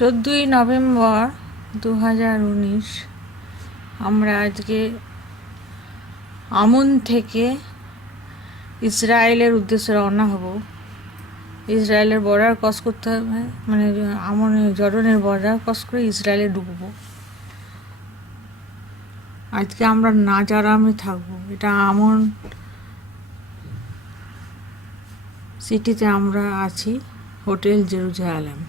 14ই নভেম্বর 2019 আমরা আজকে আমন থেকে ইসরায়েলের উদ্দেশ্যে রওনা হব। ইসরায়েলের বর্ডার ক্রস করতে হবে, মানে আমনে জর্ডনের বর্ডার ক্রস করে ইসরায়েলে ঢুকবো। আজকে আমরা নাজারামে থাকবো। এটা আমন সিটিতে আমরা আছি, hotel Jerusalem,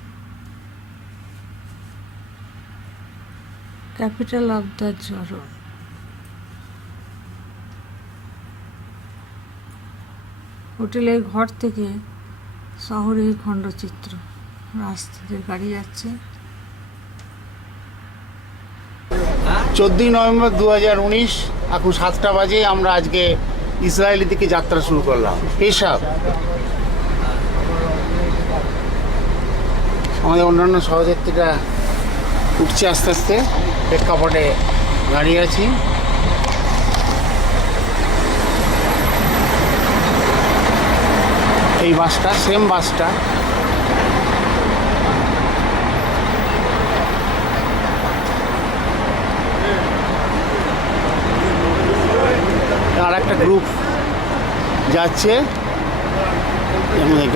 capital of the Jordan. হোটেলের ঘর থেকে শহরের খণ্ডচিত্র, রাস্তাতে গাড়ি যাচ্ছে। 14ই নভেম্বর 2019 এখন 7টা বাজে। আমরা আজকে ইসরায়েলের দিকে যাত্রা শুরু করলাম। পেশাব আমাদের অন্যান্য সহযাত্রীরা উঠছে আস্তে আস্তে, প্রেক্ষাপটে দাঁড়িয়ে আছি। এই বাসটা সেম বাসটা আর একটা গ্রুপ যাচ্ছে,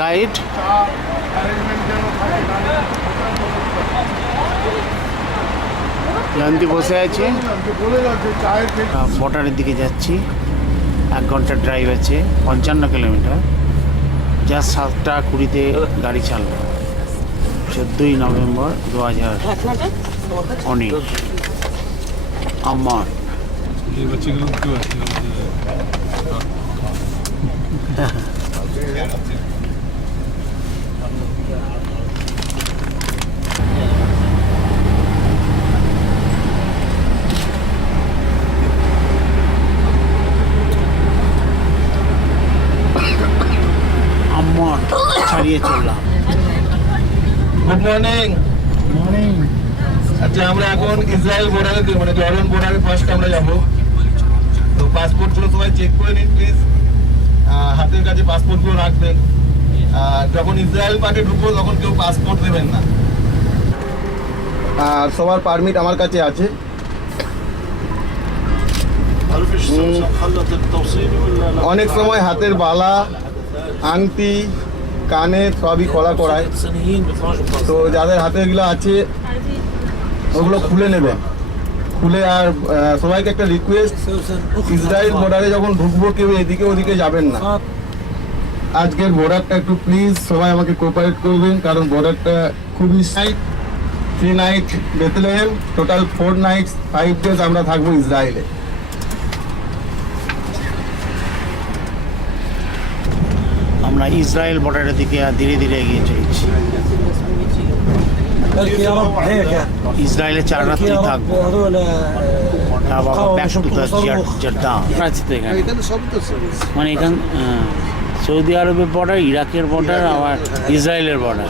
গাইড। জায়ন্তি বসে আছে, বর্ডারের দিকে যাচ্ছি। 1 ঘন্টার ড্রাইভ আছে, 55 কিলোমিটার। যা 7টা 20-তে গাড়ি চালবে। 14ই নভেম্বর 2019 আম্মান। ছাড়িয়ে চললাম। Good morning. আচ্ছা, আমরা এখন ইসরায়েল বর্ডারে, মানে জর্ডন বর্ডারে ফার্স্ট আমরা যাব। তো পাসপোর্টগুলো সবাই চেক করে নিন প্লিজ। হাতের কাছে পাসপোর্টগুলো রাখবেন। যখন ইসরায়েল পার্কে ঢুকবো তখন কেউ পাসপোর্ট দেবেন না। আর সবার পারমিট আমার কাছে আছে। অনেক সময় হাতের বালা, আংটি, কানে সবই খোলা করায়, তো যাদের হাতে এগুলো আছে ওগুলো খুলে নেবেন। খুলে, আর সবাইকে একটা রিকোয়েস্ট, ইসরায়েল বর্ডারে যখন ঢুকবো কেউ এদিকে ওদিকে যাবেন না। আজকের বর্ডারটা একটু প্লিজ সবাই আমাকে কোঅপারেট করবেন, কারণ বর্ডারটা খুবই সাইট। 3 night Bethlehem, total 4 nights 5 days আমরা থাকবো ইসরায়েলে। আমরা ইসরায়েল বর্ডারের দিকে ধীরে ধীরে এগিয়ে চলেছি। ইসরায়েলে 4 রাত্রি থাকবো, তারপর ব্যাক টু দ্য জর্ডান। মানে এখান সৌদি আরবের বর্ডার, ইরাকের বর্ডার, আবার ইসরায়েলের বর্ডার।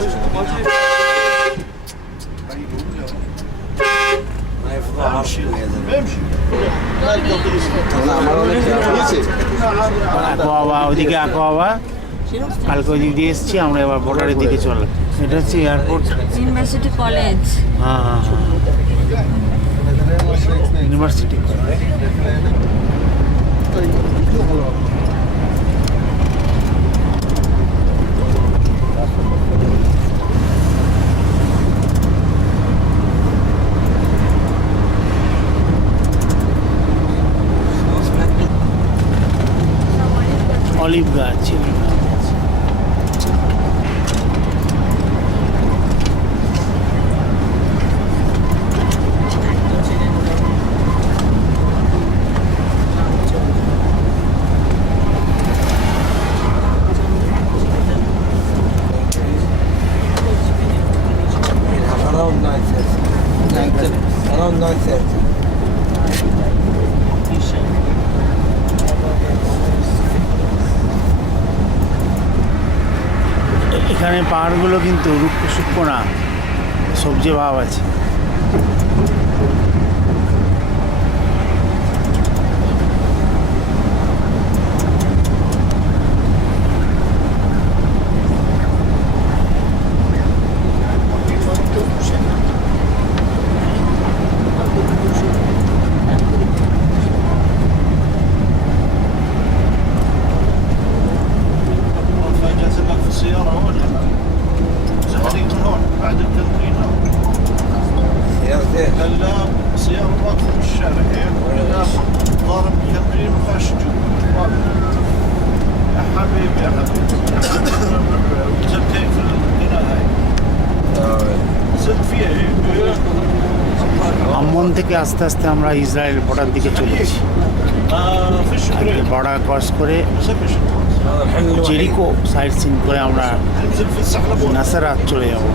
ওদিকে আকোয়াবা, কালকে ওই দিক দিয়ে এসেছি আমরা, এবার বর্ডারের দিকে চললাম। এটা হচ্ছে এয়ারপোর্ট, ইউনিভার্সিটি কলেজ। হ্যাঁ, ইউনিভার্সিটি। অলিভ গাছ। Around 9:30. এখানে পাহাড়গুলো কিন্তু রুক্ষ সূক্ষ্ম না, সবজি ভাব আছে। থেকে আস্তে আস্তে আমরা ইসরায়েল বর্ডার দিকে চলেছি। বর্ডার ক্রস করে জেরিকো সাইড সিন করে আমরা নাসারাত চলে যাবো।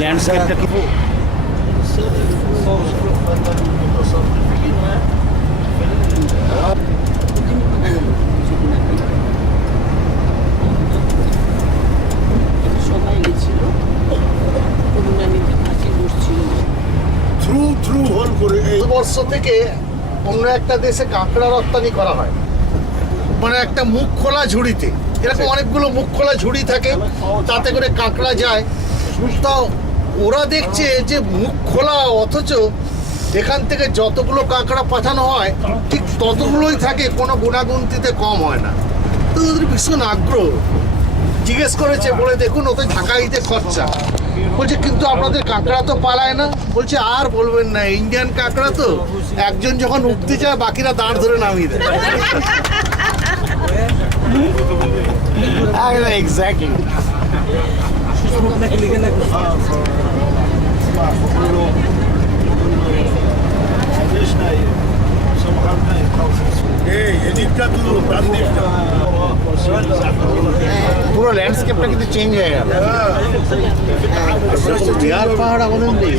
ল্যান্ডস্কেপটা কি বর্ষ থেকে অন্য একটা দেশে কাঁকড়া রপ্তানি করা হয়, মানে একটা মুখ খোলা ঝুড়িতে, এরকম অনেকগুলো মুখ খোলা ঝুড়ি থাকে, তাতে করে কাঁকড়া যায়। তা ওরা দেখছে যে মুখ খোলা, অথচ এখান থেকে যতগুলো কাঁকড়া পাঠানো হয় ঠিক ততগুলোই থাকে, কোনো গুণাগুনতিতে কম হয় না। তো ওদের ভীষণ আগ্রহ। জিজ্ঞেস করেছে, বলে দেখুন ওতে ঢাকাইতে খরচা। বলছে কিন্তু আপনাদের কাঁকড়া তো পালায় না। বলছে আর বলবেন না, ইন্ডিয়ান কাঁকড়া তো একজন যখন উঠতে চায় বাকিরা দাঁড় ধরে নামিয়ে দেয়। এক্স্যাক্টলি। পুরো ল্যান্ডস্কেপটা কিন্তু চেঞ্জ হয়ে গেল। বিহার পাহাড় আমাদের নেই।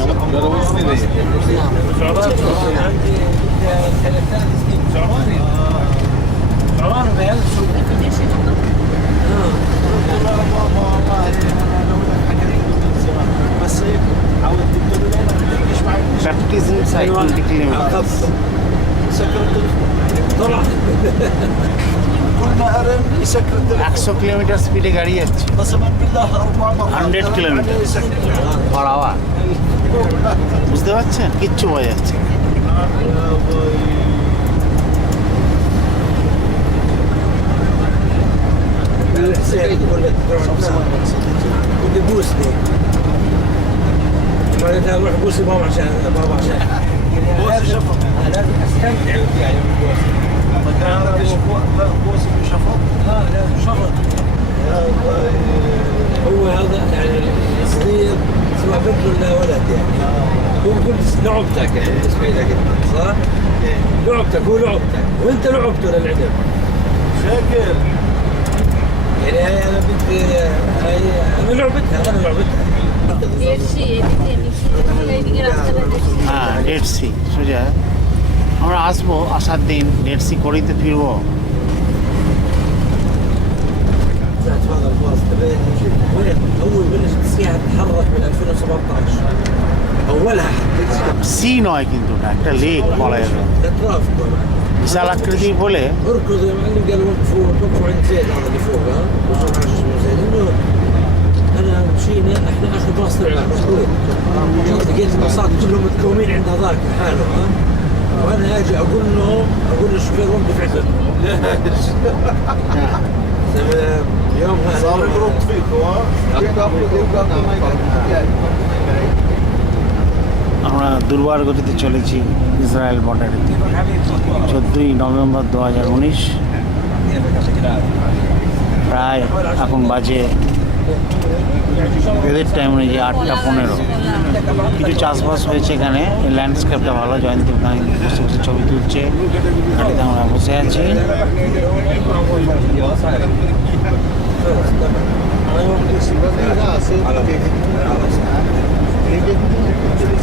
Baptism site 20 kilometers. 100 কিলোমিটার স্পিডে গাড়ি যাচ্ছে, 100 কিলোমিটার পার আওয়ার। বুঝতে পারছেন? কিচ্ছু বোঝা যাচ্ছে না। اروح بوسي بابا عشان بابا عشان لازم استمتع يعني بالبوسي. بوسي بشفط؟ لازم شفط. هو هذا يعني صغير سواء بنت ولا ولد يعني. هو كل لعبتك يعني بالنسبه لك صح؟ لعبتك هو لعبتك وانت لعبته للعلم. شاكر. يعني هاي انا بدي هاي انا لعبتها انا لعبتها. হ্যাঁ, ডেড সি সোজা আমরা আসবো, আসার দিন ডেড সি করেইতে ফিরবো। اول بلشت السياحه تتحرك من 2017 اولها সি নয় কিন্তু ওটা একটা লেক বলা যাবে, الاطراف বিশাল আকৃতির বলে। اركض يا معلم قالوا وقفوا عند زيد هذا اللي فوق ها وصلنا على شو اسمه زيد انه انا مشينا احنا اخر باص طلعنا لقيت الباصات كلهم متكومين عند هذاك لحاله ها وانا اجي اقول للشوفير وقف عدل يومها صار يضرب فيكم ها আমরা দুর্বার গতিতে চলেছি ইসরায়েল বর্ডারে। 14ই নভেম্বর 2019, প্রায় এখন বাজে এদের টাইম অনুযায়ী 8:15। কিছু চাষবাস হয়েছে এখানে। এই ল্যান্ডস্কেপটা ভালো, জয়ন্তী বসে বসে ছবি তুলছে, গাড়িতে আমরা বসে আছি।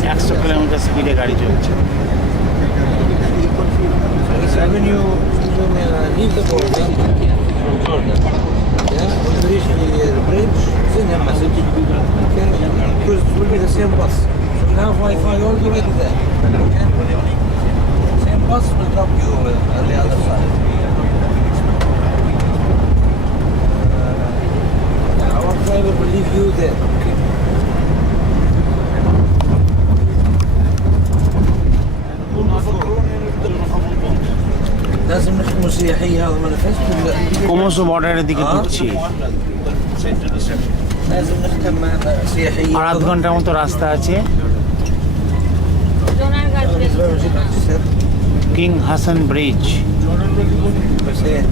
100 কিলোমিটার স্পিডে গাড়ি চলছে। when you leave the border from Jordan, yeah, when you reach the bridge, send a message, okay? Because it will be the same bus. So we have Wi-Fi all the way to there, okay? Same bus will drop you on the other side. Our driver will leave you there, okay? سياحية هذا مانيفست ক্রমশ বর্ডারের দিকে ঢুকছি। لازم نختم مع سياحية আর আধ ঘন্টার মতো রাস্তা আছে। King Hassan bridge. بس ايه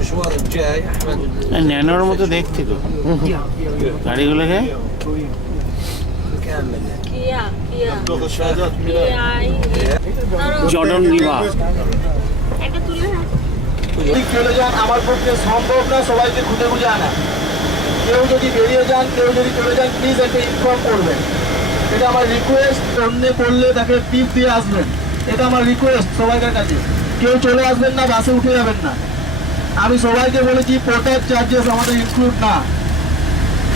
مشوار الجاي احمد ন্যানোর মতো দেখতে তো গাড়িগুলোকে। كامل জর্ডন রিভার। চলে যান, আমার পক্ষে সম্ভব না সবাইকে খুঁজে খুঁজে আনা। কেউ যদি বেরিয়ে যান, কেউ যদি চলে যান, প্লিজ একটা ইনফর্ম করবেন। এটা আমার রিকোয়েস্ট। অন্যে করলে তাকে টিপ দিয়ে আসবেন, এটা আমার রিকোয়েস্ট সবাইকার কাছে। কেউ চলে আসবেন না, বাসে উঠে যাবেন না। আমি সবাইকে বলেছি পোর্টার চার্জেস আমাদের ইনক্লুড না,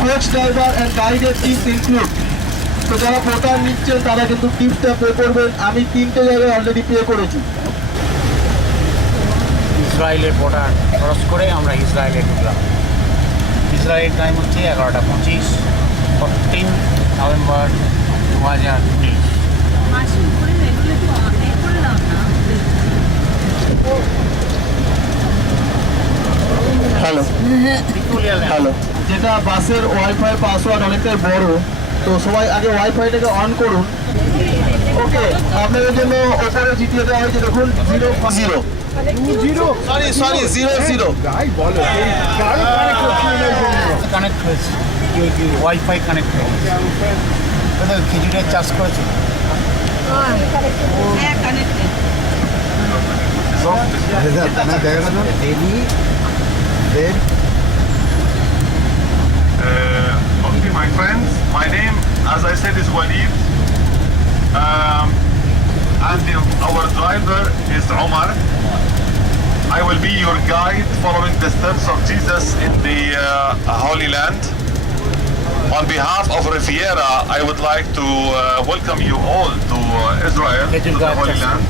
কোচ ড্রাইভার অ্যান্ড গাইডের টিপস ইনক্লুড। তো যারা পোর্টার নিচ্ছেন তারা কিন্তু টিপসটা পে করবেন। আমি 3টে জায়গায় অলরেডি পে করেছি। ইসরায়েলের বর্ডার ক্রস করে আমরা ইসরায়েলে ঢুকলাম। ইসরায়েলের টাইম হচ্ছে 11:25, 14 নভেম্বর 2019। হ্যালো হ্যালো, যেটা বাসের ওয়াইফাই পাসওয়ার্ড অনেকটাই বড়, তো সবাই আগে ওয়াইফাইটাকে অন করুন। ওকে, আপনাদের জন্য ওপরে জিটিয়ে দেওয়া হয়েছে, দেখুন 0 সরি 0 কানেক্ট হয়েছে, ওয়াইফাই কানেক্ট হয়েছে। খিচুড়ির চাষ করেছে। Okay, my friends, my name, as I said, is Walid. And our driver is Omar. I will be your guide following the steps of Jesus in the Holy Land. On behalf of Riviera, I would like to welcome you all to Israel, to the Holy Land.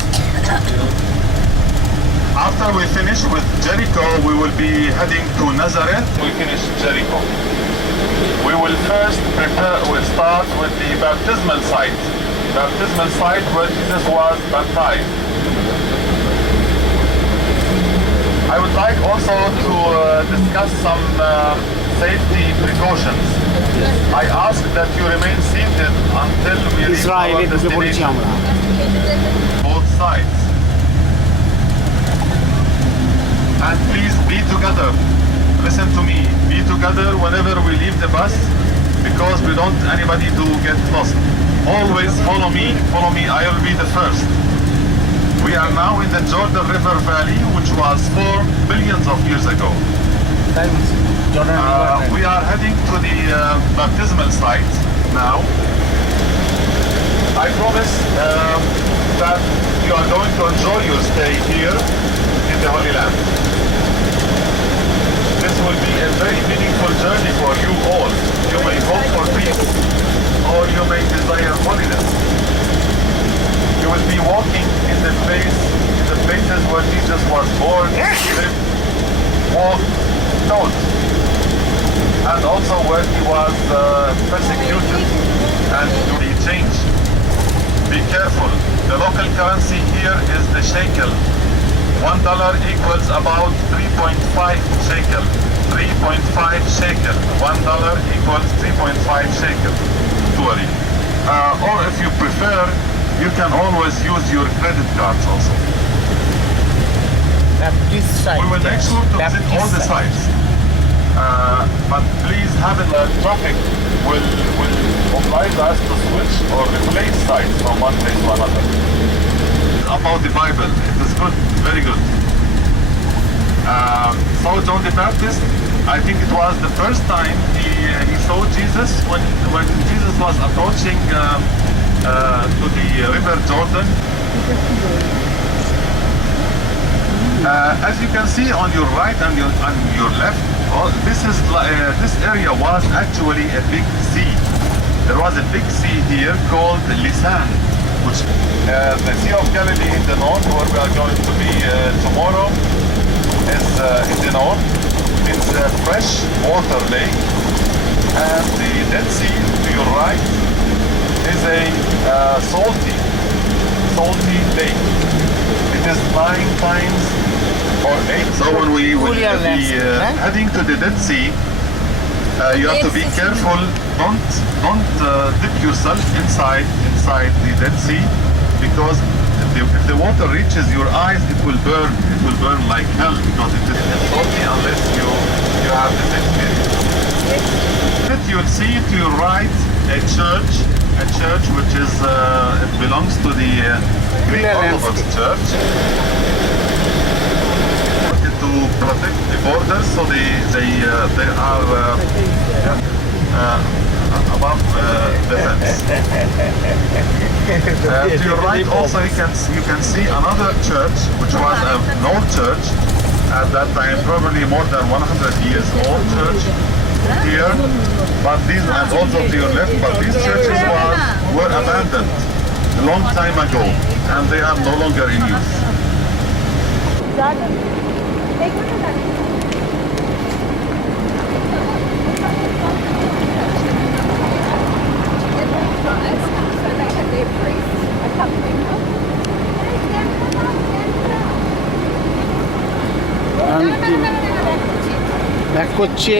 After we finish with Jericho, we will be heading to Nazareth. We finish Jericho. We will first we'll start with the baptismal site. Baptismal site where Jesus was baptized. I would like also to discuss some safety precautions. I ask that you remain seated until we reach our ইসরায়েলে ঢুকে পড়েছি destination. আমরা। Both sides. And please be together. Listen to me. Be together whenever we leave the bus, because we don't want anybody to get lost. Always follow me. Follow me. I will be the first. We are now in the Jordan River Valley, which was formed billions of years ago. We are heading to the baptismal site now. I promise that you are going to enjoy your stay here in the Holy Land. This will be a very meaningful journey for you all. You may hope for peace, or you may desire holiness. You will be walking in the places where Jesus was born, lived, walked, taught, and also where he was persecuted and to be changed. Be careful. The local currency here is the shekel. $1 equals about 3.5 shekel. 3.5 shekel. $1 equals 3.5 shekel. Tuari. Or if you prefer, you can always use your credit cards also. Baptist site. We will make sure to visit all the sites. But please have it, traffic will oblige us to switch or replace sites from one place to another. About the Bible, it is good, very good. saw John the Baptist. I think it was the first time he saw Jesus when Jesus was approaching to the river Jordan. As you can see on your right and your left, this area was actually a big sea. There was a big sea here called Lisan, which the Sea of Galilee in the north, where we are going to be tomorrow, is in the north. It's a fresh water lake, and the Dead Sea to your right is a salty lake. It is 9 times or 8. So when we will be heading to the Dead Sea, you have to be careful. Don't dip yourself inside the Dead Sea, because if the water reaches your eyes, it will burn. It will burn like hell, because it is salty unless you have this experience. You'll see to your right a church which is it belongs to the Greek Orthodox Church. To protect the borders, so they are above the fence. To your right also you can see another church, which was an old church at that time, probably more than 100 years old church here. But these, and also to your left, but these churches were abandoned a long time ago, and they are no longer in use. Back করছে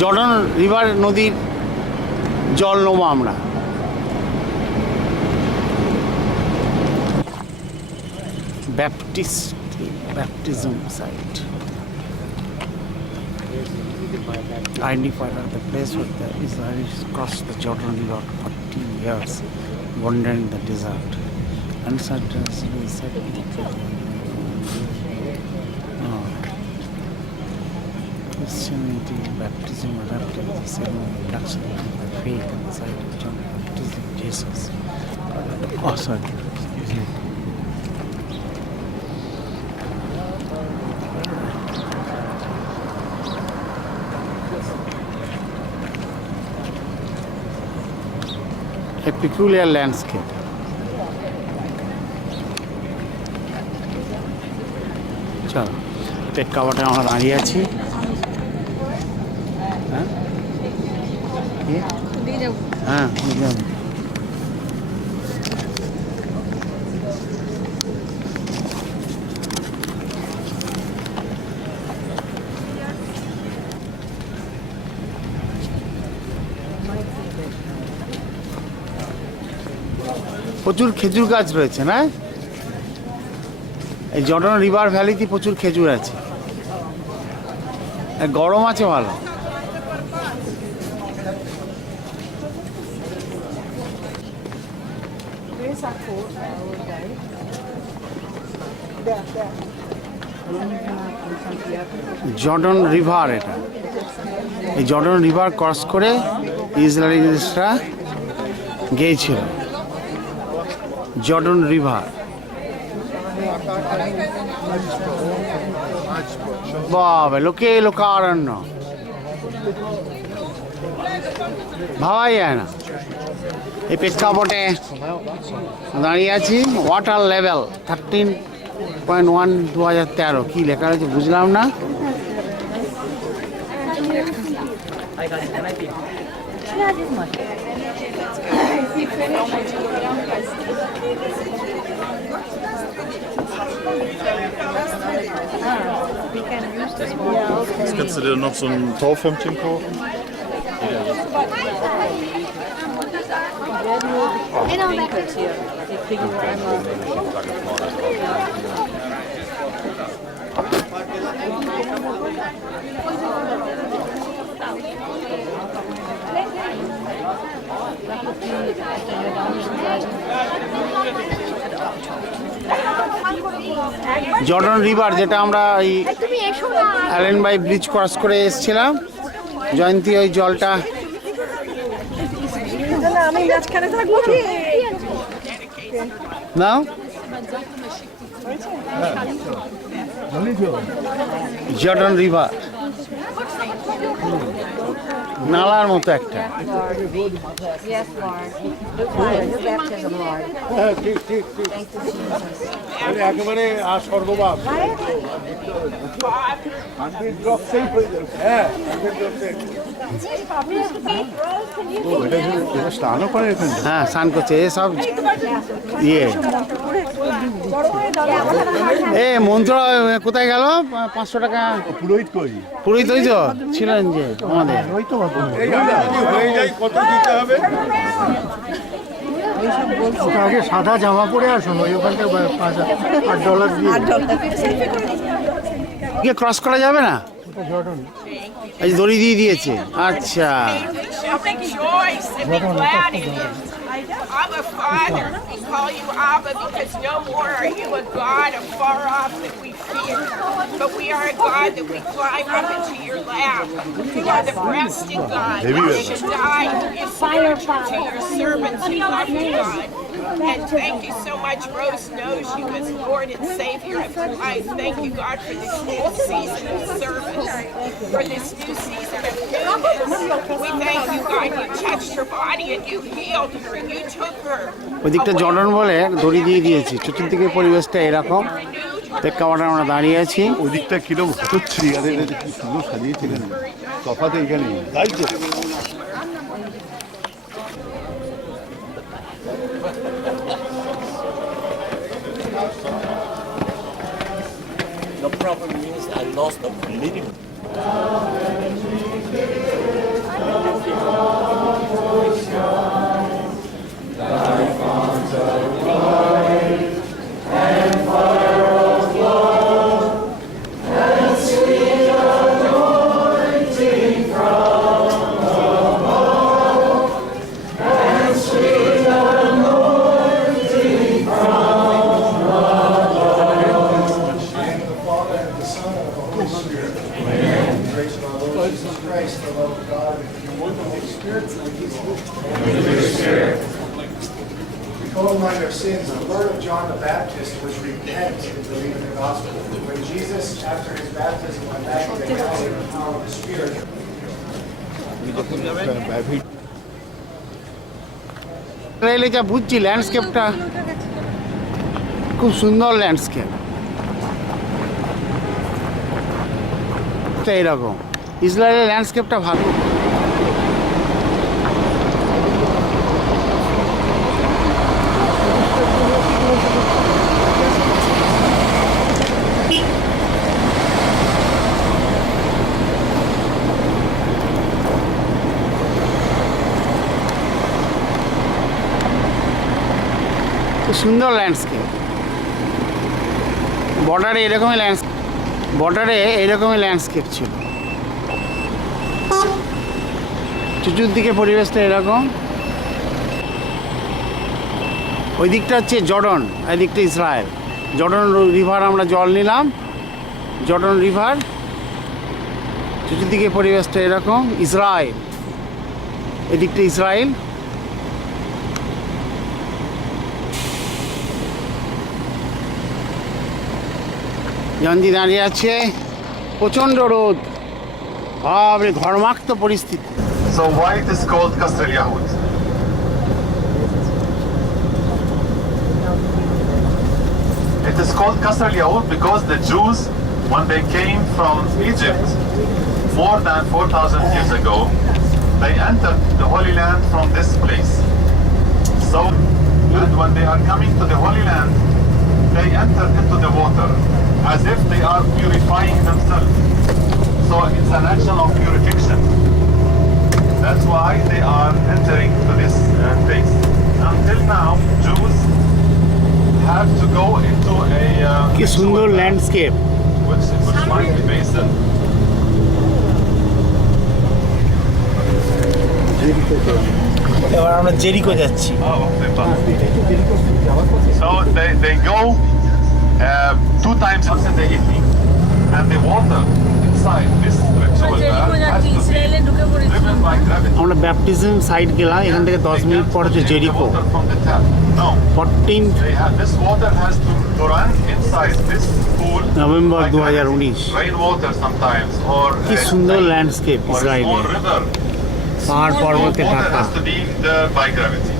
Jordan river নদীর জল নেবো আমরা। baptism site. Identified as the place where the Israelis crossed the Jordan River for 14 years, wandering the desert. And certainly said Christianity, baptism adapted the ceremony induction of the faith and the site of John baptizing Jesus. A peculiar landscape. চলো প্রেক্ষাপটে আমরা দাঁড়িয়ে আছি। হ্যাঁ প্রচুর খেজুর গাছ রয়েছে না? এই জর্ডন রিভার ভ্যালিতে প্রচুর খেজুর আছে, গরম আছে ভালো। জর্ডন রিভার, এটা এই জর্ডন রিভার ক্রস করে ইসরায়েলিরা গিয়েছিল। জর্ডন রিভার, বাবা লোকে লোকারণ্য, ভাবাই যায় না। এই প্রেক্ষাপটে দাঁড়িয়ে আছি। Water level 13.1 2013। কি লেখা রয়েছে বুঝলাম না। Jetzt kannst du dir noch so ein Taufhemdchen kaufen. Jordan river, যেটা আমরা এই অ্যালেন বাই ব্রিজ ক্রস করে এসেছিলাম, জয়ন্তী ওই জলটা নাও, জর্ডন রিভার নালার মতো একটা। Yes, Lord. Your baptism, Lord. ঠিক ঠিক ঠিক একেবারে স্বর্গবাস। স্নানও করে এখানে। হ্যাঁ, স্নান করছে এসব ইয়ে। এ মন্ত্র কোথায় গেল? 500 টাকা পুরোহিত করি, পুরোহিত ওই তো ছিলেন যে আমাদের, ওই তো হয়ে যায় কত দিতে হবে? আগে সাদা জামা পরে আসুন, ওই ওখান থেকে $8 দিয়ে ক্রস করা যাবে না, এই যে দড়ি দিয়ে দিয়েছে। আচ্ছা, Rejoice and be glad in Him. Abba, Father, we call you Abba because no more are you a God afar off that we fear, but we are a God that we climb up into your lap. You are the breasted God, Shaddai, who gives nurture to your servants who love you, God. And thank you so much. Rose knows you as Lord and Savior of her life. Thank you, God, for this new season of service, for this new season of newness. We thank you, God, you touched her body and you healed her and you took her. ওই দিকটা জর্ডন বলে দড়ি দিয়ে দিয়েছি। চতুর্দিকে পরিবেশটা এরকম, প্রেক্ষাপটে আমরা দাঁড়িয়ে আছি। ওই দিকটা কিরকম হচ্ছি, আরে কি সুন্দর সাজিয়েছিলেন, তফাতে এখানে তাই তো। The problem is I lost the living. Total mind of sins. The word of John the Baptist was repent and believe in the gospel. When Jesus, after his baptism, went back to the Galilee in the power of the Spirit, এলে যা বুঝছি, ল্যান্ডস্কেপটা খুব সুন্দর ল্যান্ডস্কেপ। এইরকম ইসরায়েলের ল্যান্ডস্কেপটা ভালো। সুন্দর ল্যান্ডস্কেপ। বর্ডারে এরকমই ল্যান্ডস্কেপ ছিল। চতুর্দিকে পরিবেশটা এরকম। ওই দিকটা হচ্ছে জর্ডন, এই দিকটা ইসরায়েল। জর্ডন রিভার আমরা জল নিলাম, জর্ডন রিভার। চতুর্দিকে পরিবেশটা এরকম। ইসরায়েল, এদিকটা ইসরায়েল। জয়ন্তী দাঁড়িয়ে আছে, প্রচণ্ড রোদ, বাপরে ঘর্মাক্ত পরিস্থিতি। So why it is called Qasr al-Yahud? It is called Qasr al-Yahud because the Jews, when they came from Egypt more than 4,000 years ago, they entered the Holy Land from this place. So, and when they are coming to the Holy Land, they enter into the water as if they are purifying themselves. So it's an action of purification. That's why they are entering to this place. Until now, Jews have to go into a কি সুন্দর landscape. which might be basin. এবার আমরা জেরিকো যাচ্ছি। So they go 2 times in the evening, and the water inside this ritual bath has to be driven by gravity. আমরা baptism site গেলাম, এখান থেকে 10 মিনিট পর হচ্ছে Jericho. Water from the tap. No. 14 This water has to run inside this pool. November by 2019। gravity. Rainwater sometimes, or কি সুন্দর landscape or a ইসরায়েলে, small river. পাহাড় পর্বতে Water Dhaka. has to be there by gravity.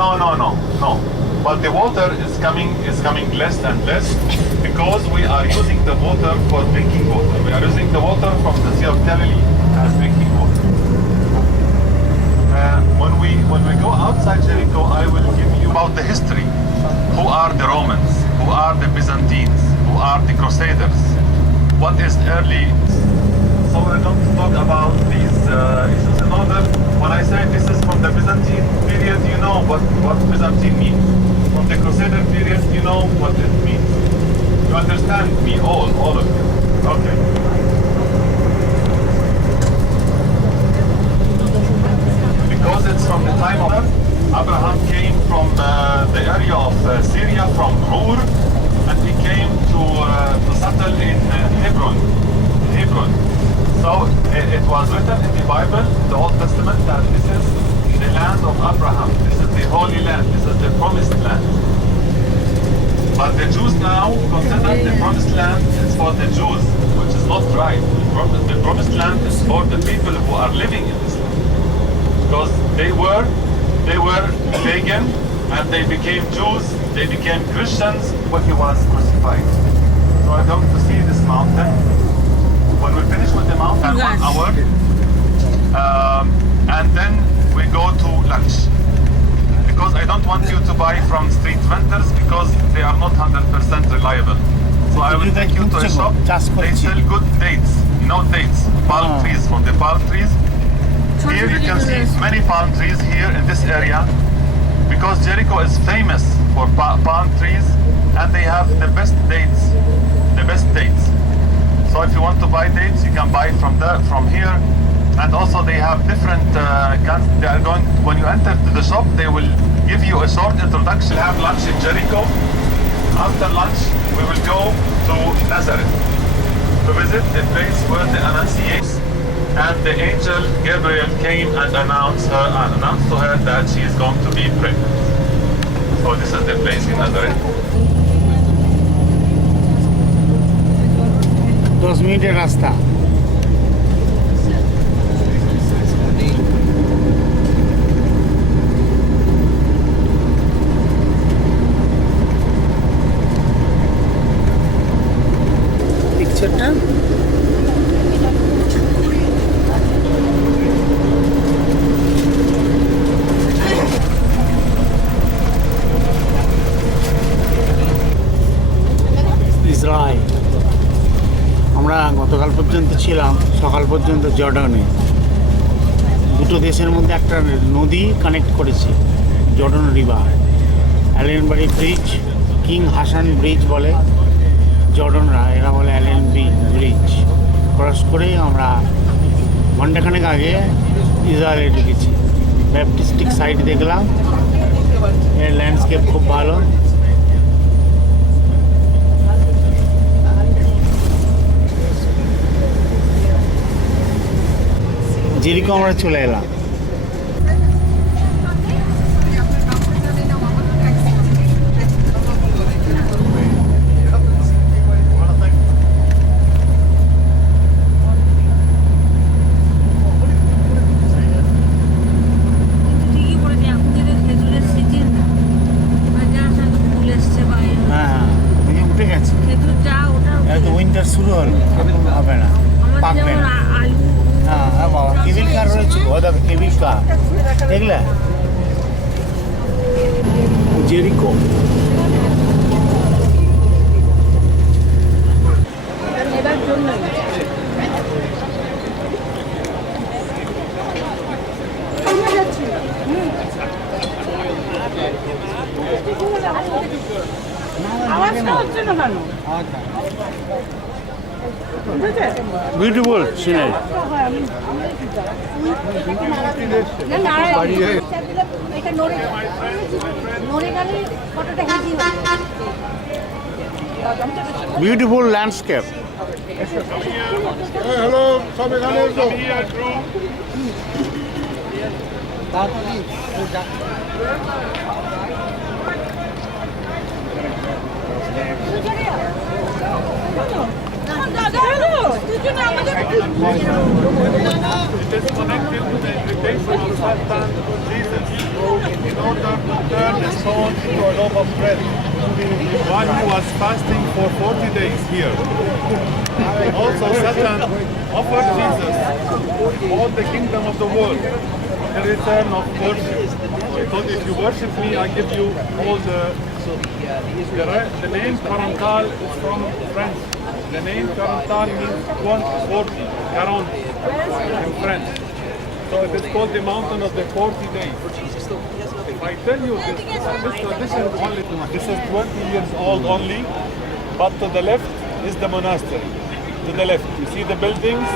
No. But the water is coming less and less because we are using the water for drinking water. We are using the water from the Sea of Galilee as drinking water. When we go outside Jericho, I will give you about the history. Who are the Romans? Who are the Byzantines? Who are the Crusaders? What is early? So we're going to talk about these issues in order. When I say this is from the Byzantine period, you know what Byzantine means. From the Crusader period, you know what it means. You understand me, all of you. Okay. Because it's from the time of Abraham came from the area of Syria, from Ur, and he came to settle in Hebron. So it was written in the Bible, the Old Testament, that this is the land of Abraham. This is the Holy Land. This is the Promised Land. But the Jews now consider the Promised Land is for the Jews, which is not right. The Promised Land is for the people who are living in this land, because they were pagan and they became Jews. They became Christians when he was crucified. So I'm going to see this mountain. When we finish with the mountain, 1 hour, and then we go to lunch. Because I don't want you to buy from street vendors because they are not 100% reliable. So I will take you to a shop. They sell good dates. You know dates, palm trees, from the palm trees. Here you can see many palm trees here in this area, because Jericho is famous for palm trees, and they have the best dates. So if you want to buy dates, you can buy from here. And also they have different they are going, when you enter to the shop, they will give you a short introduction. We'll have lunch in Jericho. After lunch, we will go to Nazareth to visit the place where the Annunciation and the angel Gabriel came and announced to her that she is going to be pregnant. So this is the place in Nazareth. 10 মিনিটের রাস্তা। পিকচারটা ইসরায়েল। আমরা গতকাল পর্যন্ত ছিলাম, সকাল পর্যন্ত জর্ডানে। দুটো দেশের মধ্যে একটা নদী কানেক্ট করেছে, Jordan river. Allenby bridge, king Hassan bridge বলে জর্ডনরা, এরা বলে অ্যালেন ব্রিজ। ক্রস করে আমরা ঘণ্টাখানেক আগে ইসরায়েলে ঢুকেছি। ব্যাপটিস্টিক সাইট দেখলাম, এর ল্যান্ডস্কেপ খুব ভালো। জেরিকো আমরা চলে এলাম। উঠে গেছে, উইন্টার শুরু হলো, হবে না, পাকবে না। হ্যাঁ বাবা, কেবিল কার রয়েছে, ও দেখো কেবিল কার, দেখলে Jericho. Beautiful scenery. Beautiful landscape. Hello, সব এখানে এসো। It is connected to the invitation of Satan to Jesus in order to turn the stone into a loaf of bread. One who was fasting for 40 days here. Also Satan offered Jesus all the kingdom of the world in return of worship. He thought, if you worship me, I give you all the name Parantal is from French. The name Parantal means 40, 40 in French. So it is called the mountain of the 40 days. If I tell you this tradition only, this is 20 years old only, but to the left is the monastery. To the left, you see the buildings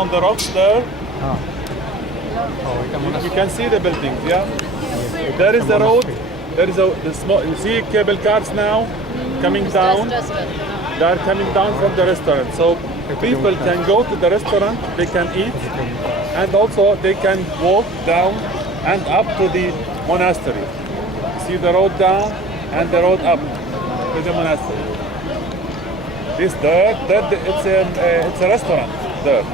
on the rocks there. You can see the buildings, yeah? There is the road, there is the small, you see cable cars now coming down. They are coming down from the restaurant. So people can go to the restaurant, they can eat, and also they can walk down and up to the monastery. See the road down and the road up to the monastery. This there it's a restaurant there.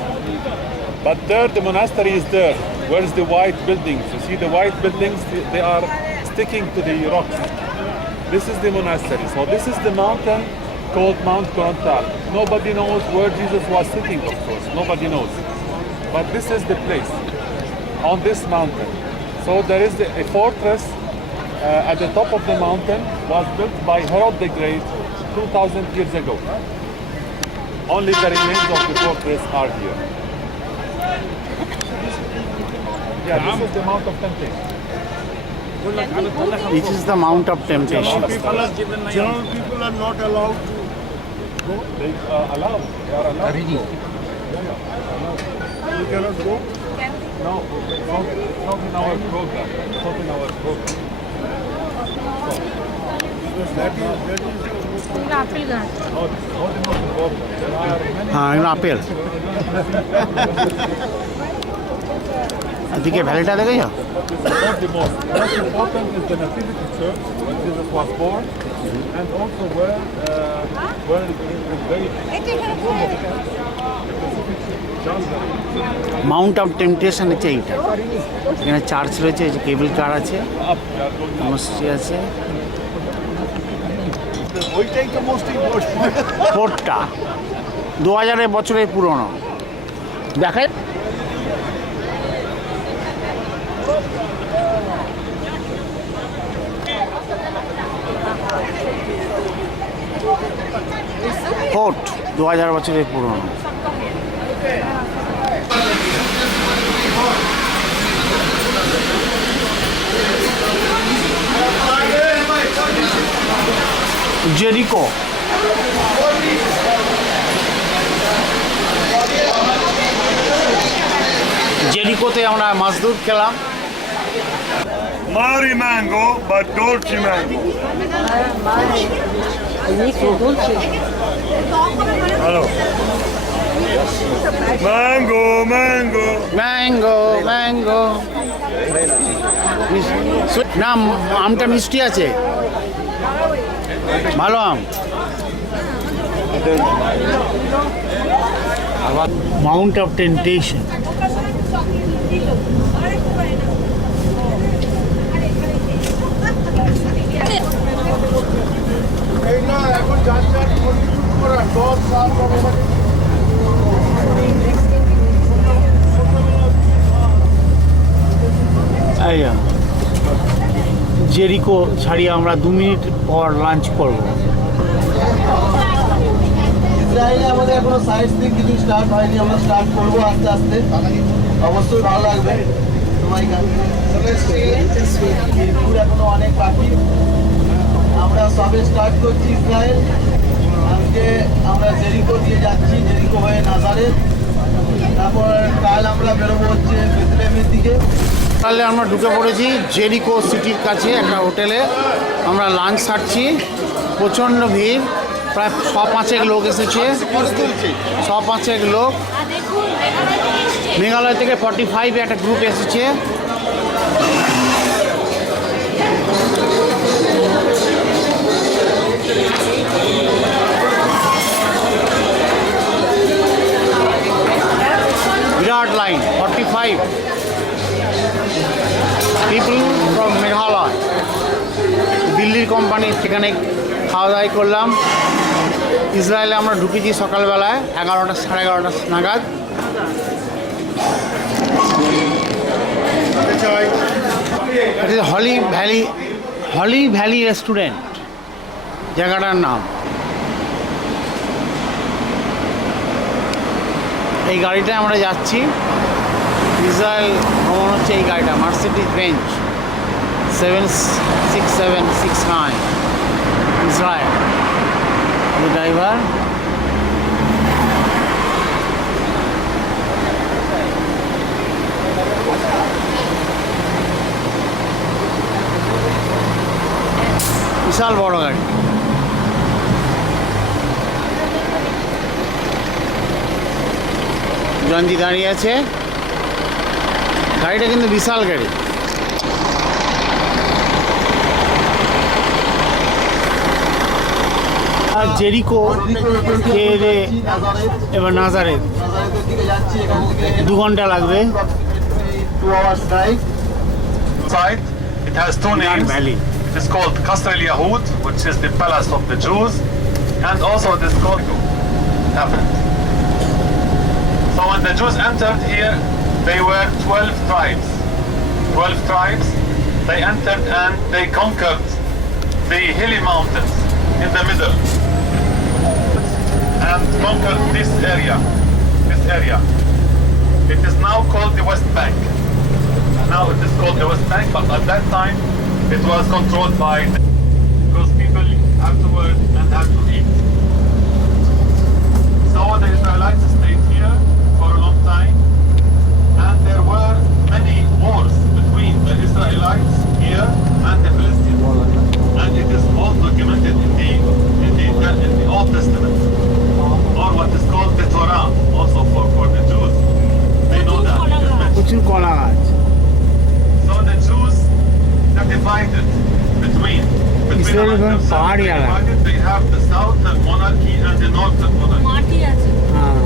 But there the monastery is there. Where is the white buildings? You see the white buildings, they are sticking to the rocks. This is the monastery. So this is the mountain called Mount Parantal. Nobody knows where Jesus was sitting, of course. Nobody knows. But this is the place, on this mountain. So there is a fortress at the top of the mountain, was built by Herod the Great 2,000 years ago. Only the remains of the fortress are here. Yeah, this is the Mount of Temptation. This is the Mount of Temptation. General people are not allowed to go. They are allowed. They are allowed. You cannot go. No, not in our program. Not in our program. Apple গাছ। Not in our program. There are many. হ্যাঁ, এগুলো আপেল। এদিকে ভ্যালিটা দেখে যাও। Not the most. Most important is the Nativity-Charch, where Jesus was born, and also where is buried. Mount of temptation হচ্ছে এইটা। এখানে চার্চ রয়েছে, এই যে কেবল কার আছে, মসজিদ আছে। ওইটাই তো মোস্ট ইম্পর্টেন্ট। ফোর্টটা 2000 বছরের পুরনো। দেখায় ফোর্ট 2000 বছরের পুরনো। জেরিকো, জেরিকোতে আমরা মাছ ধর খেলাম। Mari mango, but dolce mango. Hello. Mango, mango. Mango mango. না, আমটা মিষ্টি আছে, ভালো আম। Mount of temptation. এই না, এখন যার করা 10 সাল জেরিকো ছাড়িয়ে আমরা 2 মিনিট পর লাঞ্চ করব। ইসরায়েলে আমাদের এখনো সাইড সিন কিছু স্টার্ট হয়নি, আমরা স্টার্ট করবো আস্তে আস্তে। অবশ্যই ভালো লাগবে সবাইকে। মিরপুর এখনো অনেক বাকি, আমরা সবে স্টার্ট করছি ইসরায়েল। আজকে আমরা জেরিকো দিয়ে যাচ্ছি, জেরিকো হয়ে নাজারেথ, তারপর কাল আমরা বেরোবো হচ্ছে বেথলেহেমের দিকে। তাহলে আমরা ঢুকে পড়েছি জেরিকো সিটির কাছে একটা হোটেলে। আমরা লাঞ্চ সারছি, প্রচণ্ড ভিড়, প্রায় 5-5 লোক এসেছে, 5-6 লোক। মেঘালয় থেকে 45 একটা গ্রুপ এসেছে। বিরাট লাইন, 45 পিপল ফ্রম মেঘালয়। দিল্লির কোম্পানি, সেখানে খাওয়া দাওয়া করলাম। ইসরায়েলে আমরা ঢুকেছি সকালবেলায় 11টা, 11:30 নাগাদ। হলি ভ্যালি রেস্টুরেন্ট জায়গাটার নাম। এই গাড়িটায় আমরা যাচ্ছি। ইসরায়েল ভ্রমণ হচ্ছে এই গাড়িটা, মার্সিডিজ বেঞ্জ 76769 ইসরায়েল। ড্রাইভার বিশাল বড় গাড়ি। জয়ন্তী দাঁড়িয়ে আছে। গাড়িটা কিন্তু বিশাল গাড়ি। আর জেরিকো খেয়ে এবার নাজারেথ 2 ঘন্টা লাগবে। 2 hours drive. Side, it has 2 names. Valley. It is called Qasr al-Yahud, which is the palace of the Jews, and also it is called Tabgho. So when the Jews entered here, they were 12 tribes. 12 tribes, they entered and they conquered the hilly mountains in the middle and conquered this area. It is now called the West Bank. Now it is called the West Bank, but at that time it was controlled by because people have to work and have to eat. So the Israelites stayed here for a long time, and there were many wars between the Israelites here and the Philistines, and it is all documented in the Old Testament, or what is called the Torah, also for the Jews. They know that. It is mentioned. প্রচুর কলা গাছ। So the Jews are divided between Israel among themselves. পাহাড়ি এলাকা। They have the southern monarchy and the northern monarchy. হ্যাঁ,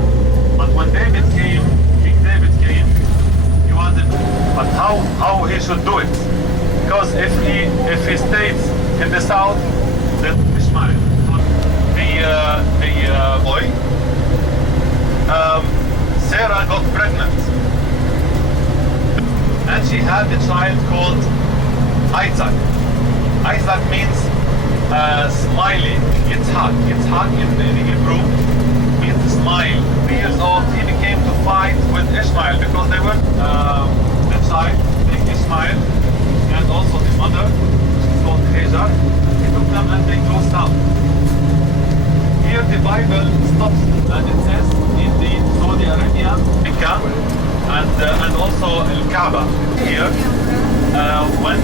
But when David came, King David came, he wanted. But how he should do it? Because if he stays in the south, then Ishmael, the boy, Sarah got pregnant, and she had a child called Isaac. Isaac means smiley. Yitzhak in Hebrew means smile. 3 years old, he became to fight with Ishmael because they were the child, Ishmael, and also the mother, she's called Hajar. He took them and they go south. Here the Bible stops and it says in the Saudi Arabia, Mecca, and also Al-Kaaba here. When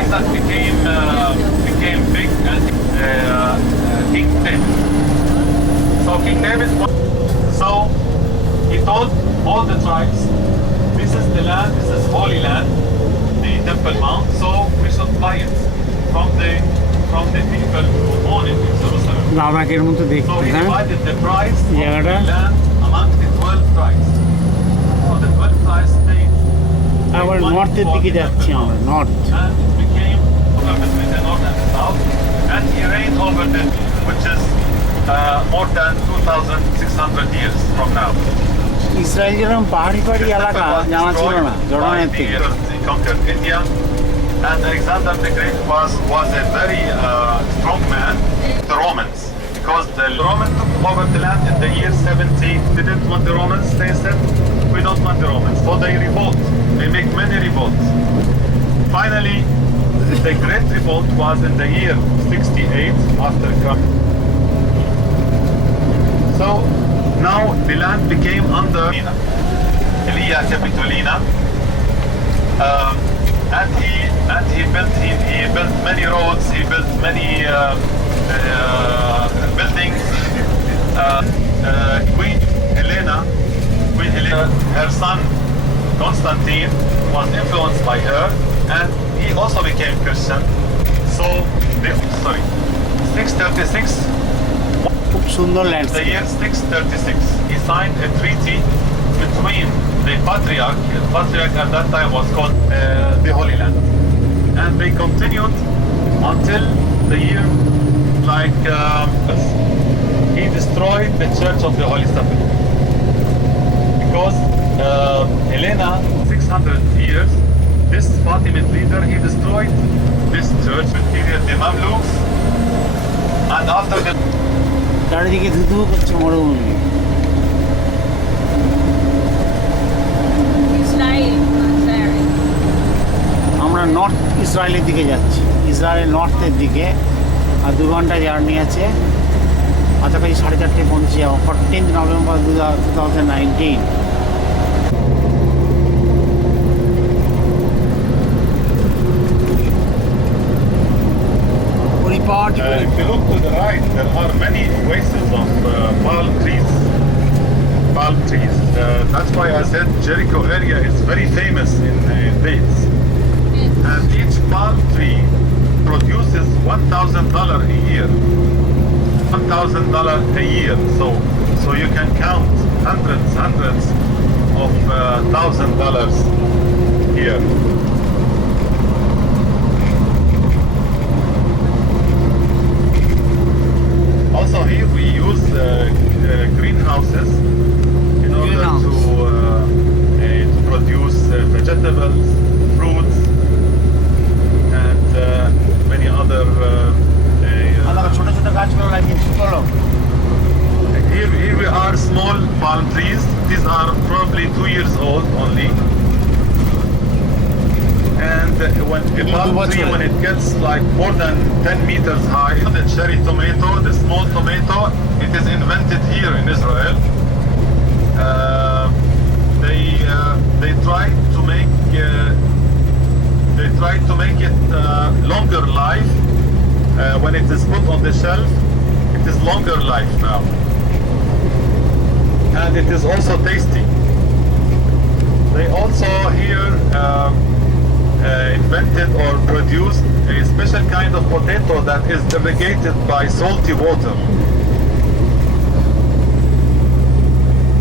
Isaac became big and King David. So King David, so he told all the tribes, this is the land, this is holy land, the Temple Mount, so we should buy it from the people who own it in Jerusalem. লাদাখের মতো So দেখতে, he হ্যাঁ divided the price of the জায়গাটা land among the 12 tribes. So the 12 tribes stayed. আবার নর্থের দিকে যাচ্ছি আমরা, north. And it became between the north and the south, and he reigned over them, which is more than 2,600 years from now. Israel যেরকম পাহাড়ি এলাকা জানা ছিল না জর্ডানের থেকে। He conquered India, and Alexander the Great was a very strong man. The Romans, because the Romans took over the land in the year 70, didn't want the Romans. They said, we don't want the Romans. So they revolt. They make many revolts. Finally, the Great Revolt was in the year 68 after Christ. So now the land became under Elia Capitolina, and he built many roads. He built many buildings. Queen Helena, her son Constantine was influenced by her, and he also became Christian. So, 636. খুব সুন্দর land. The year 636, he signed a treaty between the patriarch. The patriarch at that time was called the Holy Land, and they continued until the year he destroyed the Church of the Holy Sepulchre because Helena, 600 years, this Fatimid leader, he destroyed this church period, the Mamluks, and after the চারিদিকে ধুধু করছে মরুভূমি। আমরা নর্থ ইসরায়েলের দিকে যাচ্ছি, ইসরায়েলের নর্থের দিকে, আর 2 ঘন্টা জার্নি আছে। কাছাকাছি 4:30 পৌঁছে যাবো। 14 নভেম্বর 2019। if you look to the right, there are many oases of palm trees. That's why I said Jericho area is very famous in dates. And each palm tree produces $1,000 a year. $1,000 a year. So you can count hundreds of $1,000 here. Also here we use greenhouses in order to produce vegetables, fruits, and many other. Here we are small palm trees. These are probably 2 years old only. And when a palm tree, when it gets like more than 10 meters high, the cherry tomato, the small tomato, it is invented here in Israel. They try to make it longer life. When it is put on the shelf, it is longer life now, and it is also tasty. They also here invented or produced a special kind of potato that is irrigated by salty water,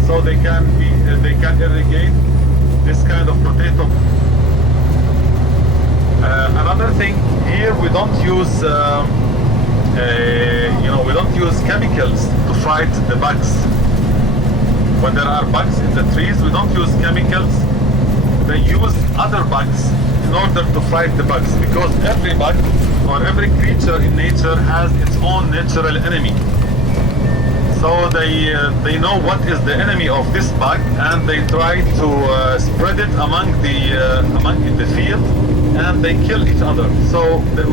so they can irrigate this kind of potato. Another thing here, we don't use we don't use chemicals to fight the bugs. When there are bugs in the trees, we don't use chemicals. They use other bugs in order to fight the bugs, because every bug or every creature in nature has its own natural enemy. So they know what is the enemy of this bug, and they try to spread it among in the field, and they kill each other. So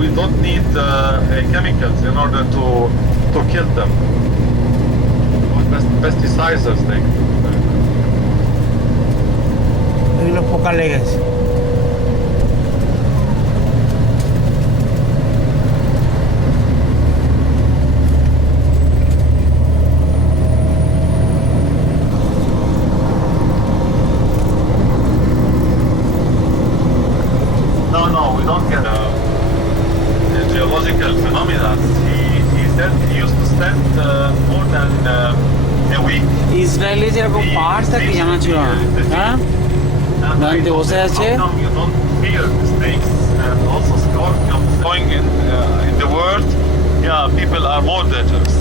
we don't need chemicals in order to kill them. Pesticides, I think. এগুলো পোকা লেগেছে। No, we don't get geological phenomena. He said he used to spend more than a week. ইসরায়েলে যেরকম পাহাড় থাকে জানা ছিল না, হ্যাঁ? নদীতে বসে আছে। You don't fear snakes and also scorpions. Going in the world, yeah, people are more dangerous.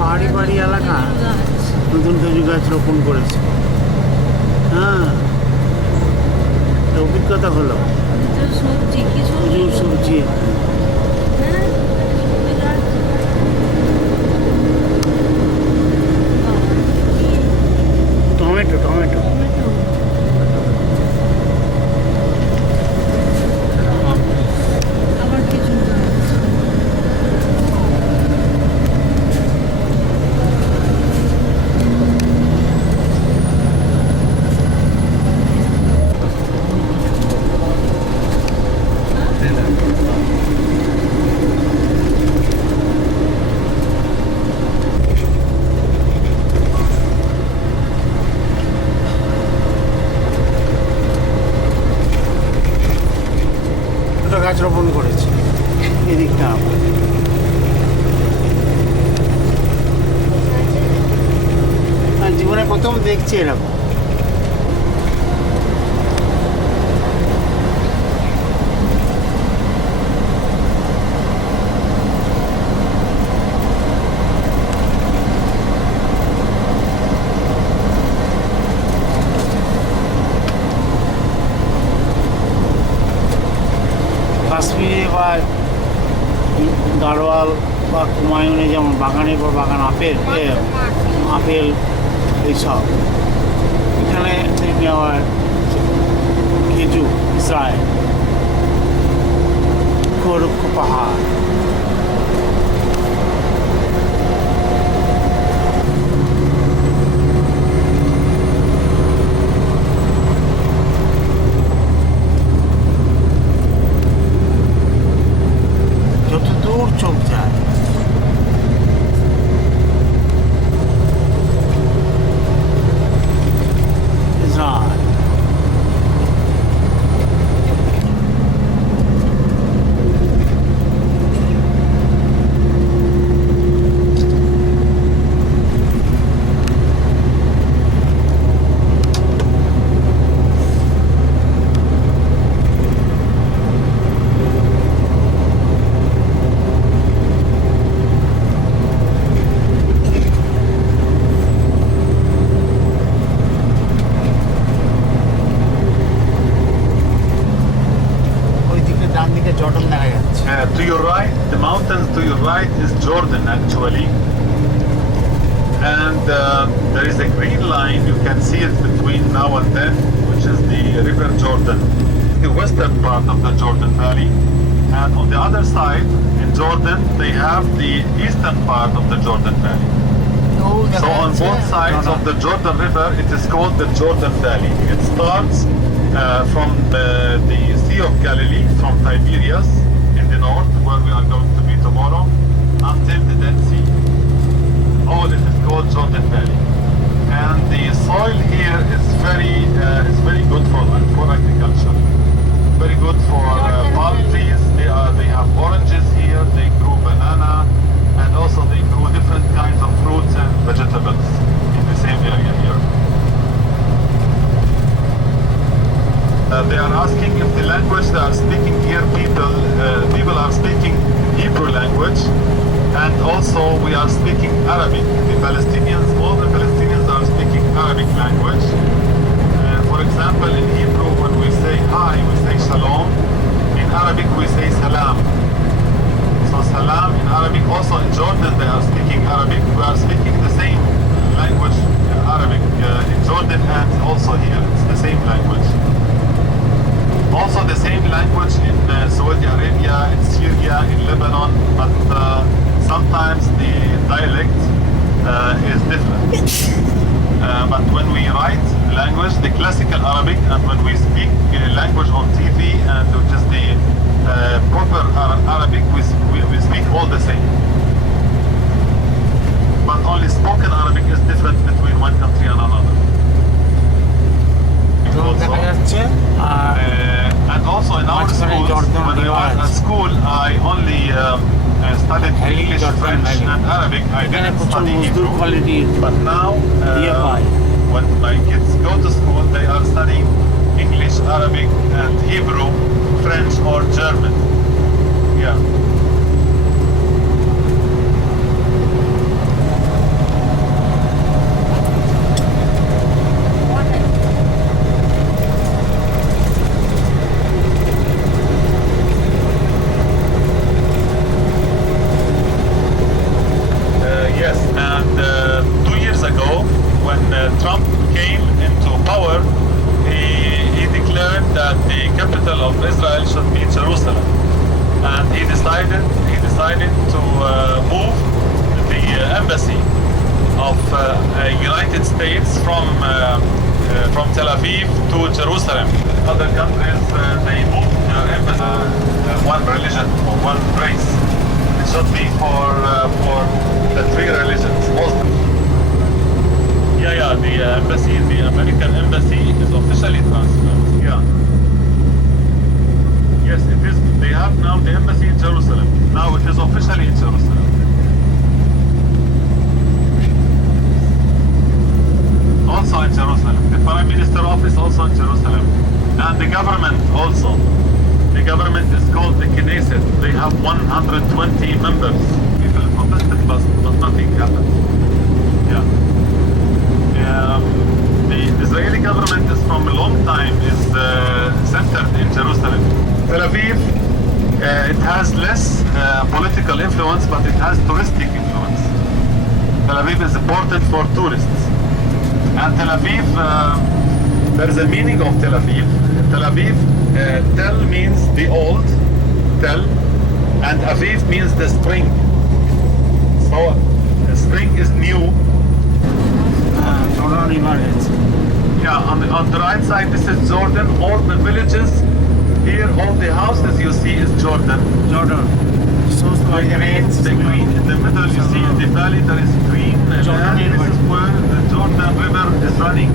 পাহাড়ি পাহাড়ি এলাকা নতুন খেজুর গাছ রোপণ করেছে। হ্যাঁ, একটা অভিজ্ঞতা হলো। সবজি কি প্রচুর সবজি। টমেটো টমেটো আবার কিছু গাছ রোপণ করেছে এদিকটা আবার। জীবনে প্রথম দেখছি এরকম। কাশ্মীরে বা গাড়োয়াল বা কুমায়ুনে যেমন বাগানে বা বাগান আপেল এইসব, এখানে দেখি আবার খেজুর, ইসরায়েল, রুক্ষ পাহাড়। যত দূর চোখ যায় ইসরায়েল। Jordan দেখা যাচ্ছে। To your right, the mountains to your right is Jordan actually. And there is a green line, you can see it between now and then, which is the river Jordan, the western part of the Jordan Valley. And on the other side, in Jordan, they have the eastern part of the Jordan Valley. So on both sides of the Jordan River, it is called the Jordan Valley. It starts from the Sea of Galilee, from Tiberias in the north, where we are going to be tomorrow, until the Dead Sea. All it is called Jordan Valley. And the soil here is very good for agriculture. Very good for palm trees. They have oranges here. They grow banana, and also they grow different kinds of fruits and vegetables in the same area here. They are asking if the language they are speaking here, people are speaking Hebrew language, and also we are speaking Arabic. The Palestinians, all the Palestinians are speaking Arabic language. For example, in Hebrew, when we say hi, we say shalom. In Arabic, we say salam. So salam in Arabic. Also in Jordan, they are speaking Arabic. We are speaking the same language in Arabic in Jordan, and also here it's the same language. Also the same language in Saudi Arabia, in Syria, in Lebanon, but sometimes the dialect is different. But when we write language, the classical Arabic, and when we speak language on TV, and which is the proper Arabic, we speak all the same. But only spoken Arabic is different between one country and another. And also in our schools, when I was at school, I only studied English, French, and Arabic. I didn't study Hebrew. But now, when my kids go to school, they are studying English, Arabic, and Hebrew, French, or German. Yeah. Israel should be Jerusalem. And he decided to move the embassy of United States from Tel Aviv to Jerusalem. Other countries they move their embassy one religion or one race. It should be for the three religions. Yeah, the embassy, the American embassy is officially transferred. Yeah. Yes, it is. They have now the embassy in Jerusalem. Now it is officially in Jerusalem. Also in Jerusalem. The Prime Minister office also in Jerusalem. And the government also. The government is called the Knesset. They have 120 members. People protested, but nothing happened. Yeah. The Israeli government is from a long time is centered in Jerusalem. Tel Aviv, it has less political influence, but it has touristic influence. Tel Aviv is important for tourists. And Tel Aviv, there is a meaning of Tel Aviv. Tel Aviv, Tel means the old, Tel, and Aviv means the spring. So, spring is new. Yeah, on the right side, this is Jordan. All the villages here, all the houses you see is Jordan. So The green in the middle, you see in the valley there is green land. This is where the Jordan River is running.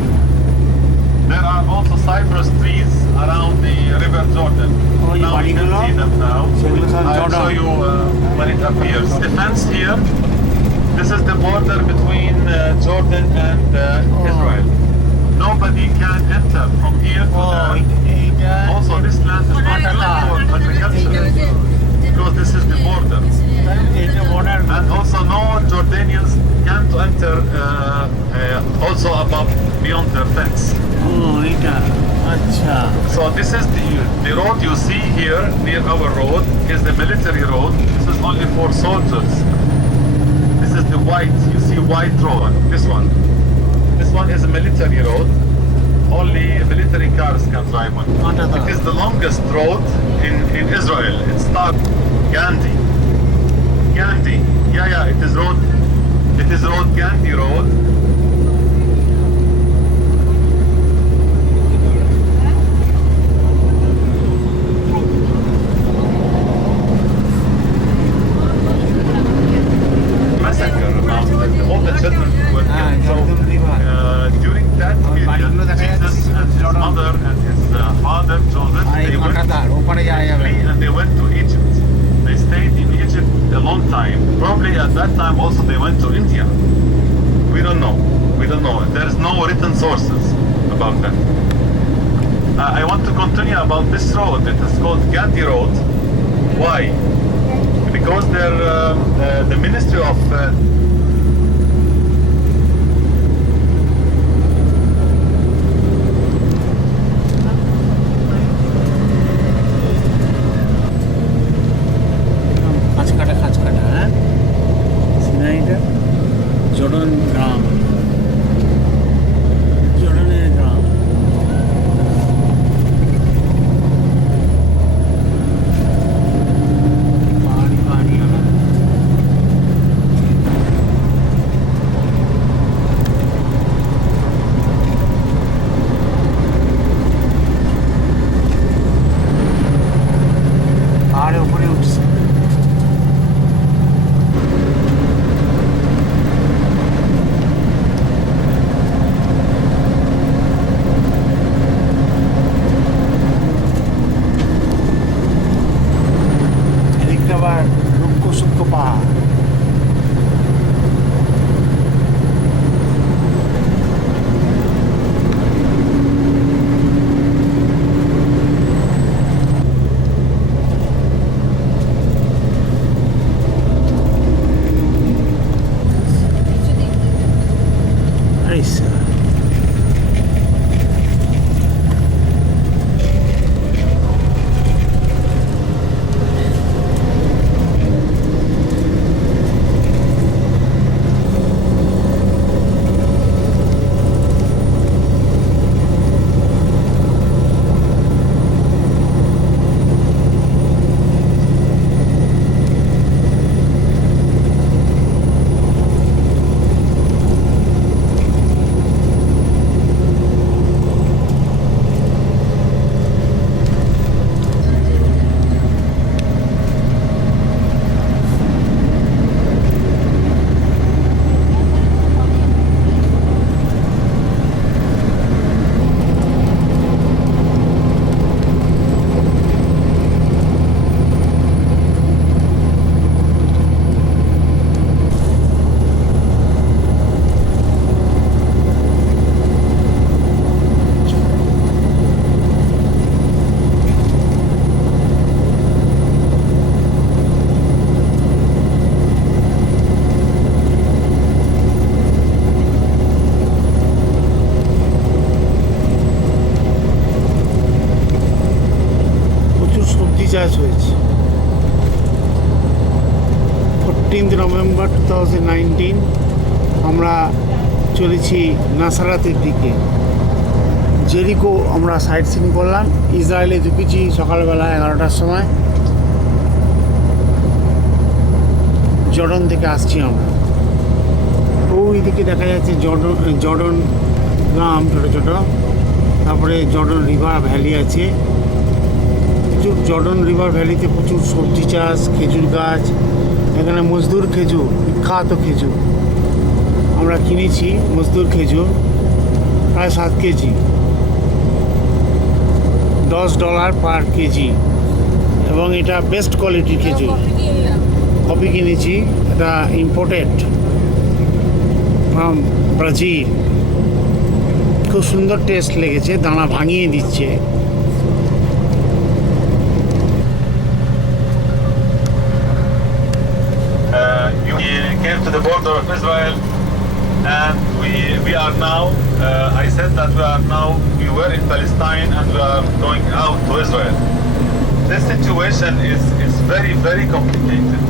There are also cypress trees around the River Jordan. Now you can see them now. I'll show you when it appears. The fence here, this is the border between Jordan and Israel. Nobody can enter from here to there. Also, this land is not allowed for agriculture because this is the border. And also, no Jordanians can enter also above beyond their fence. So this is the road you see here near our road is the military road. This is only for soldiers. This is the white, you see white road, this one. This one is a military road. Only military cars can drive on. It is the longest road in Israel. It starts Gandhi. Yeah, it is road Gandhi Road. Massacre about all the children who were killed. So during that period, Jesus and his mother and his father Joseph, they went and they went to Egypt. They stayed in Egypt a long time. Probably at that time also they went to India. We don't know. There is no written sources about that. I want to continue about this road. It is called Gandhi Road. Why? Because the Ministry of Jordan গ্রাম জর্ডানের গ্রাম পানি পাহাড়ে উপরে উঠছে নভেম্বর 2019 আমরা চলেছি নাসারাতের দিকে। জেরিকো আমরা সাইট সিন করলাম, ইসরায়েলে ঢুকেছি সকালবেলা 11টার সময়। জর্ডন থেকে আসছি আমরা। ওই দিকে দেখা যাচ্ছে জর্ডন গ্রাম ছোটো ছোটো, তারপরে জর্ডন রিভার ভ্যালি আছে। প্রচুর জর্ডন রিভার ভ্যালিতে প্রচুর সবজি চাষ, খেজুর গাছ, এখানে মজদুর খেজুর, বিখ্যাত খেজুর আমরা কিনেছি। মজদুর খেজুর প্রায় 7 কেজি, $10 পার কেজি, এবং এটা বেস্ট কোয়ালিটির খেজুর। কফি কিনেছি, এটা ইম্পোর্টেড ফ্রম ব্রাজিল। খুব সুন্দর টেস্ট লেগেছে, দানা ভাঙিয়ে দিচ্ছে। You came to the border of Israel, and we are now. I said that we were in Palestine and we are going out to Israel. This situation is very, very complicated.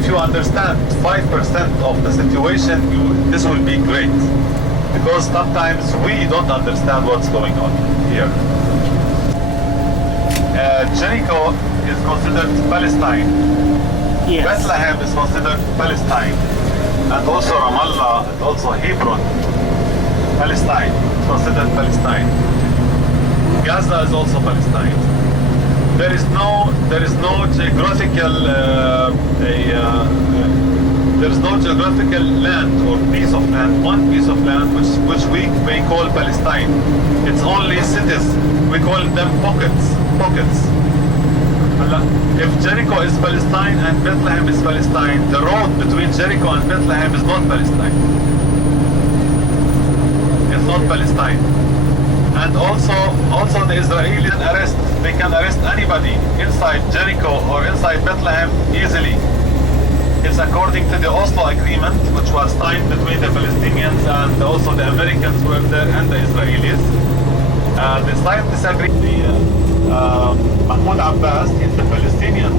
If you understand 5% of the situation, this will be great, because sometimes we don't understand what's going on here. Jericho is considered Palestine. Yes. Bethlehem is considered Palestine, and also Ramallah and also Hebron, Palestine, considered Palestine. Gaza is also Palestine. There is no geographical land or piece of land, one piece of land which we may call Palestine. It's only cities. We call them pockets. If Jericho is Palestine and Bethlehem is Palestine, the road between Jericho and Bethlehem is not Palestine. It's not Palestine. And also the Israelis arrest. They can arrest anybody inside Jericho or inside Bethlehem easily. It's according to the Oslo Agreement, which was signed between the Palestinians and also the Americans were there and the Israelis. They signed this agreement. Mahmoud Abbas is the Palestinian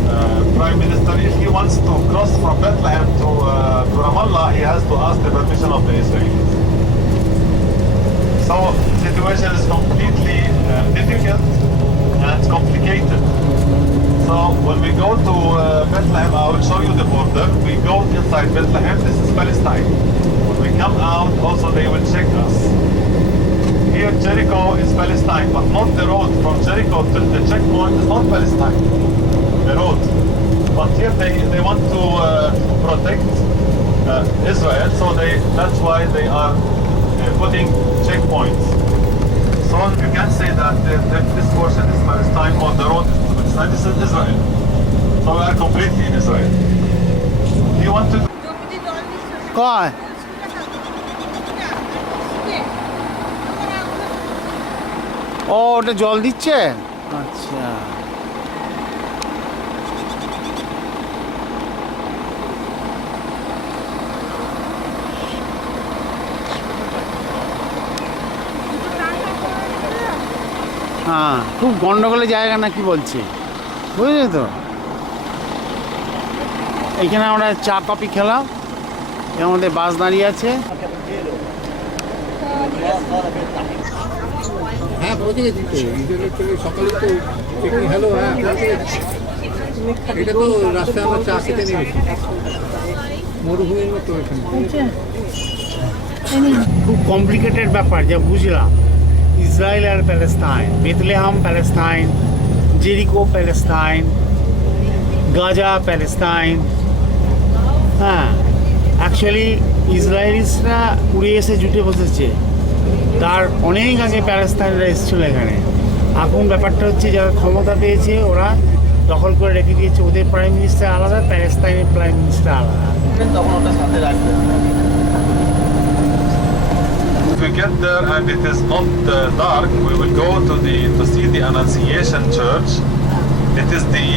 Prime Minister. If he wants to cross from Bethlehem to Ramallah, he has to ask the permission of the Israelis. So the situation is completely difficult and complicated. So when we go to Bethlehem, I will show you the border. We go inside Bethlehem, this is Palestine. When we come out, also they will check us. Here Jericho is Palestine, but not the road from Jericho to the checkpoint is not Palestine, the road. But here they want to protect Israel, so that's why they are putting checkpoints. So you can say that this portion is Palestine, or the road is Palestine. This is Israel. So we are completely in Israel. Do you want to? কয় ও ওটা জল দিচ্ছে, আচ্ছা। হ্যাঁ, খুব গন্ডগোলের জায়গা না কি বলছে, বুঝলি তো। এখানে আমরা চা কফি খেলাম, এর মধ্যে বাস দাঁড়িয়ে আছে। হ্যাঁ, পৌঁছে গেছি তো। সকালে তো হ্যালো, হ্যাঁ এটা তো রাস্তায় আমরা চা খেতে নেমেছি, মরুভূমির মতো এখানে। খুব কমপ্লিকেটেড ব্যাপার যা বুঝলাম। ইসরায়েল আর Palestine, Bethlehem Palestine, Jericho Palestine, Gaza Palestine. হ্যাঁ, অ্যাকচুয়ালি ইসরায়েলিসরা উড়ে এসে জুটে বসেছে, তার অনেক আগে প্যালেস্টাইনরা এসেছিল এখানে। এখন ব্যাপারটা হচ্ছে যারা ক্ষমতা পেয়েছে ওরা দখল করে রেখে দিয়েছে, ওদের প্রাইম মিনিস্টার আলাদা, প্যালেস্টাইনের প্রাইম মিনিস্টার আলাদা। তখন ওটা সাথে রাখবে। If we get there and it is not dark, we will go to see the Annunciation Church. It is the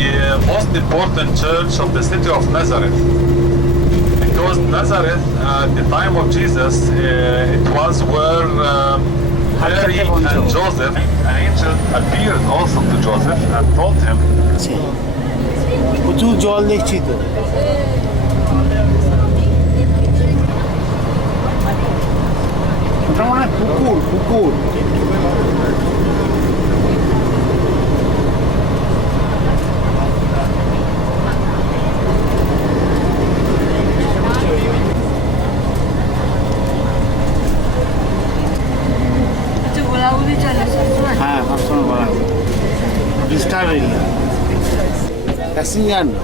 most important church of the city of Nazareth, because Nazareth at the time of Jesus it was where Mary and Joseph, an angel appeared also to Joseph and told him প্রচুর জল দেখছি তো। ওটা মানে পুকুর পুকুর। হ্যাঁ, সবসময় বলা ডিস্টার্ব এরিয়া, প্যাসেঞ্জার না।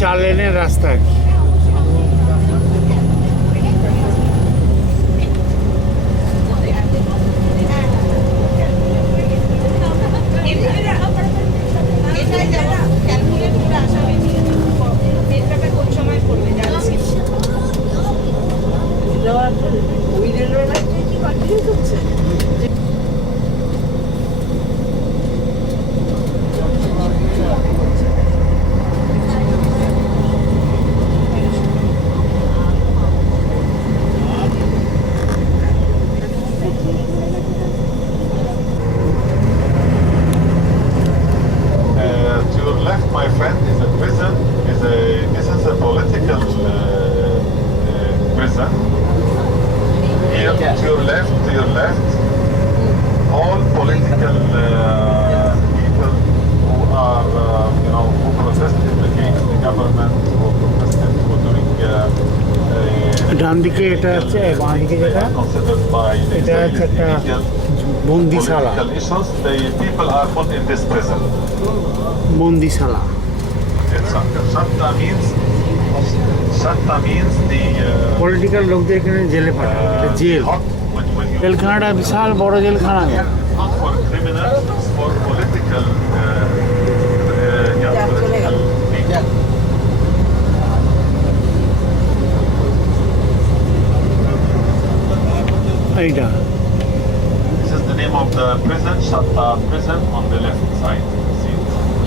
চার লেনের রাস্তা আর কি। ডান দিকে এটা হচ্ছে, বাঁ দিকে যেটা এটা হচ্ছে একটা বন্দিশালা। বন্দিশালা পলিটিক্যাল লোকদের এখানে জেলে পাঠায়, জেল। জেলখানাটা বিশাল বড় জেলখানা। এইটা This is the name of the prison, Shatta prison on the left side. See?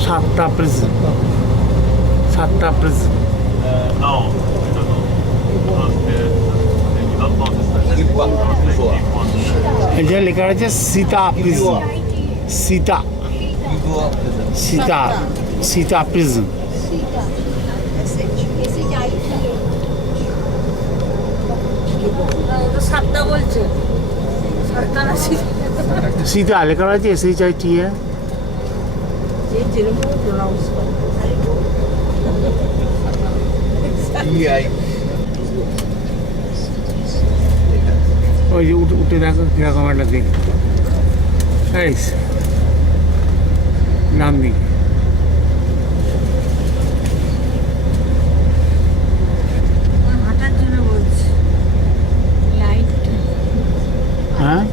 সাতটা প্রিজন, সাতটা prison. No, we don't know. Because we don't know this. এটা লেখা আছে সীতা প্রিজন, সীতা সীতা সীতা প্রিজন। সীতা লেখা আছে SHITA। ওই যে উঠে দেখো কিরকম একটা দিক, ডান দিকে। হ্যাঁ,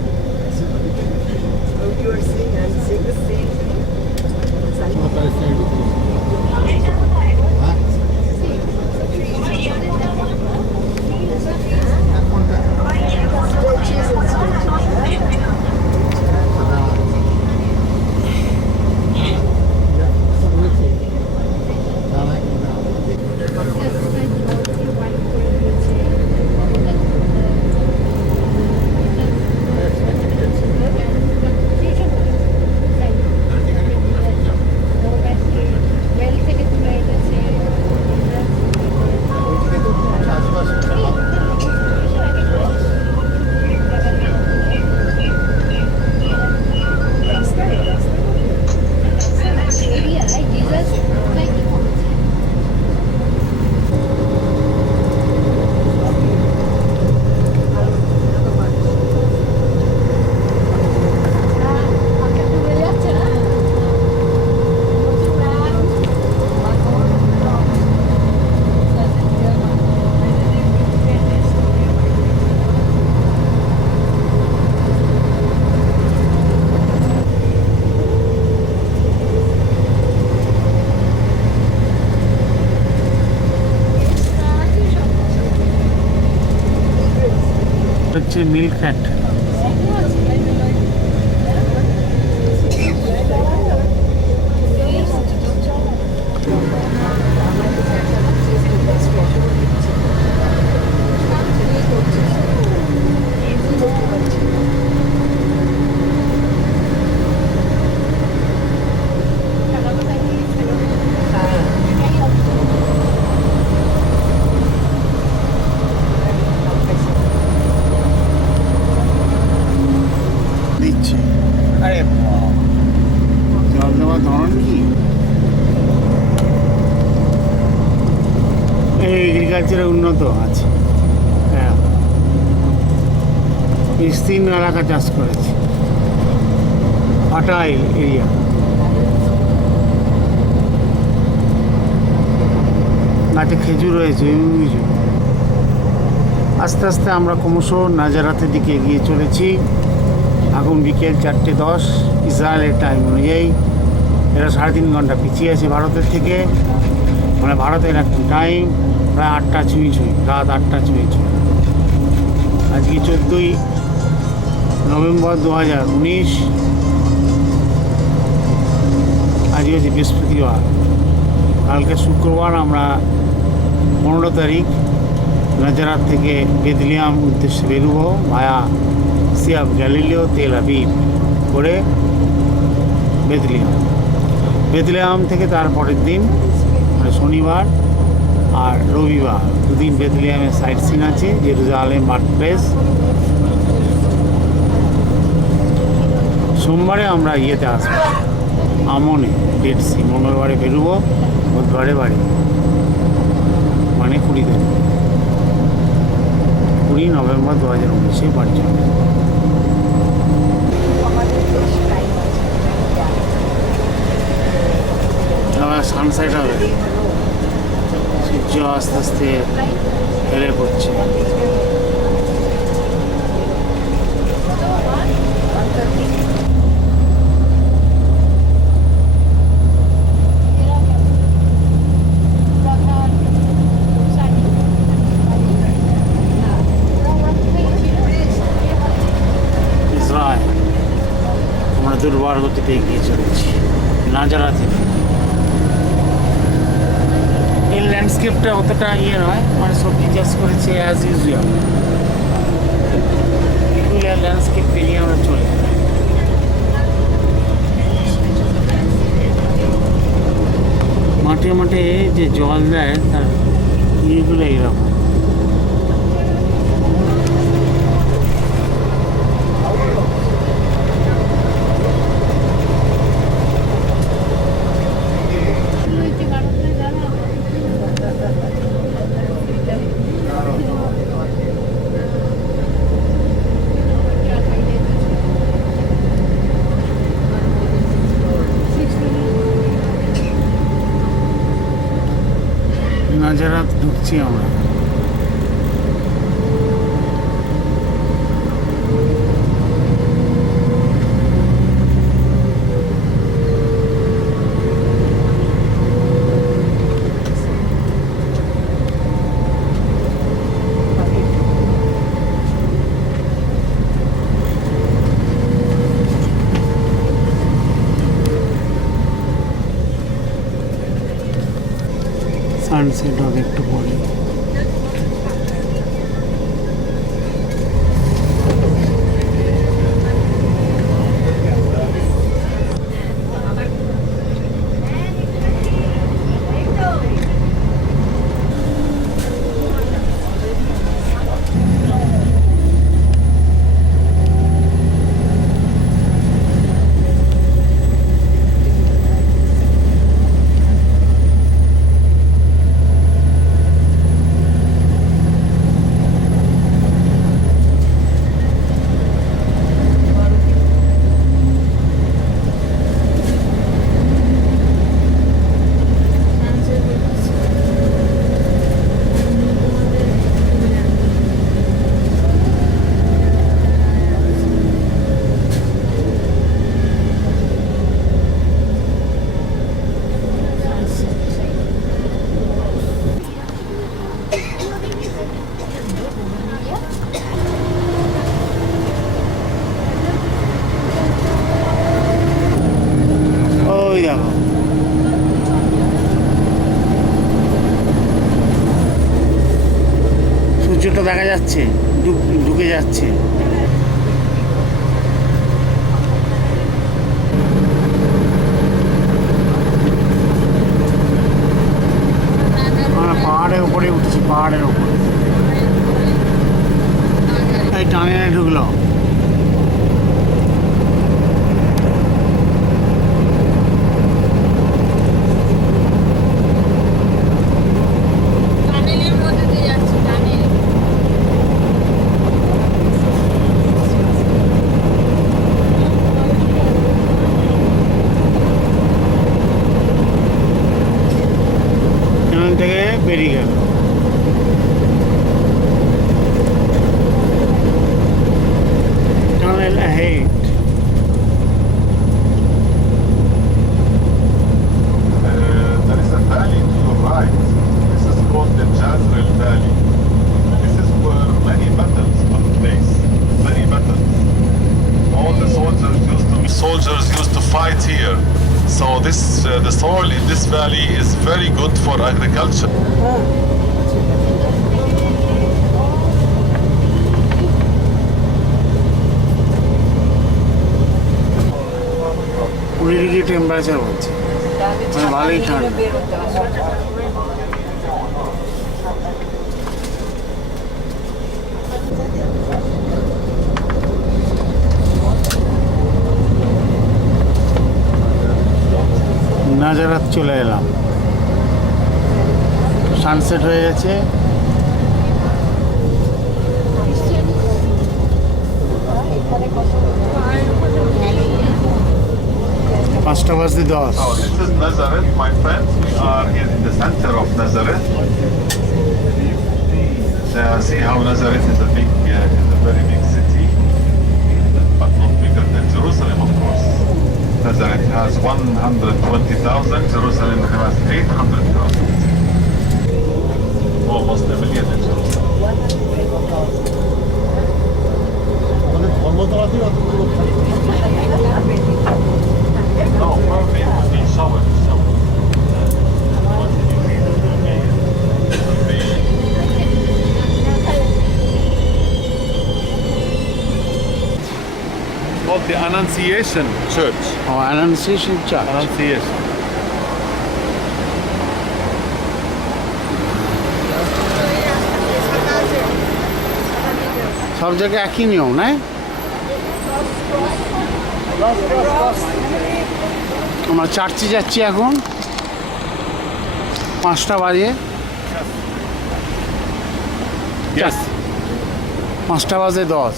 হচ্ছে মিল্ক ফ্যাট। দিচ্ছে আরে জল দেওয়ার ধরন কি? এই এগ্রিকালচারে উন্নত আছে। হ্যাঁ, বিস্তীর্ণ এলাকা চাষ করেছে, ফার্টাইল এরিয়া। গাছে খেজুর রয়েছে। আস্তে আস্তে আমরা ক্রমশ নাজারাতের দিকে এগিয়ে চলেছি। এখন বিকেল 4:10 ইসরায়েলের টাইম অনুযায়ী। এরা 3.5 ঘন্টা পিছিয়ে আছে ভারতের থেকে। মানে ভারতের এখন টাইম প্রায় 8টা ছুঁই, রাত 8টা ছুঁই। আজকে 14ই নভেম্বর 2019। আজকে হচ্ছে বৃহস্পতিবার। কালকে শুক্রবার আমরা 15 তারিখ নাজারাত থেকে বেথলেহেম উদ্দেশ্যে বেরোবো via sea of Galileo Tel Aviv করে বেথলেহেম থেকে তারপরের দিন মানে শনিবার আর রবিবার দুদিন বেথলেহেমের সাইট সিন আছে। Jerusalem birth place. সোমবারে আমরা ইয়েতে আসবো আমনে ডেড সি। মঙ্গলবারে বেরোবো, বুধবারে বাড়ি, মানে 20 তারিখ 20 নভেম্বর 2019 বাড়ি যাবে। সানসেট হবে, সূর্য আস্তে আস্তে হেলে পড়ছে। আমরা দুর্বার গতিতে এগিয়ে চলেছি নাজারাতে। এই ল্যান্ডস্কেপটা অতটা ইয়ে নয়, মানে সবজি চাষ করেছে অ্যাজ ইউজুয়াল। এগুলো ল্যান্ডস্কেপ পেরিয়ে আমরা চলে যাই। মাঠে মাঠে যে জল দেয় তার ইয়েগুলো এইরকম। নাজারাত ঢুকছি আমরা। সানসেট হবে একটু পরে। কিছুটা দেখা যাচ্ছে, ঢুকে যাচ্ছে। আমরা পাহাড়ের উপরে উঠছি, পাহাড়ের উপরে। এই টানে ঢুকলো। থেকে বেরিয়ে গেল। Tunnel ahead. There is a valley to the right. This is called the Jazreel Valley. This is where many battles took place. Many battles. All the soldiers used to fight here. So the soil in this valley is very good for agriculture. পুরীর টেম্পারেচার হচ্ছে মানে ভালোই ঠান্ডা। নাজারাত চলে এলাম, সানসেট হয়ে গেছে। পাঁচটা বাজতে 10। Oh, this is Nazareth, my friends. We are here in the center of Nazareth. See how Nazareth is a very big city, but not bigger than Jerusalem, of course. Nazareth has 120,000, Jerusalem has 800,000. Almost a million in Jerusalem. No, probably it would be showered. Called the Annunciation Church. Oh, Annunciation-Charch. Annunciation. সব জায়গায় একই নিয়ম না? আমরা চার্চে যাচ্ছি এখন, 5টা বাজে। Yes. 5টা বাজে 10।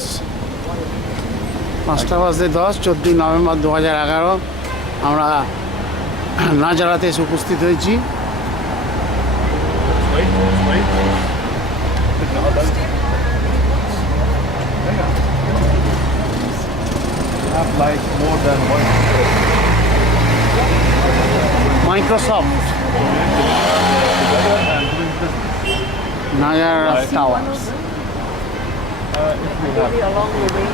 5টা বাজে 10, 14 নভেম্বর 2011 আমরা নাজারাতে এসে উপস্থিত হয়েছি। Have like more than one. Microsoft Nazarat Towers. If we have. along the way.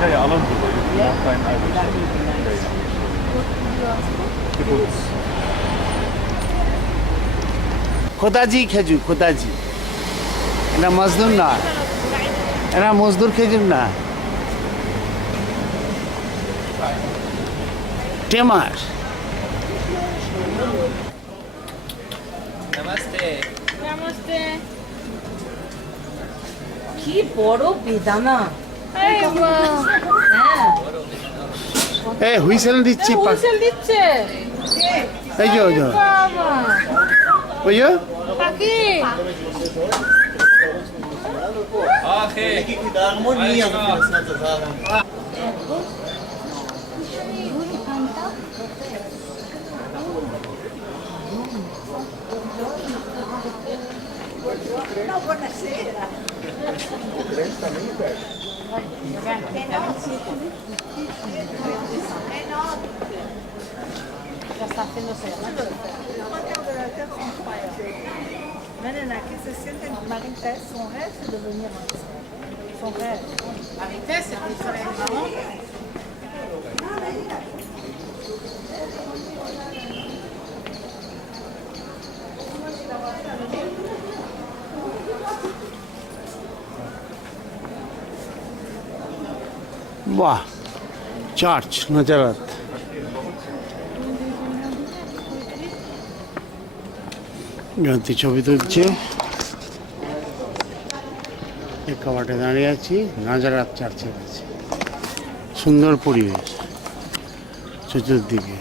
Yeah, along the way. If you have time, I will show you. Kibbutz. খোদাজি খেজুর, খোদাজি। এটা মজদুর না, এটা মজদুর খেজুর না, টেমার। কি বড় বেদানা! এ হুইসেল দিচ্ছি, দিচ্ছে এই যে ওই যে ওই যে Ya está haciéndose. Qui se sienten Marie-Thèse, son rêve, c'est de venir ici. Son rêve. Marie-Thèse, c'est une soleil marrant. বাহ, চার্চ নাজারাত। জায়ন্তী ছবি তুলছে, কাবাটে দাঁড়িয়ে আছি নাজারাত চার্চের কাছে। সুন্দর পরিবেশ চতুর্দিকে।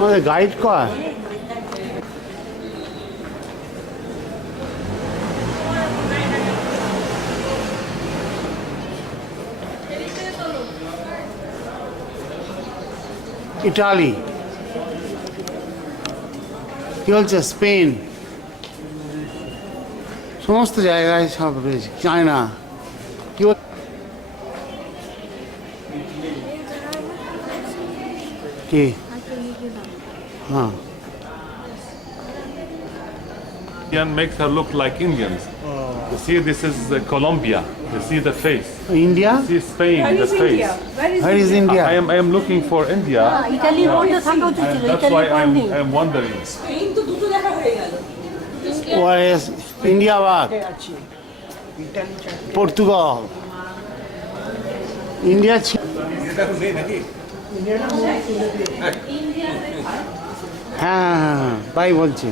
আমাদের গাইড কর। ইটালি, কি বলছে, স্পেন, সমস্ত জায়গায় সব রয়েছে। চায়না, কি কি, হ্যাঁ। Indian makes her look like Indians. You see, this is Colombia. You see the face. India? You see Spain, the face. Where is India? I am looking for India. Italy বন্ধ থাকা উচিত ছিল, That's ইতালি why বন্ধ। I am wondering. Where is India? What? Portugal. India. হ্যাঁ, তাই বলছি।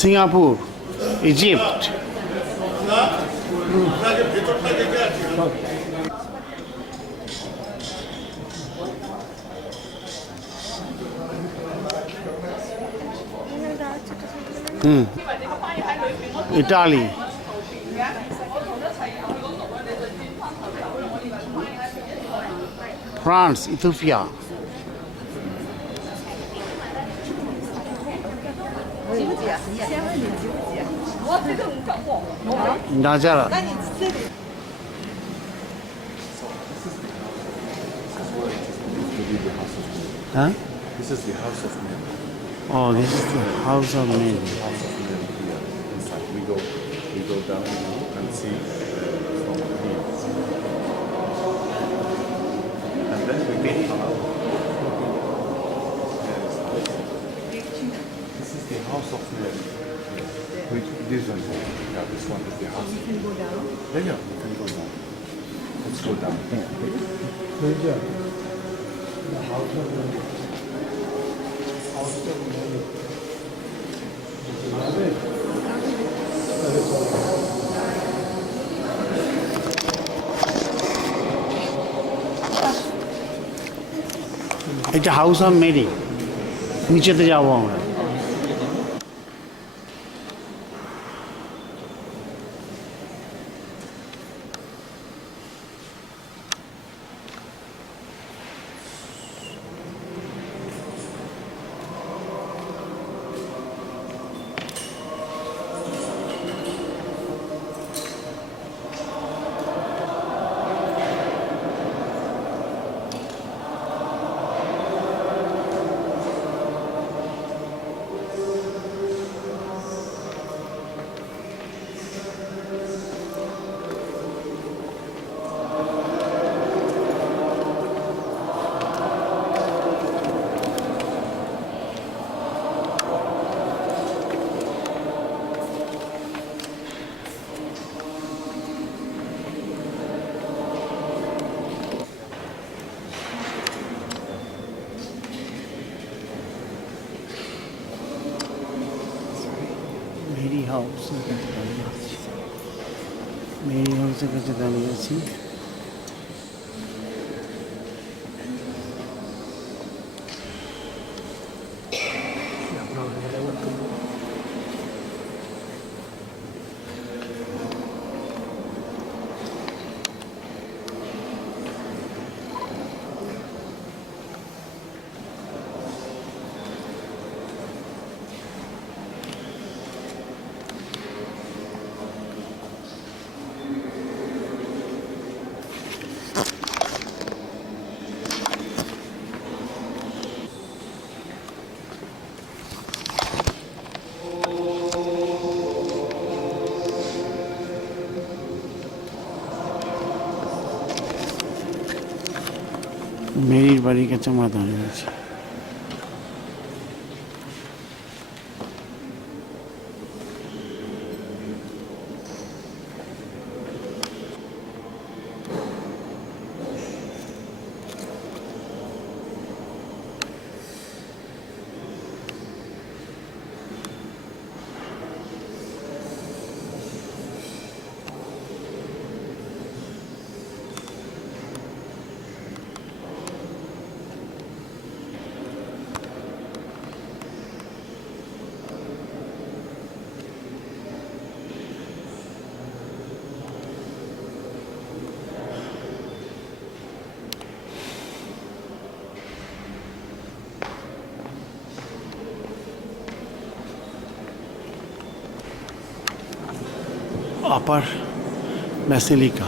Singapore, Egypt. Italy, France, Ethiopia, Nazareth. Huh? This is the house of Mary. Oh, this is the house of Mary. House of Mary here inside. We go down now and see from here. And then we go out. This is the house of Mary. This one. Yeah, this one is the house. You can go down? Yeah, we can go down. Let's go down. The house of Mary. House of Mary. এটা house of Mary. নিচেতে যাবো আমরা। মেরি হাউসের কাছে দাঁড়িয়ে আছি। মেরি হাউসের কাছে দাঁড়িয়ে আছি। মেরির বাড়ির কাছে আমরা দাঁড়িয়ে আছি। Upper Basilica.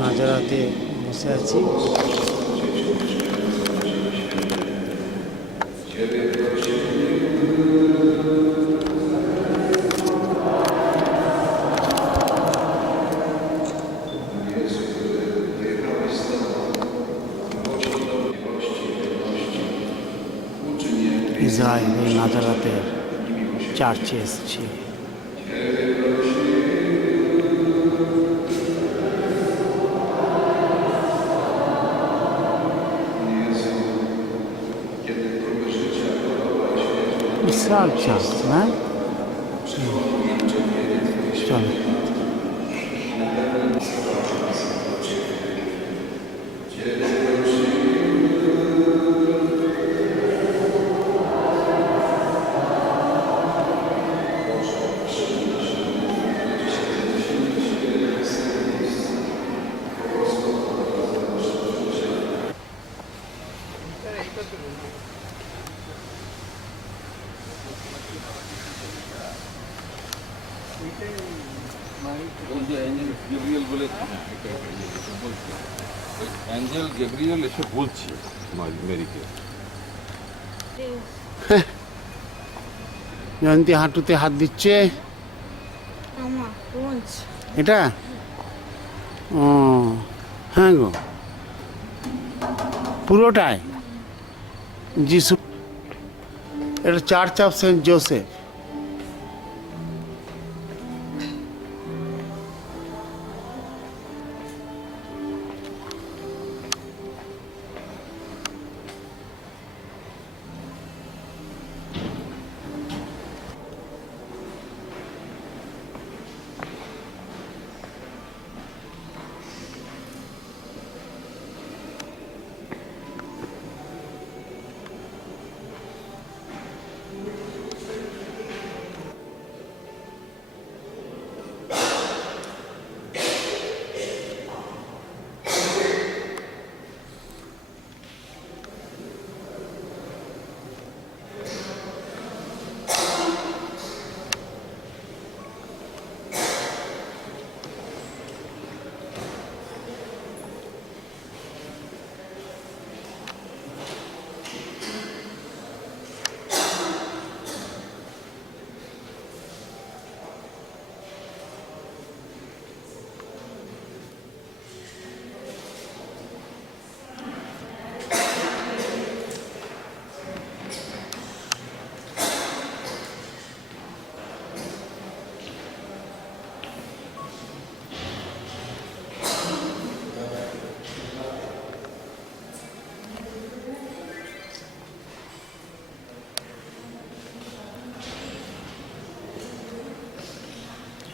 নাজারাতে বসে আছি। ইসরায়েলের নাজারাতের চার্চে এসেছি। বিশাল চার্চ, না? চলো। অ্যাঞ্জেল গ্যাব্রিয়েল এসে বলছে মেরিকে। জয়ন্তী হাঁটুতে হাত দিচ্ছে। এটা ও হ্যাঁ গো, পুরোটাই যিশু। এটা চার্চ অফ সেন্ট জোসেফ।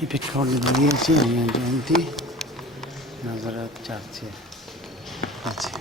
এই প্রেক্ষাপটে দাঁড়িয়ে আছি আমি জয়ন্তী নাজারাথ-চার্চে আছে।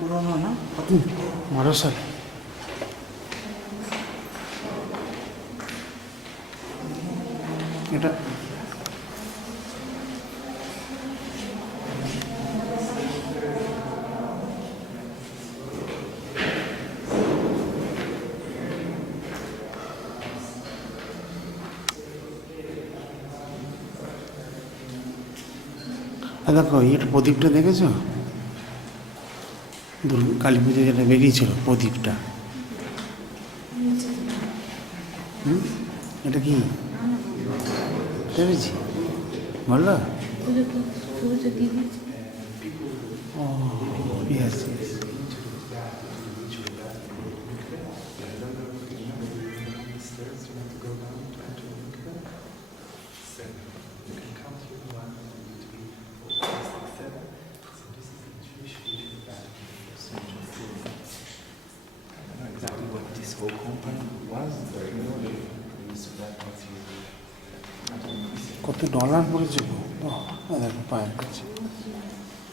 পুরোনো না 12 সাল। এটা দেখো এটা প্রদীপটা দেখেছো? কালী পুজো যেটা বেরিয়েছিল প্রদীপটা, এটা কি ভেবেছি বললো? ও ইয়েস ইয়েস। কত ডলার পড়েছে দেখো পায়ের কাছে।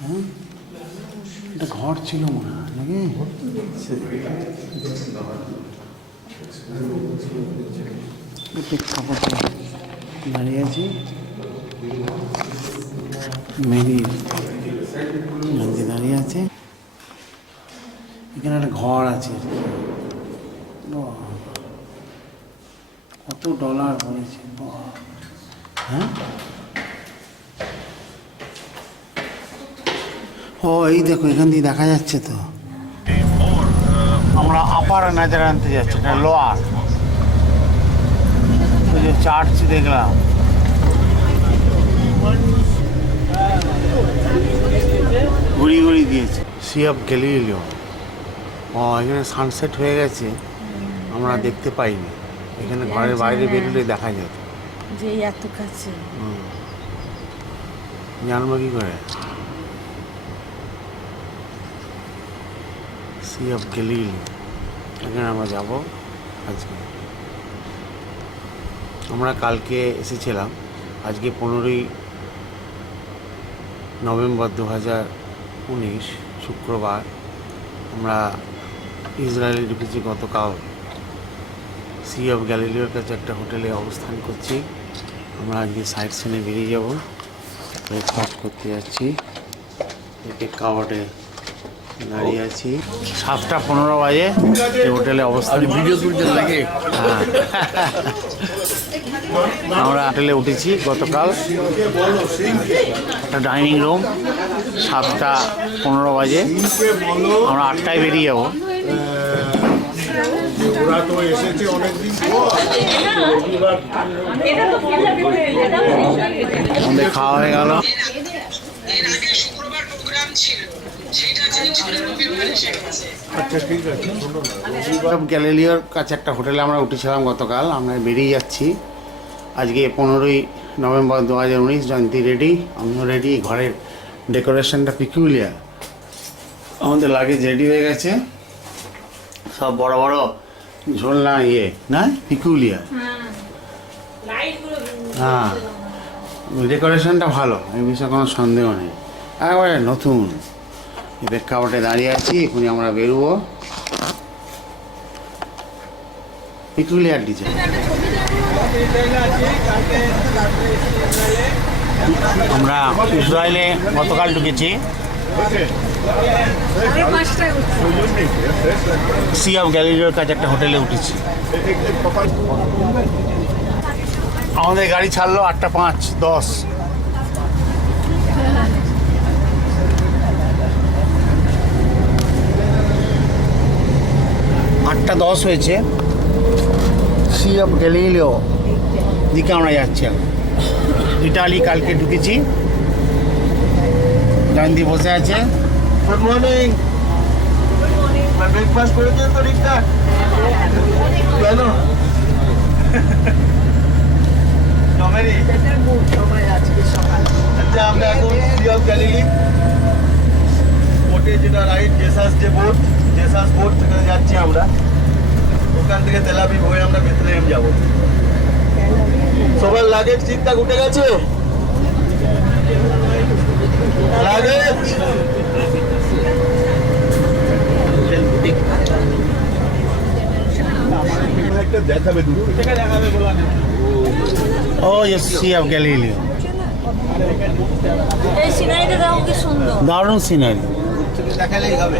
হ্যাঁ এটা ঘর ছিল মনে হয় নাকি? প্রেক্ষাপটে দাঁড়িয়ে আছি মেরির মন্দির দাঁড়িয়ে আছে। এখানে একটা ঘর আছে। কত ডলার পড়েছে। হ্যাঁ ও এই দেখো এখান দিয়ে দেখা যাচ্ছে তো। আমরা আপার নজর আনতে যাচ্ছি না লোয়ার। ওই যে চার্চ দেখলাম, ঘুরি ঘুরি দিয়েছে। C of Galilei. ও এখানে সানসেট হয়ে গেছে, আমরা দেখতে পাইনি। এখানে ঘরের বাইরে বেরোলে দেখা যেত যে এত কাছে। জানবো কি করে? সি অফ গ্যালিলি, এখানে আমরা যাবো আজকে। আমরা কালকে এসেছিলাম, আজকে 15ই নভেম্বর 2019 শুক্রবার। আমরা ইসরায়েলে ঢুকেছি গতকাল। সি অফ গ্যালিলিওর কাছে একটা হোটেলে অবস্থান করছি। আমরা আজকে সাইট সিনে বেরিয়ে যাব, ব্রেকফাস্ট করতে যাচ্ছি। কাওয়ার্ডে দাঁড়িয়ে আছি। 7:15 বাজে এই হোটেলে অবস্থান। ভিডিও তুলতে লাগে। হ্যাঁ আমরা হোটেলে উঠেছি গতকাল। একটা ডাইনিং রুম। 7:15 বাজে, আমরা 8টায় বেরিয়ে যাব। আমাদের খাওয়া হয়ে গেল। গ্যালিলিওর কাছে একটা হোটেলে আমরা উঠেছিলাম গতকাল। আমরা বেরিয়ে যাচ্ছি আজকে 15ই নভেম্বর 2019। জয়ন্তী রেডি, আমিও রেডি। ঘরের ডেকোরেশনটা পিকুলিয়ার। আমাদের লাগেজ রেডি হয়ে গেছে, সব বড় বড় ঝোলনা ইয়ে না পিকুলিয়ার। হ্যাঁ ডেকোরেশনটা ভালো, এই বিষয়ে কোনো সন্দেহ নেই, একেবারে নতুন। প্রেক্ষাপটে দাঁড়িয়ে আছি, এখনই আমরা বেরোবো। Peculiar design. আমরা ইসরায়েলে গতকাল ঢুকেছি। সি অফ গ্যালিলিওর কাছে একটা হোটেলে উঠেছি। আমাদের গাড়ি ছাড়লো 8:05-10। 8:10 হয়েছে। সি অফ গ্যালিলিও দিকে আমরা যাচ্ছি। ইটালি কালকে ঢুকেছি। জয়ন্তী বসে আছে। Good morning. ব্রেকফাস্ট করেছেন তো ঠিকঠাক? কেন জমেরি? আচ্ছা, আমরা এখন সি অফ গ্যালিলি বোটে, যেটা রাইট জেসাস যে বোট, জেসাস বোট সেখানে যাচ্ছি আমরা। ওখান থেকে তেল আবিব হয়ে আমরা বেথলেহেম যাব। সবার লাগেজ ঠিকঠাক উঠে গেছে? লাগেজ একটা দেখাবে দূর থেকে, দেখাবে বলা নেই। ও সি অফ গ্যালিলিও। এই সিনারিটা দেখো কি সুন্দর, দারুণ সিনারি। দেখালেই হবে।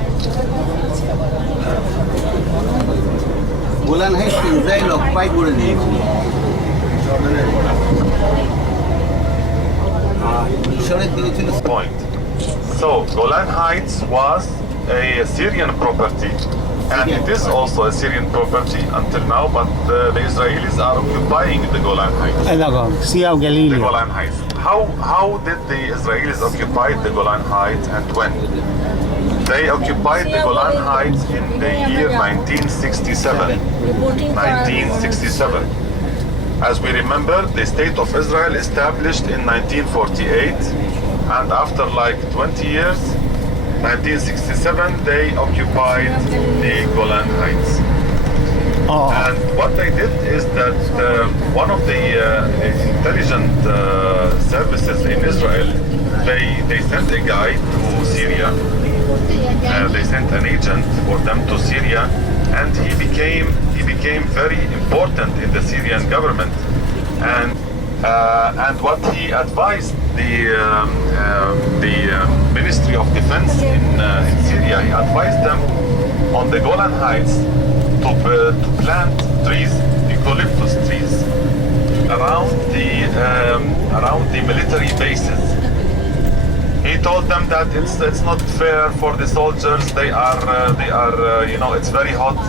গোলান হাইটস ইসরায়েল অকুপাই করে দিয়েছিল। মিশরের দিকে ছিল। Point. So Golan Heights was a Syrian property, and it is also a Syrian property until now, but the Israelis are occupying the Golan Heights. এই দেখো Sea of The Galileo. Golan Heights. How did the Israelis occupy the Golan Heights and when? They occupied the Golan Heights in the year 1967. 1967. As we remember, the State of Israel established in 1948, and after like 20 years, 1967, they occupied the Golan Heights. Oh. And what they did is that one of the intelligent services in Israel, they sent a guy to Syria. They sent an agent for them to Syria, and he became very important in the Syrian government. And what he advised the Ministry of Defense in Syria, he advised them on the Golan Heights to plant trees, eucalyptus trees, around the military bases. He told them that it's not fair for the soldiers. They are it's very hot,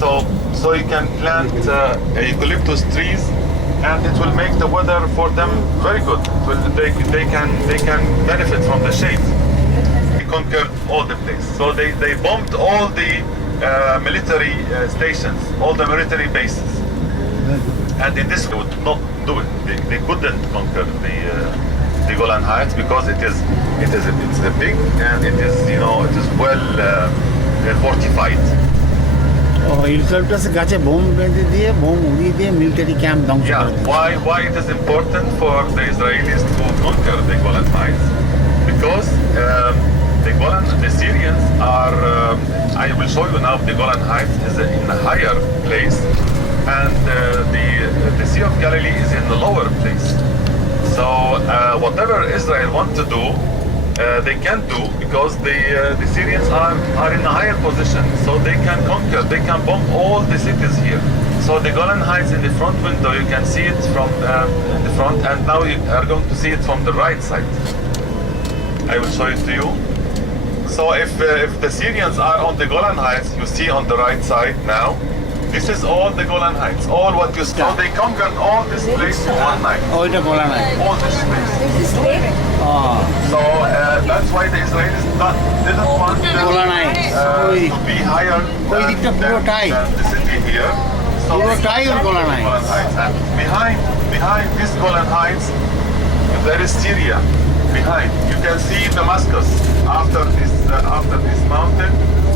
so you can plant eucalyptus trees, and it will make the weather for them very good. They can benefit from the shade. They conquered all the place, so they bombed all the military stations, all the military bases, and in this way would not do it. They couldn't conquer the Golan Heights because it's big, and it is well fortified. ইউক্যালিপটাসের গাছে বোম বেঁধে দিয়ে, বোম উড়িয়ে দিয়ে military camp ধ্বংস করে দিয়েছে। Why it is important for the Israelis to conquer the Golan Heights? Because the Syrians are. I will show you now. The Golan Heights is in a higher place, and the Sea of Galilee is in the lower place. So whatever Israel want to do, they can do, because the Syrians are in a higher position, so they can conquer. They can bomb all the cities here. So the Golan Heights in the front window, you can see it from the front, and now you are going to see it from the right side. I will show it to you. So if the Syrians are on the Golan Heights, you see on the right side now. This is all the Golan Heights, all what you saw. They conquered all this place in one night. Oh, it's a Golan Heights. All this place. So that's why the Israelis didn't want Golan Heights to be higher than the city here. So Golan Heights. And behind this Golan Heights, there is Syria. Behind, you can see Damascus. After this mountain,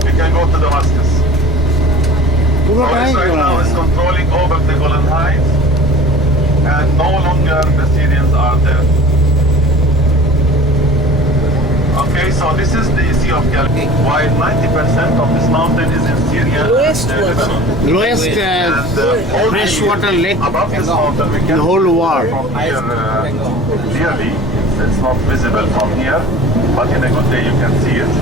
you can go to Damascus. So Israel now is controlling over the Golan Heights, and no longer the Syrians are there. Okay, so this is the Sea of Galilee. While 90% of this mountain is in Syria and Lebanon. Lowest freshwater lake Above this mountain, we can the whole world. from here clearly. It's not visible from here, but in a good day you can see it.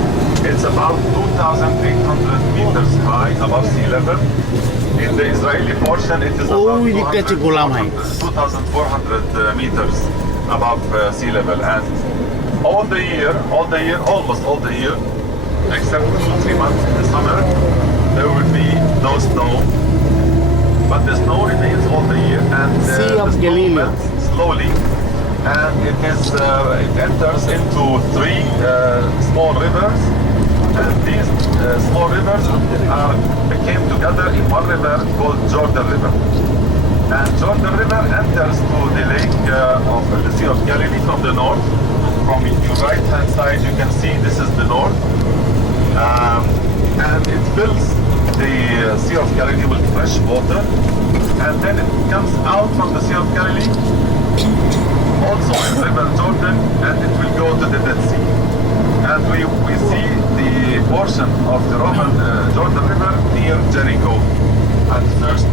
It's about 2,800 meters high above sea level. In the Israeli portion, it is about 2,400 meters above sea level. And almost all the year, except 2-3 months in the summer, there will be no snow. but the snow remains all the year, and Sea of the snow Galilee. melts slowly, and it enters into three small rivers, and these small rivers came together in one river called Jorden River. And Jordan River enters to the lake of the Sea of Galilee from the north. From your right hand side you can see this is the north, and it fills the Sea of Galilee with fresh water, and then it comes out from the Sea of Galilee also in River Jordan, and it will go to the Dead Sea. And we see the portion of the Roman Jordan River near Jericho. At first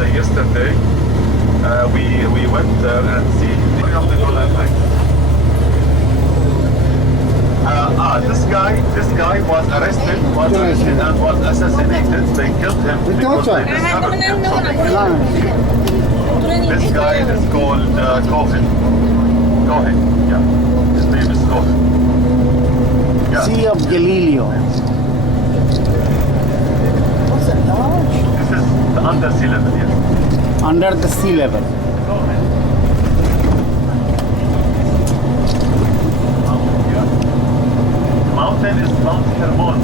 day yesterday, we went there and see the Golan Heights. This guy was arrested and was assassinated. They killed him because they discovered him. This guy is called Cohen. Yeah. His name is Cohen. Yeah. Sea of Galilee. This is the under sea level, yes. Under the sea level. Mountain is Mount Hermon.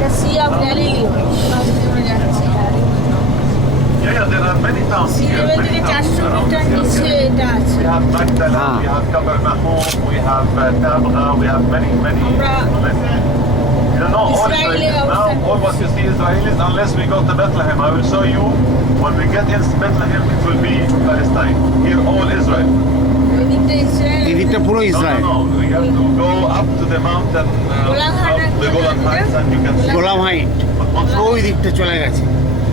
The Sea of Galilee. Yeah, there are many towns Sea here. level Many থেকে towns 400 around metre here. নিচে এটা আছে। We have Magdala, we have Capernaum, we have Tabgha, we have many. You know, all Israeli Israelis. Now, all what you see Israelis, unless we go to Bethlehem. I will show you, when we get in Bethlehem, it will be Palestine. Here, all Israel. ওই দিকটা ইসরায়েল। এদিকটা পুরো No, Israel. we have to go up to the mountain, up the Golan Heights, and you can see. Golan height ওই দিকটা চলে গেছে,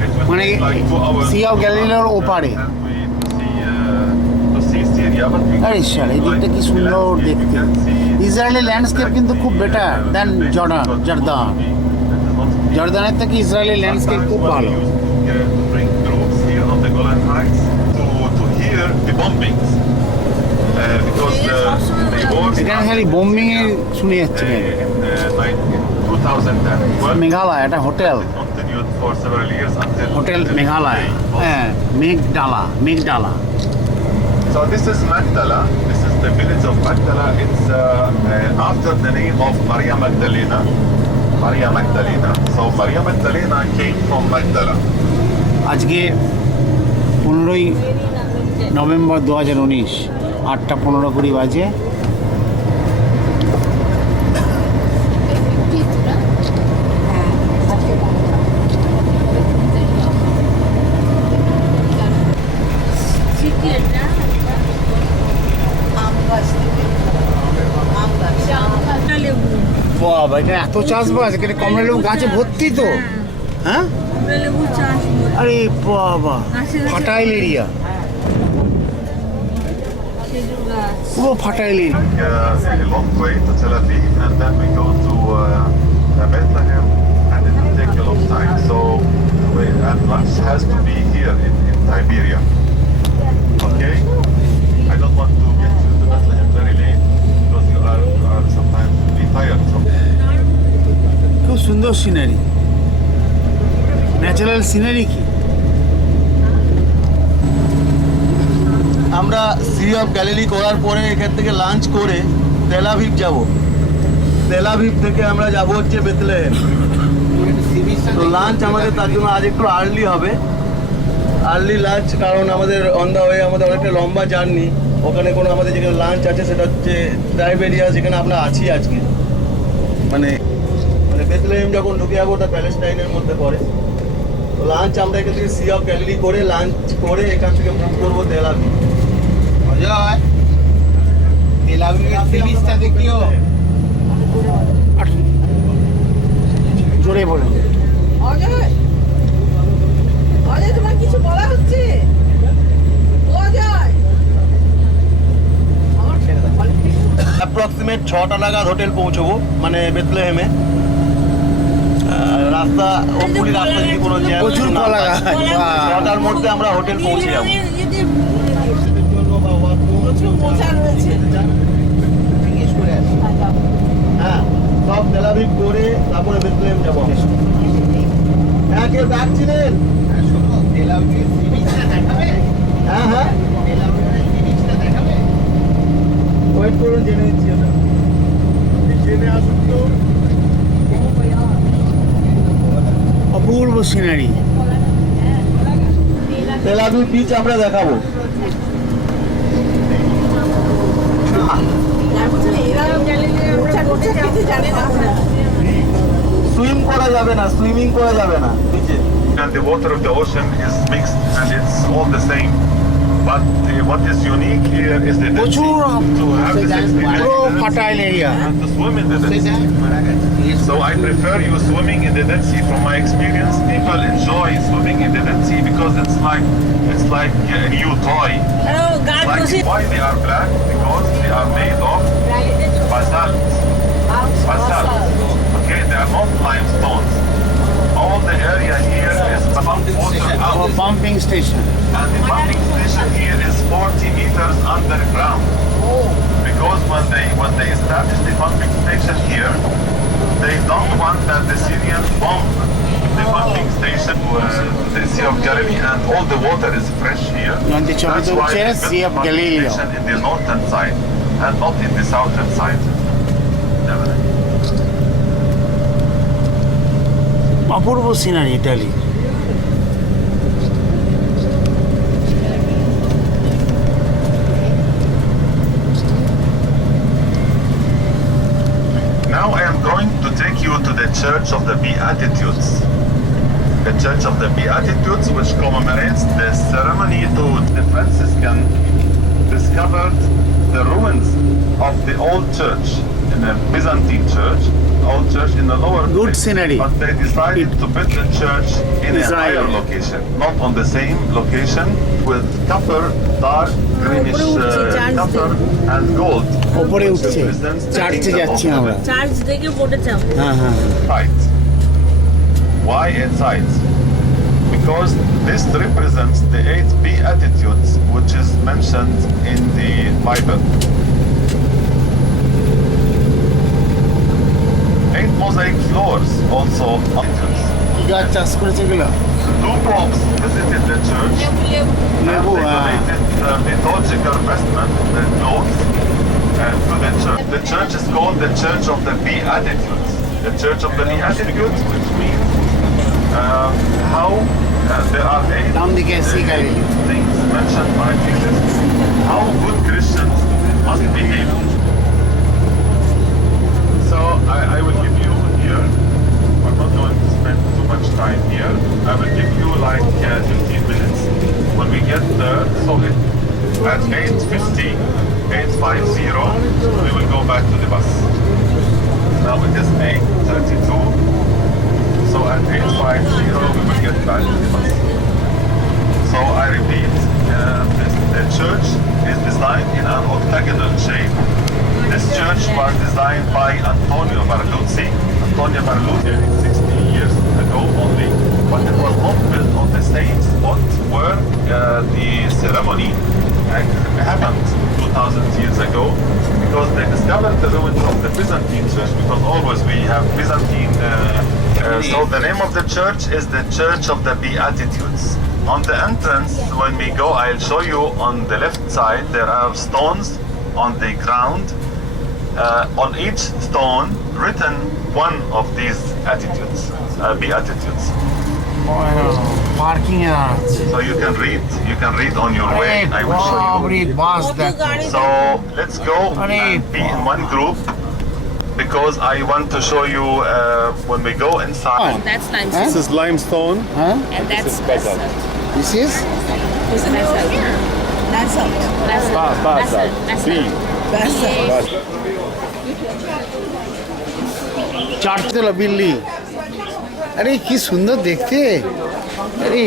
It will মানে take like 2 hours. Sea of গ্যালিলির ওপারে। And we to see Syria, but we আরে শাল, এই দিকটা কি সুন্দর দেখতে। ইসরায়েলের ল্যান্ডস্কেপ কিন্তু খুব বেটার দেন জর্দানের থেকে ইসরায়েলের ল্যান্ডস্কেপ খুব ভালো। Bring troops here on the Golan Heights to hear the bombings, because the wars এখানে খালি বোম্বিং এ শুনে যাচ্ছে। in 2010 well, মেঘালয় একটা hotel, continued for several years until hotel Meghalaya, হ্যাঁ মেঘডালা। So this is Magdala. This is the village of Magdala. It's after the name of Maria Magdalena. So Maria Magdalena came from Magdala. আজকে 15ই November 2019, 8:15 বাজে। বাবা, এখানে এত চাষবাস, এখানে কমলা লেবু গাছে ভর্তি তো। হ্যাঁ, কমলা লেবু চাষ। আরে বাবা, ফার্টাইল এরিয়া, খেজুর গাছ। পুরো fertile area. A long way to Tel Aviv, and then we go to Bethlehem, and it will take a long time. So and lunch has to be here in Tiberia. Okay? I don't want to get you to Bethlehem very late, because you are sometimes be tired from খুব সুন্দর scenery, natural scenery. কি আমরা C of Galilei করার পরে এখান থেকে লাঞ্চ করে Tel Aviv যাব। তেল আভিভ থেকে আমরা যাব হচ্ছে বেথলেহেম। তো লাঞ্চ আমাদের তার জন্য আজ একটু আর্লি হবে, আর্লি লাঞ্চ, কারণ আমাদের অন দ্য ওয়ে আমাদের অনেকটা লম্বা জার্নি। ওখানে কোনো আমাদের যেখানে লাঞ্চ আছে সেটা হচ্ছে টাইবেরিয়া, যেখানে আমরা আছি আজকে। মানে বেথলেহেম যখন ঢুকে যাবো ওটা প্যালেস্টাইনের মধ্যে পড়ে। তো লাঞ্চ আমরা এখান থেকে সি অফ গ্যালিলি করে লাঞ্চ করে এখান থেকে মুভ করবো তেল আভিভ। তেল আভিভের সি বিচটা দেখিও। জোরে বলুন। অজয় তোমার কিছু বলা হচ্ছে? অজয় অ্যাপ্রক্সিমেট 6টা নাগাদ হোটেল পৌঁছবো, মানে বেথলেহেমে। রাস্তা ওপরই রাস্তা যদি কোনো জ্যাম প্রচুর না কলা হয়, গাছ। 6টার মধ্যে আমরা হোটেল পৌঁছে যাবো। প্রচুর মোচা রয়েছে। হ্যাঁ, সব তেল আভিভ করে তারপরে বেথলেহেম যাবো। হ্যাঁ, কেউ ডাকছিলেন? হ্যাঁ হ্যাঁ, ওয়েট করুন, জেনে নিচ্ছি ওটা। জেনে আসুন তো। অপূর্ব সিনারি। তেল আভিভ বিচ আমরা দেখাবো। সুইম করা যাবে না, সুইমিং করা যাবে না বিচে। And the water of the ocean is mixed and it's all the same. But what is unique here is the Dead Sea. To have this experience পুরো fertile area. and to swim in the Dead Sea. So I prefer you swimming in the Dead Sea. From my experience, people enjoy swimming in the Dead Sea because it's like a new toy. Like why they are black? Because they are made of basalt. Basalt. Okay, they are not limestones. All the area here is pumped water out. Our pumping station. And the pumping station here is 40 meters underground. Because when they established the pumping station here, they don't want that the Syrians bomb the pumping station to the Sea of Galilee, and all the water is fresh here. That's why they built Sea of the pumping Galilee. station in the northern side and not in the southern side. Apurba scenery Italy. Now I am going to take you to the Church of the Be-Attitudes. The Church of the Be-Attitudes, which commemorates the ceremony to the Franciscan discovered the ruins of the old church in the Byzantine church, old church in the lower Good place. scenery. But they decided to build the church in a Israel. higher location, not on the same location, with copper, dark greenish copper and gold. ওপরে উঠছে, চার্চে যাচ্ছি আমরা। চার্চ দেখে পড়েছে। হ্যাঁ হ্যাঁ। Right. Why eight sides? Because this represents the 8 Be-Attitudes which is mentioned in the Bible. 8 mosaic floors also entrance. কি গাছ চাষ করেছে এগুলো? 2 popes visited the church and they donated liturgical vestment, the clothes, to the church. The church is called the Church of the Be-Attitudes. The Church of the Be-Attitudes, which means how there are 8 things mentioned by Jesus, how good Christians must behave. So I will give you here, I'm not going to spend too much time here, I will give you like 15 minutes. When we get there, so at 8:50, 8:50, we will go back to the bus. Now it is 8:32. So at 8:50 we will get back to the bus. So I repeat, the church is designed in an octagonal shape. This church was designed by Antonio Barluzzi. Antonio Barluzzi 60 years ago only, but it was not built on the same spot where the ceremony happened 2,000 years ago, because they discovered the ruins of the Byzantine church, because always we have Byzantine so the name of the church is the Church of the Be-Attitudes. On the entrance, when we go, I'll show you on the left side, there are stones on the ground. On each stone, written one of these attitudes, Be-Attitudes. Parking এ আছে। So you can read on your way. I will show you. বাস দেখো। So let's go and be in one group, because I want to show you when we go inside. That's limestone. This is limestone. And that's basalt. This is Basalt. চারতলা বিল্ডিং। আরে কি সুন্দর দেখতে। আরে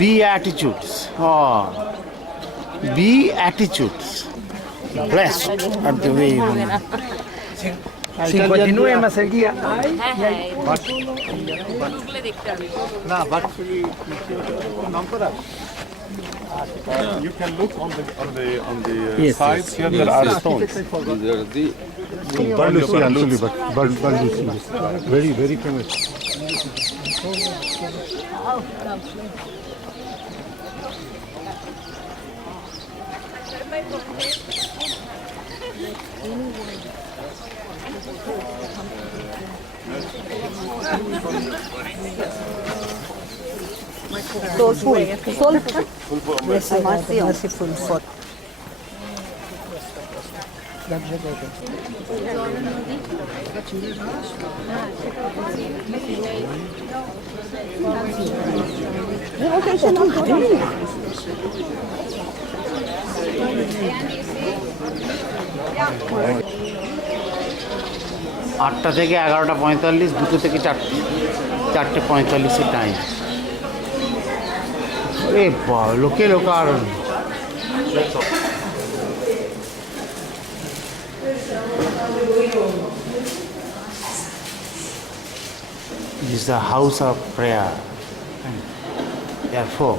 Be-Attitudes. Oh, Be-Attitudes. Blessed at the way you হ্যাঁ না বাট নাম করা You can look on the Yes, sides yes. here. There are stones. These are the Baldusi, actually, but Baldusi. Very, very famous. Soulful. Merciful. For আটটা থেকে 11:45, 2টো থেকে 4:45 টাইম। এ লোকে লোকারণ্য। This is the house of prayer. Therefore,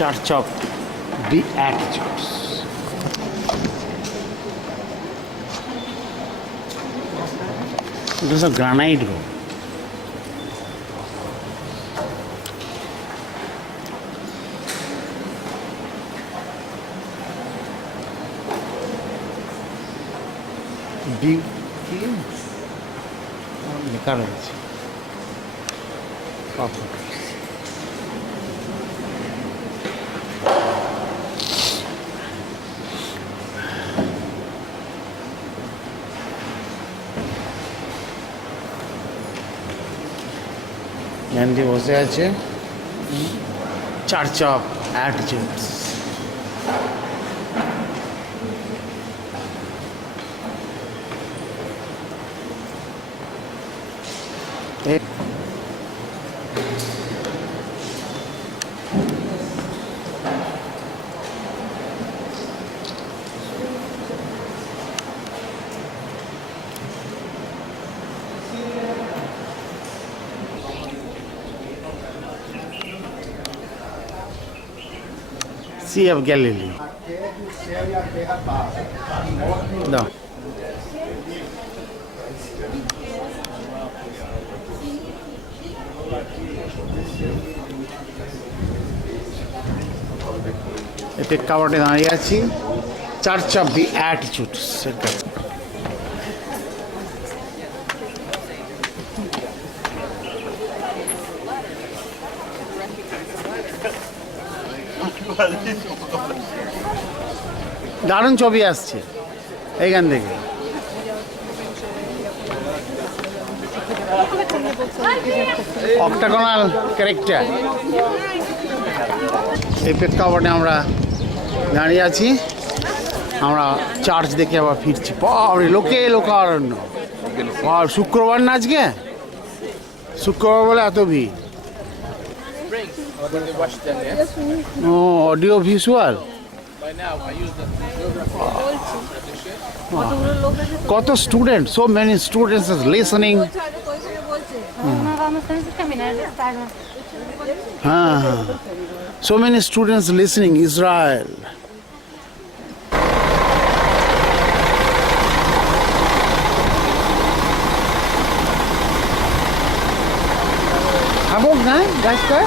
Church of Be-Attitude-charch. It was a granite room. লেখা রয়েছে জায়ান্তি বসে আছে church of attitudes. Sea of Galilee. No. এতে কাবাটে দাঁড়িয়ে আছি চার্চ অফ Be-Attitude সেটা। দারুণ ছবি আসছে এইখান থেকে। Octagonal character. এই প্রেক্ষাপটে আমরা দাঁড়িয়ে আছি, আমরা চার্চ দেখে আবার ফিরছি। বাপরে লোকে লোকারণ্য। শুক্রবার না আজকে, শুক্রবার বলে এত ভিড়। ও অডিও ভিজুয়াল কত student, so many students listening. হ্যাঁ হ্যাঁ, so many students listening. Israel. Hamburg, nein? Gleich da?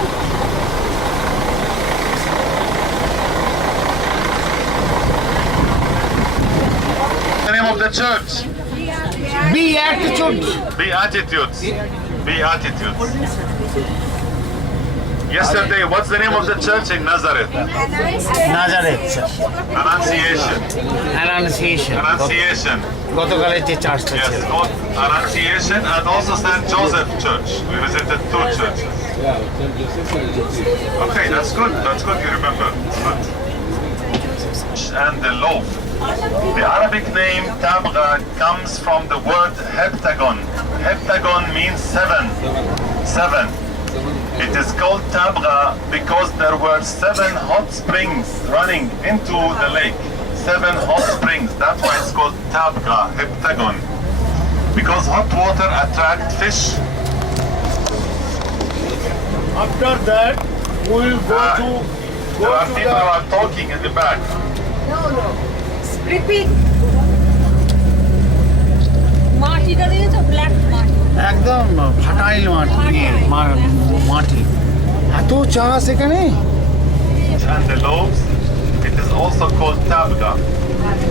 the church? Be-Attitude. Be-Attitudes. Be-Attitudes. Yesterday, what's the name of the church in Nazareth? Nazareth. Annunciation. Annunciation. Annunciation. গতকালের যে চার্চটা Yes, ছিল called Annunciation and also St.Joseph-Charch. We visited two churches. Okay, that's good. That's good you remember. It's good. And the loaf. The Arabic name Tabgha comes from the word heptagon. Heptagon means seven. Seven. It is called Tabgha because there were 7 hot springs running into the lake. 7 hot springs. That's why it's called Tabgha, heptagon. Because hot water attracts fish. After that, we will go There are people who are talking in the back. Repeat. মাটিটা দিয়েছো ব্ল্যাক মাটি একদম ফাটাইল মাটি এত চাষ এখানে And the loaves, it is also called Tabgha.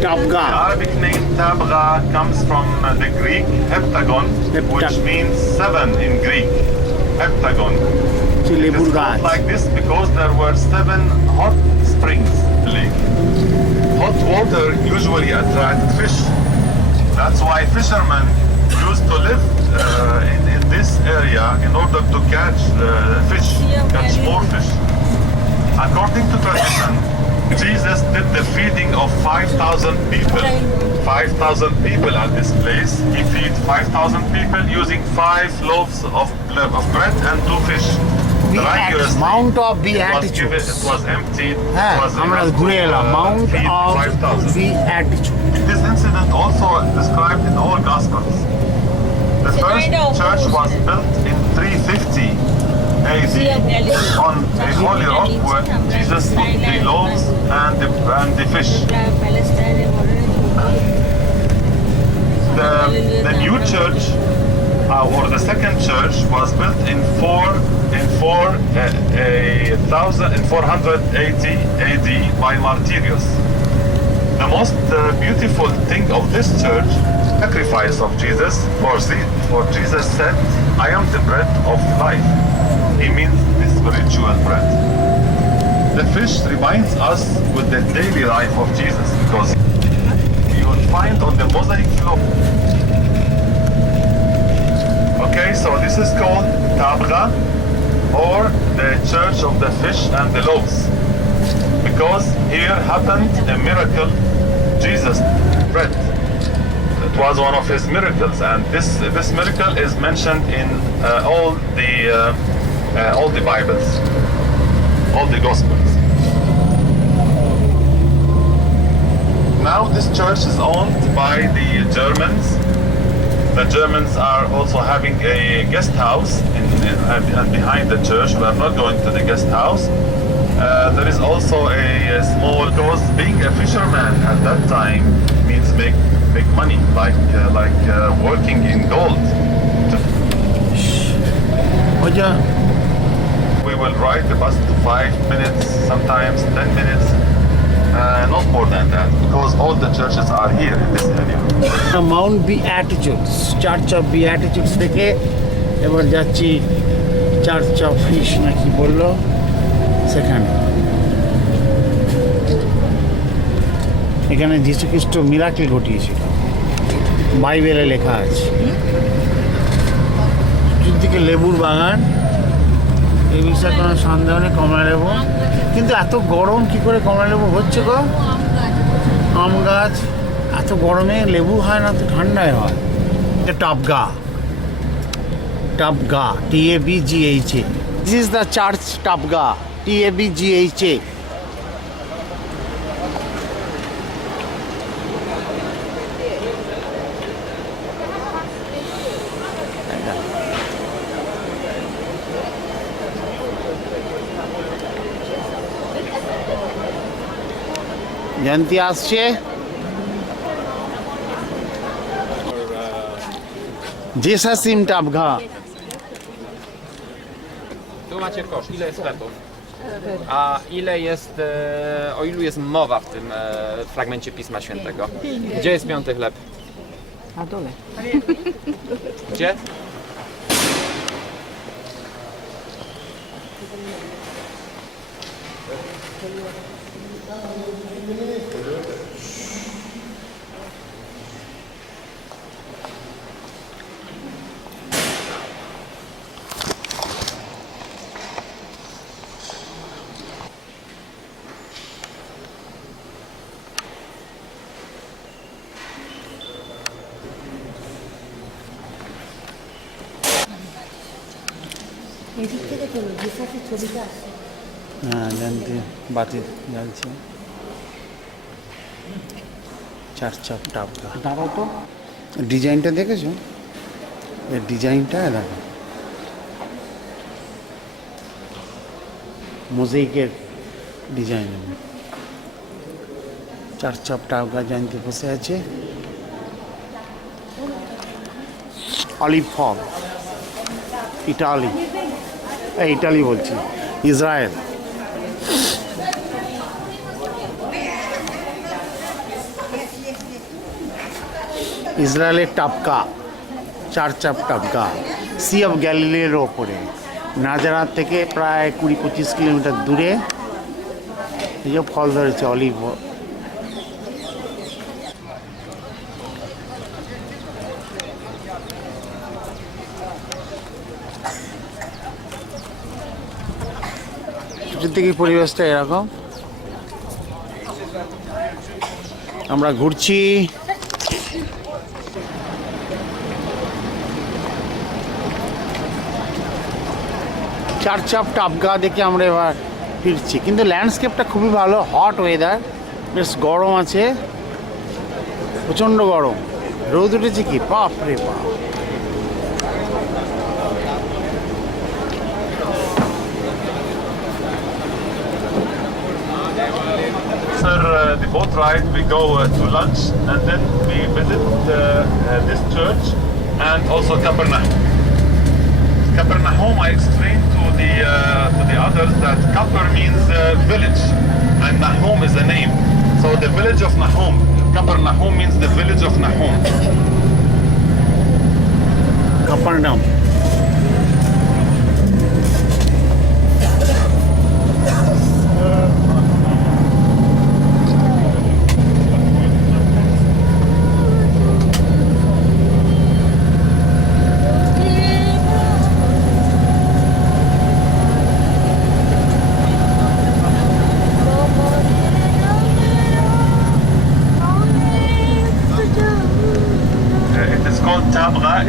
Tabgha. The Arabic name Tabgha comes from the Greek heptagon, which means 7 in Greek. Heptagon. It is called like this because there were 7 hot springs in the lake. Hot water usually attracts fish. That's why fishermen used to live in this area in order to catch fish, catch more fish. According to tradition, Jesus did the feeding of 5,000 people. 5,000 people at this place. He fed 5,000 people using 5 loaves of bread and 2 fish. Mount of Be-Attitude. It was emptied. আমরা ঘুরে এলাম Mount of Be-Attitude. This incident also described in all Gospels. The first church was built in 350 AD on a holy rock where Jesus put the loaves and the fish. The new church, or the second church, was built in 480 AD by Martyrius. The most beautiful thing of this church, sacrifice of Jesus, for Jesus said, "I am the bread of life." He means the spiritual bread. The fish reminds us with the daily life of Jesus because you will find on the mosaic floor. Okay, so this is called Tabgha, or the Church of the Fish and the Loaves, because here happened a miracle. Jesus bread. It was one of his miracles, and this miracle is mentioned in all the Bibles, all the Gospels. Now this church is owned by the Germans. The Germans are also having a guest house and behind the church. We are not going to the guest house. There is also a small, because being a fisherman at that time means make money, like working in gold. We will ride the bus to 5 minutes, sometimes 10 minutes, not more than that, because all the churches are here in this area. Mount Be-Attitudes, Church of Be-Attitudes থেকে এবার যাচ্ছি church of fish নাকি বললো সেখানে। এখানে যীশু খ্রিস্ট মিরাকেল ঘটিয়েছিল, বাইবেলে লেখা আছে। চতুর্দিকে লেবুর বাগান, এই বিষয়ে কোনো সন্দেহ নেই, কমলা লেবু। কিন্তু এত গরম কি করে কমলা লেবু হচ্ছে গো? আম গাছ, এত গরমে লেবু হয় না, তো ঠান্ডায় হয়। এটা Tabgha, Tabgha, TABGHA। This is the church Tabgha, TABGHA। জয়ন্তী আসছে, Jesus im Tabgha. Tu macie kosz, ile jest chlebów? A ile jest, o ilu jest mowa w tym fragmencie Pisma Świętego? Gdzie jest 5. chleb? Adole. Gdzie? এদিক থেকে তোলো জিসাসের ছবিটা আসে। হ্যাঁ জানতে বাতি জ্বালছে। চার্চ অফ টাবগা। দাঁড়াও তো, ডিজাইনটা দেখেছো? এর ডিজাইনটা দেখো, মোজাইকের ডিজাইন। চার্চ অফ টাবগা জানতে বসে আছে। অলিভ ফল, ইটালি, ইটালি বলছি, ইসরায়েল। ইসরায়েলের টাবকা, চার্চ অফ টাবগা, সি অফ গ্যালিলের ওপরে, নাজারাত থেকে প্রায় 20-25 কিলোমিটার দূরে। এই যে ফল ধরেছে, অলিভ। থেকে পরিবেশটা এরকম। আমরা ঘুরছি, চার্চ অফ টাবগা দেখে আমরা এবার ফিরছি। কিন্তু ল্যান্ডস্কেপটা খুবই ভালো, হট ওয়েদার, বেশ গরম আছে, প্রচণ্ড গরম। রোদ উঠেছে কি, বাপ রে বাপ। The boat ride, we go to lunch and then we visit this church and also Capernaum. Capernaum, I explained to the others that Kapar means village and Nahum is a name. So the village of Nahum, Capernaum means the village of Nahum. Capernaum.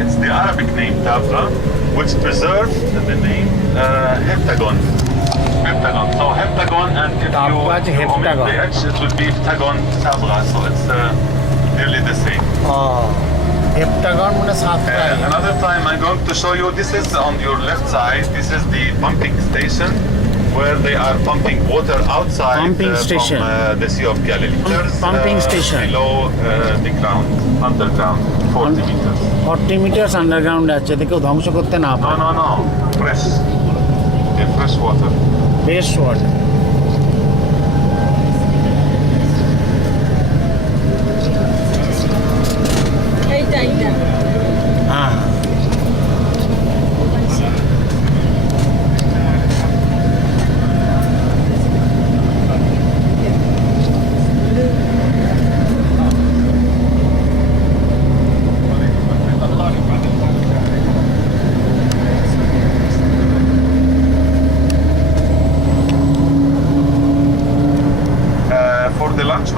It's the Arabic name Tabgha, which preserved the name heptagon. Heptagon. So heptagon, and if you omit the H, it would be heptagon Tabgha. So it's nearly the same. Heptagon means another time I'm going to show you. This is on your left side. This is the pumping station, where they are pumping water outside from the Sea of Galilee. Pumping station below the ground, underground, 40 meters. 40 meters underground আছে, দেখো ধ্বংস করতে না পারে। No, fresh. Yeah, fresh water. Fresh water. হ্যাঁ,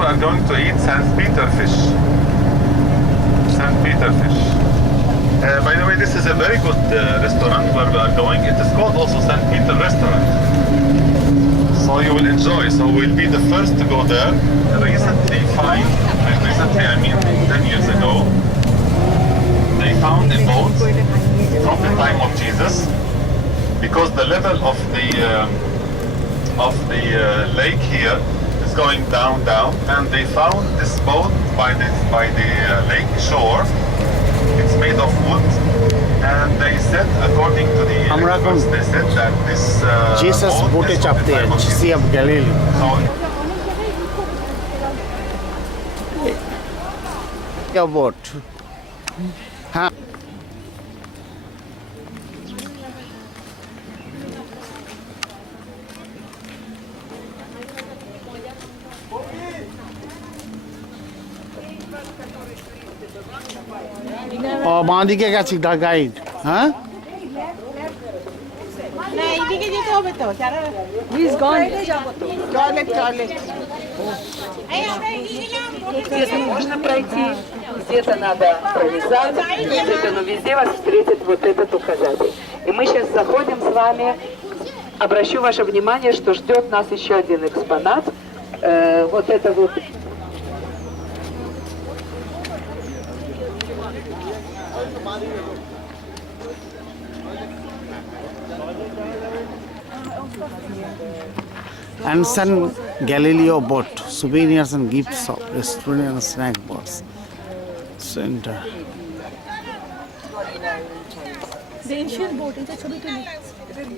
We are going to eat St. Peter fish. St. Peter fish. By the way, this is a very good restaurant where we are going. It is called also St. Peter Restaurant. So you will enjoy. So we'll be the first to go there. Recently, I mean 10 years ago, they found a boat from the time of Jesus, because the level of the lake here going down, and they found this boat by the lake shore. It's made of wood, and they said, according to the experts, they said that this Jesus bote chapte আছে, Sea of Galilee. A boat. হ্যাঁ ও বাঁ দিকে গেছি গাইড। হ্যাঁ না এইদিকে যেতে হবে তো যারা He's gone. Toilet toilet Можно пройти, где-то надо провязать, но везде вас встретит вот этот указатель. И мы сейчас заходим с вами. Обращу ваше внимание, что ждет нас еще один экспонат. Вот это вот. Anson Galileo boat, souvenirs and gifts of restaurant and snack bars. Center. The ancient boat, এটা ছবি তুলি।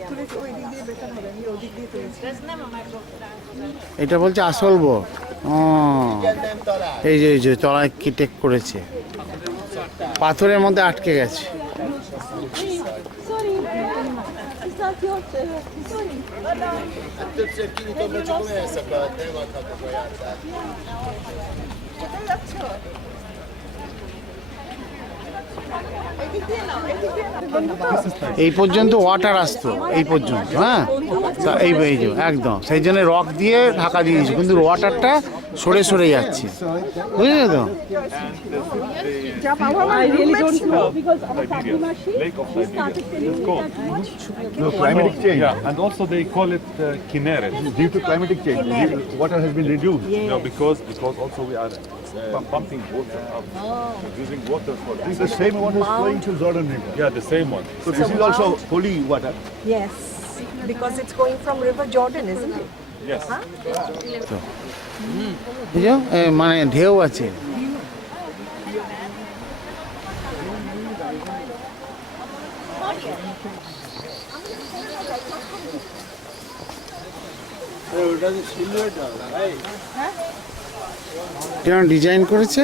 তুলে ওই দিক দিয়ে বেটার হবে, আমি ওই দিক দিয়ে তুলেছি। এটা বলছে আসল বোট। এই যে তলায় কি টেক করেছে, পাথরের মধ্যে আটকে গেছে। এই পর্যন্ত ওয়াটার আসতো, এই পর্যন্ত। হ্যাঁ এই যে একদম সেই জন্য রক দিয়ে ঢাকা দিয়েছে, কিন্তু ওয়াটারটা সরে সরে যাচ্ছে, বুঝলে তো? I really don't know because our Taglimashi started telling me that much. No, climatic change. Yeah, and also they call it Kinneret. Due to climatic change, water has been reduced. No, because also we are pumping water up, using water for It's the same one who's flowing to Jordan River. Yeah, the same one. So this is also holy water. Yes, because it's going from River Jordan, isn't it? Yes. বুঝো মানে ঢেউ আছে। কেমন ডিজাইন করেছে?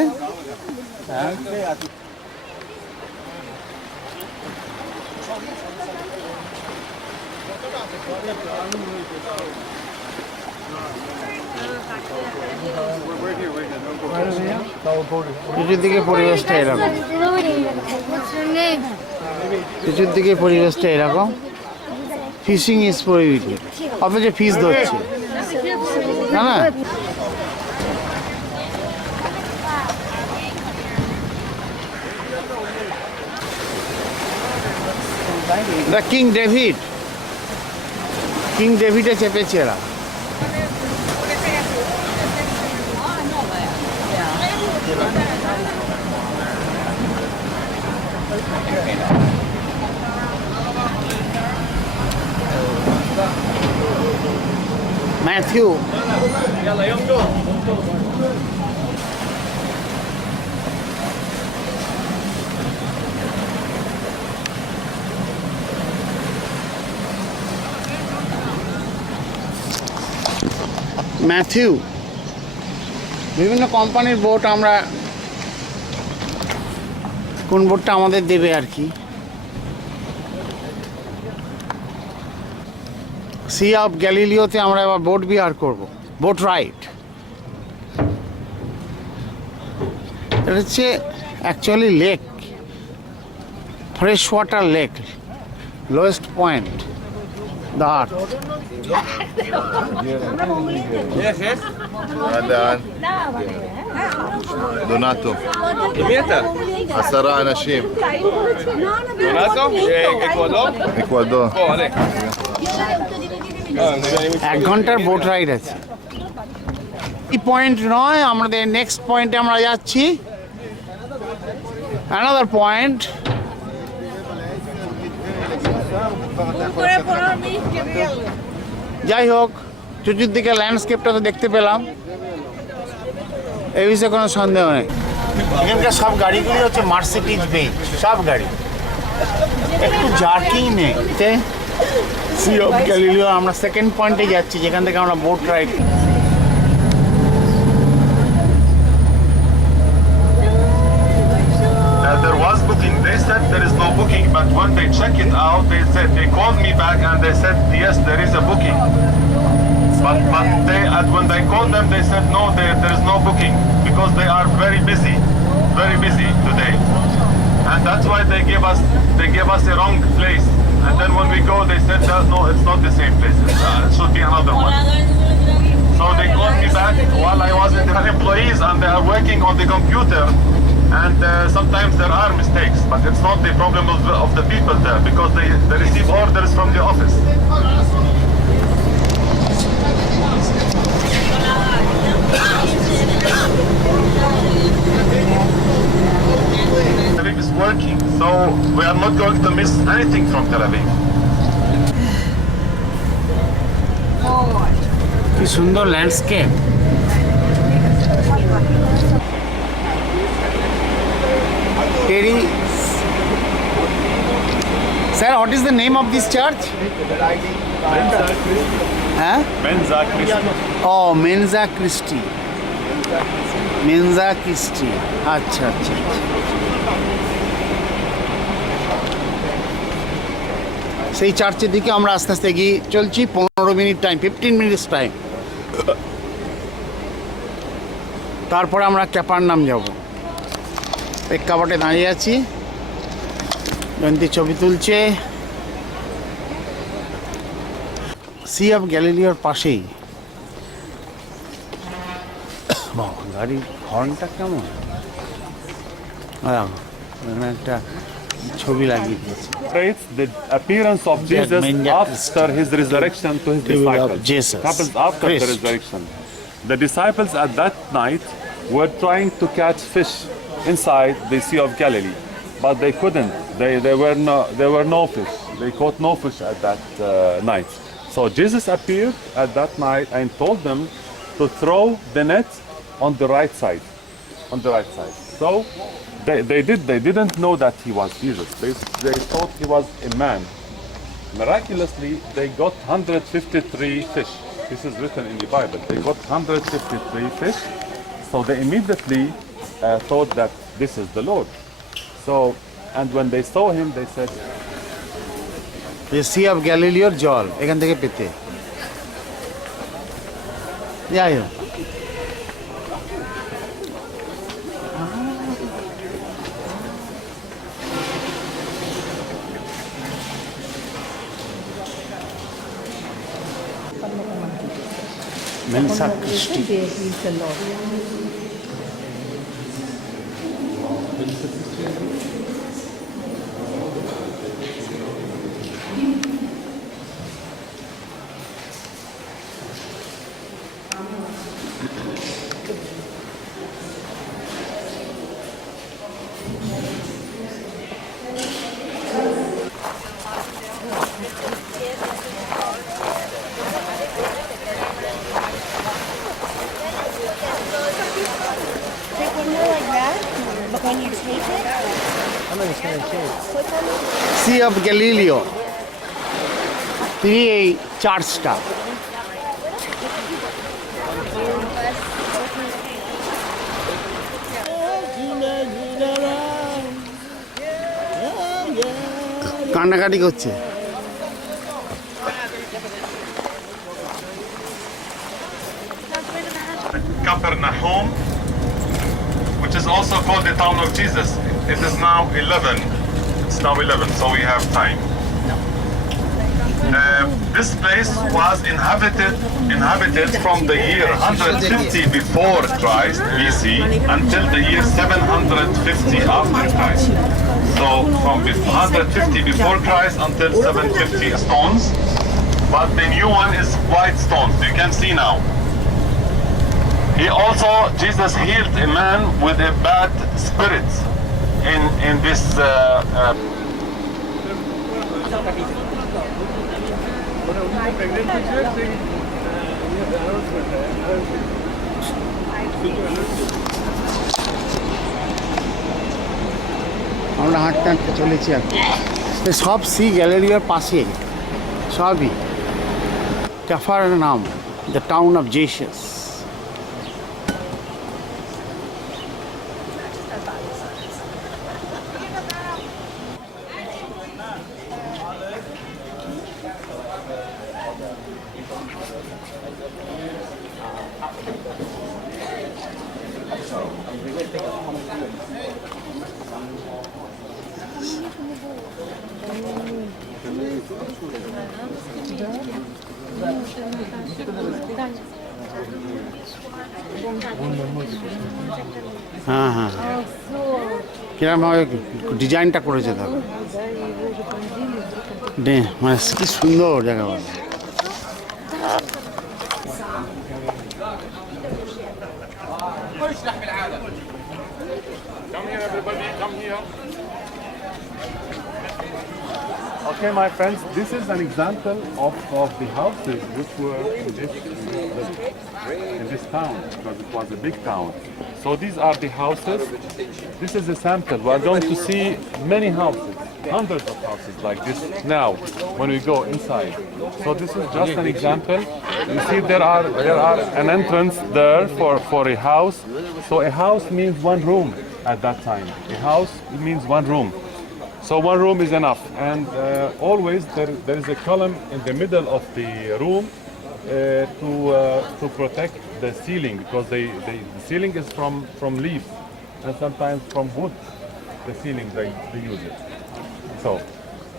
কিছুর দিকে পরিবেশটা এরকম, কিছুর দিকে পরিবেশটা এরকম। ফিশিং ইজ প্রহিবিটেড, অথচ ফিশ ধরছে না। দ্য কিং ডেভিডে চেপেছে এরা। ম্যাথিউ বিভিন্ন কোম্পানির বোট, আমরা কোন বোটটা আমাদের দেবে আর কি। সি অফ গ্যালিলিওতে আমরা এবার বোট বিহার করব, বোট রাইড। এটা হচ্ছে actually lake, fresh water lake, lowest point the earth. דונטו. 10 אנשים. דונטו? אקוודור? אקוודור. 1 ঘন্টার বোট রাইড আছে। এই পয়েন্ট নয়, আমাদের নেক্সট পয়েন্টে আমরা যাচ্ছি, অ্যানাদার পয়েন্ট। যাই হোক, চতুর্দিকে ল্যান্ডস্কেপটা তো দেখতে পেলাম, এই বিষয়ে কোনো সন্দেহ নেই। এখানকার সব গাড়িগুলি হচ্ছে মার্সিডিজ বেঞ্চ, সব গাড়ি, একটু জার্কিং নেই। সি অফ গ্যালিলিও আমরা সেকেন্ড পয়েন্টে যাচ্ছি, যেখান থেকে আমরা boat ride. And there was check it out. They called me back and they said yes, there is a booking. But when I called them, they said no, there is no booking because they are very busy today. And that's why they gave us a wrong place. And then when we go, they said that no, it's not the same place. It should be another one. So they called me back while I was in the employees, and they are working on the computer. And sometimes there are mistakes, but it's not the problem of the people there because they receive orders from the office. Tel Aviv is working, so we are not going to miss anything from Tel Aviv. কি সুন্দর landscape. Terry, sir, what is the name of this church? Huh? Mensa Christi. Oh, Mensa Christi. Mensa Christi. আচ্ছা আচ্ছা। সেই চার্চের দিকে আমরা আস্তে আস্তে এগিয়ে চলছি। 15 মিনিট টাইম, 15 মিনিটস টাইম। তারপরে আমরা ক্যাপারনাম যাব। প্রেক্ষাপটে দাঁড়িয়ে আছি, জয়ন্তী ছবি তুলছে। সি অফ গ্যালিলিওর পাশেই। বাবা, গাড়ির হর্নটা কেমন! একটা ছবি লাগিয়ে দিয়েছে। The appearance of Jesus after his resurrection to his disciples. Happens after the resurrection. The disciples at that night were trying to catch fish inside the Sea of Galilee, but they couldn't. There were no fish. They caught no fish at that night. So Jesus appeared at that night and told them to throw the net on the right side. On the right side. So they didn't know that he was Jesus. They thought he was a man. Miraculously, they got 153 fish. This is written in the Bible. They got 153 fish. So they immediately thought that this is the Lord. So, and when they saw him, they said, The Sea of Galilee or জল এখান থেকে পেতে যাই হোক। Mensa Christi. Sea of Galileo, তিনি এই চার্চটা। কান্নাকাটি করছে। Capernaum, which is also called the town of Jesus. It is now 11. It's now 11, so we have time. This place was inhabited from the year 150 before Christ BC until the year 750 after Christ. So from 150 before Christ until 750 stones, but the new one is white stones. You can see now. Jesus healed a man with a bad spirit in this আমরা হাঁটতে হাঁটতে চলেছি এখন। সব সি গ্যালারিয়ার পাশে, সবই Capharnaum, the town of Jesus. হ্যাঁ হ্যাঁ কিরমভাবে ডিজাইনটা করেছে তাহলে মানে কি সুন্দর জায়গা বলে। Come here, everybody, come here. Okay, my friends, this is an example of the houses which were in this town, because it was a big town. So these are the houses. This is a sample. We are going to see many houses, hundreds of houses like this now when we go inside. So this is just an example. You see there are an entrance there for a house. So a house means one room at that time. A house means one room. So one room is enough, and always there is a column in the middle of the room to protect the ceiling, because the ceiling is from leaves and sometimes from wood. The ceiling they use it. So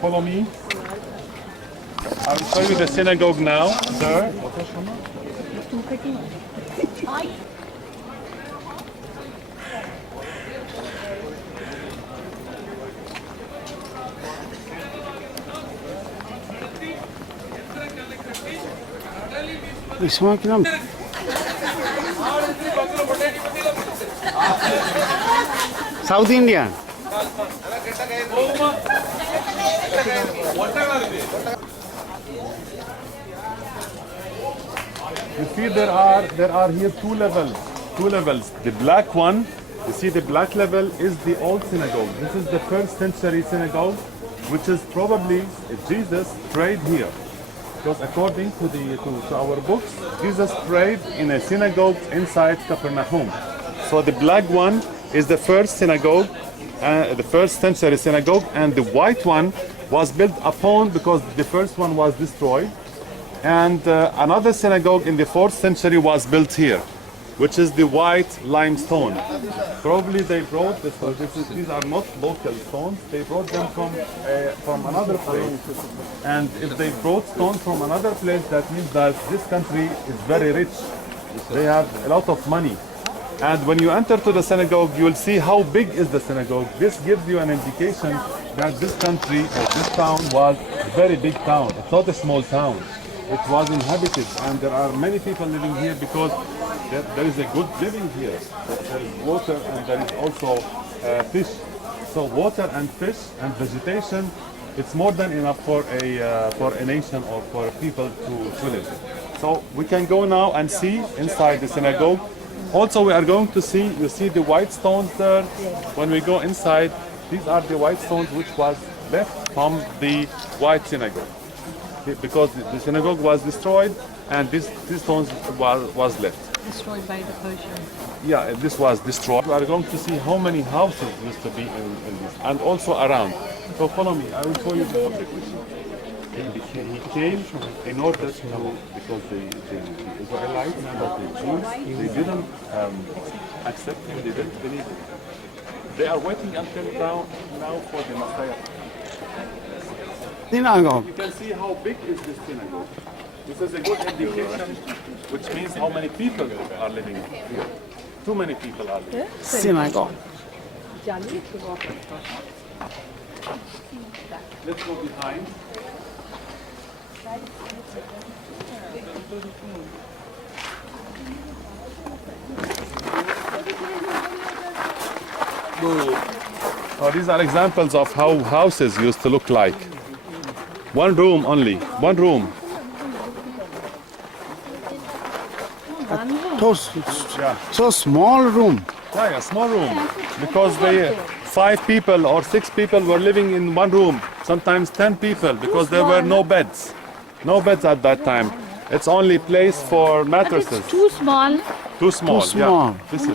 follow me. I will show you the synagogue now, sir. এই সময় কিরম south Indian. You see there are here two levels. The black one, you see the black level is the old synagogue. This is the 1st century synagogue, which is probably Jesus prayed here. Because according to our books, Jesus prayed in a synagogue inside Capernaum. So the black one is the first synagogue, the 1st century synagogue, and the white one was built upon because the first one was destroyed. And another synagogue in the 4th century was built here, which is the white limestone. Probably they brought these are not local stones. They brought them from another place. And if they brought stone from another place, that means that this country is very rich. They have a lot of money. And when you enter to the synagogue, you will see how big is the synagogue. This gives you an indication that this country or this town was a very big town. It's not a small town. It was inhabited, and there are many people living here because there is a good living here. There is water and there is also fish. So water and fish and vegetation, it's more than enough for a nation or for people to live. So we can go now and see inside the synagogue. Also we are going to see, you see the white stones there. When we go inside, these are the white stones which was left from the white synagogue. Because the synagogue was destroyed and these stones was left. Destroyed by the Persians. Yeah, this was destroyed. We are going to see how many houses used to be in this, and also around. So follow me, I will show you the public. He came in order to, because the Israelites, but the Jews, they didn't accept him, they didn't believe him. They are waiting until now for the Messiah. synagogue. You can see how big is this synagogue. This is a good indication, which means how many people are living here. Too many people are living. Synagogue. Let's go behind. Oh, these are examples of how houses used to look like. One room only, one room. So small room. Yeah, small room. Because they 5 people or 6 people were living in one room. Sometimes 10 people, because there were no beds. No beds at that time. It's only place for mattresses. Too small. Too small. Too small. Yeah. This is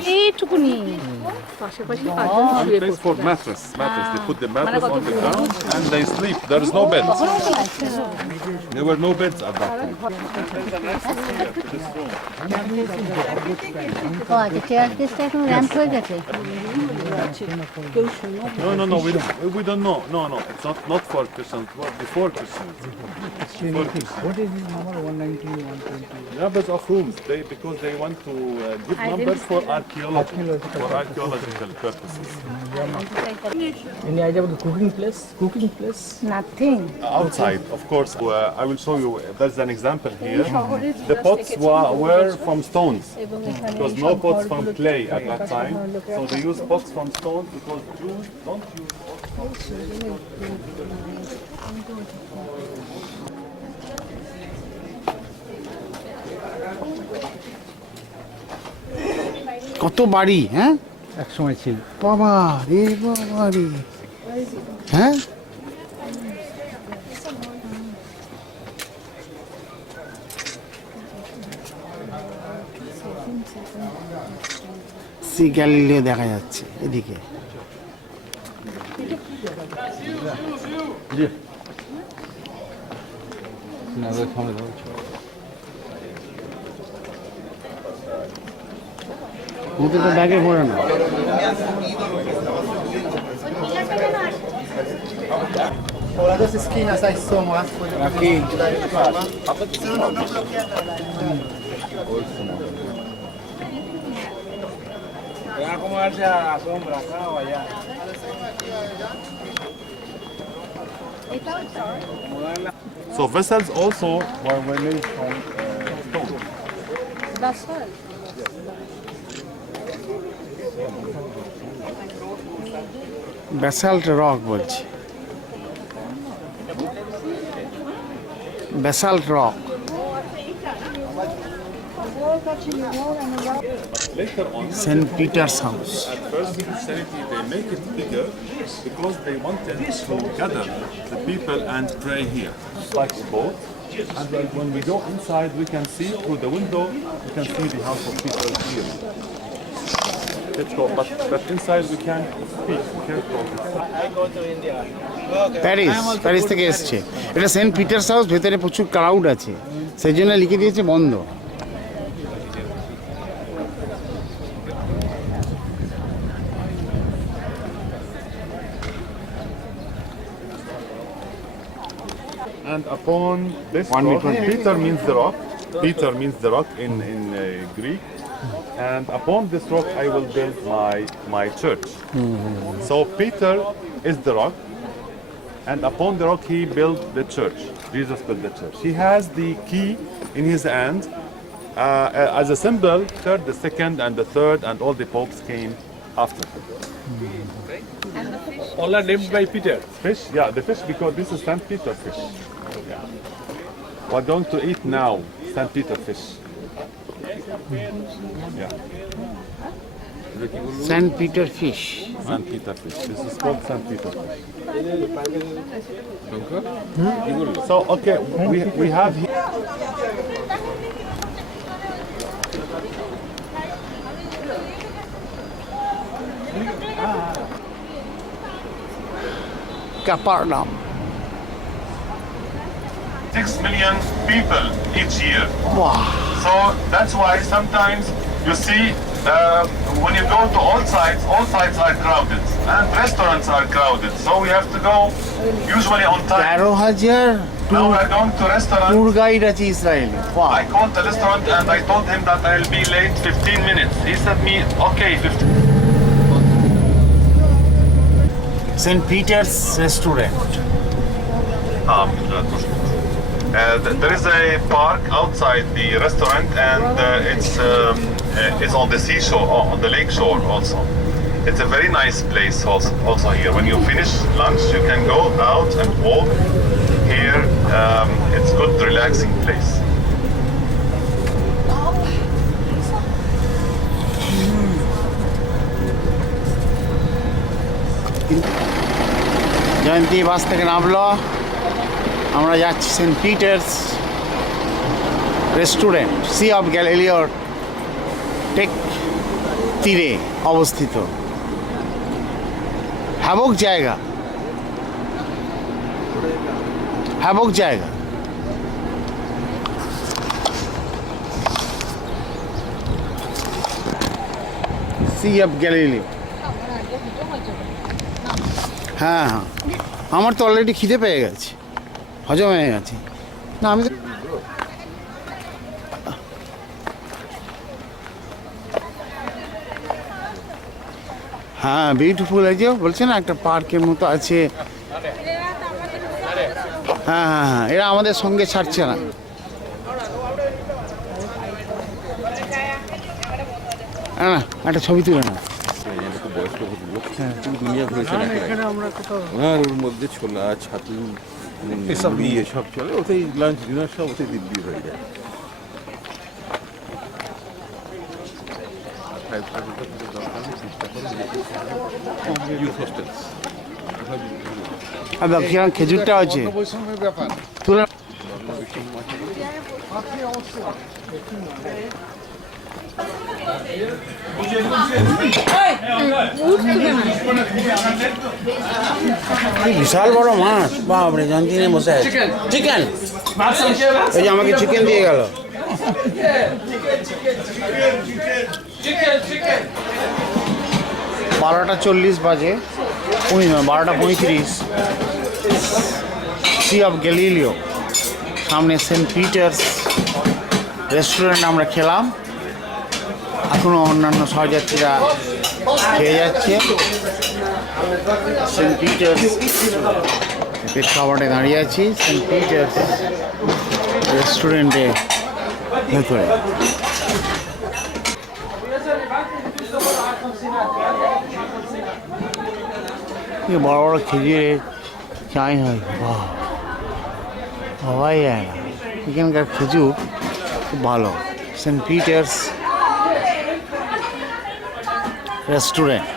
only place for mattress. They put the mattress on the ground and they sleep. There is no bed. There were no beds at that time. No, we don't know. No, it's not for Christians, before Christians. What is this number 119, 120? Numbers of rooms, because they want to give numbers for archaeological purposes. Any idea about the cooking place? Nothing. Outside, of course, I will show you. There's an example here. The pots were from stones. There was no pots from clay at that time, so they use pots from stones because Jews don't use pots কত বাড়ি, হ্যাঁ এক সময় ছিল। বাবা রে বাবা রে, হ্যাঁ সি গ্যালিলিও দেখা যাচ্ছে এদিকে। মুখে তো ব্যাগে ভরে না। Todas as esquinas aí são as aqui. So vessels also were made from stone. Basalt rock বলছি, basalt rock. Later on, St. Peter's house. At first Christianity, they make it bigger because they wanted to gather the people and pray here. It's like a boat. And when we go inside, we can see through the window, we can see the house of Peter here. But inside we can't speak, we can't talk. Paris থেকে এসছে। এটা Saint Peter's house, ভেতরে প্রচুর ক্রাউড আছে, সেই জন্য লিখে দিয়েছে বন্ধ। And upon this rock, Peter means the rock. Peter means the rock in Greek. And upon this rock I will build my church. So Peter is the rock, and upon the rock he built the church. Jesus built the church. He has the key in his hand as a symbol. The second and the third and all the popes came after him. All are named by Peter. Fish, yeah, the fish, because this is St. Peter fish. Yeah. We're going to eat now St. Peter fish. Yeah. St. Peter fish. St. Peter fish. This is called St. Peter fish. So okay, we have here. Capernaum. 6 million people each year. Wow. So that's why sometimes you see when you go to all sites are crowded and restaurants are crowded. So we have to go usually on time. 13,000 Now we're going to restaurant. Tour guide আছে ইসরায়েলে। I called the restaurant and I told him that I'll be late 15 minutes. He said me, okay, 15. St. Peter's restaurant. There is a park outside the restaurant, and it's on the seashore, on the lake shore also. It's a very nice place also here. When you finish lunch, you can go out and walk here. It's good, relaxing place. জয়ন্তী বাস থেকে নামলো, আমরা যাচ্ছি Saint Peter's restaurant, sea of গ্যালিলিওর টেক তীরে অবস্থিত। হ্যাবক জায়গা, C of Galileo. হ্যাঁ হ্যাঁ, আমার তো অলরেডি খিদে পেয়ে গেছে, হজম হয়ে গেছে। না আমি হ্যাঁ বিউটিফুল আছে, বলছে না একটা পার্কের মতো আছে। হ্যাঁ হ্যাঁ হ্যাঁ, এরা আমাদের সঙ্গে ছাড়ছে না। না একটা ছবি তুলে না। দুনিয়া ঘুরেছেন ওনার ওর মধ্যে ছোলা ছাতু মুড়ি এসব চলে, ওতেই লাঞ্চ ডিনার সব ওতেই দিব্যি হয়ে যায়। খেজুরটা আছে তুলে বিশাল বড় মাছ, বাপরে জানতি না বসে আছে। চিকেন, এই যে আমাকে চিকেন দিয়ে গেল। 12:40 বাজে, 12:35। সি অফ গ্যালিলিও সামনে সেন্ট পিটার্স রেস্টুরেন্ট আমরা খেলাম। এখনও অন্যান্য সহযাত্রীরা খেয়ে যাচ্ছে। সেন্ট পিটার্স পেট খাবারে দাঁড়িয়ে আছি সেন্ট পিটার্স রেস্টুরেন্টে ভেতরে। বড় বড় খেজুরে চাই হয়, বাহ ভাবাই যায় না। এখানকার খেজুর খুব ভালো। Saint Peter's restaurant.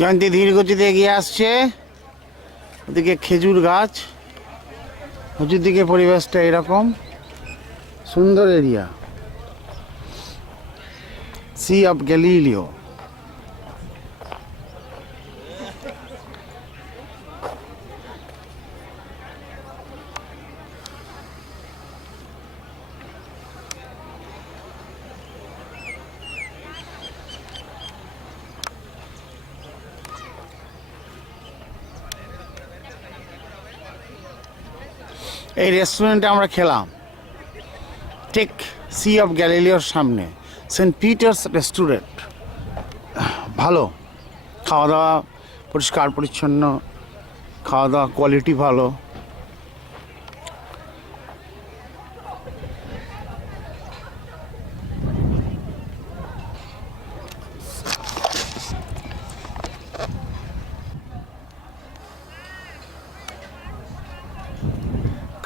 জয়ন্তী ধীর গতিতে এগিয়ে আসছে। ওদিকে খেজুর গাছ, চতুর্দিকে পরিবেশটা এরকম সুন্দর এরিয়া। C of Galileo. এই রেস্টুরেন্টে আমরা খেলাম ঠিক সি অফ গ্যালিলিওর সামনে, সেন্ট পিটার্স রেস্টুরেন্ট। ভালো খাওয়া দাওয়া, পরিষ্কার পরিচ্ছন্ন খাওয়া দাওয়া, কোয়ালিটি ভালো।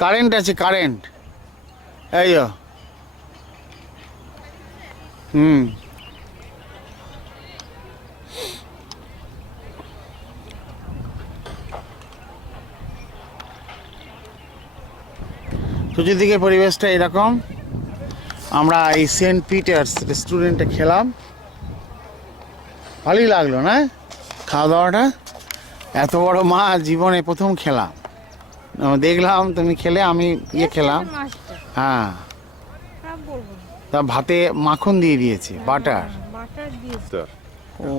কারেন্ট আছে, কারেন্ট এই চতুর্দিকে পরিবেশটা এরকম। আমরা এই সেন্ট পিটার্স রেস্টুরেন্টে খেলাম, ভালোই লাগলো না খাওয়া দাওয়াটা। এত বড় মাছ জীবনে প্রথম খেলাম, দেখলাম তুমি খেলে, আমি খেলাম। হ্যাঁ, তা ভাতে মাখন দিয়ে দিয়েছে, বাটার। ও,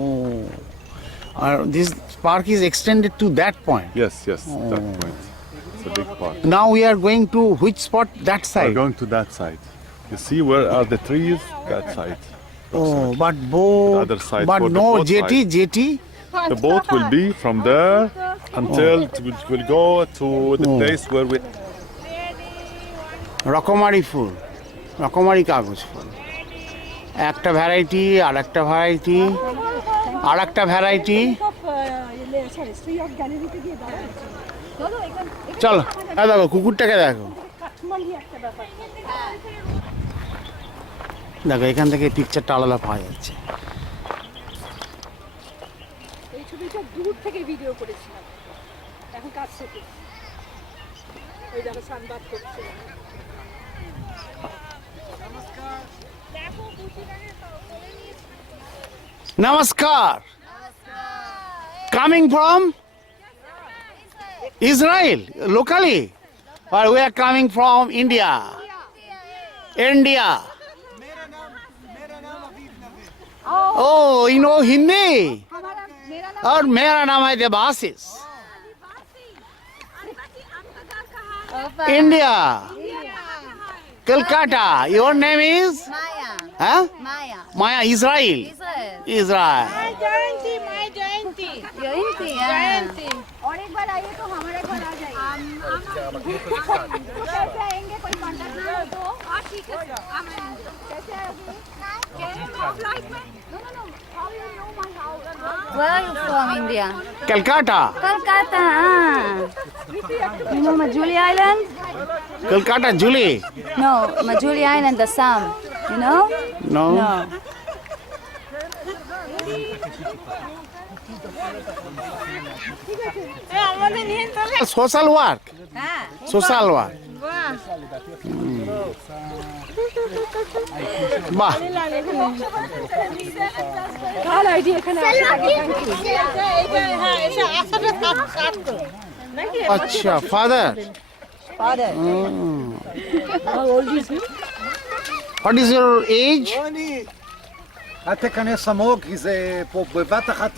আর this park is extended to that point? Yes, that point. It's a big park. Now we are going to which spot? That side? We're going to that side. You see where are the trees? That side. Oh, but boat. The other side. But no jetty. The boat will be from there until it will go to the place where we. রকমারি ফুল, রকমারি কাগজ ফুল, একটা ভ্যারাইটি আর একটা ভ্যারাইটি আর একটা ভ্যারাইটি। চলো দেখো কুকুরটাকে দেখো, দেখো এখান থেকে পিকচারটা আলাদা পাওয়া যাচ্ছে। এই ছবিটা দূর থেকে ভিডিও করেছিলাম, এখন কাছ থেকে ওই দেখো সানবাদ করছে। Namaskar. Coming from Israel, locally, or we are coming from India? India. Oh, you know Hindi? Or मेरा नाम है Debasis. India. Calcutta. Your name is? Maya. Huh? Maya. Maya, Israel. Israel. Jayanti, my Jayanti. Jayanti, Jayanti. और एक बार आइए तो हमारे घर आ जाइए। कैसे आएंगे, कोई कांटेक्ट ना हो तो? हाँ ठीक है, कैसे आएंगे? No. How you know my house? Where are you from, India? Calcutta. Kolkata. You know Majuli Island? Calcutta, Julie. No, Majuli Island, the Assam. You know? No. No. Social work. Social work. বাহ, আচ্ছা father. What is your age? אל תיכנס עמוק, כי זה פה בבת אחת...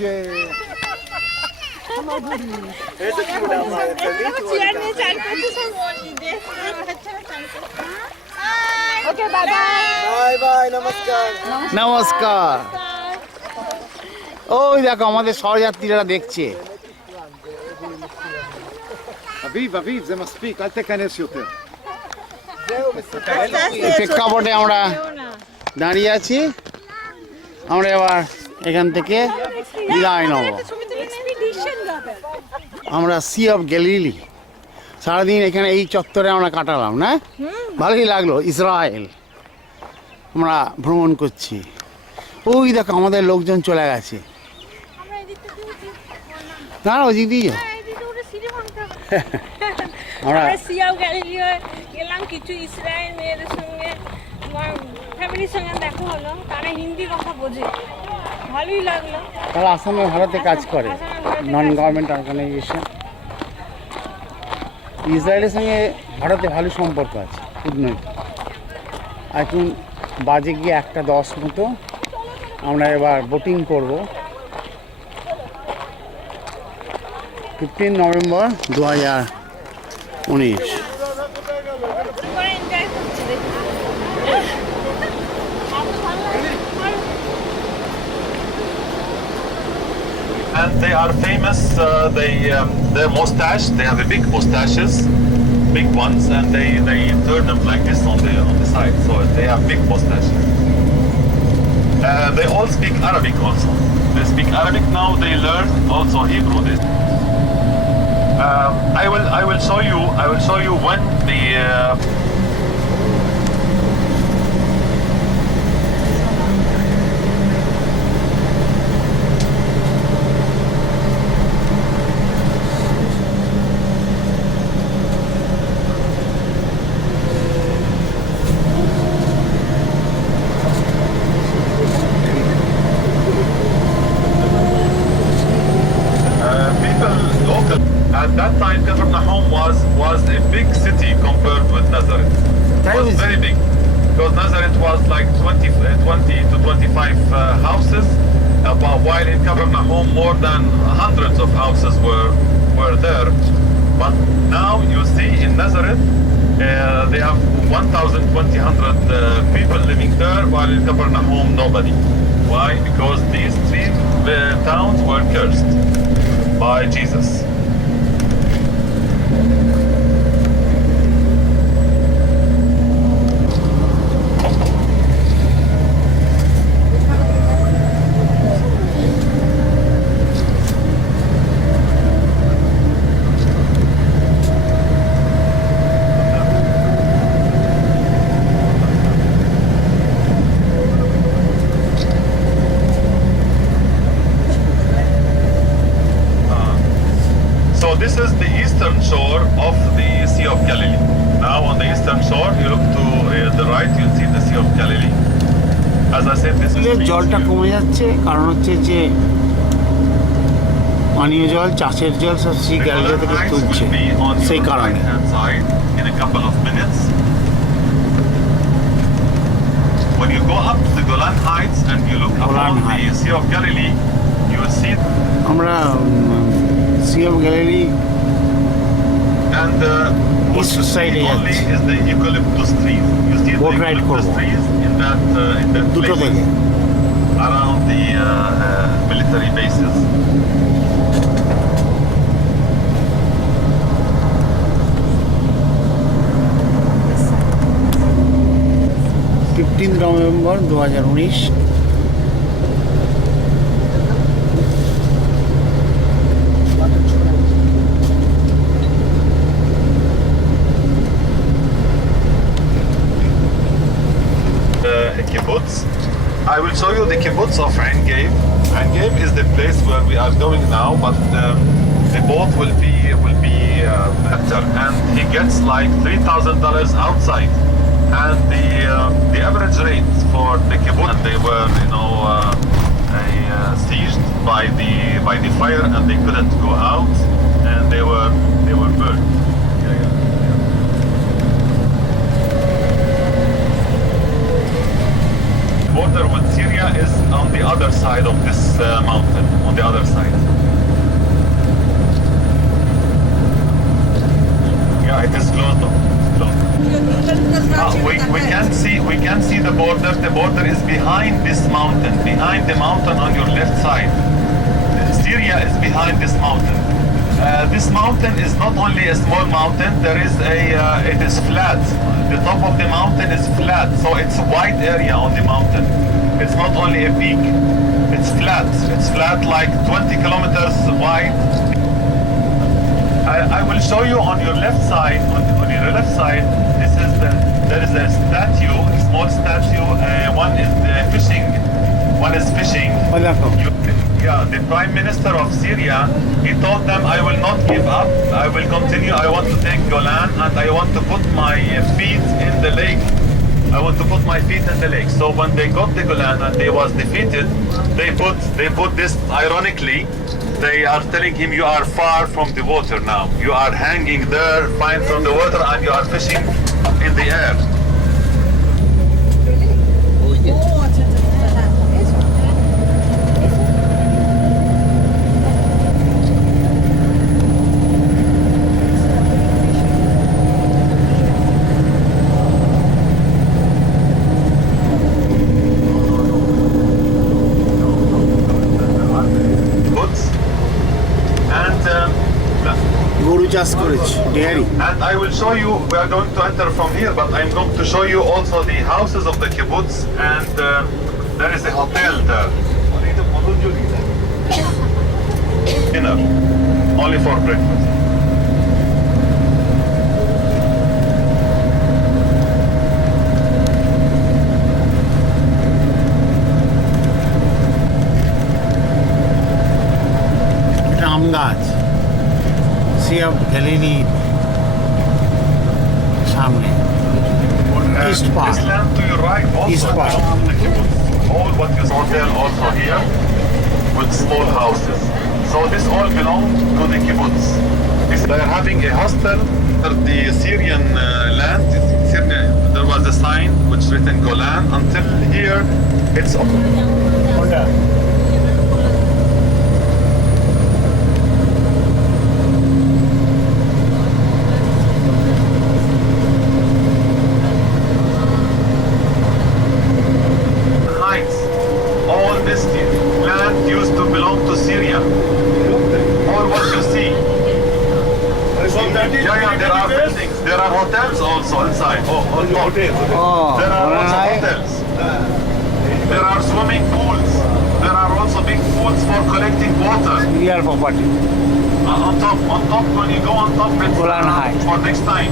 Okay, bye bye. নমস্কার। নমস্কার। ওই দেখো আমাদের সহযাত্রীরা দেখছে। אביב, זה מספיק, אל תיכנס יותר. প্রেক্ষাপটে আমরা দাঁড়িয়ে আছি, আমরা এবার এখান থেকে বিদায় নেব। আমরা সি অফ গ্যালিলি সারাদিন এখানে এই চত্বরে আমরা কাটালাম, না ভালোই লাগলো। ইসরায়েল আমরা ভ্রমণ করছি। ওই দেখো আমাদের লোকজন চলে গেছে। না ওদিক দিয়ে আমরা সি অফ গ্যালিলি গেলাম, কিছু ইসরায়েল মেয়েদের সঙ্গে আমার ফ্যামিলির সঙ্গে দেখা হলো, তারা হিন্দি কথা বোঝে, ভালোই লাগলো। তারা আসামে ভারতে কাজ করে, নন গভর্নমেন্ট অর্গানাইজেশন। ইসরায়েলের সঙ্গে ভারতে ভালো সম্পর্ক আছে, কূটনৈতিক। এখন বাজে গিয়ে 1:10 মতো, আমরা এবার বোটিং করব। 15 নভেম্বর 2019। And they are famous. Their mustache. They have a big mustaches, big ones, and they turn them like this on the side. So they have big mustaches. They all speak Arabic also. They speak Arabic now. They learn also Hebrew. I will show you when the. At that time, Capharnaum was a big city compared with Nazareth. It was very big, because Nazareth was like 20 to 25 houses, while in Capharnaum more than hundreds of houses were there. But now you see in Nazareth they have 1,200 people living there, while in Capharnaum nobody. Why? Because these three towns were cursed by Jesus. as I said, this is জলটা কমে যাচ্ছে, কারণ হচ্ছে যে পানীয় জল, চাষের জল সব সি গ্যালারি থেকে তুলছে, সেই কারণে। In a couple of minutes. When you go up to the Golan Heights and you look upon the Sea of Galilee, you will see. আমরা Sea of Galilee and east side only is the eucalyptus trees. You see the eucalyptus trees in that place around the military bases. November 2019 kibbutz. I will show you the kibbutz of Ein Geb. Ein Geb is the place where we are going now, but the boat will be better, and he gets like $3,000 outside. And the average rate for the kibbutz, they were sieged by the fire, and they couldn't go out, and they were burned. Border with Syria is on the other side of this mountain, on the other side. Yeah, it is closed off. We can see the border. The border is behind this mountain, behind the mountain on your left side. Syria is behind this mountain. This mountain is not only a small mountain. There is it is flat. The top of the mountain is flat, so it's a wide area on the mountain. It's not only a peak. It's flat. It's flat, like 20 kilometers wide. I will show you on your left side. On your left side, there is a statue, a small statue. One is fishing. One is fishing. Yeah, the Prime Minister of Syria, he told them, I will not give up. I will continue. I want to take Golan, and I want to put my feet in the lake. I want to put my feet in the lake. So when they got the Golan and they was defeated, they put this, ironically, they are telling him, you are far from the water now. You are hanging there, fine from the water, and you are fishing in the air. And I will show you, we are going to enter from here, but I'm going to show you also the houses of the kibbutz, and there is a hotel there. Dinner, only for breakfast. Sea of Galilee সামনে east part. This land to your right also East part. belongs to the kibbutz. All what is hotel also here with small houses. So this all belongs to the kibbutz. They are having a hostel for the Syrian land. There was a sign which written Golan. Until here, it's there are hotels also inside. There are also hotels. There are swimming pools. There are also big pools for collecting water. Real property. On top, when you go on top, it's for next time.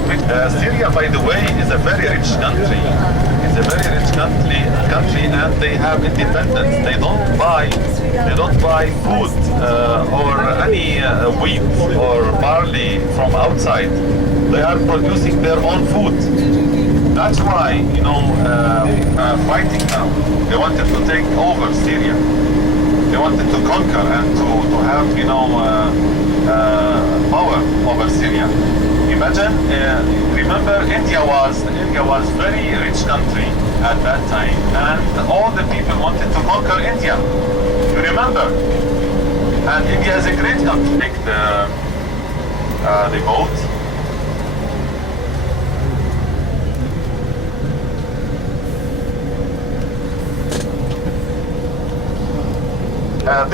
Syria, by the way, is a very rich country. It's a very rich country, and they have independence. They don't buy food or any wheat or barley from outside. They are producing their own food. That's why, fighting now. They wanted to take over Syria. They wanted to conquer and to have, power over Syria. Imagine, remember India was very rich country at that time, and all the people wanted to conquer India. You remember? And India is a great country. Take the boat.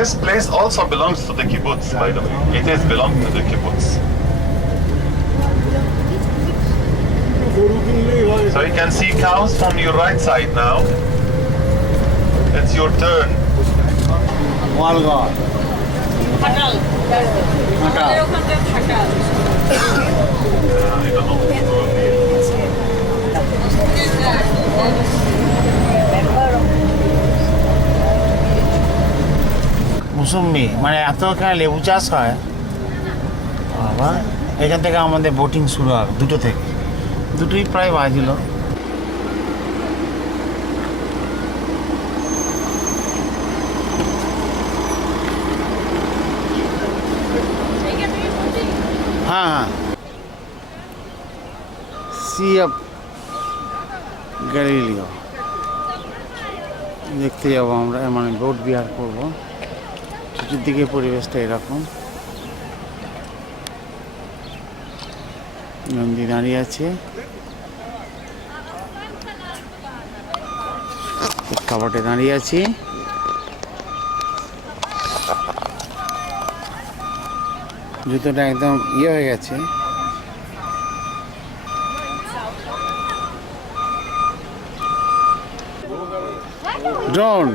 This place also belongs to the kibbutz, by the way. It is belong to the kibbutz. So you can see cows from your right side now. It's your turn. Walgar. মুসম্বি মানে এতখানে লেবু চাষ হয় বাবা। এখান থেকে আমাদের বোটিং শুরু হয় 2টো থেকে, 2টোই প্রায় বাজিল। হ্যাঁ সি অফ গ্যালিলিও দেখতে যাবো আমরা, মানে বোট বিহার করবো। চতুর্দিকে পরিবেশটা এরকম, নন্দী দাঁড়িয়ে আছে, কাবাটে দাঁড়িয়ে আছি। জুতোটা একদম হয়ে গেছে। ড্রোন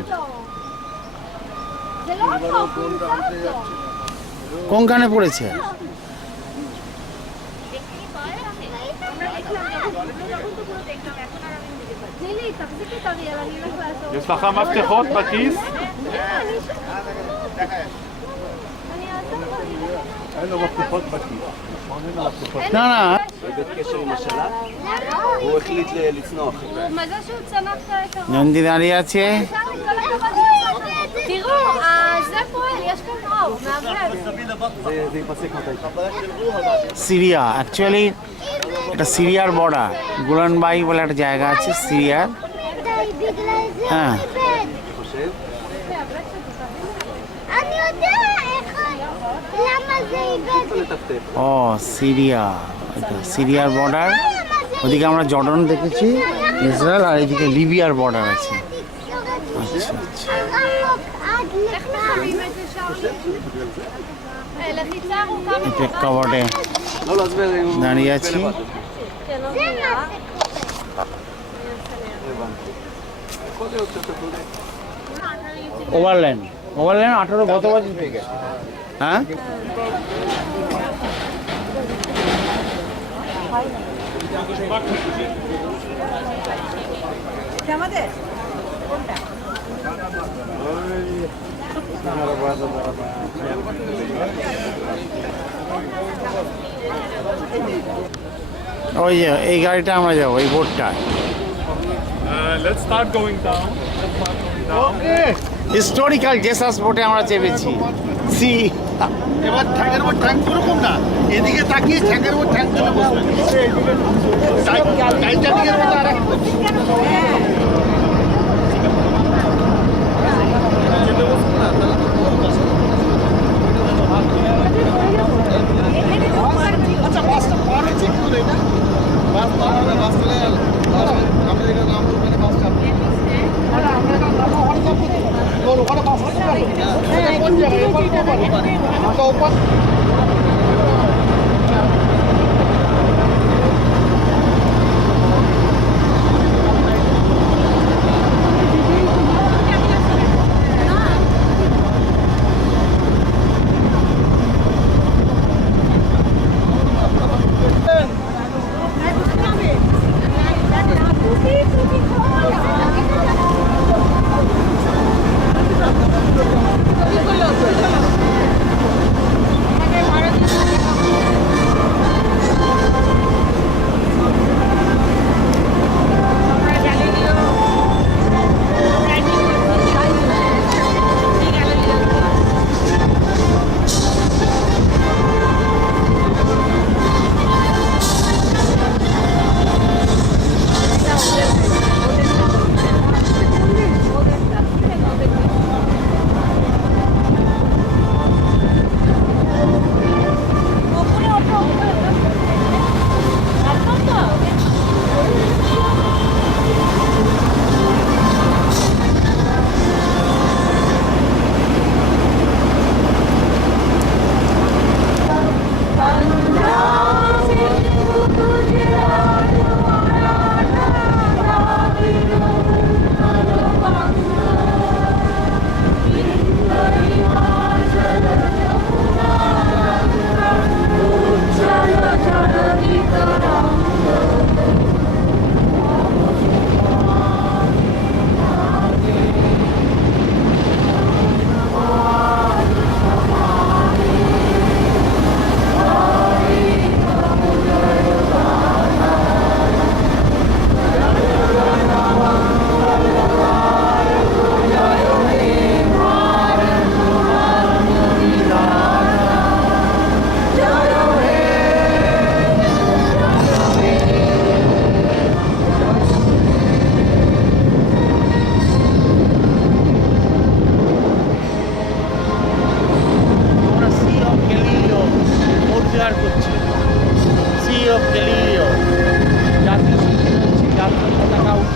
কোনখানে পড়েছে? יש לך מפתחות בכיס? אין לו מפתחות בכיס. না না, בית קשר עם השלט, והוא החליט לצנוח. מזל שהוא צנח את הראש. নন্দী দাঁড়িয়ে আছে। תראו, זה פועל, יש כאן אור, מעבר. זה ייפסק מתי. সিরিয়া, অ্যাকচুয়ালি এটা সিরিয়ার বর্ডার। গোলানবাই বলে একটা জায়গা আছে সিরিয়ার। হ্যাঁ אני יודע איך, למה זה איבד? ও সিরিয়া, সিরিয়ার বর্ডার। ওদিকে আমরা জর্ডন দেখেছি, ইসরায়েল, আর এদিকে লিবিয়ার বর্ডার আছে। আচ্ছা আচ্ছা, প্রেক্ষাপটে দাঁড়িয়ে আছি। ওভারল্যান্ড 18 গত বছর পেয়ে গেছে। হ্যাঁ আমাদের কোনটা? ওই যে এই গাড়িটা আমরা যাবো, এই বোটটা। Let's start going down. Historical Jesus বোটে আমরা চেপেছি। সি এবার ঠ্যাঙের উপর ঠ্যাং করুন না, এদিকে তাকিয়ে ঠ্যাঙের উপর ঠ্যাং তুলে বসবেন। টাইটানিকের মতো আর আচ্ছা বাসটা পার হচ্ছে কি বলে এটা? বাস পার হবে, বাস চলে গেল। আমরা যেখানে নাম ওখানে বাসটা আমরা নাম ওখানে যাবো তো ওখানে বাস আছে না? হ্যাঁ, কোন জায়গায়? ওপর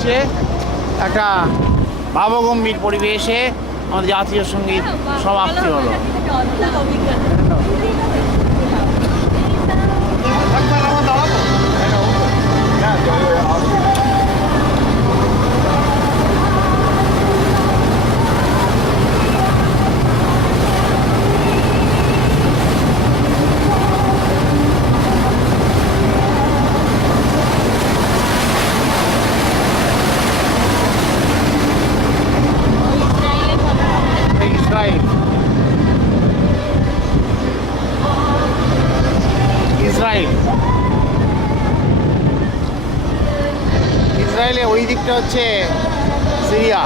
হচ্ছে একটা ভাবগম্ভীর পরিবেশে আমাদের জাতীয় সঙ্গীত সমাপ্তি হলো। ইসরায়েলে ওই দিকটা হচ্ছে সিরিয়া,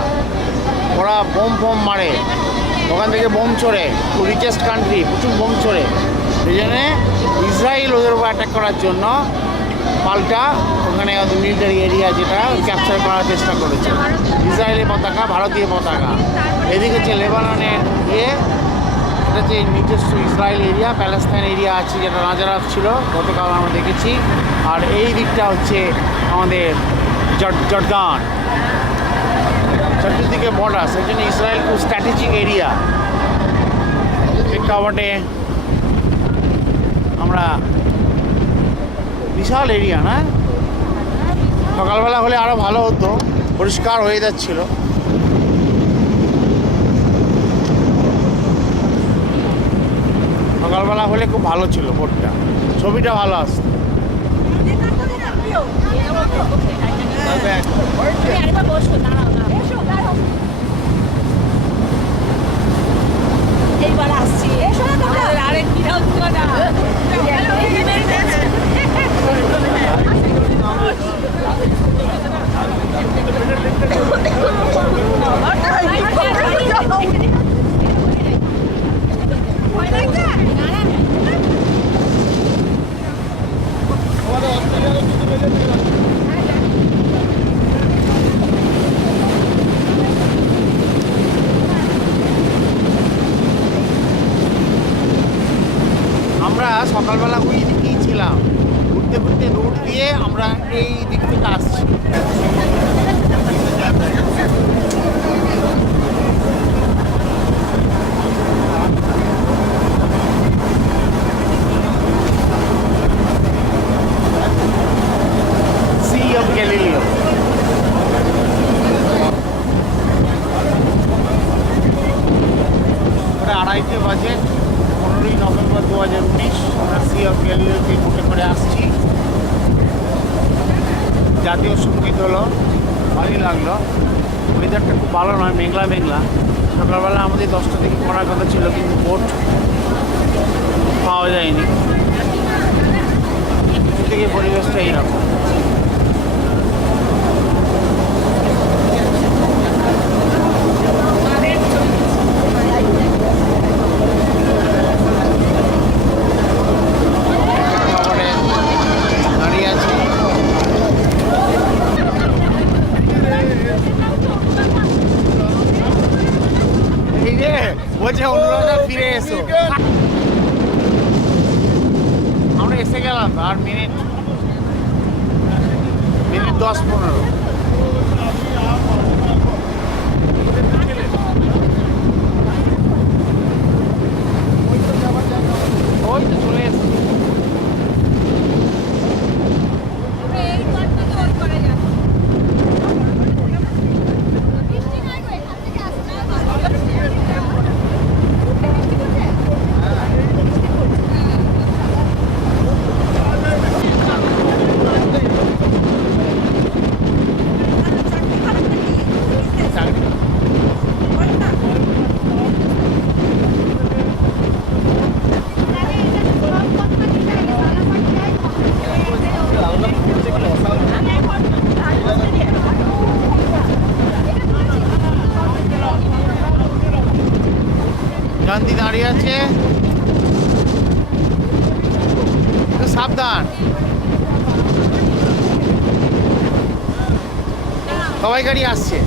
ওরা বোম ফোম মারে, ওখান থেকে বোম ছোড়ে, রিচেস্ট কান্ট্রি, প্রচুর বোম ছোড়ে। সেই জন্যে ইসরায়েল ওদের উপর অ্যাটাক করার জন্য পাল্টা ওখানে ওদের মিলিটারি এরিয়া যেটা ক্যাপচার করার চেষ্টা করেছে। ইসরায়েলের পতাকা, ভারতীয় পতাকা। এদিকে হচ্ছে লেবাননের এটা হচ্ছে নিজস্ব ইসরায়েল এরিয়া, প্যালেস্তাইন এরিয়া আছে যেটা নাজারাত ছিল, গতকাল আমরা দেখেছি। আর এই দিকটা হচ্ছে আমাদের জর্দান, চতুর্দিকে বর্ডার। সেই জন্য ইসরায়েল খুব স্ট্র্যাটেজিক এরিয়া। প্রেক্ষাপটে আমরা বিশাল এরিয়া না, সকালবেলা হলে আরও ভালো হতো, পরিষ্কার হয়ে যাচ্ছিল। সকালবেলা হলে খুব ভালো ছিল, বোর্ডটা, ছবিটা ভালো আসতো। এইবার আসছি আরেক আমরা সকালবেলা ওই দিকেই ছিলাম, ঘুরতে ঘুরতে রুট দিয়ে আমরা এই দিক থেকে আসছি। Sea of Galilee. ওটা 2:30 বাজে, 15ই নভেম্বর 2019। আমরা সি অফ গ্যালিলিতে বুকে করে আসছি। জাতীয় সঙ্গীত হলো, ভালোই লাগলো। ওয়েদারটা খুব ভালো নয়, মেঘলা মেঘলা। সকালবেলা আমাদের 10টা থেকে পড়ার কথা ছিল, কিন্তু বোট পাওয়া যায়নি। কিছু থেকে পরিবেশটা এইরকম। বলছে অনুরাধা ফিরে এসো। আমরা এসে গেলাম আর মিনিট 10-15। ওই তো চলে এসছি। জায়ান্তি দাঁড়িয়ে আছে, সাবধান। সবাই গাড়ি আসছে।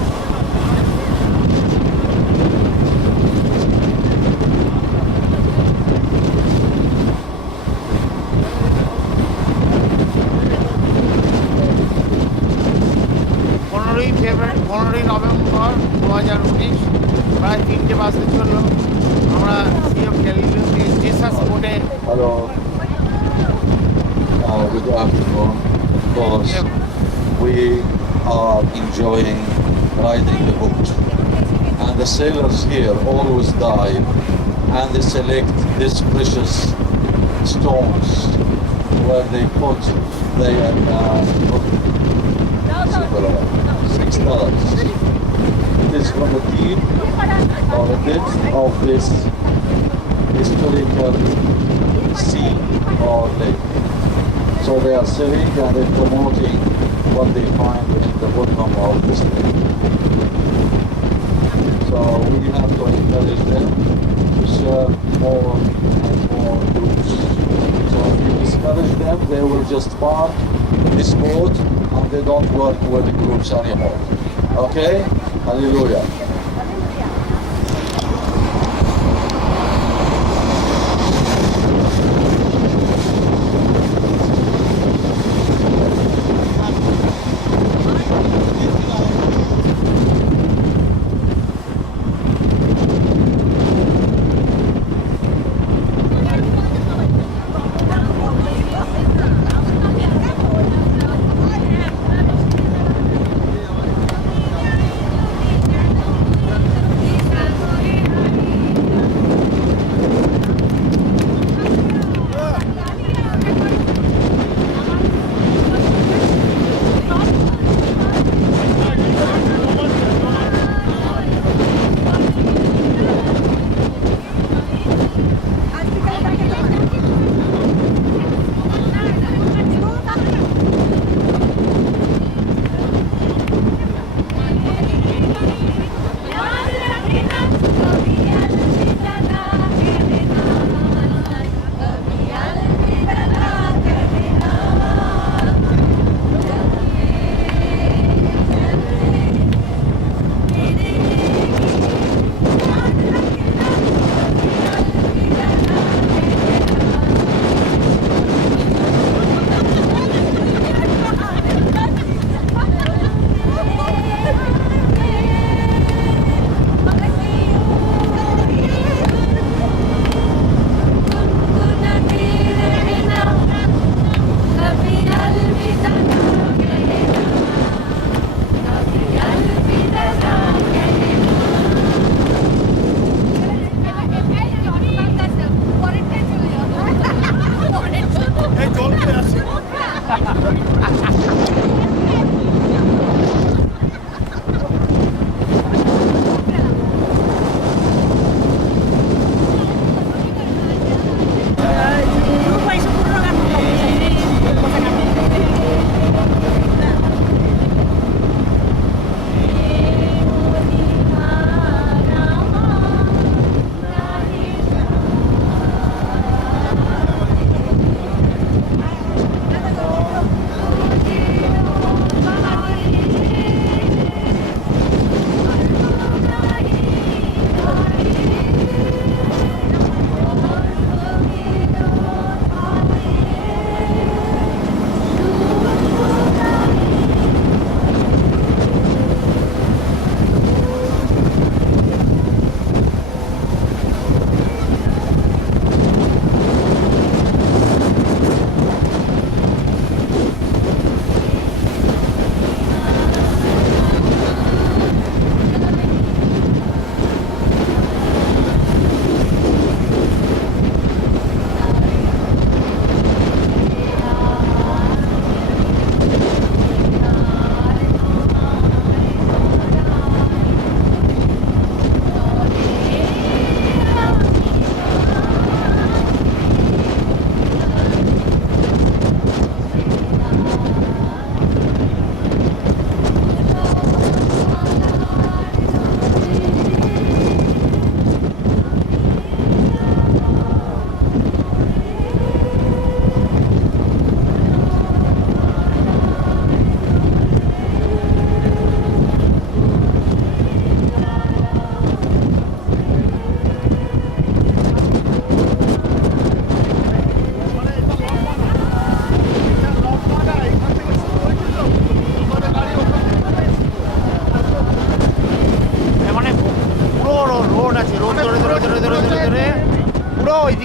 15ই নভেম্বর 2019 প্রায় 3টে বাজতে চললো। আমরা সি অফ গ্যালিলিওতে জিসাস বোটে Hello. Good afternoon. Of course, we are enjoying riding the boat. And the sailors here always dive and they select these precious stones where they put their $6. It is from the deep or the depth of this historical sea or lake. So they are selling and they're promoting what they find in the bottom of this lake. So we have to encourage them to serve more and more groups. So if we discourage them, they will just park this boat and they don't work with the groups anymore. Okay? Hallelujah.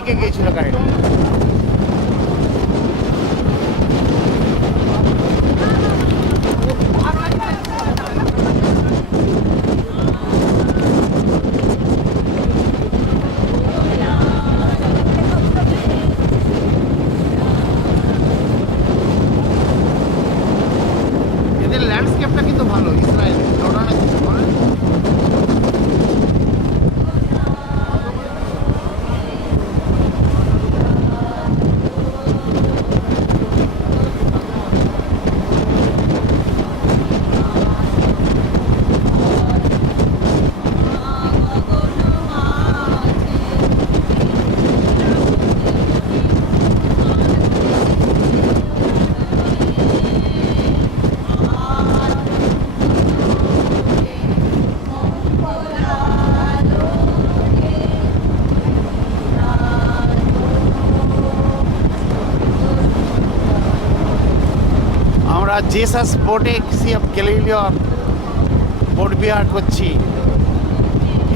দিকে গিয়েছিল গাড়িটা। এদের ল্যান্ডস্কেপটা কিন্তু ভালো, ইসরায়েলের জর্ডানে কিছু বলে। জেসাস বোটে সি অফ গ্যালিলিওর বোট বিহার করছি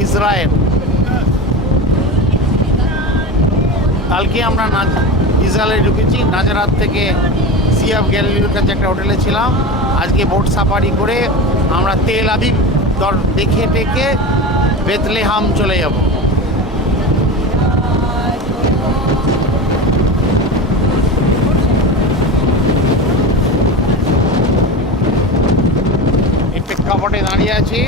ইসরায়েল। কালকে আমরা ইসরায়েলে ঢুকেছি, নাজারাত থেকে সি অফ গ্যালিলিওর কাছে একটা হোটেলে ছিলাম। আজকে বোট সাফারি করে আমরা তেল আবিব দেখে টেকে বেথলেহাম চলে যাব। প্রেক্ষাপটে দাঁড়িয়ে আছি।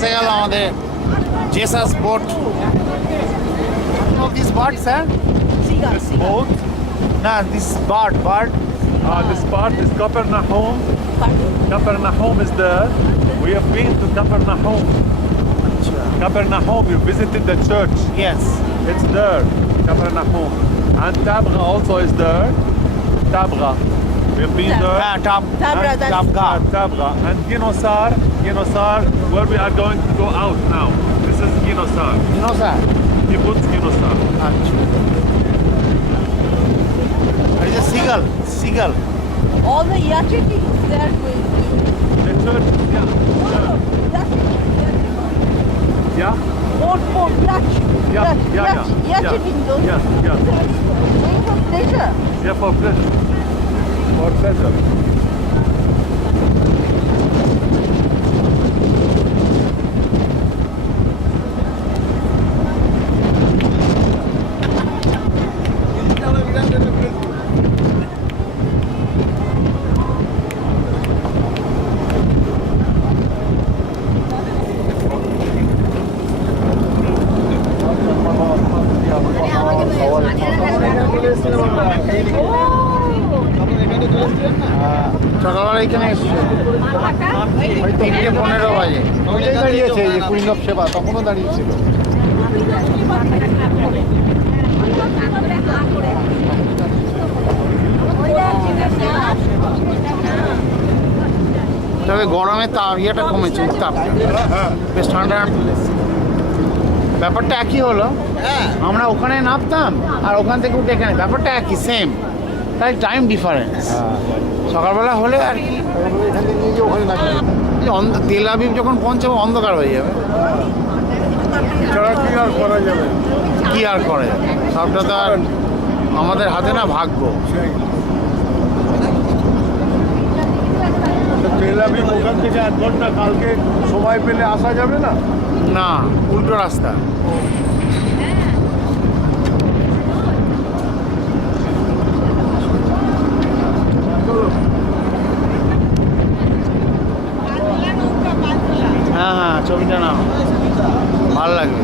এসে গেল আমাদের Jesus boat. This bird sir? This boat, না, this bird this part is Capernaum. Capernaum is there. We have been to Capernaum. Capernaum, we visited the church. Yes. It's there, Capernaum. And Tabgha also is there. Tabgha. We've been there. Tabgha. Tabgha. And Ginosar, where we are going to go out now. This is Ginosar. Ginosar? Kibbutz Ginosar. It's a seagull. All the yachts they are going to. The church, yeah. Boat, yacht. Yacht windows. Yes. Going for pleasure. Yeah, for pleasure. For pleasure. সকালবেলা এখানে এসছে 3:15 বাজে। ওইটাই দাঁড়িয়েছে, এই queen of সেবা তখনও দাঁড়িয়েছিল। তবে গরমে ইয়েটা কমেছে, উত্তাপটা বেশ ঠান্ডা। ব্যাপারটা একই হলো, আমরা ওখানে নামতাম আর ওখান থেকে উঠে এখানে, ব্যাপারটা একই সেম, তাই টাইম ডিফারেন্স। সকালবেলা হলে আর কি এখান থেকে নিয়ে গিয়ে ওখানে নামিয়ে তেল আবিব যখন পৌঁছাবো অন্ধকার হয়ে যাবে। কি আর করা যাবে, সবটা তো আর আমাদের হাতে না, ভাগ্য। তেল আবিব ওখান থেকে 1 ঘন্টা, কালকে সময় পেলে আসা যাবে না? না, উল্টো রাস্তা। হ্যাঁ, ছবিটা নাও, ভালো লাগবে।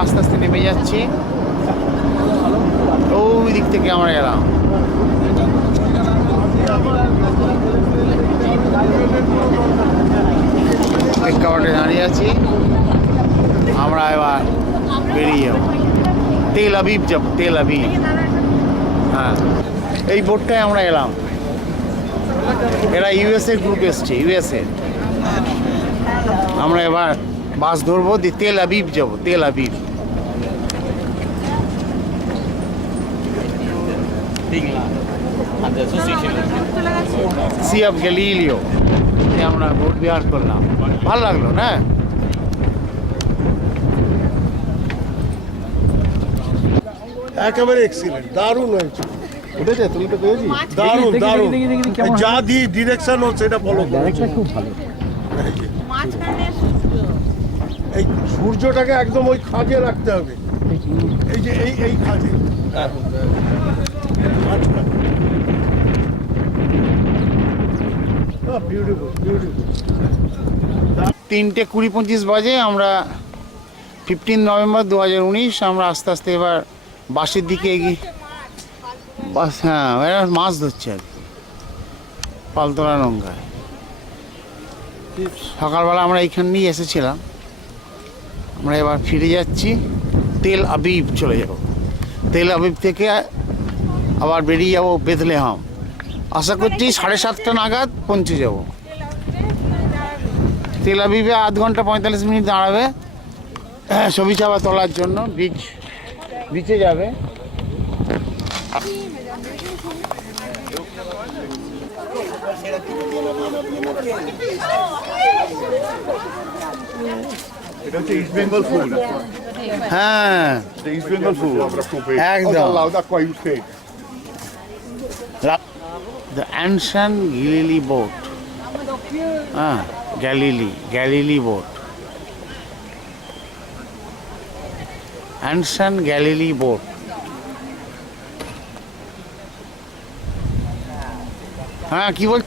আস্তে আস্তে নেমে যাচ্ছি, ওই দিক থেকে আমরা গেলাম। প্রেক্ষাপটে দাঁড়িয়ে আছি, আমরা এবার বেরিয়ে যাবো, তেল আবিব যাবো, তেল আবিব। হ্যাঁ, এই বোটটায় আমরা এলাম। এরা ইউএসএ গ্রুপ এসছে, ইউএসএ। আমরা এবার বাস ধরবো, দিয়ে তেল আবিব যাবো, Tel Aviv. Sea of Galileo আমরা বোট বিহার করলাম, ভালো লাগলো না? একেবারে এক্সিলেন্ট, দারুণ হয়েছে। উঠেছে, তুমি তো পেয়েছি, দারুণ দারুণ। যা দিয়ে ডিরেকশন হচ্ছে এটা ফলো করছে, খুব ভালো। এই সূর্যটাকে একদম ওই খাঁজে রাখতে হবে, এই যে এই খাঁজে। Beautiful beautiful. 3:20-25 বাজে, আমরা 15 নভেম্বর 2019। আমরা আস্তে আস্তে এবার বাসের দিকে এগিয়ে, বাস, হ্যাঁ, এরা মাছ ধরছে আর কি, পালতোলা নৌকায়। সকালবেলা আমরা এইখানেই এসেছিলাম। আমরা এবার ফিরে যাচ্ছি, তেল আবিব চলে যাব। তেল আবিব থেকে আবার বেরিয়ে যাব বেথলেহাম। আশা করছি 7:30 নাগাদ পৌঁছে যাব। তেল আবিবে 1 ঘন্টা 45 মিনিট দাঁড়াবে ছবি চাপা তোলার জন্য। বিচে যাবে। এটা হচ্ছে ইস্ট বেঙ্গল ফুড। হ্যাঁ, ইস্ট বেঙ্গল ফুড একদম। একদম। The ancient Galilee boat. Galilee boat. Ancient Galilee boat. হ্যাঁ কি বল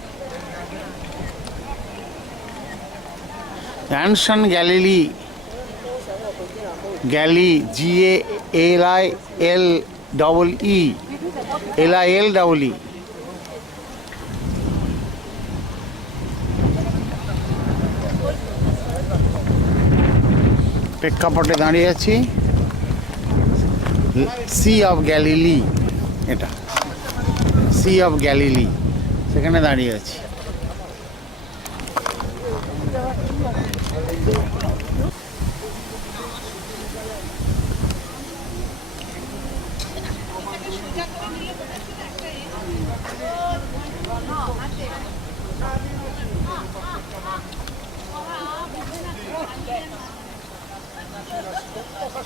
অ্যানশন গ্যালিলি GALILE প্রেক্ষাপটে দাঁড়িয়ে আছি সি অফ গ্যালিলি, এটা সি অফ গ্যালিলি, সেখানে দাঁড়িয়ে আছি।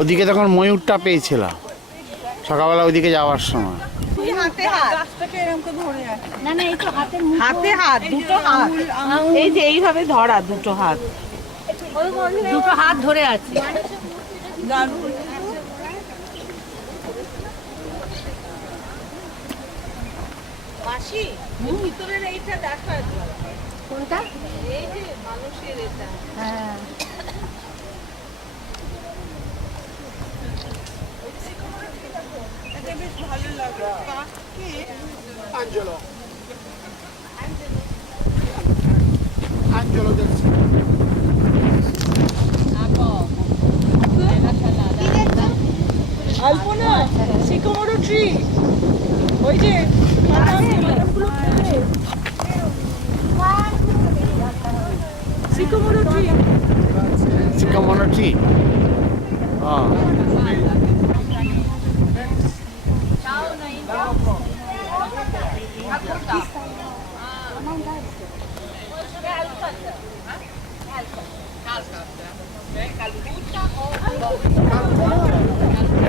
ওদিকে তখন ময়ূরটা পেয়েছিলাম সকালবেলা ওইদিকে যাওয়ার সময়। হাতে হাত, দুটো হাত, এই যে এইভাবে ধরা, দুটো হাত ধরে আছে। মাসি ভিতরের এইটা দেখা, কোনটা? এই যে মানুষের এটা। হ্যাঁ বেশ ভালো লাগে। Angelo del Alpona, sycamore tree. ওই যে sycamore tree. Sycamore tree.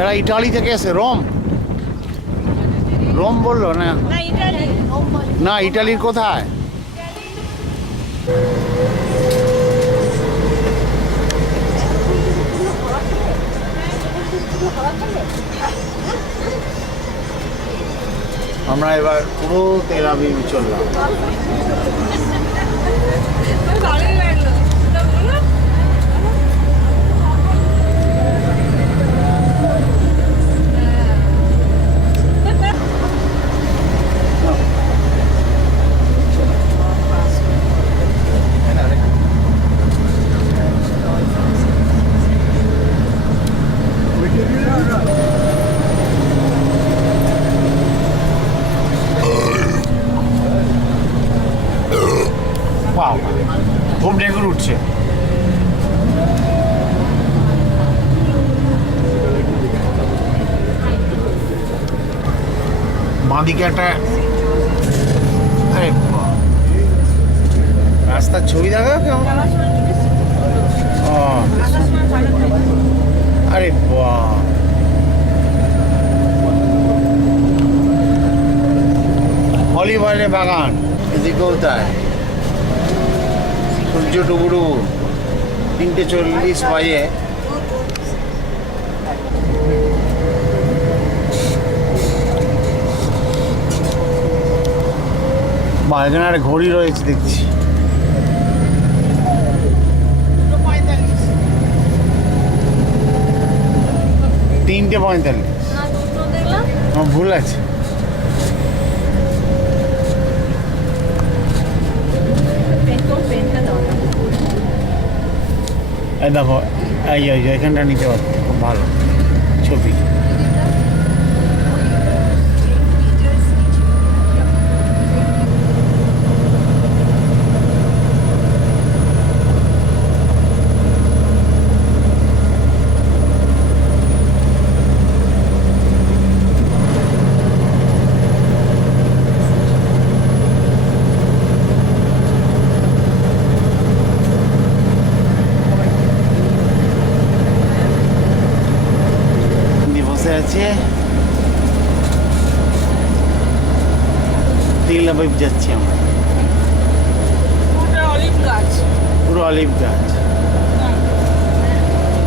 এরা ইটালি থেকে এসে, রোম বললো না? না, ইটালির কোথায়? আমরা এবার পুরো তেল আবিব চললাম। খুব ডেঙ্গুর উঠছে। বাঁদিকে একটা রাস্তার ছবি দেখা কেমন? আরে বাহ, অলিভ অয়েলের বাগান এদিকেও তাই। সূর্য ডুবুডু 3:40 বাজে। বা এখানে একটা ঘড়ি রয়েছে দেখছি। 3:45। আমার ভুল আছে। এই দেখো, এই এখানটা নিতে পারতো, খুব ভালো ছবি। তেল আবিব যাচ্ছি আমরা। পুরো অলিভ গাছ।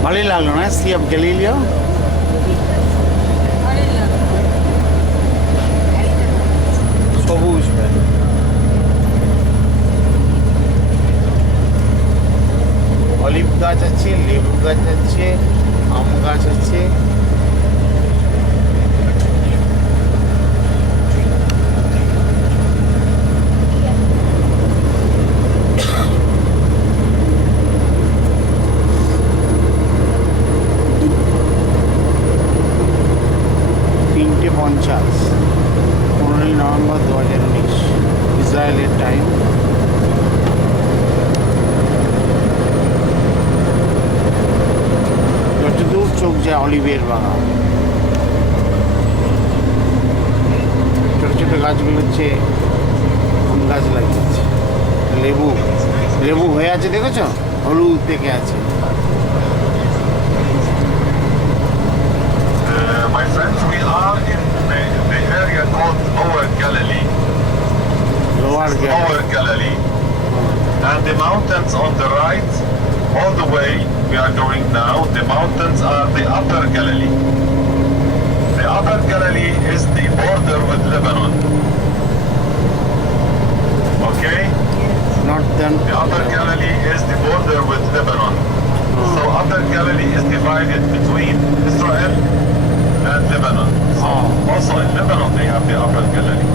ভালোই লাগলো না? Sea of Galileo. সবুজ গাছ আছে, লেবু গাছ আছে, আম গাছ আছে। নভেম্বর 2019 ইসরায়েলের টাইম। যতদূর চোখ যায় অলিভের বাগান, ছোটো ছোটো গাছগুলো হচ্ছে আম গাছ লাগিয়েছে, লেবু লেবু হয়ে আছে দেখেছো, হলুদ থেকে আছে। My friends, we are in the area called Lower Galilee. Lower Galilee. And the mountains on the right, all the way we are going now, the mountains are the Upper Galilee. The Upper Galilee is the border with Lebanon. Okay? The Upper Galilee is the border with Lebanon. So Upper Galilee is divided between Israel and Lebanon. So also in Lebanon they have the Upper Galilee.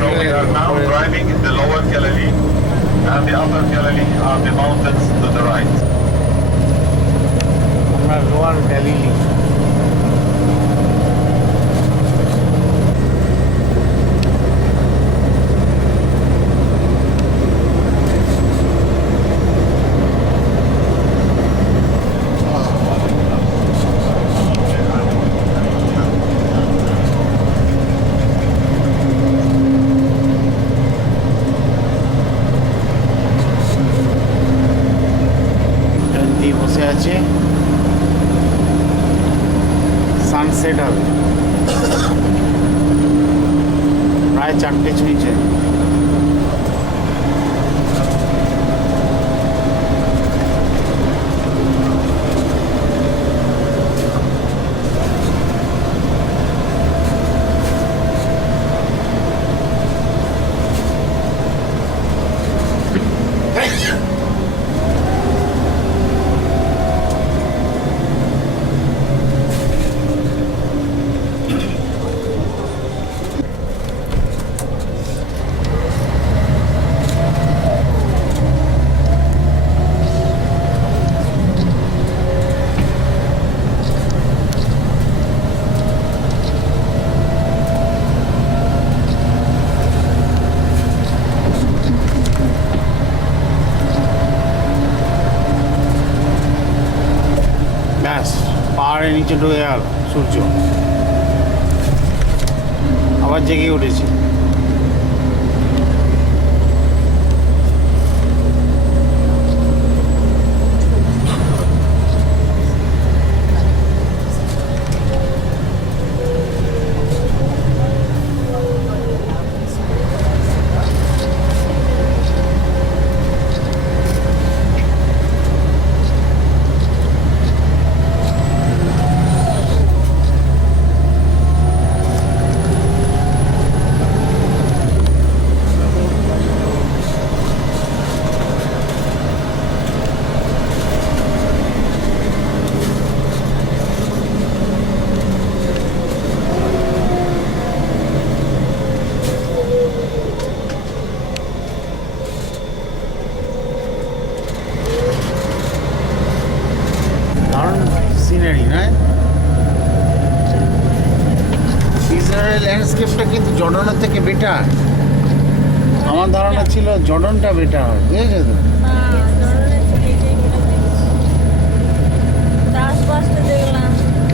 So we are now driving in the Lower Galilee, and the Upper Galilee are the mountains to the right. Lower Galilee. বসে আছে, সানসেট হবে, প্রায় 4টে ছুঁইছে। পাহাড়ের নিচে ঢুকে গেল সূর্য, আবার জেগে উঠেছে। ল্যান্ডস্কেপটা কিন্তু জর্ডনের থেকে বেটার। আমার ধারণা ছিল জর্ডনটা বেটার হয়, বুঝেছো তো?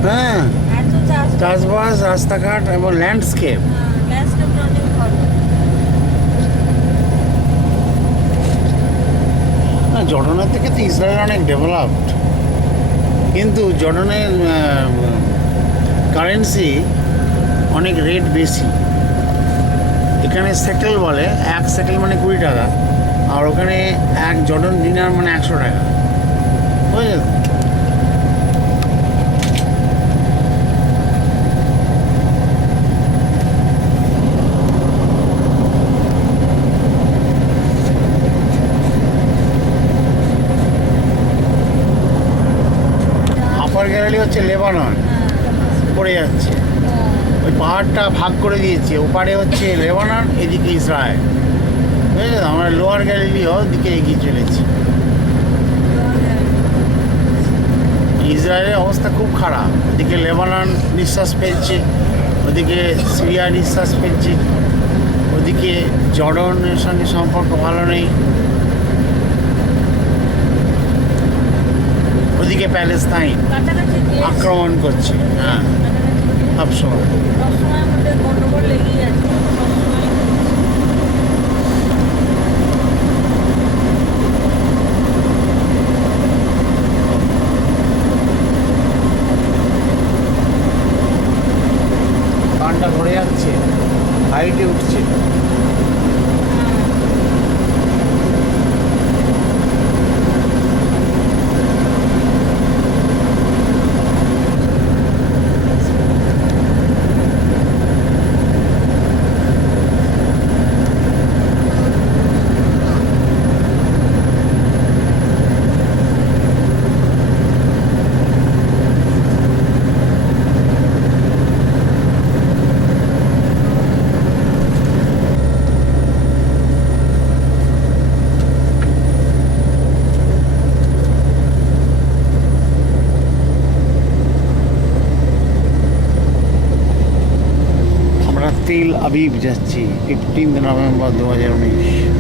হ্যাঁ, চাষবাস, রাস্তাঘাট এবং ল্যান্ডস্কেপ। না, জর্ডনের থেকে তো ইসরায়েল অনেক ডেভেলপড, কিন্তু জর্ডনের কারেন্সি অনেক রেট বেশি। এখানে সেকেল বলে, 1 সেকেল মানে 20 টাকা, আর ওখানে 1 জর্ডন দিনার মানে 100 টাকা, বুঝলেন? হচ্ছে লেবানন পড়ে যাচ্ছে, ওই পাহাড়টা ভাগ করে দিয়েছে, ওপারে হচ্ছে লেবানন, এদিকে ইসরায়েল, বুঝলে তো? আমরা লোয়ার গ্যালিলিও দিকে এগিয়ে চলেছি। ইসরায়েলের অবস্থা খুব খারাপ, ওদিকে লেবানন নিঃশ্বাস ফেলছে, ওদিকে সিরিয়া নিঃশ্বাস ফেলছে, ওদিকে জর্ডনের সঙ্গে সম্পর্ক ভালো নেই, ওদিকে প্যালেস্তাইন আক্রমণ করছে। হ্যাঁ, সবসময় গন্ডগোল লেগেই আছে। কানটা ধরে যাচ্ছে, হাইটে উঠছে। তেল আবিব যাচ্ছি 15 নভেম্বর 2019।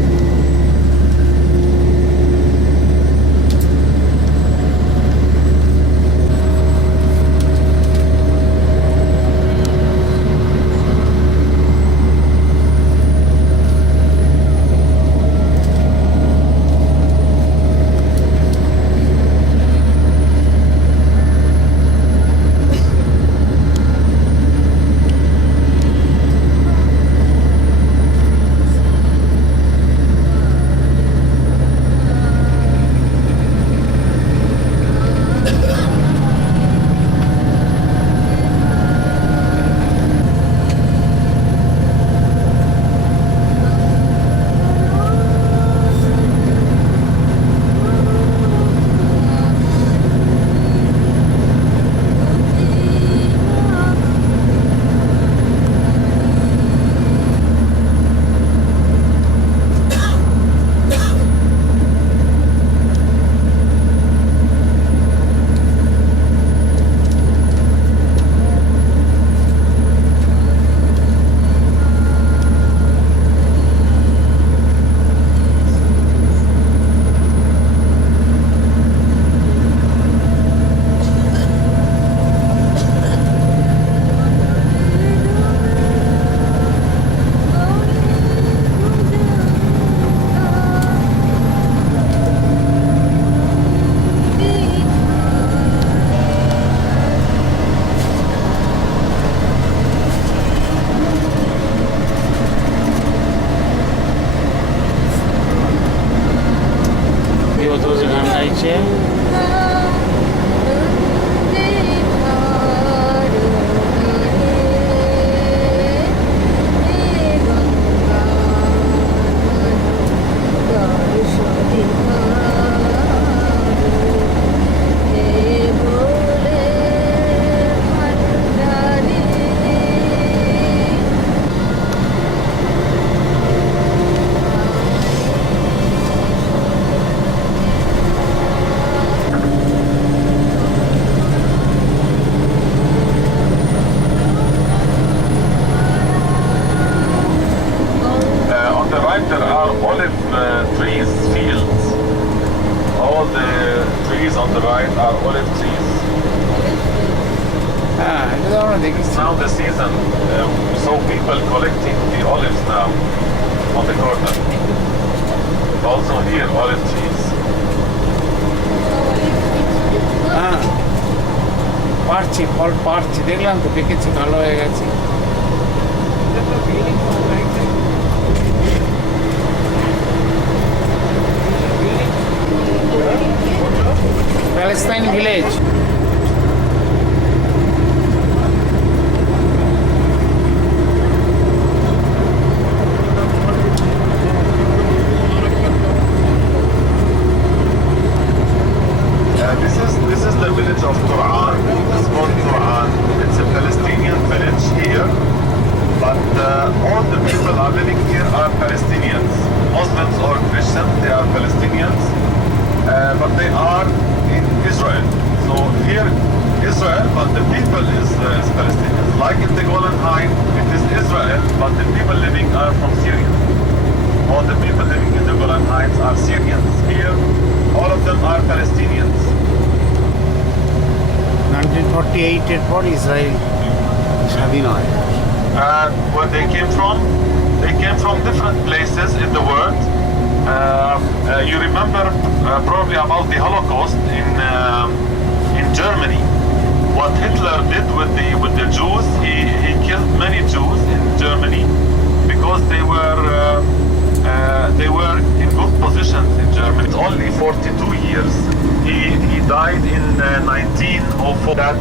Now the season, so people collecting the olives now on the corner. Also here, olive trees. পারছি, ফল পারছি, দেখলাম তো পেকেছে, ভালো হয়ে গেছে। Palestine village. This is the village of Quran. they are in Israel. So here, Israel, but the people is Palestinian. Like in the Golan Heights, it is Israel, but the people living are from Syria. All the people living in the Golan Heights are Syrians. Here, all of them are Palestinians. 1948 এর পর ইসরায়েল স্বাধীন হয়। And where they came from? They came from different places in the world. You remember probably about the Holocaust in Germany. What Hitler did with the Jews, he killed many Jews in Germany because they were in good positions in Germany. Only 42 years. He died in 1904. That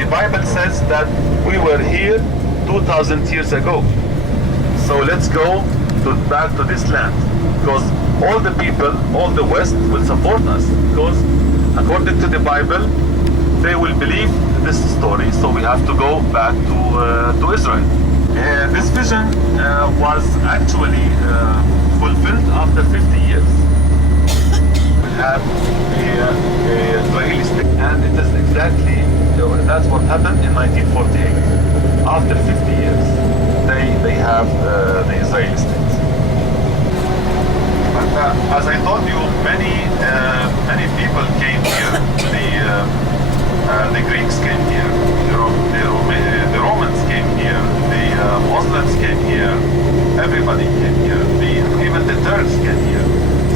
the Bible says that we were here 2,000 years ago. So let's go back to this land, because all the people, all the West will support us, because according to the Bible, they will believe this story. So we have to go back to Israel. This vision was actually fulfilled after 50 years. We have a Israeli state, and it is exactly that's what happened in 1948. After 50 years, they have the Israeli state. But as I told you, many people came here. The Greeks came here. The Romans came here. The Muslims came here. Everybody came here. Even the Turks came here.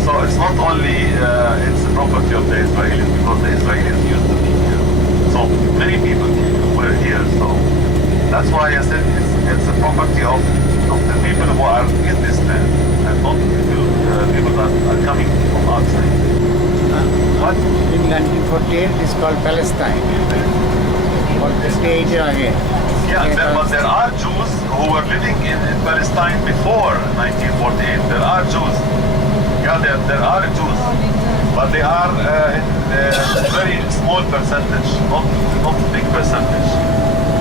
So it's not only it's the property of the Israelis, because the Israelis used to be here. So many people were here. So that's why I said it's a property of the people who are in this land, and not people that are coming from outside. What in 1948 is called Palestine. But the state here. Yeah, but there are Jews who were living in Palestine before 1948. There are Jews. Yeah, there are Jews, but they are in a very small percentage, not big percentage.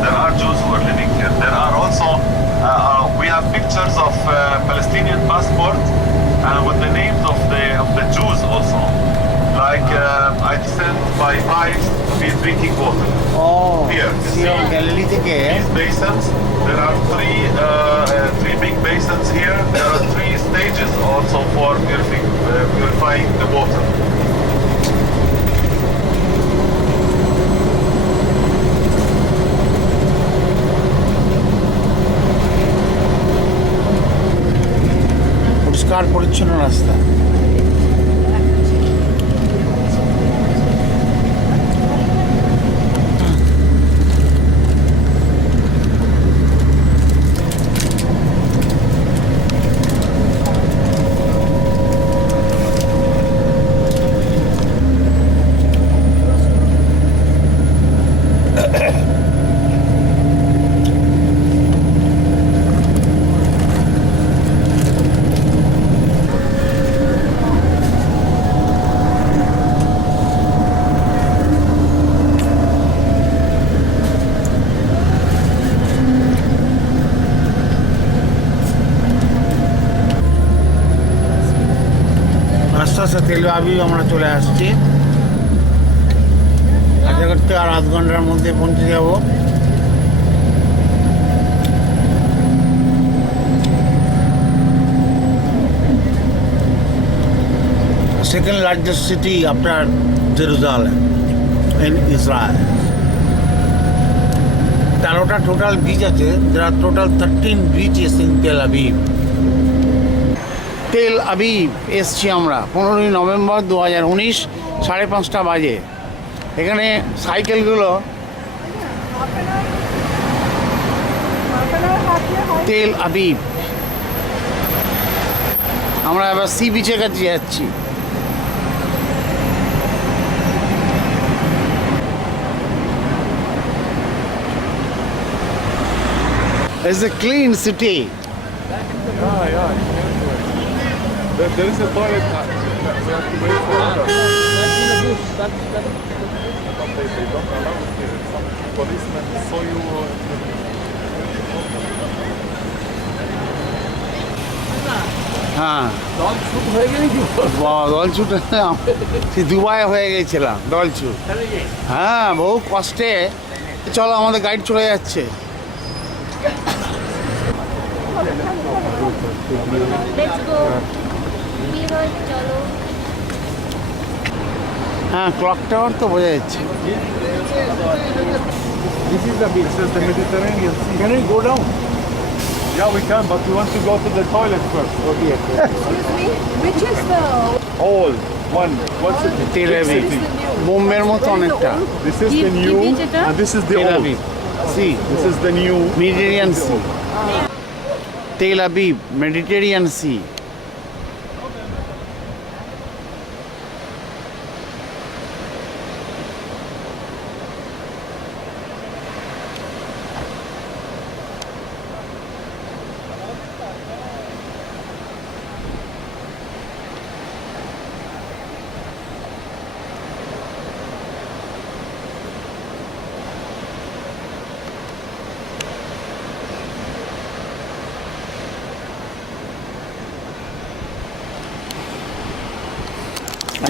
There are Jews who are living here. There are also, we have pictures of Palestinian passport with the names of the Jews also. Like I sent by pipes to be drinking water. Oh, here. Galilee থেকে These basins, there are three big basins here. There are 3 stages also for purifying the water. পরিষ্কার পরিচ্ছন্ন রাস্তা। Tel Aviv আমরা চলে আসছি। আশা করতে আর আধ ঘন্টার মধ্যে পৌঁছে যাব। Second largest city after Jerusalem in Israel. 13টা টোটাল বিচ আছে। There are total 13 beaches in Tel Aviv. Tel Aviv এসছি আমরা 15ই নভেম্বর 2019 5:30 বাজে। এখানে সাইকেলগুলো তেল আবিব। আমরা এবার সি বিচের কাছে যাচ্ছি। It's a clean city. There is a toilet. We have to wait for others. They don't allow it here. Some policemen saw you. হ্যাঁ দলছুট হয়ে গেলে কি দলছুট দুবাই হয়ে গেছিলাম দলছুট। হ্যাঁ বহু কষ্টে। চলো আমাদের গাইড চলে যাচ্ছে। হ্যাঁ ক্লক টাওয়ার তো বোঝা যাচ্ছে। This is the beach. This is the Mediterranean Sea. Can we go down? Yeah, we can, but we want to go to the toilet first. Excuse me, which is the All one city. Tel Aviv, বোম্বের মতো অনেকটা। This is the new, and this is the Tel old. Aviv sea, This is the new Mediterranean sea. Tel Aviv Mediterranean sea.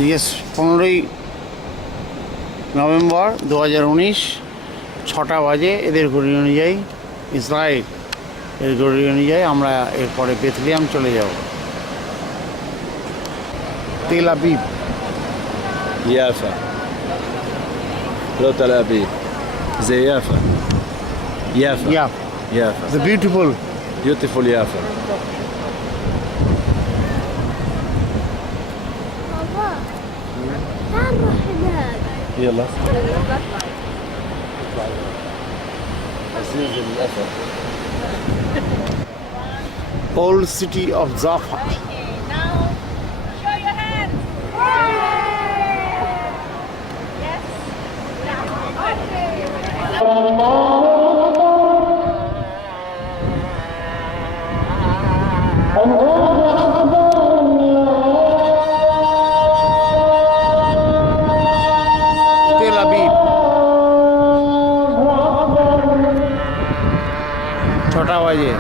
Yes 15ই November 2019 6টা বাজে এদের ঘড়ি অনুযায়ী, ইসরায়েল এর ঘড়ি অনুযায়ী আমরা এরপরে বেথলেহেম চলে যাব। Tel Aviv Yafa. לא תל אביב. זה יפה. יפה. יפה. The beautiful. Beautiful Yafa. يلا. Old city of Jaffa. Tel Aviv 6টা বাজে।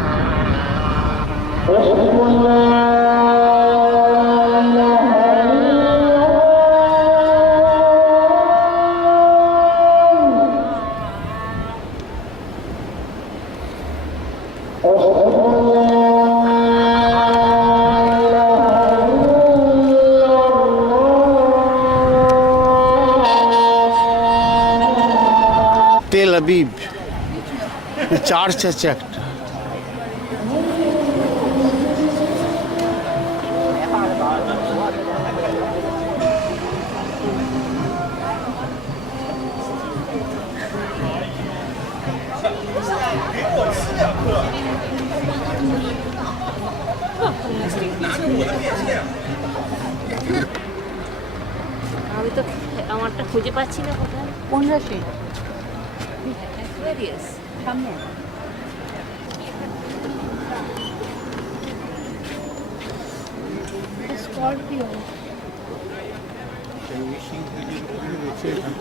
তেল আভিভ চার্চ আছে একটা। আমি তো আমারটা খুঁজে পাচ্ছি না কোথায়। কোন রাশি? সামনে স্করপিও।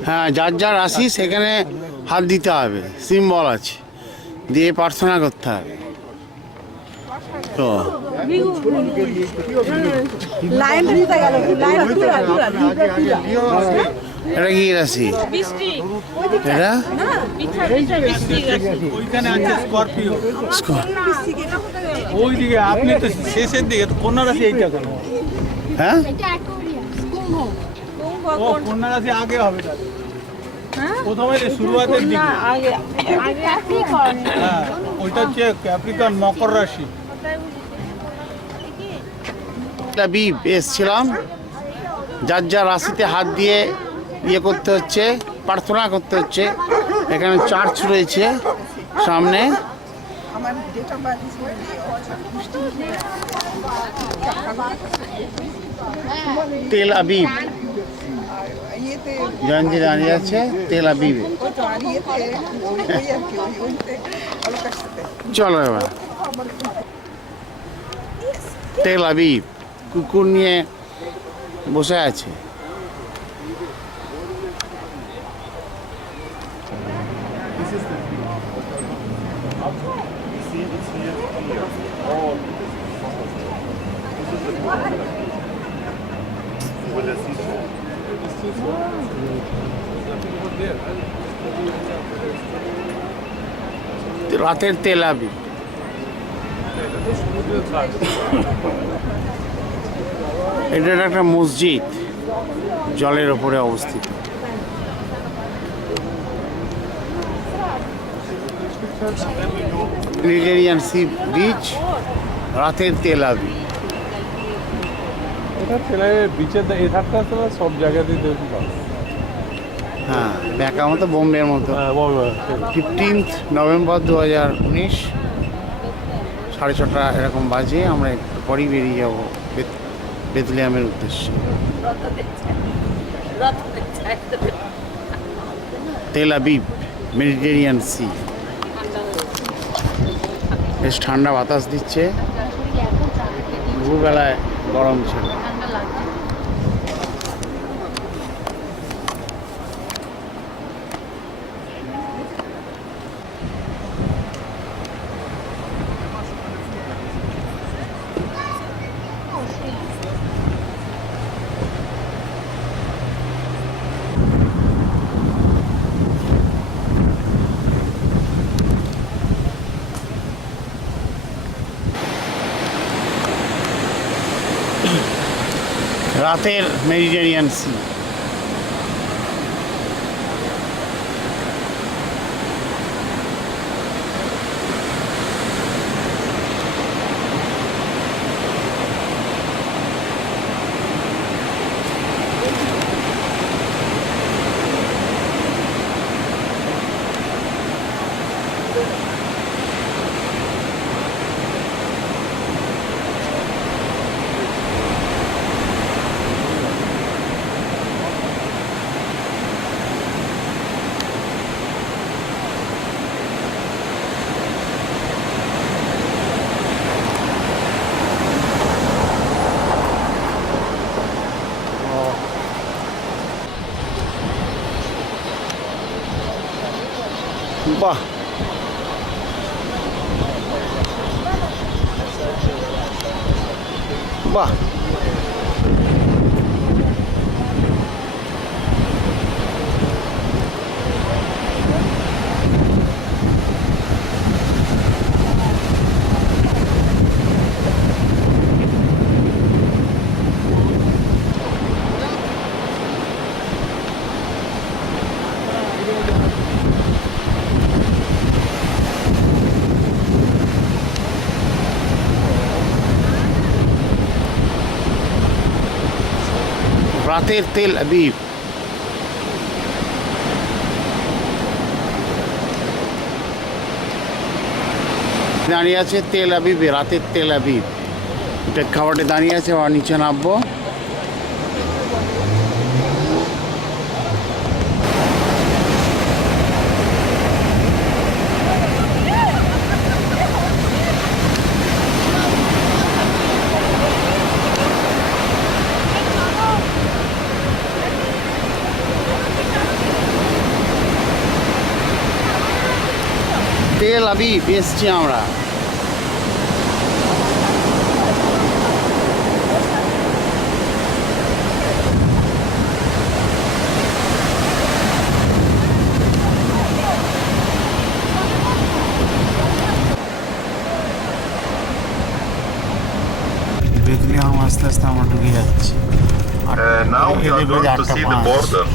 হ্যাঁ যার যার রাশি সেখানে হাত দিতে হবে, সিম্বল আছে, দিয়ে প্রার্থনা করতে হবে। তো লাইন দিতে গেল, লাইন এটা কি রাশি? এটা ওইখানে আছে স্করপিও। ওইদিকে আপনি তো শেষের দিকে তো কন্যা রাশি এইটা কেন? হ্যাঁ ও কন্যা রাশি আগে হবে তাহলে। প্রথমে শুরুয়াতের দিকে হ্যাঁ ওইটা হচ্ছে ক্যাপ্রিকন মকর রাশি। আভিভ এসছিলাম, যার যার রাশিতে হাত দিয়ে ইয়ে করতে হচ্ছে, প্রার্থনা করতে হচ্ছে। এখানে চার্চ রয়েছে সামনে। তেল আভিভ জয়ন্তী দাঁড়িয়ে আছে তেল আভিভে। চলো এবার তেল আভিভ কুকুর নিয়ে বসে আছে। This is রাতের তেল আবিব। এটা একটা মসজিদ জলের ওপরে অবস্থিত। মেডিটেরিয়ান সি বিচ, রাতের তেল আবিব। এটা তেলাবিবের বিচের এই ধারটা আছে না, সব জায়গাতেই দেখুন। হ্যাঁ, ব্যাকা মতো বোম্বের মতো। 15 নভেম্বর 2019 6:30 এরকম বাজে। আমরা একটু পরেই বেরিয়ে যাবো বেথলেহেমের উদ্দেশ্যে। Tel Aviv, Mediterranean C. বেশ ঠান্ডা বাতাস দিচ্ছে, দুপুরবেলায় গরম ছিল। রাতের মেডিটেরিয়ান সি। বাহ, বাহ, রাতের তেল আবিব। দাঁড়িয়ে আছে তেল আবিবে, রাতের তেল আবিব। এটা খাবারটা দাঁড়িয়ে আছে, আর নিচে নামবো। তেল আবিব এসছি আমরা। বেথলেহেম আস্তে আস্তে আমরা ঢুকে যাচ্ছি। Now we are going to see the border.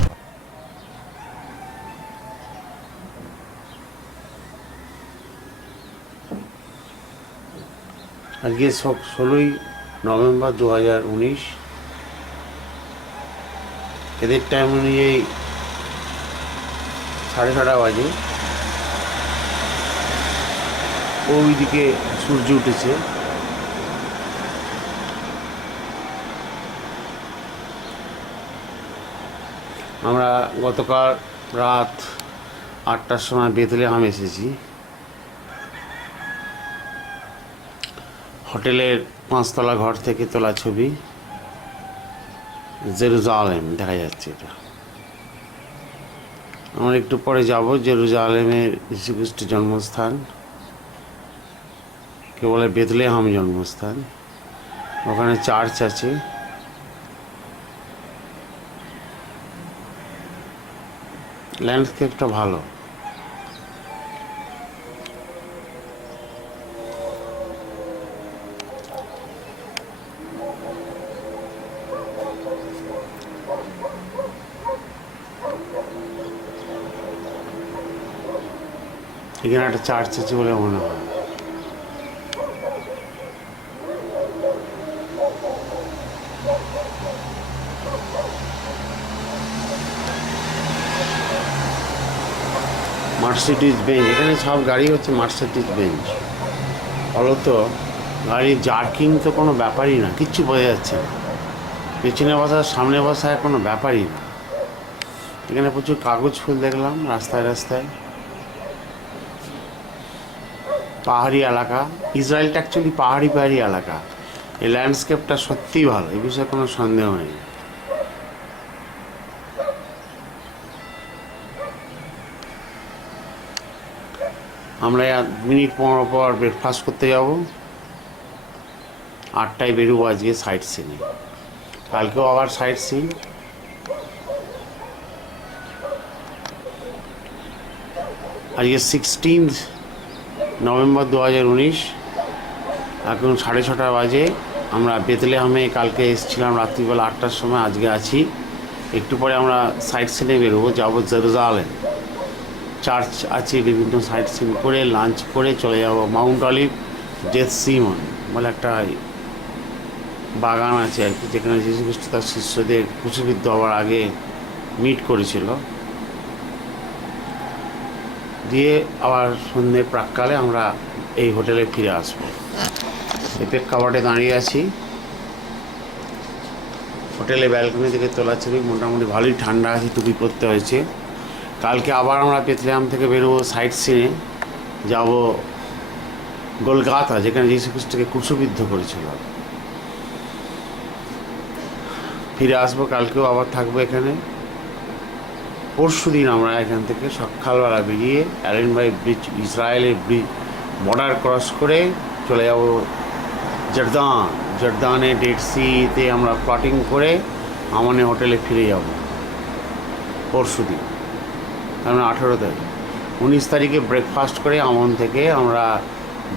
আজকে 16 নভেম্বর 2019। এদের টাইম অনুযায়ী 6:30 বাজে। ওইদিকে সূর্য উঠেছে। আমরা গতকাল রাত 8টার সময় বেথলেহেম এসেছি। হোটেলের 5তলা ঘর থেকে তোলা ছবি। জেরুজালেম দেখা যাচ্ছে এটা। আমরা একটু পরে যাব জেরুজালেমের যীশু খ্রিস্টের জন্মস্থান, কে বলে বেথলেহেম জন্মস্থান। ওখানে চার্চ আছে। ল্যান্ডস্কেপটা ভালো। এখানে একটা চার্চ আছে বলে মনে হয়। মার্সিডিজ বেঞ্চ, এখানে সব গাড়ি হচ্ছে মার্সিডিজ বেঞ্চ। ফলত গাড়ির জার্কিং তো কোনো ব্যাপারই না, কিচ্ছু বোঝা যাচ্ছে না। পেছনে বসা সামনে বসা কোনো ব্যাপারই না। এখানে প্রচুর কাগজ ফুল দেখলাম রাস্তায় রাস্তায়। পাহাড়ি এলাকা, ইসরায়েলটা অ্যাকচুয়ালি পাহাড়ি এলাকা। এই ল্যান্ডস্কেপটা সত্যিই ভালো, এ বিষয়ে কোনো সন্দেহ নেই। আমরা 1 মিনিট পর ব্রেকফাস্ট করতে যাব। 8টায় বেরোবো আজকে সাইট সিনে। কালকেও আবার সাইট সিন। আজকে 16 নভেম্বর 2019, এখন 6:30 বাজে। আমরা বেথলেহামে কালকে এসেছিলাম রাত্রিবেলা 8টার সময়, আজকে আছি। একটু পরে আমরা সাইট সিনে বেরোবো, যাবো জেরুজালেম। চার্চ আছে, বিভিন্ন সাইট সিন করে লাঞ্চ করে চলে যাব মাউন্ট অলিভ গেথসেমন বলে একটা বাগান আছে আর কি, যেখানে যীশু খ্রিস্ট তার শিষ্যদের ক্রুশবিদ্ধ হওয়ার আগে মিট করেছিল। দিয়ে আবার সন্ধ্যে প্রাককালে আমরা এই হোটেলে ফিরে আসবো। এই প্রেক্ষাপটে দাঁড়িয়ে আছি। হোটেলে ব্যালকনি থেকে তোলা ছবি। মোটামুটি ভালোই ঠান্ডা আছে, টুপি পরতে হয়েছে। কালকে আবার আমরা বেথলেহাম থেকে বেরোবো সাইট সিনে, যাব গোলগাথা, যেখানে যীশু খ্রিস্টকে ক্রুশবিদ্ধ করেছিল। ফিরে আসবো, কালকেও আবার থাকবো এখানে। পরশু দিন আমরা এখান থেকে সকালবেলা বেরিয়ে অ্যালেনবাই ব্রিজ, ইসরায়েলের বর্ডার ক্রস করে চলে যাব জর্দানে ডেড সিতে আমরা প্লটিং করে আমানে হোটেলে ফিরে যাব পরশু দিন, আমরা 18 তারিখ। 19 তারিখে ব্রেকফাস্ট করে আমন থেকে আমরা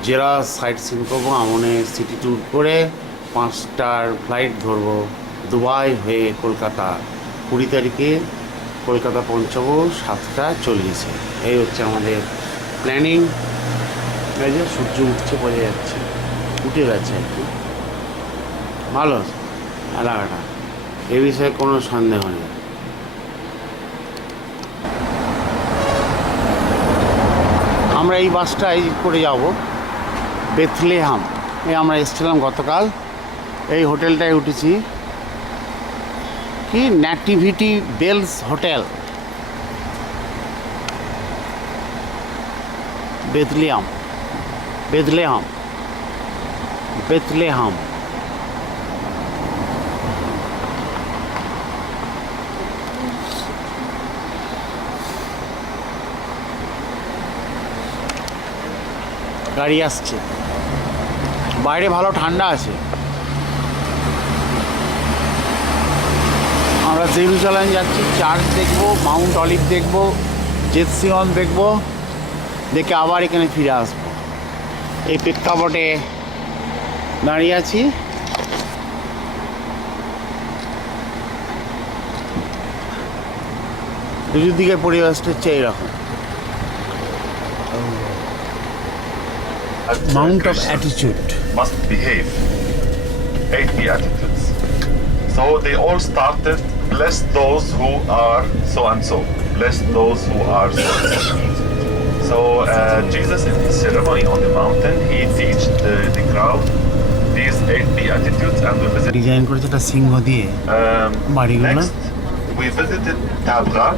জেরা সাইট সিন করবো। আমনে সিটি ট্যুর করে 5টার ফ্লাইট ধরবো দুবাই হয়ে কলকাতা। 20 তারিখে কলকাতা পৌঁছাবো 7:40। এই হচ্ছে আমাদের প্ল্যানিং। এই যে সূর্য উঠছে, বোঝা যাচ্ছে, উঠে গেছে আর কি। ভালো এলাকাটা, এ বিষয়ে কোনো সন্দেহ নেই। আমরা এই বাসটাই করে যাব বেথলেহাম। এই আমরা এসেছিলাম গতকাল, এই হোটেলটায় উঠেছি, কি ন্যাটিভিটি বেলস হোটেল, বেথলেহাম। গাড়ি আসছে, বাইরে ভালো ঠান্ডা আছে। আমরা জেরুজালেম যাচ্ছি, চার্চ দেখবো, মাউন্ট অলিভ দেখবো, গেথসেমন দেখবো, দেখে আবার এখানে ফিরে আসবো। এই প্রেক্ষাপটে দাঁড়িয়ে আছি। দুদিকে পরিবেশটা হচ্ছে এইরকম। Mount of Attitude must behave. 8 Beatitudes. So they all started, bless those who are so and so, bless those who are so and so. So Jesus in his ceremony on the mountain, he teached the crowd these 8 Beatitudes, and we visited. Design করেছে একটা সিংহ দিয়ে বাড়িগুলো। Next, we visited Tabgha.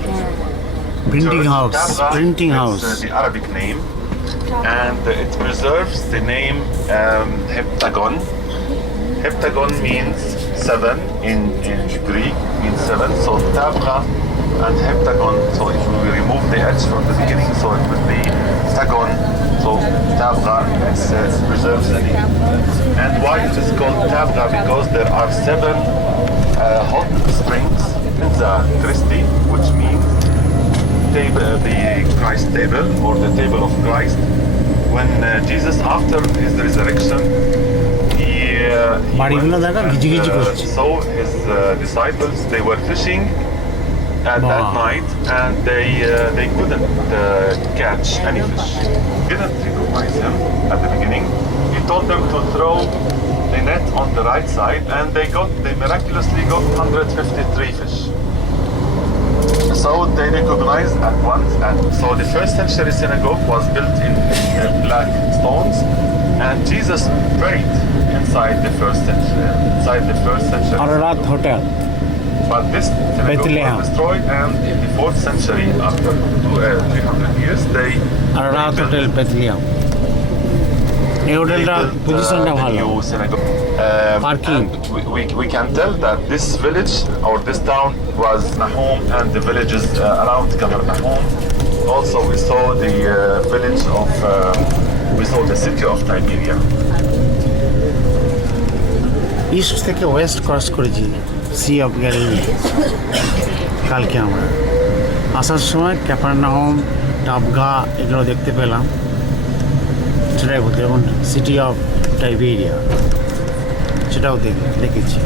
Printing house. It's the Arabic name. And it preserves the name heptagon. Heptagon means 7 in Greek, means 7. So Tabgha and heptagon. So if we remove the edge from the beginning, so it would be tagon. So Tabgha preserves the name. And why it is called Tabgha? Because there are 7 hot springs in the Christi, which means the Christ table, or the table of Christ. When Jesus, after his resurrection, he saw his disciples, they were fishing at that night, and they couldn't catch any fish. Didn't recognize him at the beginning. He told them to throw the net on the right side, and they miraculously got 153 fish. So they recognized at once, and so the first century synagogue was built in black stones, and Jesus prayed inside the first century. Ararat Hotel. But this synagogue was destroyed, and in the 4th century, after 300 years, they Ararat Hotel, Bthlehum. এই হোটেলটা পজিশনটা ভালো parking. We can tell that this village or this town was Nahum, and the villages around Capharnaum. Also, we saw the village of we saw the city of Tiberias. East থেকে West cross করেছি C of Galilei কালকে আমরা আসার সময় ক্যাপারনাহম, টাবগা এগুলো দেখতে পেলাম। সেটাই বলতে, এবং সিটি অফ টাইবেরিয়া সেটাও দেখেছি।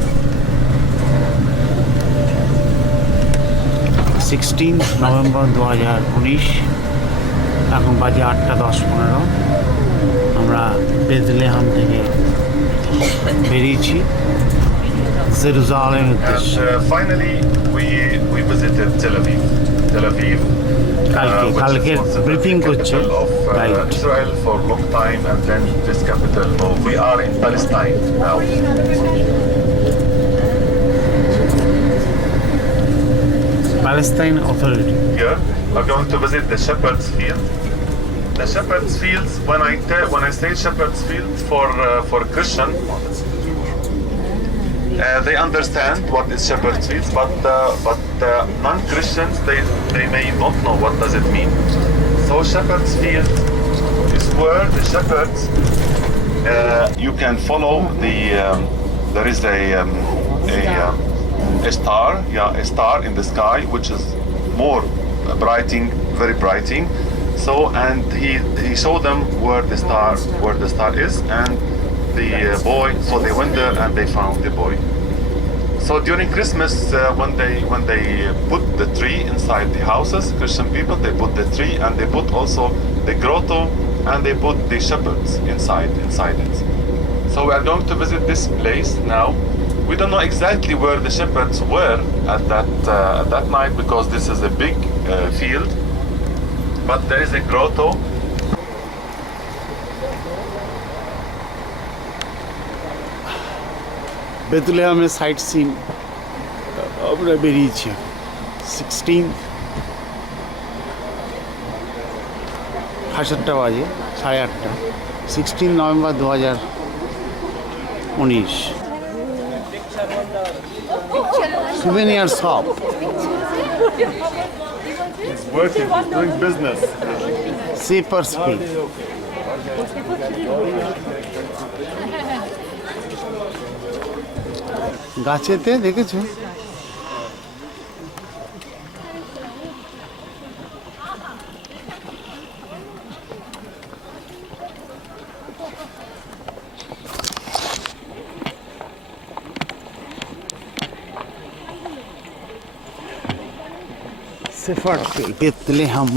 16 নভেম্বর 2019, এখন বাজে 8:10-15। আমরা বেথলেহাম থেকে বেরিয়েছি জেরুজালেমের উদ্দেশ্যে। Finally, we visited Tel Aviv. কালকের ব্রিফিং করছে Israel for a long time, and then this capital. We are in Palestine now. Palestine Authority. Here, we're going to visit the Shepherd's Field. The Shepherd's Fields, when I say Shepherd's Field for Christian, they understand what is Shepherd's Fields, but non-Christians, they may not know what does it mean. So Shepherd's Field is where the shepherds, you can follow there is a star in the sky, which is more very brighting. So, and he showed them where the star is, and the boy. So they went there and they found the boy. So during Christmas, when they put the tree inside the houses, Christian people, they put the tree, and they put also the grotto, and they put the shepherds inside it. So we are going to visit this place now. We don't know exactly where the shepherds were at that night, because this is a big field. But there is a grotto. বেথলেহামের sightseeing আমরা বেরিয়েছি 16 8:30 বাজে 8:30 16 November 2019 souvenir shop He's working, he's doing business. Separ's Field. গাছেতে দেখেছো Sephard Field, Bthlehum.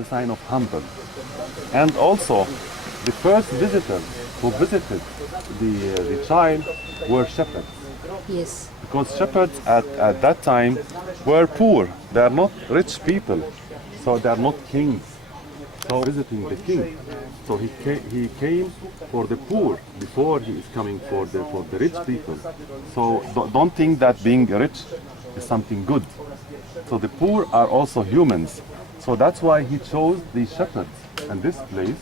The sign of humble. And also, the first visitors who visited the child were shepherds. Yes. Because shepherds at that time were poor. They are not rich people. So they are not kings. So visiting the king. So he came for the poor before he is coming for the rich people. So don't think that being rich is something good. So the poor are also humans. So that's why he chose these shepherds. And this place,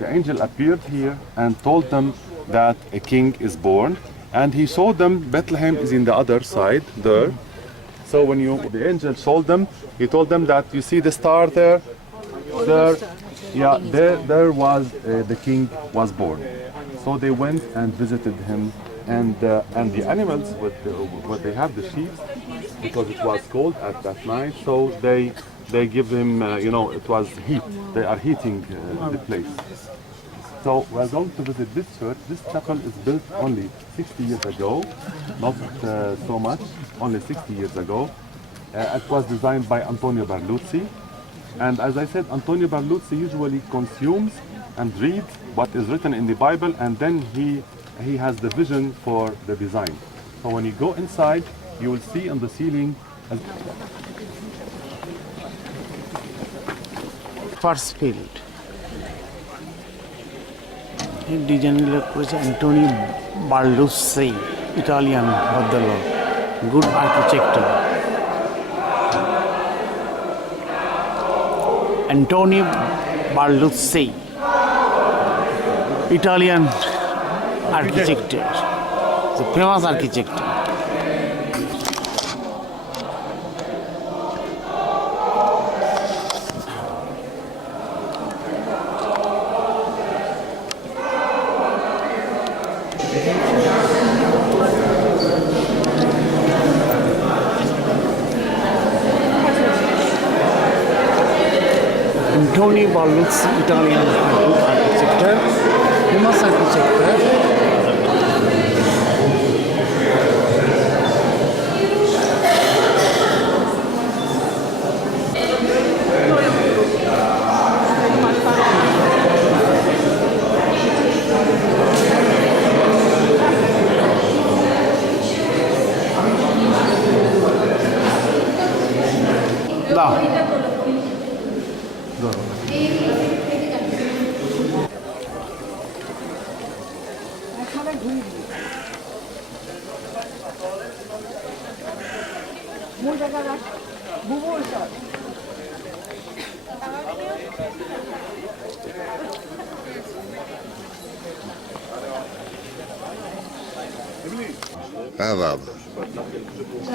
the angel appeared here and told them that a king is born. And he showed them Bethlehem is in the other side there. So when the angel showed them, he told them that you see the star there? There, yeah, there was the king was born. So they went and visited him, and the animals, what they have, the sheep, because it was cold at that night, so they give him, it was heat. They are heating the place. So we're going to visit this church. This chapel is built only 60 years ago, not so much, only 60 years ago. It was designed by Antonio Berluzzi. And as I said, Antonio Berluzzi usually consumes and reads what is written in the Bible, and then he has the vision for the design. So when you go inside, you will see on the ceiling. First field. এই ডিজাইনগুলো করেছে Antonio Barluzzi, Italian ভদ্রলোক, good আর্কিটেক্টর। Antonio Barluzzi, Italian architecture, the famous architect. Antonio Berluzzi, Italian architect, famous architect.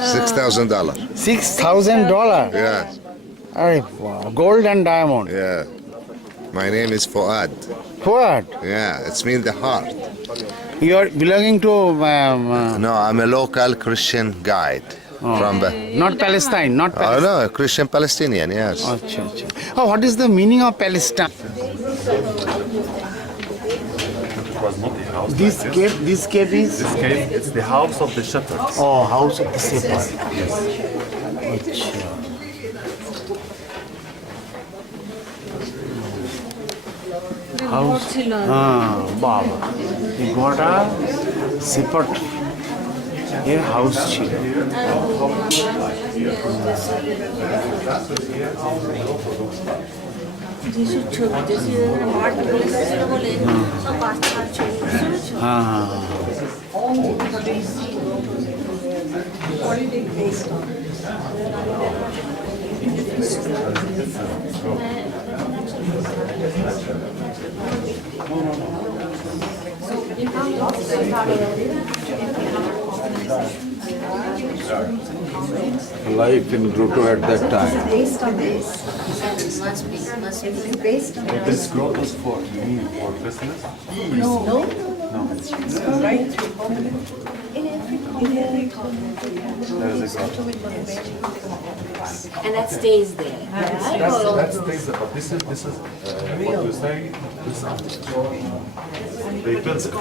$6,000. $6,000? Yeah. Wow. Gold and diamond. Yeah. My name is Fuad. Fuad? Yeah, it's mean the heart. You are belonging to... No, I'm a local Christian guide. From not Palestine, not Palestine. Oh no, Christian Palestinian, yes. Oh, what is the meaning of Palestine? Was not a house. This cave is? This cave, it's the house of the shepherds. Oh, house of the shepherds. Yes. House. Baba. গোটা সেপারেট এর হাউস ছিল। যিশুর ছবি, যিশুর মাঠ বলেছিল বলে সব বাচ্চার ছবি। হ্যাঁ। Life in grotto at that time. Based on this. Must be based on this. This grotto is for business? No. No. Right. In every continent, There is a grotto. and that stays there. That stays there, but this is what you say. They built it.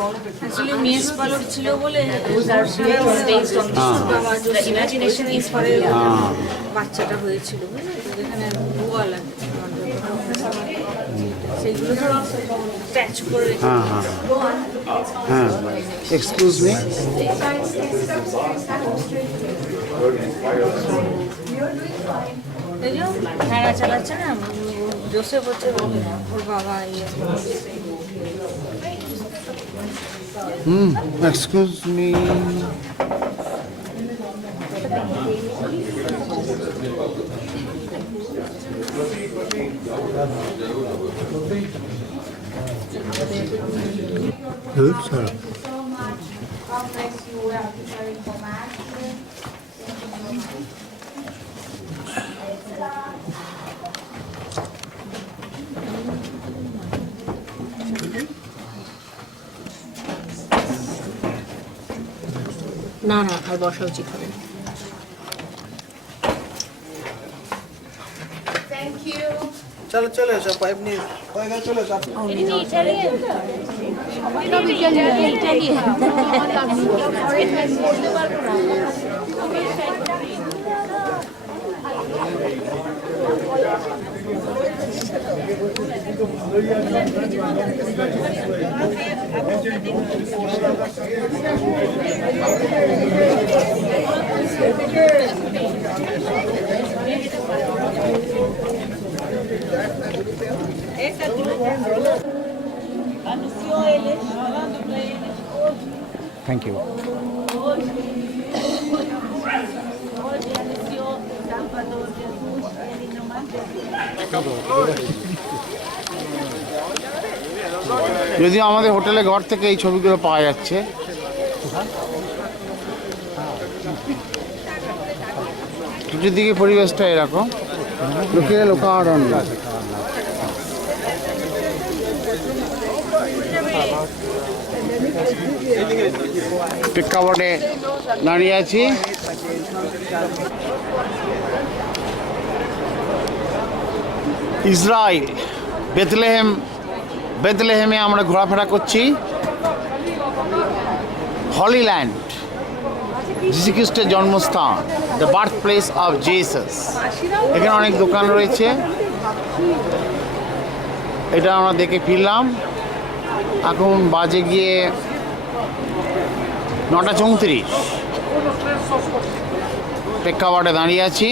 Actually, মেষ পালক ছিল বলে based on the imagination is for বাচ্চাটা হয়েছিল যেখানে গোয়া লাগে সেগুলো তো ট্যাচ করে হ্যাঁ। Excuse me. এই যে ভেড়া চালাচ্ছে না জোসেফ হচ্ছে ওর বাবা ইয়ে Excuse me. না না আর বসা উচিত হবে না। চলো চলো সব 5 মিনিট হয়ে গেল, চলো থ্যাংক ইউ। যদিও আমাদের হোটেলে ঘর থেকে এই ছবিগুলো পাওয়া যাচ্ছে। চতুর্দিকে পরিবেশটা এরকম, লোকে লোকারণ্য। প্রেক্ষাপটে দাঁড়িয়ে আছি। ইসরায়েল বেথলেহেমে আমরা ঘোরাফেরা করছি। হলি ল্যান্ড, যিশু খ্রিস্টের জন্মস্থান, the birth place of Jesus. এখানে অনেক দোকান রয়েছে। এটা আমরা দেখে ফিরলাম। এখন বাজে গিয়ে 9:34। প্রেক্ষাপটে দাঁড়িয়ে আছি।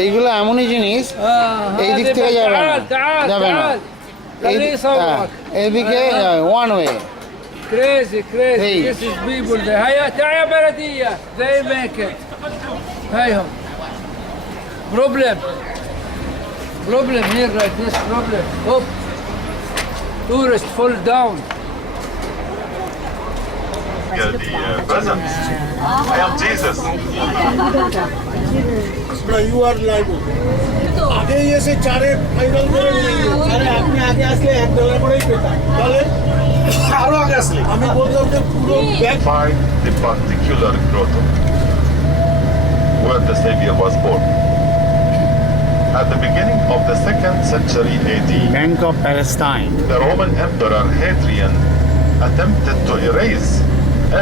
এইগুলো এমনই জিনিস, এই দিক থেকে যাবে না, এইদিকে one way. Crazy. This is people there. Hiya, تعال بلدية. They make it. هايهم. Problem here like this problem. Oh. Tourist fall down. The present. I am Jesus. You are liable. আগে এসে চারে ফাইনাল করে নিয়ে আরে আপনি আগে আসলে $1 করেই পেতাম। তাহলে আরো আগে আসলে আমি বললাম যে পুরো bag. Find the particular grotto where the Savior was born. At the beginning of the 2nd century AD, Bank of Palestine, the Roman Emperor Hadrian attempted to erase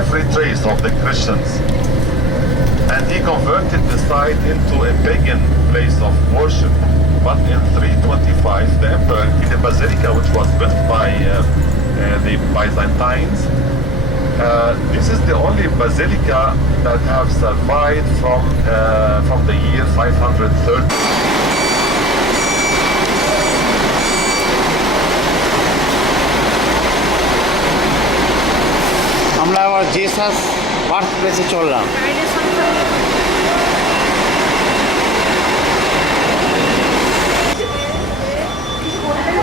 every trace of the Christians, and he converted the site into a pagan place of worship. But in 325, the emperor, in the basilica which was built by the Byzantines, this is the only basilica that have survived from the year 530. আমরা আবার Jesus birth প্লেসে চললাম।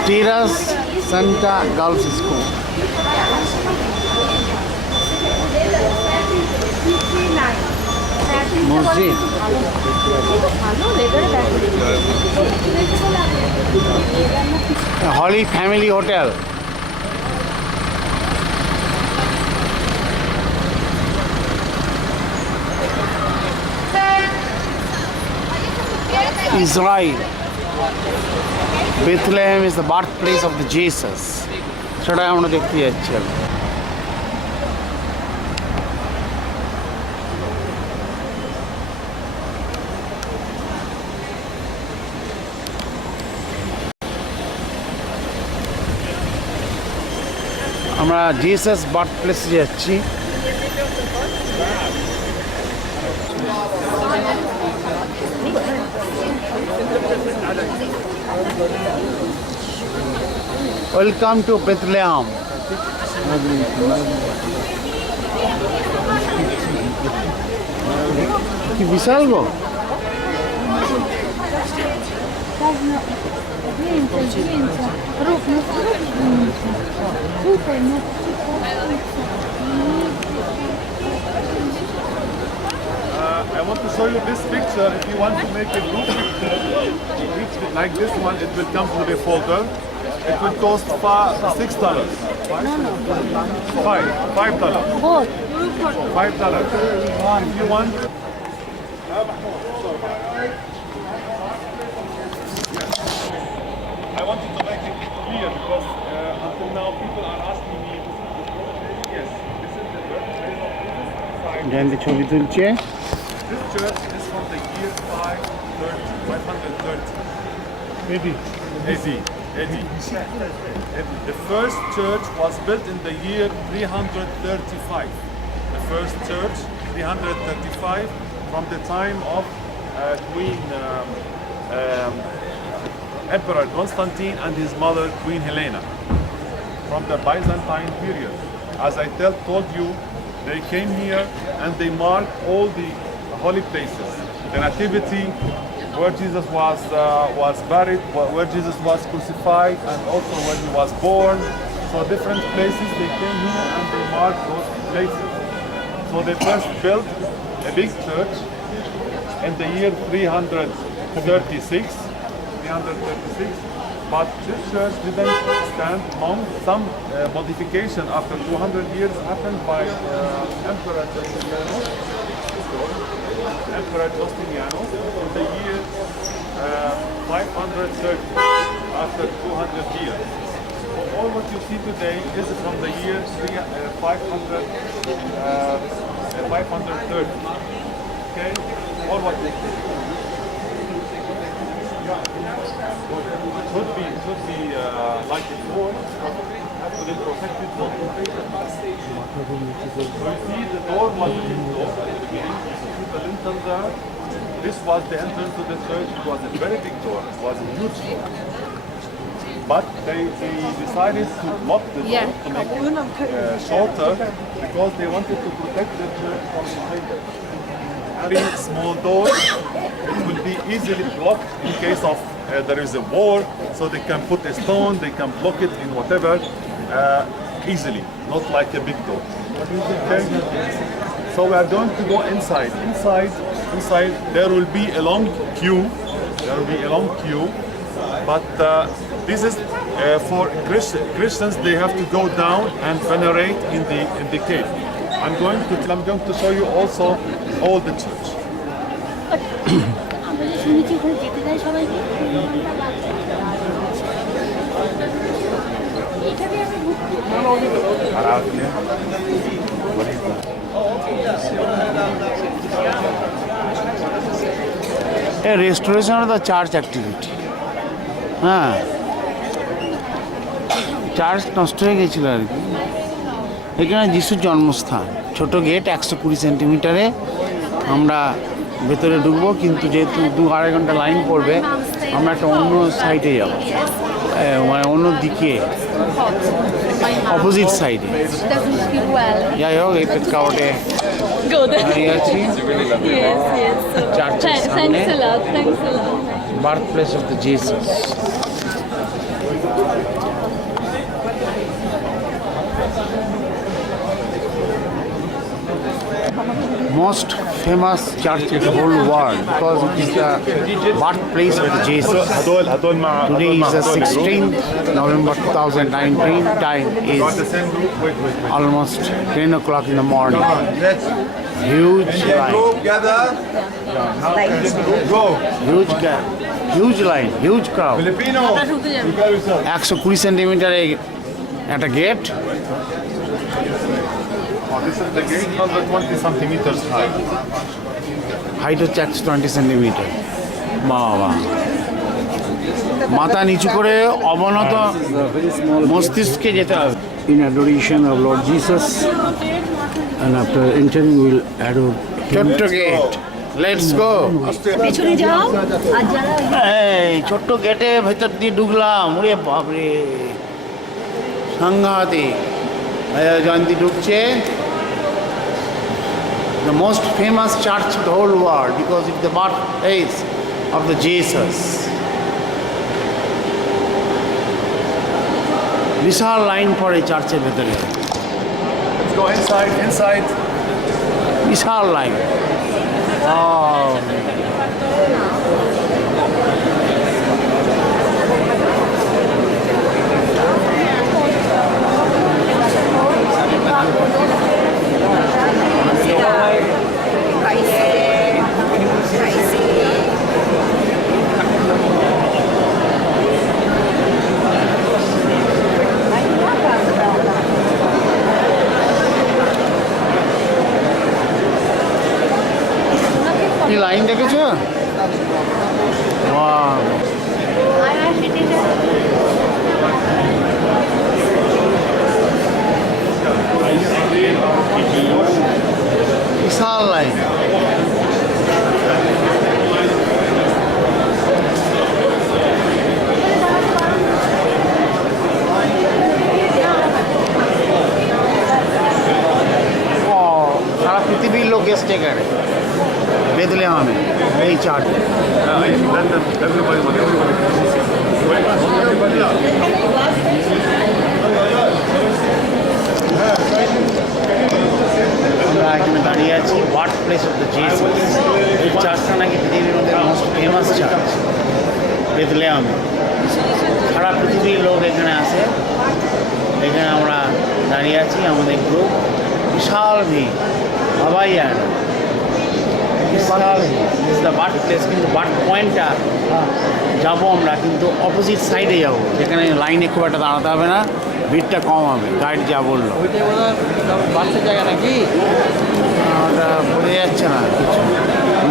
Terra Santa girls school. মসজিদ, holy family hotel. Israel, Bthlehum is the birthplace of the Jesus. সেটাই আমরা দেখতে যাচ্ছি। আমরা জিসাস বার্থ প্লেসে যাচ্ছি। Welcome to Bthlehum. কি বিশাল গো? I want to show you this picture. If you want to make a group picture, each like this one, it will come with a folder. It will cost $6. $5. $5. If you want. I wanted to make it clear because until now people are asking me. Yes, this is the birthplace of Jesus. জায়ন্তি ছবি তুলছে। This church is from the year 530. AD. The first church was built in the year 335. The first church, 335, from the time of Queen Emperor Constantine and his mother Queen Helena. From the Byzantine period. As I told you, they came here and they marked all the holy places. The Nativity, where Jesus was buried, where Jesus was crucified, and also where he was born. So different places they came here and they marked those places. So they first built a big church in the year 336. But this church didn't stand long. Some modification after 200 years happened by Emperor Justinianus in the year 530, after 200 years. So all what you see today is from the year 530. Okay, all what you see. Should be like before, with a protected door. So you see the door was closed at the beginning. The lintel there. This was the entrance to the church. It was a very big door. It was a huge door. But they decided to lock the door to make it shorter because they wanted to protect the church from the fire. Very small door. It will be easily blocked in case of there is a war, so they can put a stone, they can block it in whatever easily, not like a big door. Okay. So we are going to go inside. Inside there will be a long queue. But this is for Christians. They have to go down and venerate in the cave. I'm going to show you also all the church. A restoration of the church activity. হ্যাঁ, চার্চ নষ্ট হয়ে গেছিল আর কি। এখানে যিশুর জন্মস্থান, ছোট গেট, 120 সেন্টিমিটারে। আমরা ভেতরে ঢুকবো, কিন্তু যেহেতু 2-2.5 ঘন্টা লাইন পড়বে, আমরা একটা অন্য সাইডে যাব, মানে অন্য দিকে, অপোজিট সাইডে। যাই হোক, এই প্রেক্ষাপটে দাঁড়িয়ে আছি চার্চের সামনে, birth place of the Jesus. Most famous church in the whole world because it is the birthplace of Jesus. Today is the 16th November 2019. Time is almost 10 o'clock in the morning. Huge line. Huge line, huge crowd. 120 সেন্টিমিটারে একটা gate. This is the gate, 120 centimeters high. Height হচ্ছে 120 সেন্টিমিটার। বাবা, মাথা নিচু করে অবনত মস্তিষ্কে যেতে হবে। In adoration of Lord Jesus, and after entering we'll adore him. ছোট্ট গেট, লেটস গো। পেছনে যাও আর যারা এই ছোট্ট গেটে ভেতর দিয়ে ঢুকলাম, ওরে বাপরে সাংঘাতিক। জয়ন্তী ঢুকছে। The most famous church of the whole world because it's the birthplace of the Jesus. বিশাল লাইন পড়ে চার্চের ভেতরে। Let's go inside. বিশাল লাইন। কি লাইন দেখেছো? বিশাল লাইন। সারা পৃথিবীর লোক এসছে এখানে বেথলেহেমে এই চার্চ। আমরা এখানে দাঁড়িয়ে আছি birth place of the Jesus. এই চার্চটা নাকি পৃথিবীর মধ্যে মোস্ট ফেমাস চার্চ বেথলেহেমে। সারা পৃথিবীর লোক এখানে আসে। এখানে আমরা দাঁড়িয়ে আছি, আমাদের গ্রুপ। বিশাল ভিড়, ভাবাই যায় না। বার্থ প্লেস, কিন্তু বার্থ পয়েন্টটা যাবো আমরা, কিন্তু অপোজিট সাইডে যাবো, যেখানে লাইনে খুব একটা দাঁড়াতে হবে না, ভিড়টা কম হবে। গাইড যা বললো বাচ্চার জায়গা নাকি ওটা বোঝা যাচ্ছে না, কিছু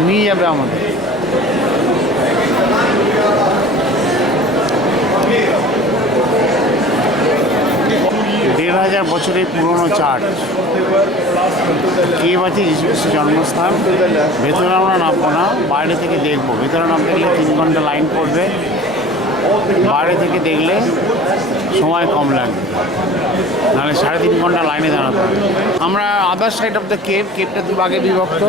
নিয়ে যাবে আমাদের। 1500 বছরের পুরনো চার্চ। কেভ আছে যীশু খ্রিস্টের জন্মস্থান। ভেতরে আমরা নামবো না, বাইরে থেকে দেখবো। ভেতরে নামতে গেলে 3 ঘন্টা লাইন পড়বে, বাইরে থেকে দেখলে সময় কম লাগবে, নাহলে 3.5 ঘন্টা লাইনে দাঁড়াতে হবে। আমরা আদার সাইড অফ দ্য কেভটা 2 ভাগে বিভক্ত।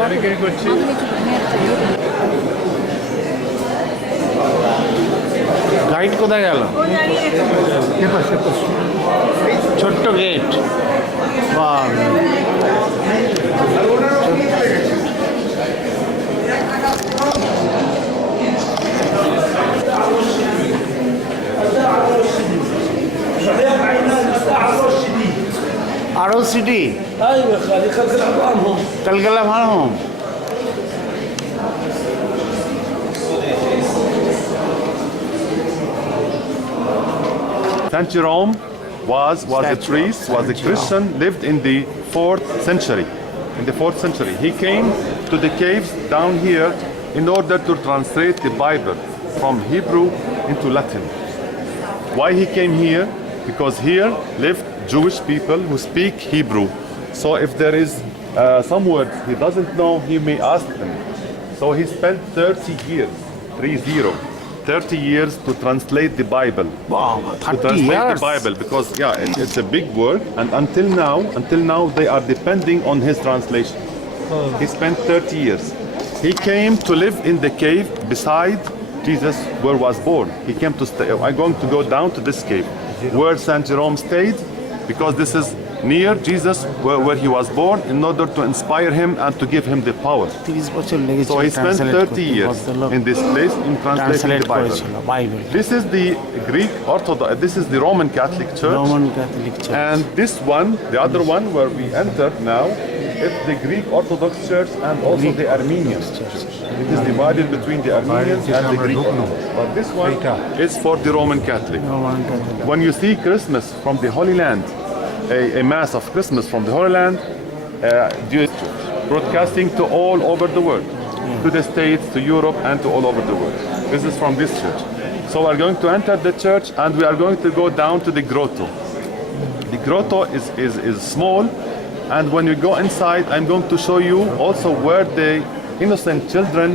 গাইড কোথায় গেল? ছোট্ট গেট। আরো city Tel-Aviv-on. Saint Jerome was a priest, was a Christian, lived in the 4th century. In the 4th century, he came to the caves down here in order to translate the Bible from Hebrew into Latin. Why he came here? Because here lived Jewish people who speak Hebrew. So if there is some words he doesn't know, he may ask them. So he spent 30 years, 30 years to translate the Bible. Wow, 30 years? The years? Bible, because it's a big work, and until now they are depending on his translation. He spent 30 years. He came to live in the cave beside Jesus where was born. He came to stay. I'm going to go down to this cave where Saint Jerome stayed, because this is near Jesus where he was born, in order to inspire him and to give him the power. So he spent 30 years in this place in translating the Bible. This is the Greek Orthodox, this is the Roman Catholic Church. And this one, the other one where we enter now, is the Greek Orthodox Church and also the Armenian Church. It is divided between the Armenians and the Greek Orthodox. But this one is for the Roman Catholic. When you see Christmas from the Holy Land, a mass of Christmas from the Holy Land, broadcasting to all over the world, to the States, to Europe, and to all over the world. This is from this church. So we're going to enter the church, and we are going to go down to the grotto. The grotto is small, and when you go inside, I'm going to show you also where they innocent children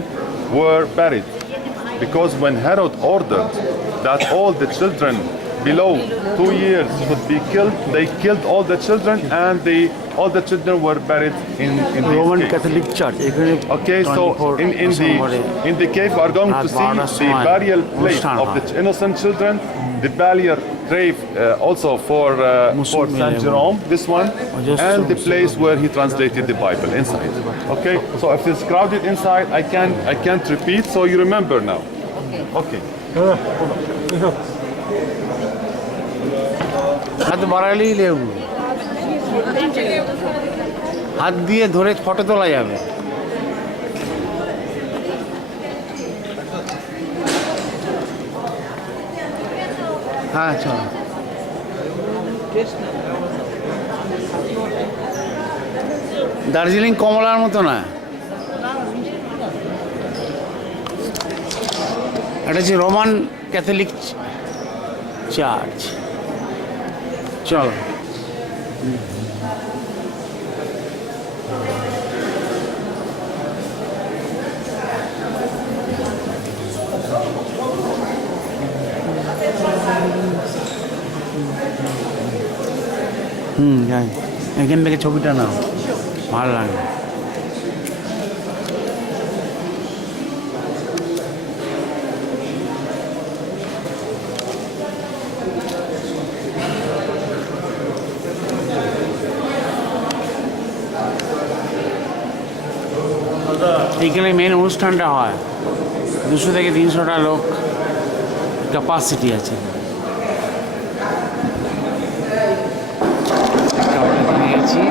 were buried. Because when Herod ordered that all the children below 2 years should be killed, they killed all the children, and all the children were buried in the Roman cave. Catholic Church. Okay, so in the cave we are going to see the burial place of the innocent children, the burial grave also for Saint Jerome, this one, and the place where he translated the Bible inside. Okay, so if it's crowded inside, I can't repeat, so you remember now. Okay. হাত বাড়ালেই লেবু, হাত দিয়ে ধরে ফটো তোলা যাবে। হ্যাঁ চলো। দার্জিলিং কমলার মতো না, এটা হচ্ছে রোমান ক্যাথলিক চার্চ। চলো। যাই, এখান থেকে ছবিটা নাও, ভালো লাগে। এইখানে মেন অনুষ্ঠানটা হয়, 200 থেকে 300টা লোক ক্যাপাসিটি আছে। গেছি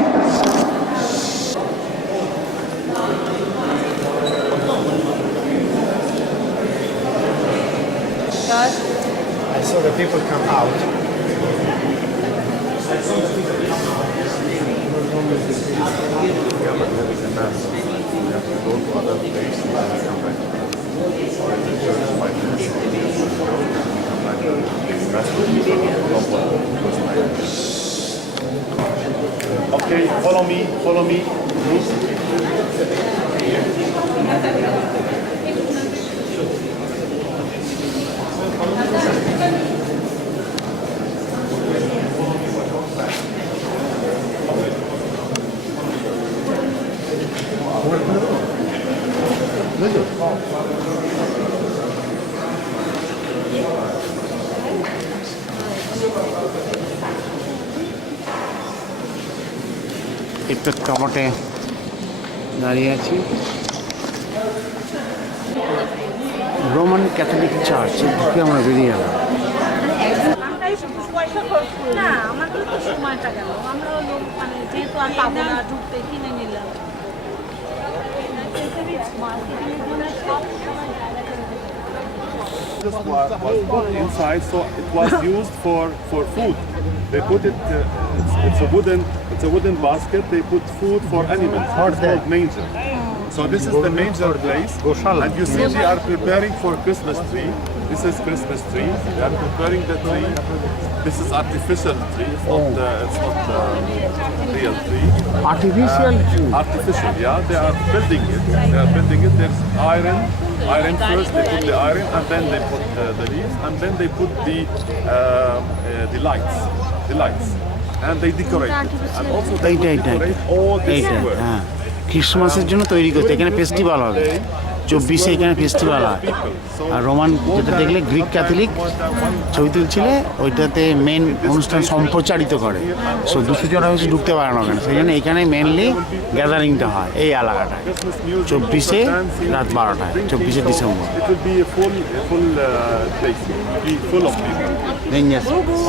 And so the people come out. Okay, follow me. একটু কাপটে দাঁড়িয়ে আছি। রোমান ক্যাথলিক চার্চ ঢুকে আমরা বেরিয়ে গেলাম। না আমাদের তো সময়টা গেল, আমরা মানে যেহেতু আর পাবো না ঢুকতে কিনে নিলাম। This was put inside, so it was used for food. They put it. It's a wooden basket. They put food for animals. It's called manger. So this is the manger place, and you see they are preparing for Christmas tree. This is Christmas tree. They are preparing the tree. This is artificial tree. It's not real tree. Artificial tree. Artificial, yeah. They are building it. There's iron first. They put the iron, and then they put the leaves, and then they put the lights, and they decorate it. And also they decorate all the square. ক্রিসমাসের জন্য তৈরি করতে এখানে ফেস্টিভ্যাল হবে, 24-এ এখানে ফেস্টিভ্যাল হয়। আর রোমান যেটা দেখলে গ্রিক ক্যাথলিক ছবি তুলছিলে, ওইটাতে মেন অনুষ্ঠান সম্প্রচারিত করে। সো 200 জন হচ্ছে ঢুকতে পারে না ওখানে, সেই জন্য এখানে মেনলি গ্যাদারিংটা হয় এই এলাকাটায় 24-এ রাত 12টায়, 24শে December.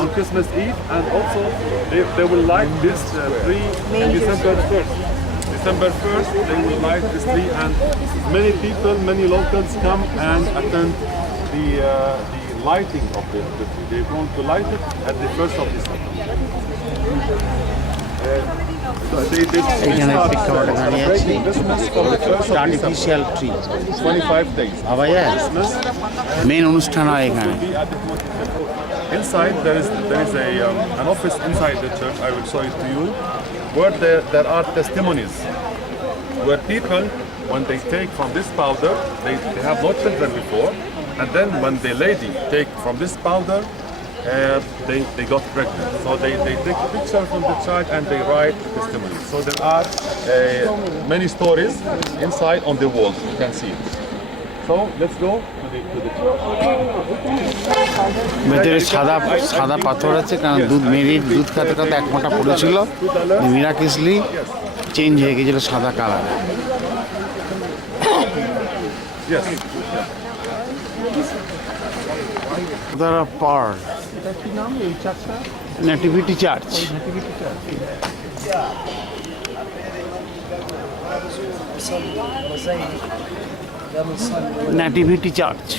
On Christmas Eve, and also they will light this tree on December 1st. December 1st, they will light this tree, and many locals come and attend the lighting of the tree. They're going to light it at the 1st of December. এখানে প্রেক্ষাপটে দাঁড়িয়ে আছি, artificial tree 25 days. Main অনুষ্ঠান হয় এখানে। Inside there is an office inside the church. I will show it to you, where there are testimonies, where people when they take from this powder, they have no children before, and then when the lady take from this powder, they got pregnant. So they take a picture from the child and they write testimony. So there are many stories inside on the walls. You can see it. So let's go to the ভেতরে সাদা সাদা পাথর আছে, কারণ মেরির দুধ খাতে খাতে এক মোটা পড়েছিল, মিরাকিসলি চেঞ্জ হয়ে গেছিল সাদা colour. Pearl nativity church. Nativity-Charch.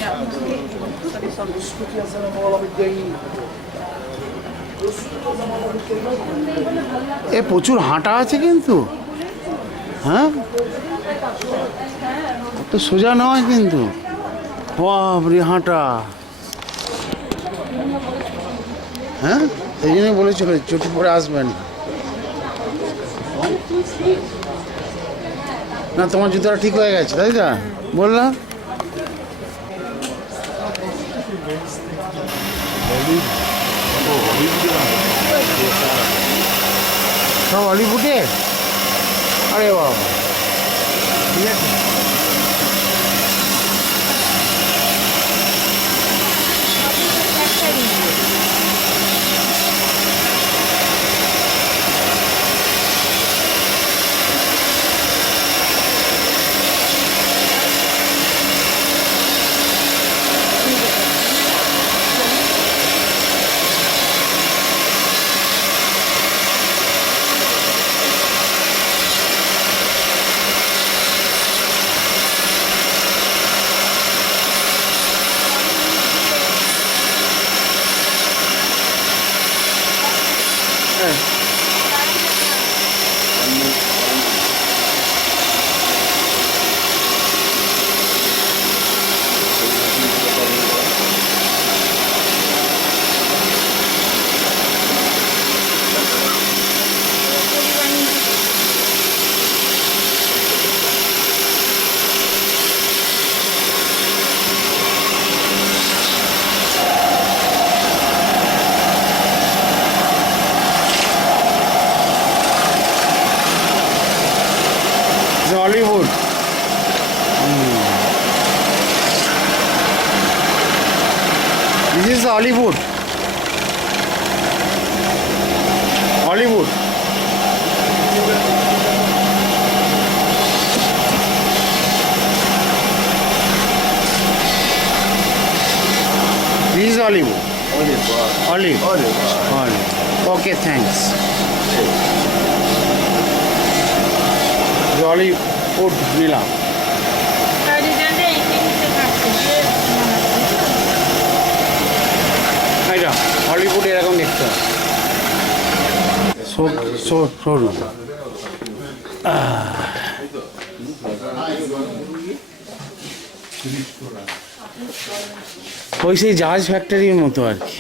এ প্রচুর হাঁটা আছে কিন্তু, হ্যাঁ তো সোজা নয় কিন্তু, বাপরে হাঁটা। হ্যাঁ সেই জন্য বলেছিল চটি পরে আসবেন না, তোমার জুতোটা ঠিক হয়ে গেছে তাই তো বললাম। সব হলিউডে, আরে বাবা ঠিক আছে। Hollywood. This is Hollywood. Hollywood. This is Hollywood. Olive. Okay, thanks. Jolly food নিলাম। এটা হলিউড এরকম দেখতে সরু। ওই সেই জাহাজ ফ্যাক্টরির মতো আর কি,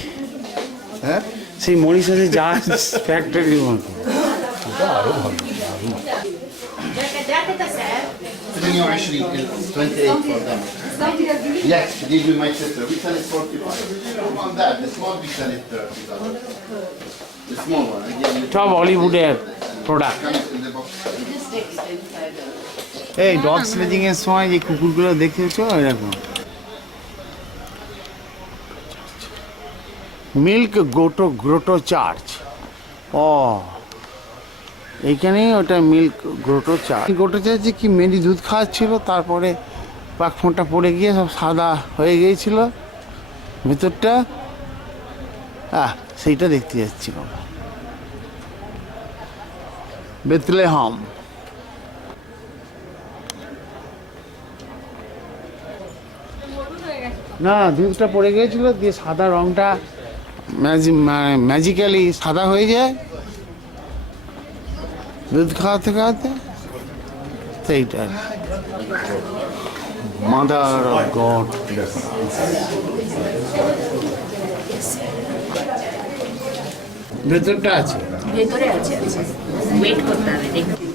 হ্যাঁ সেই মরিশাসের জাহাজ ফ্যাক্টরির মতো। আরো ভালো। Actually, it's 28 for them. Yes, these with my sister. We sell it 45. On that, the small we sell it 30. The small one. সব হলিউডের প্রোডাক্ট। এই ডগ স্লেজিং এর সময় যে কুকুরগুলো দেখেছো এরকম। Milk grotto-church. ও এইখানেই ওটা মিল্ক গ্রোটো-চার্চ। গ্রোটো-চার্চে কি মেরি দুধ খাওয়াচ্ছিল, তারপরে পাক ফোঁটা পড়ে গিয়ে সব সাদা হয়ে গিয়েছিল ভেতরটা। সেইটা দেখতে যাচ্ছিল। বেথলেহম। না দুধটা পড়ে গিয়েছিল, দিয়ে সাদা রংটা ম্যাজিক্যালি সাদা হয়ে যায় দুধ খাওয়াতে খাওয়াতে। সেইটা মাদার অফ গড। ভেতরটা আছে, ভেতরে আছে, ওয়েট করতে হবে দেখতে।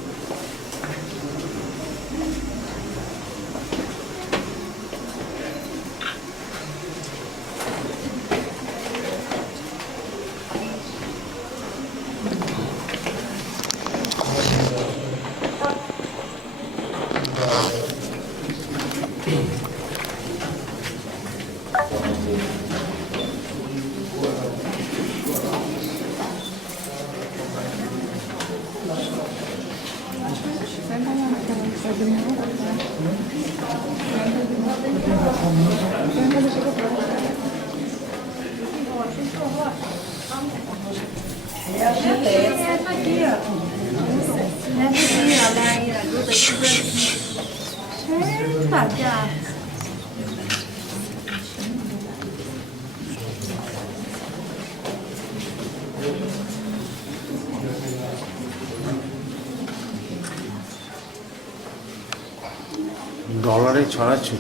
ডলারে ছড়াছড়ি।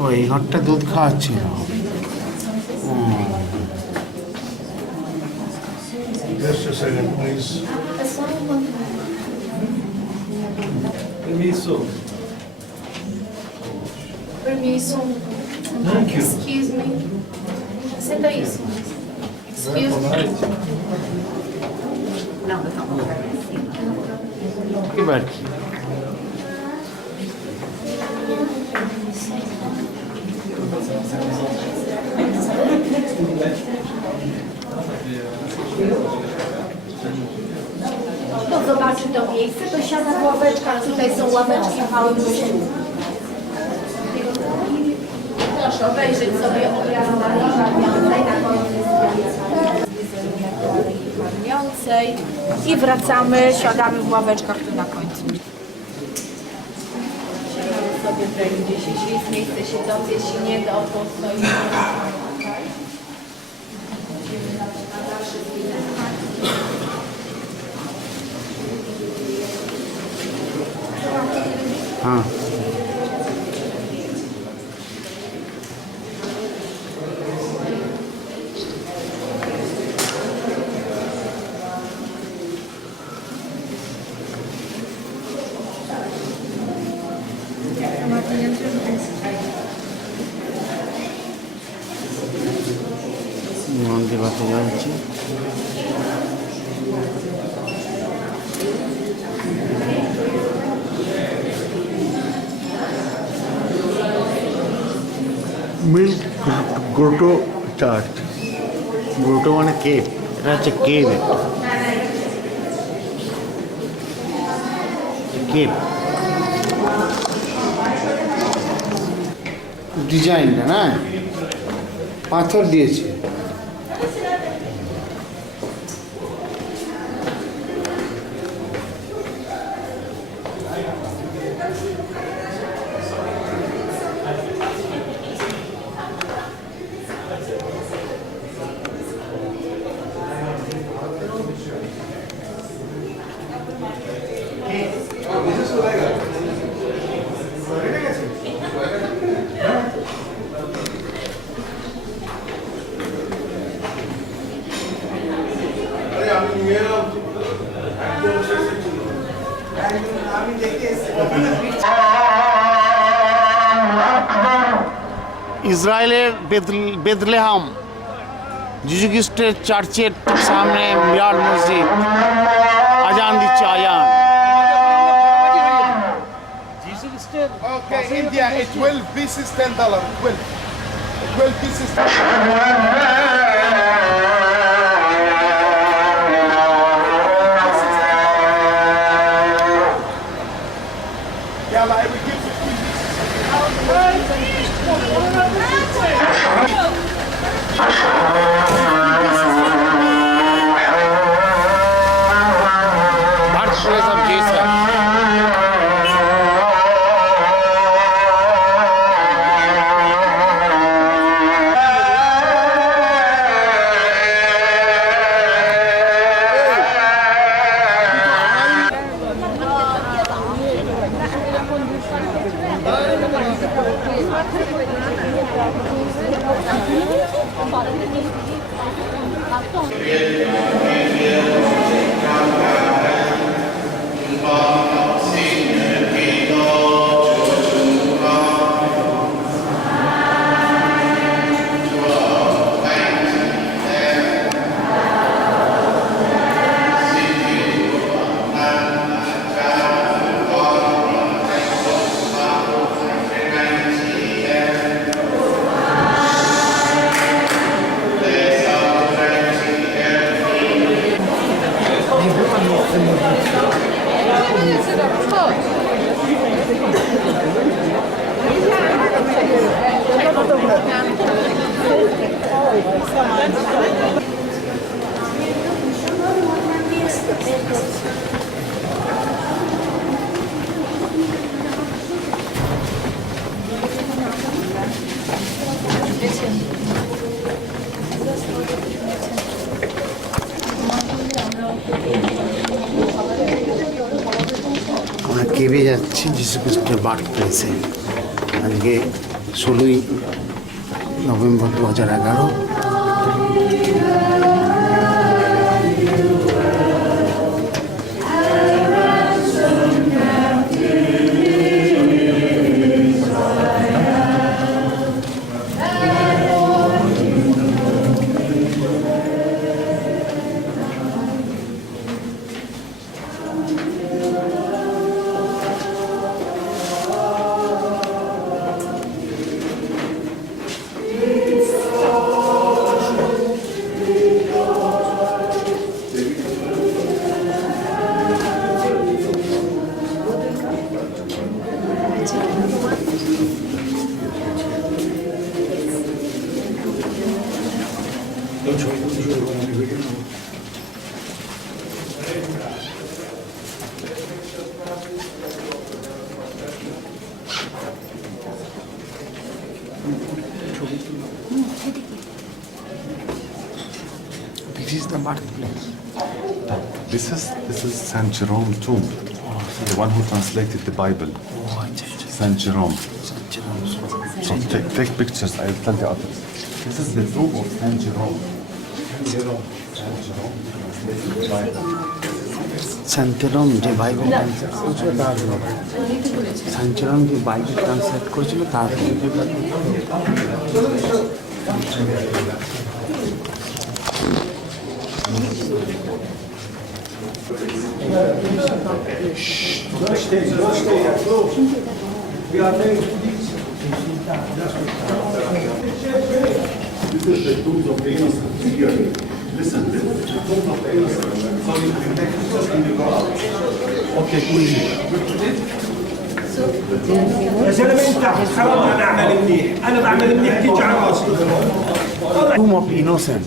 ও এই ঘরটা দুধ খাওয়াচ্ছিল। Just a second, please. Permiso. Permiso. Thank you. Excuse me. Senta isso. Excuse me. Não, কি বার To zobaczy to miejsce, to siada w ławeczkach. Tutaj są ławeczki małe gościu. Proszę obejrzeć sobie obraz Marii Karmiącej na Karmiącej i wracamy, siadamy w ławeczkach tu na końcu. Siadamy sobie tutaj gdzieś, jeśli jest miejsce siedzące, jeśli nie, to postoimy. হ্যাঁ মন্দির বাসে যাচ্ছি। Milk grotto church. Grotto মানে কেভ, এটা হচ্ছে cave. Cave ডিজাইনটা না পাথর দিয়েছে। ইসরায়েলের বেথলেহাম যিশু খ্রিস্টের চার্চের সামনে বিরাট মসজিদ। আজান দিচ্ছে আজান। Okay, India, a 12 pieces, $10. 12 pieces. Yeah, I will give you 3 Birthplace of Jesus. আমরা কেবে যাচ্ছি যিশু খ্রিস্টের বার্থ প্লেসে। আজকে 16ই নভেম্বর 2011। This is the birthplace. This is St. Jerome tomb, the one who translated the Bible. St. Jerome. So take pictures. I will tell the others. This is the tomb of St. Jerome. শান্তিরম যে Bible translate করেছিল তার শান্তিরম যে Bible translate করেছিল তার Listen, the tomb of the innocent. So you can take pictures and you go out. Okay, please. يا زلمه انت حرام انا اعمل منيح، انا بعمل منيح تيجي على راسي. Tomb of Innocent.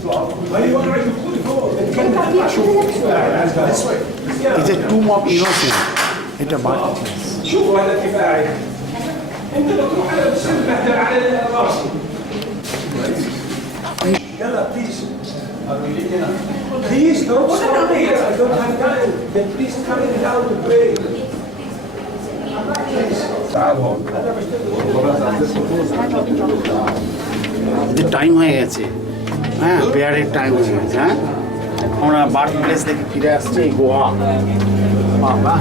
It's a tomb of innocent. এটা birthplace. شوفوا هذا كيف قاعد. انت بتروح على بتبهدل على راسي. يلا بليز. Please don't stop here. I don't have time. Then please come in down to pray. Time হয়ে গেছে, হ্যাঁ প্রেয়ারের টাইম হয়ে গেছে। হ্যাঁ আমরা birth place থেকে ফিরে আসছি গোয়া। বাবা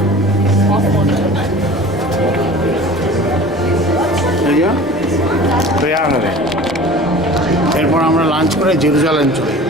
প্রেয়ার হবে, এরপর আমরা লাঞ্চ করে জেরুজালেম চলে যাব।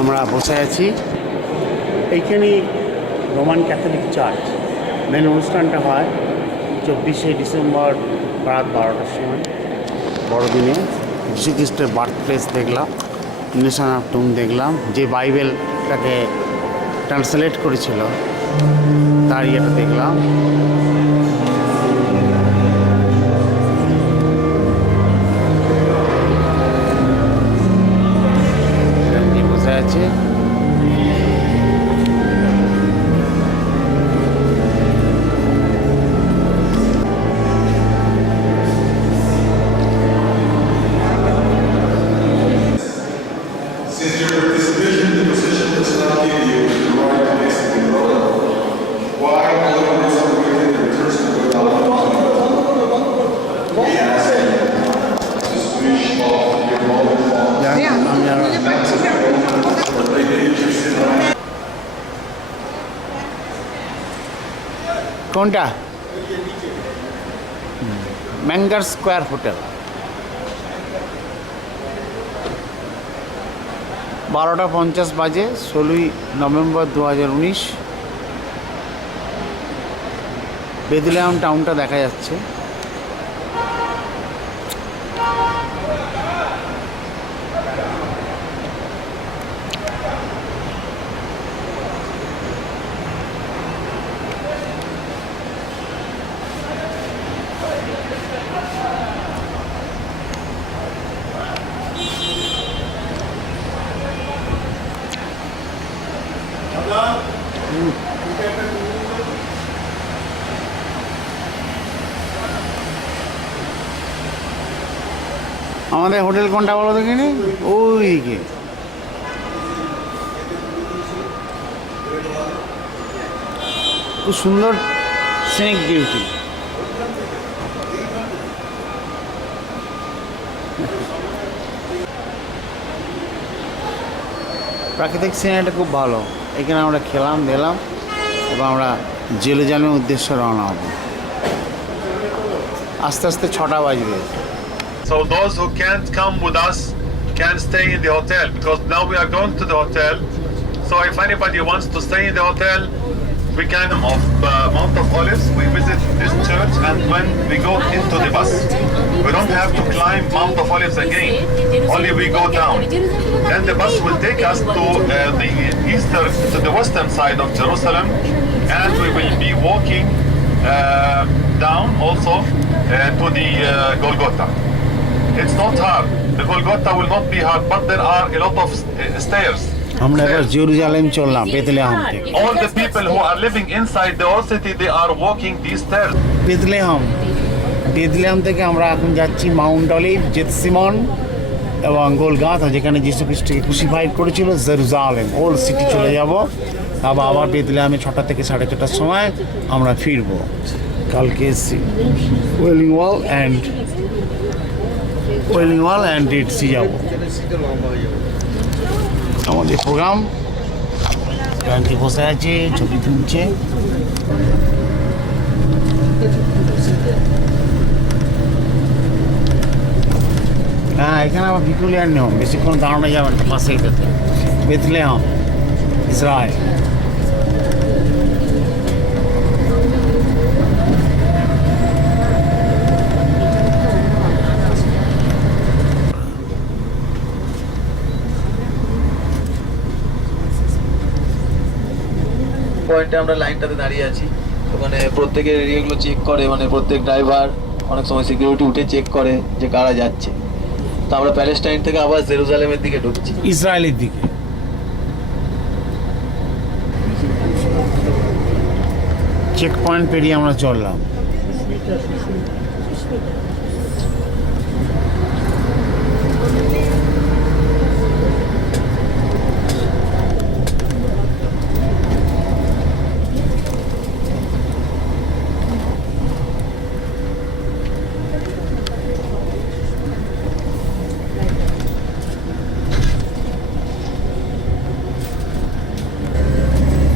আমরা বসে আছি এইখানে রোমান ক্যাথলিক চার্চ। মেন অনুষ্ঠানটা হয় 24শে ডিসেম্বর রাত 12টার সময় বড়দিনে। যীশু খ্রিস্টের বার্থ প্লেস দেখলাম, নেশন অফ টুম দেখলাম, যে বাইবেলটাকে ট্রান্সলেট করেছিল তার ইয়েটা দেখলাম। বসে আছে কোনটা? ম্যাঙ্গার স্কোয়ার হোটেল। 12:50 বাজে, 16ই নভেম্বর 2019। বেথলেহেম টাউনটা দেখা যাচ্ছে। আমাদের হোটেল কোনটা বলো দেখিনি? ওইদিকে। খুব সুন্দর সিনিক বিউটি। প্রাকৃতিক সিনারিটা খুব ভালো। এখানে আমরা খেলাম দিলাম এবং আমরা জেরুজালেমের উদ্দেশ্যে রওনা হব। আস্তে আস্তে 6টা বাজবে। So those who can't come with us can stay in the hotel, because now we are going to the hotel. So if anybody wants to stay in the hotel, we can of Mount of Olives. We visit this church, and when we go into the bus, we don't have to climb Mount of Olives again. Only we go down. Then the bus will take us to the western side of Jerusalem, and we will be walking down also to the Golgotha. It's not hard. The Golgotha will not be hard, but there are a lot of stairs. আমরা এবার জেরুজালেম চললাম বেথলেহেম থেকে। All the people who are living inside the old city, they are walking these stairs. Bethlehem থেকে আমরা এখন যাচ্ছি Mount olive, জেথসিমন এবং গোলগাথা, যেখানে যীশু খ্রিস্টকে ক্রুসিফাইড করেছিল। জেরুজালেম ওল্ড সিটি চলে যাব। আবার বেথলেহেমে 6টা থেকে 4:30টার সময় আমরা ফিরব। কালকে Wailing Wall and Dead Sea যাব। আমাদের প্রোগ্রাম জায়ান্তি বসে আছে, ছবি তুলছে। হ্যাঁ, এখানে আবার ভিক্টোরিয়ার নিয়ম, বেশিক্ষণ দাঁড়ানো যাবে না, পাশেই বেথলেহেম ইসরায়েল। পয়েন্টে আমরা লাইনটাতে দাঁড়িয়ে আছি। ওখানে প্রত্যেকের এরিয়াগুলো চেক করে, মানে প্রত্যেক ড্রাইভার, অনেক সময় সিকিউরিটি উঠে চেক করে যে কারা যাচ্ছে। তো আমরা প্যালেস্টাইন থেকে আবার জেরুজালেমের দিকে ঢুকছি, ইসরায়েলের দিকে। চেক পয়েন্ট পেরিয়ে আমরা চললাম।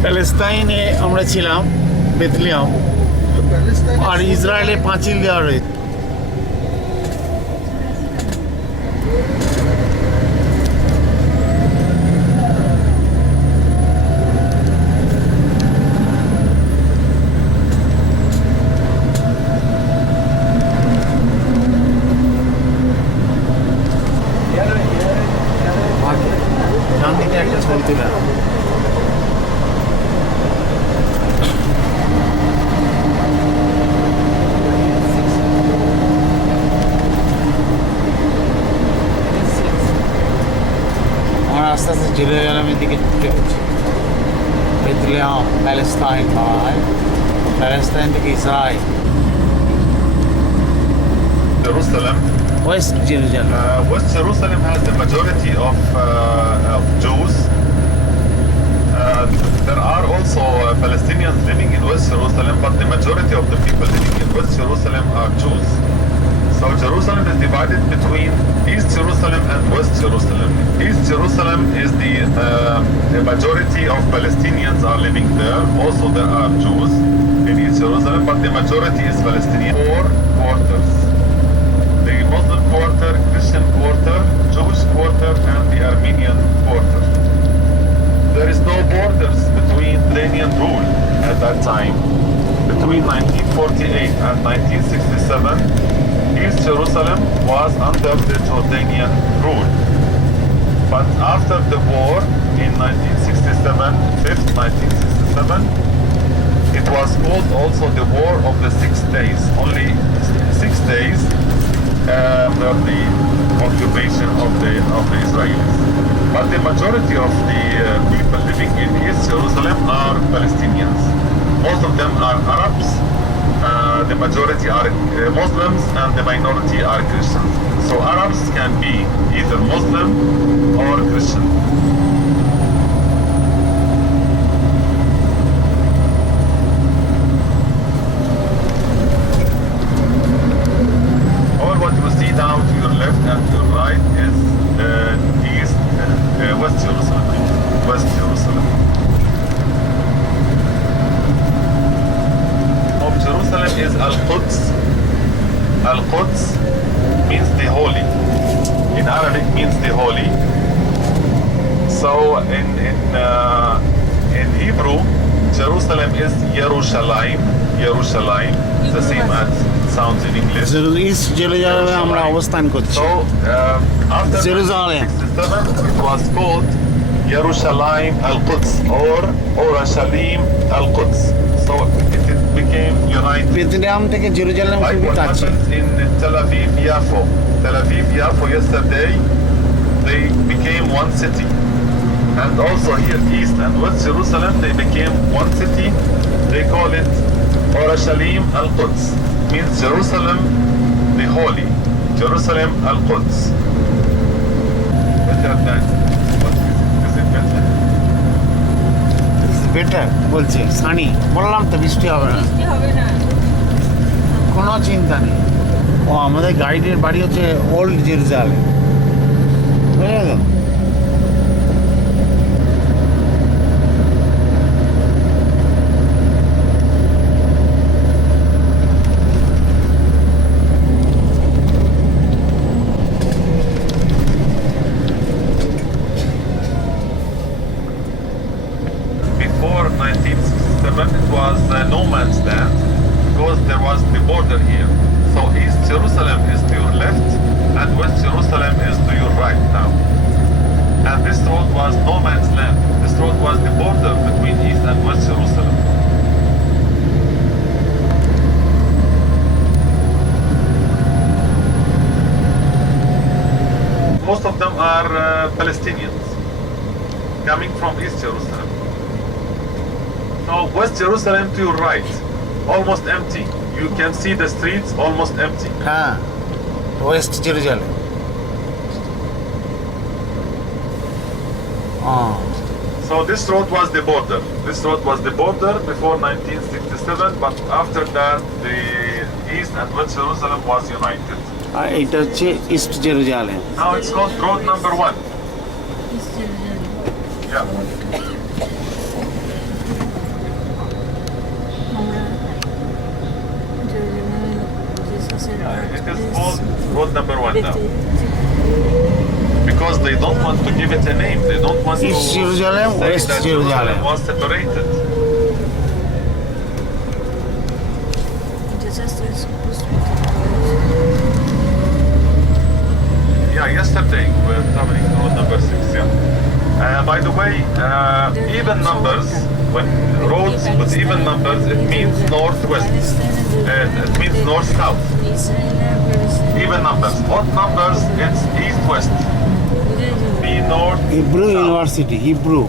প্যালেস্টাইনে আমরা ছিলাম, বেথলেহেম, আর ইসরায়েলে পাঁচিল দেওয়া রয়েছে। ডান দিকে একটা ছবি তুলে জেরুজালেমের দিকে চলছে। বেথলেহেম প্যালেস্টাইন পাওয়া হয়, প্যালেস্টাইন থেকে Israel. Jerusalem. West Jerusalem. West Jerusalem has the majority of Jews. There are also Palestinians living in West Jerusalem, but the majority of the people living in West Jerusalem are Jews. So Jerusalem is divided between East Jerusalem and West Jerusalem. East Jerusalem is the majority of Palestinians are living there. Also there are Jews in East Jerusalem, but the majority is Palestinian. 4 quarters. The Muslim quarter, Christian quarter, Jewish quarter, and the Armenian quarter. There is no borders between Jordanian rule at that time. Between 1948 and 1967, East Jerusalem was under the Jordanian rule. But after the war in 1967, 1967, it was called also the War of the 6 days. Only 6 days after the occupation of the Israelis. But the majority of the people living in East Jerusalem are Palestinians. Most of them are Arabs. The majority are Muslims and the minority are Christians. So Arabs can be either Muslim or Christian. All what you see now to your left and to your right is East, West Jerusalem. West Jerusalem. Of Jerusalem is Al-Quds. Al-Quds means the holy. In Arabic means the holy. So in Hebrew, Jerusalem is Yerushalayim. Yerushalayim, the same as it sounds in English. East Jerusalem আমরা অবস্থান করছি। So after Jerusalem, 1967, it was called Yerushalayim Al-Quds or Orushalim Al-Quds. So it became united. Bethlehem থেকে জেরুজালেম খুবই What কাছে। happens in Tel Aviv-Yafo? Tel Aviv-Yafo yesterday, they became one city. And also here East and West Jerusalem, they became one city. They call it Orushalim Al-Quds. Means Jerusalem the holy. Jerusalem Al-Quds. Better than what is it better? Better বলছে সানি, বললাম তো বৃষ্টি হবে না, বৃষ্টি হবে না। কোনো চিন্তা নেই। ও আমাদের গাইডের বাড়ি হচ্ছে ওল্ড জেরুজালেম, বুঝলে তো? Before 1967, it was no man's land because there was the border here. So East Jerusalem is to your left and West Jerusalem is to your right now. And this road was no man's land. This road was the border between East and West Jerusalem. Most of them are Palestinians coming from East Jerusalem. So West Jerusalem to your right, almost empty. You can see the streets almost empty. হ্যাঁ, West Jerusalem. So this road was the border. This road was the border before 1967, but after that the East and West Jerusalem was united. আর এটা হচ্ছে east Jerusalem. Now it's called road number 1. Yeah. It is called road number 1 now. Because they don't want to give it a name. They don't want East to Jerusalem, say West that Jerusalem. was separated. Yeah, yesterday we were traveling to road number 6. Yeah. By the way, even numbers, when roads with even numbers, it means northwest. It means north-south. Even numbers. Odd numbers, it's east-west. Be north. Hebrew university Hebrew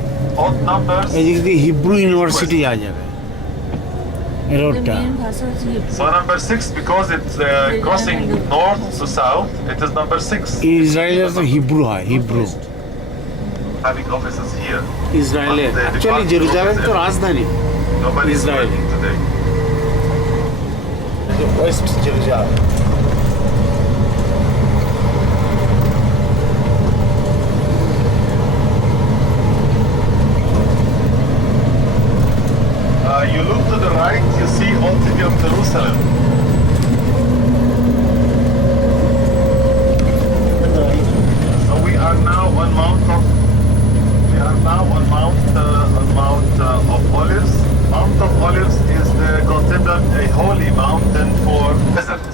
Odd numbers. এই দিকে Hebrew university যাওয়া যাবে এই রোডটা So number 6, because it's crossing north to south, it is number 6. ইসরায়েলের তো হিব্রু হয় Hebrew Having offices here. ইসরায়েলের অ্যাকচুয়ালি জেরুজালেম তো রাজধানী Nobody is Israel. working today. West Jerusalem You look to the right, you see Old City of Jerusalem. So we are now on Mount of of Olives. Mount of Olives is considered a holy mountain for desert.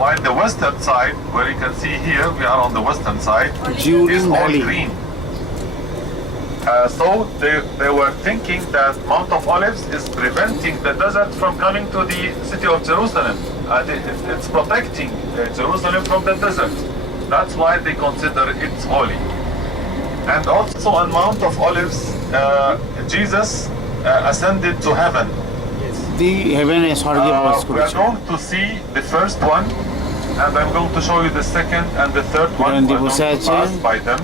While the western side, where you can see here, we are on the western side, is all green. So they were thinking that Mount of Olives is preventing the desert from coming to the city of Jerusalem. It's protecting Jerusalem from the desert. That's why they consider it holy. And also on Mount of Olives, Jesus ascended to heaven. The heaven is we are going to see the first one, and I'm going to show you the second and the third one. We're going to pass by them.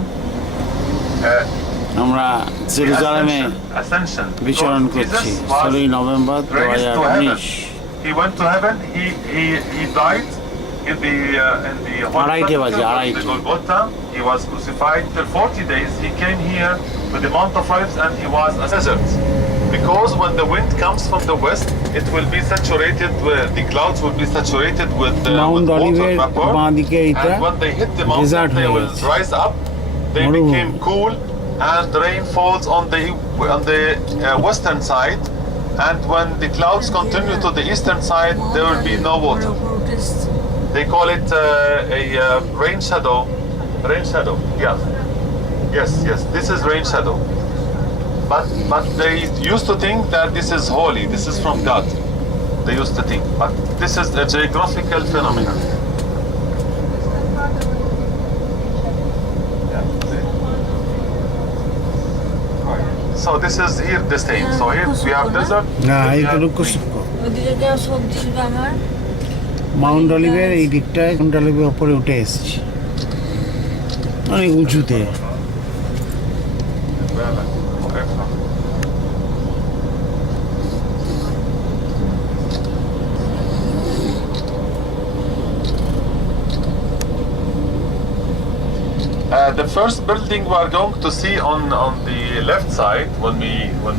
আমরা জেরুজালেমে বিচরণ করছি 16 November 2019 He went to heaven. He died in the Golgotha. He was crucified till 40 days. He came here to the Mount of Olives and he was a desert. Because when the wind comes from the west, it will be saturated with the clouds will be saturated with water vapor. And when they hit the mountain, they will rise up. They became cool. And rain falls on the western side, and when the clouds continue to the eastern side, there will be no water. They call it a rain shadow. Rain shadow. Yes. This is rain shadow. But they used to think that this is holy. This is from God. They used to think, but this is a geographical phenomenon. So this is here the same. So here we have desert. Mount অলিভের এই দিকটায় মাউন্ট অলিভের উপরে উঠে এসেছি অনেক উঁচুতে The first building we are going to see on the left side when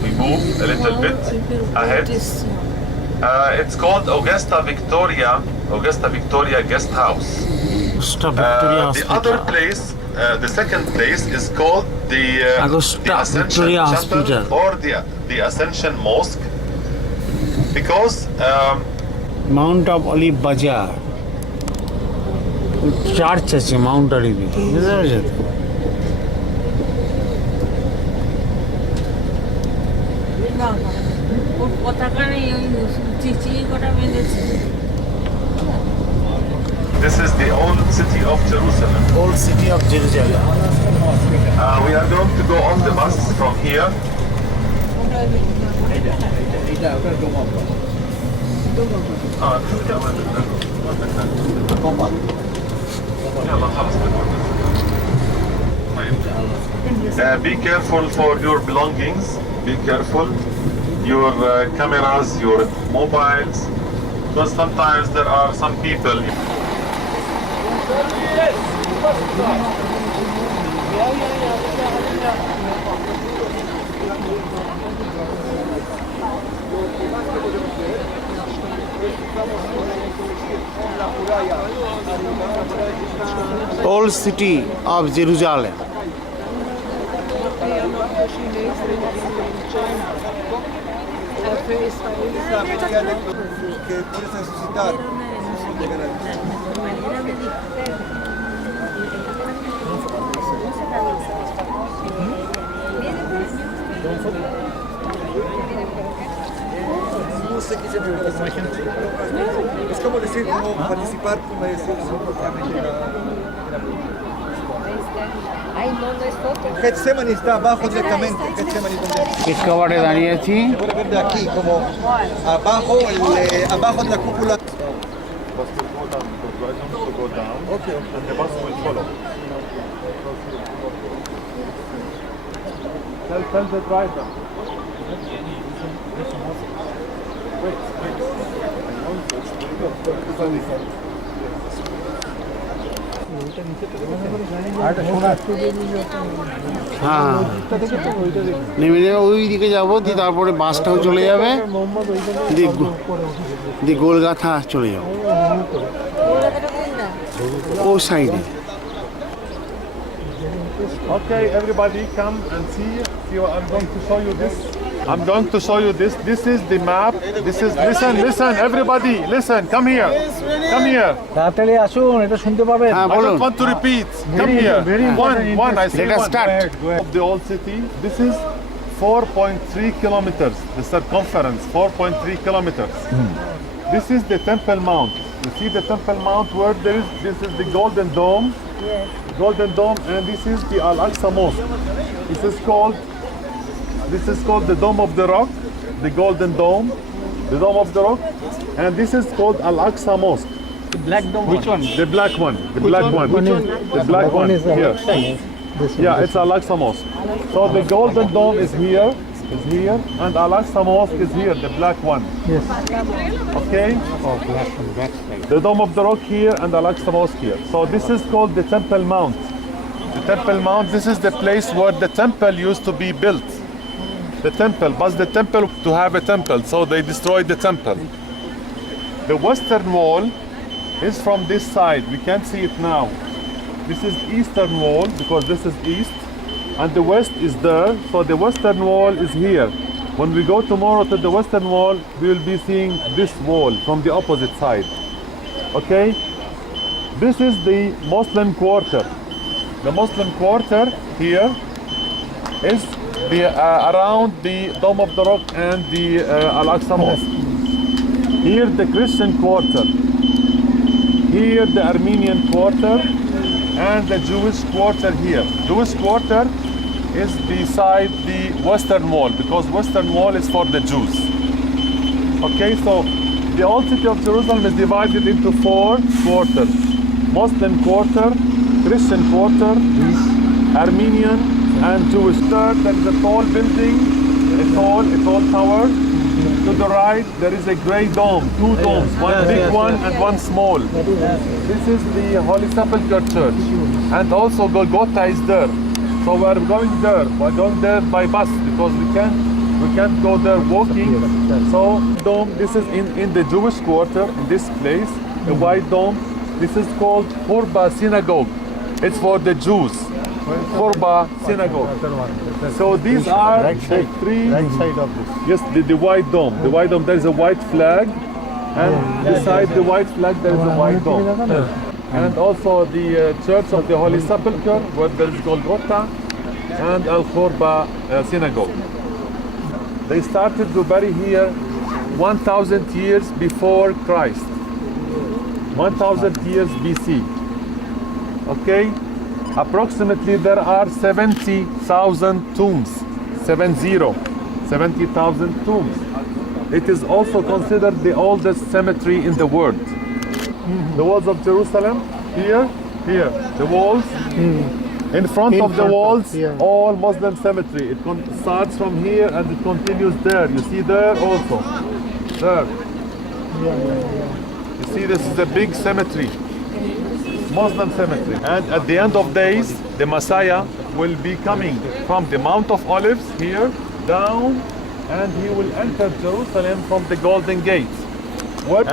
we move a little bit ahead. It's called Augusta Victoria Guest House. The other place, the second place, is called the Ascension Chapel or the Ascension Mosque, because Mount of Olive Bazaar. Church আছে মাউন্ট অলিভে বুঝতে পেরেছো This is the old city of Jerusalem. Old city of Jerusalem. We are going to go on the bus from here. Be careful for your belongings. Be careful. Your cameras, your mobiles. Because sometimes there are some people. Old city of Jerusalem. sé qué se puede hacer. Es como decir, como participar, como decir, Ay, no, no es foto. Gethsemani está abajo directamente. Gethsemani donde... একেবারে দাঁড়িয়ে আছি Se puede ver de aquí, como abajo, abajo de la cúpula. Bus will go down because right now to go down. Okay. And the bus will follow. Tell the driver. হ্যাঁ নেমে নেমে ওই দিকে যাবো দিয়ে তারপরে বাসটাও চলে যাবে দিয়ে গোলগাথা চলে যাবো ও সাইডে Okay, everybody come and see. I'm going to show you this. I'm going to show you this. This is the map. This is, listen, everybody, listen, come here. Come here. তাড়াতাড়ি আসুন এটা শুনতে পাবেন হ্যাঁ I বলুন don't want to repeat. Come here. One, I say Let us one. start. Of the old city. This is 4.3 kilometers. The circumference, 4.3 kilometers. This is the Temple Mount. You see the Temple Mount where there is, this is the Golden Dome. Yes. Golden Dome, and this is the Al-Aqsa Mosque. This is called the Dome of the Rock, the Golden Dome, the Dome of the Rock, and this is called Al-Aqsa Mosque. The black dome. Which one? The black one. The black one. The black one is here. Yeah, it's Al-Aqsa Mosque. So the Golden Dome is here, and Al-Aqsa Mosque is here, the black one. Yes. Okay? Oh, black one. That's like The Dome of the Rock here and Al-Aqsa Mosque here. So this is called the Temple Mount. The Temple Mount, this is the place where the temple used to be built. The temple, but the temple to have a temple, so they destroyed the temple. The western wall is from this side. We can't see it now. This is eastern wall because this is east, and the west is there. So the western wall is here. When we go tomorrow to the western wall, we will be seeing this wall from the opposite side. Okay? This is the Muslim quarter. The Muslim quarter here is around the Dome of the Rock and the Al-Aqsa Mosque. Here the Christian quarter. Here the Armenian quarter and the Jewish quarter here. Jewish quarter is beside the western wall because western wall is for the Jews. Okay, so the old city of Jerusalem is divided into 4 quarters. Muslim quarter, Christian quarter, Armenian and Jewish. Third, there is a tall building, a tall tower. To the right, there is a grey dome, 2 domes, one big one and one small. This is the Holy Sepulchre Church, and also Golgotha is there. So we are going there. We're going there by bus because we can't go there walking. So dome. This is in the Jewish quarter. In this place, a white dome. This is called Khurba Synagogue. It's for the Jews. Khurba Synagogue. So these are the 3 right side of this. Yes, the white dome. The white dome. There is a white flag, and beside the white flag there is a white dome. And also the Church of the Holy Sepulchre, where there is Golgotha, and Al-Khurba Synagogue. They started to bury here 1,000 years before Christ. 1,000 years BC. Okay? Approximately there are 70,000 tombs. 70,000 tombs. It is also considered the oldest cemetery in the world. The walls of Jerusalem, here, the walls. In front of the walls, all Muslim cemetery. It starts from here and it continues there. You see there also. There. You see this is a big cemetery. Muslim cemetery. And at the end of days, the Messiah will be coming from the Mount of Olives here down, and he will enter Jerusalem from the Golden Gate.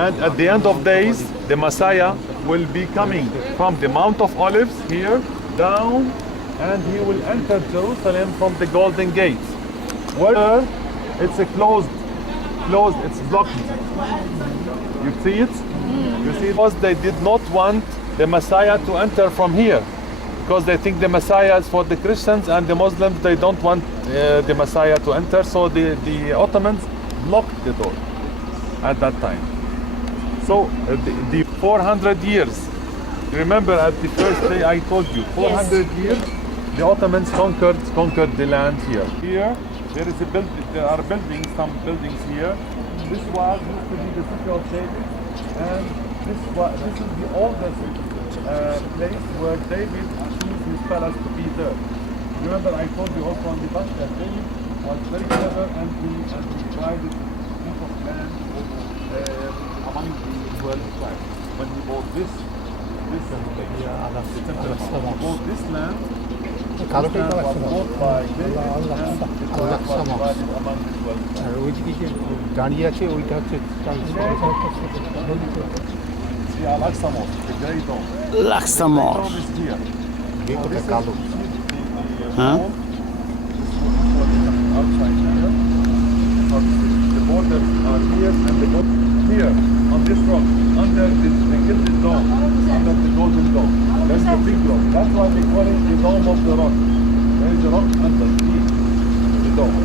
And at the end of days, the Messiah will be coming from the Mount of Olives here down, and he will enter Jerusalem from the Golden Gate. Where it's a closed, it's blocked. You see it? You see, because they did not want the Messiah to enter from here, because they think the Messiah is for the Christians, and the Muslims, they don't want the Messiah to enter, so the Ottomans blocked the door. at that time. So the 400 years, remember at the first day I told you, 400 years, the Ottomans conquered the land here. Here, there is a there are buildings, some buildings here. This was used to be the city of David, and this is the oldest place where David chose his palace to be there. Remember I told you also on the back that David was very clever and he divided a piece of land among the 12 tribes. When he bought this land, was bought by David and it was divided among the 12 tribes. আর ওইদিকে যে দাঁড়িয়ে আছে ওইটা হচ্ছে Al-Aqsa Mosque, the Great Dome. Al-Aqsa Mosque. The Great Dome is here. This is কালো Huh? Outside here. The borders are here and the borders here on this rock, under the gilded dome, under the golden dome. That's the big rock. That's why they call it the dome of the rock. There is a rock underneath the dome.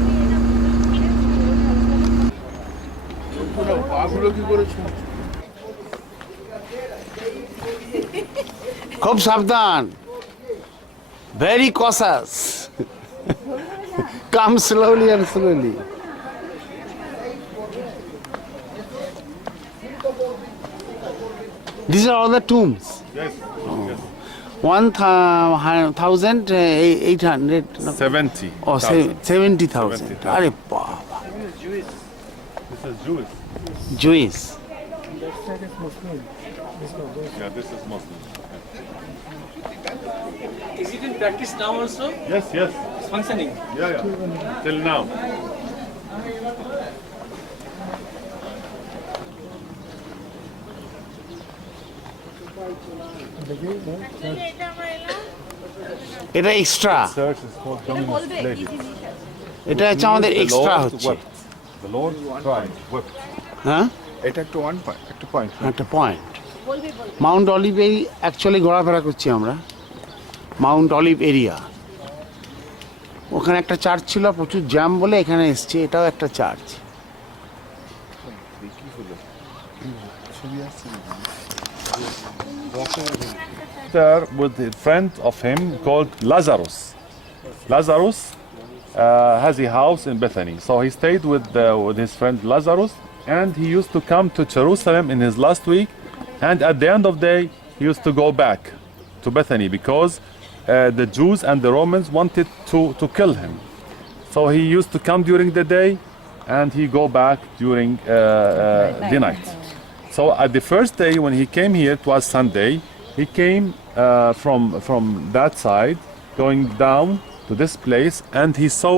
খুব সাবধান, very cautious. Come slowly and slowly. These are all the tombs. Yes. Oh. 1,800. 70. Oh, 70,000. Arey Baba. This is Jewish. Jewish. Yeah, this is Muslim. Is it in practice now also? Yes, yes. It's functioning? Yeah, yeah. Till now. এটা এক্সট্রা, এটা হচ্ছে আমাদের এক্সট্রা হচ্ছে। The Lord cried, wept. হ্যাঁ, এটা একটা পয়েন্ট, একটা point. Mount অলিভে অ্যাকচুয়ালি ঘোরাফেরা করছি আমরা, মাউন্ট অলিভ এরিয়া। ওখানে একটা চার্চ ছিল, প্রচুর জ্যাম বলে এখানে এসছে। এটাও একটা church. There with a friend of him called Lazarus. Lazarus has a house in Bethany, so he stayed with his friend Lazarus, and he used to come to Jerusalem in his last week, and at the end of the day he used to go back to Bethany because the Jews and the Romans wanted to kill him. So he used to come during the day and he go back during the night. So at the first day when he came here, it was Sunday, he came from that side going down to this place, and he saw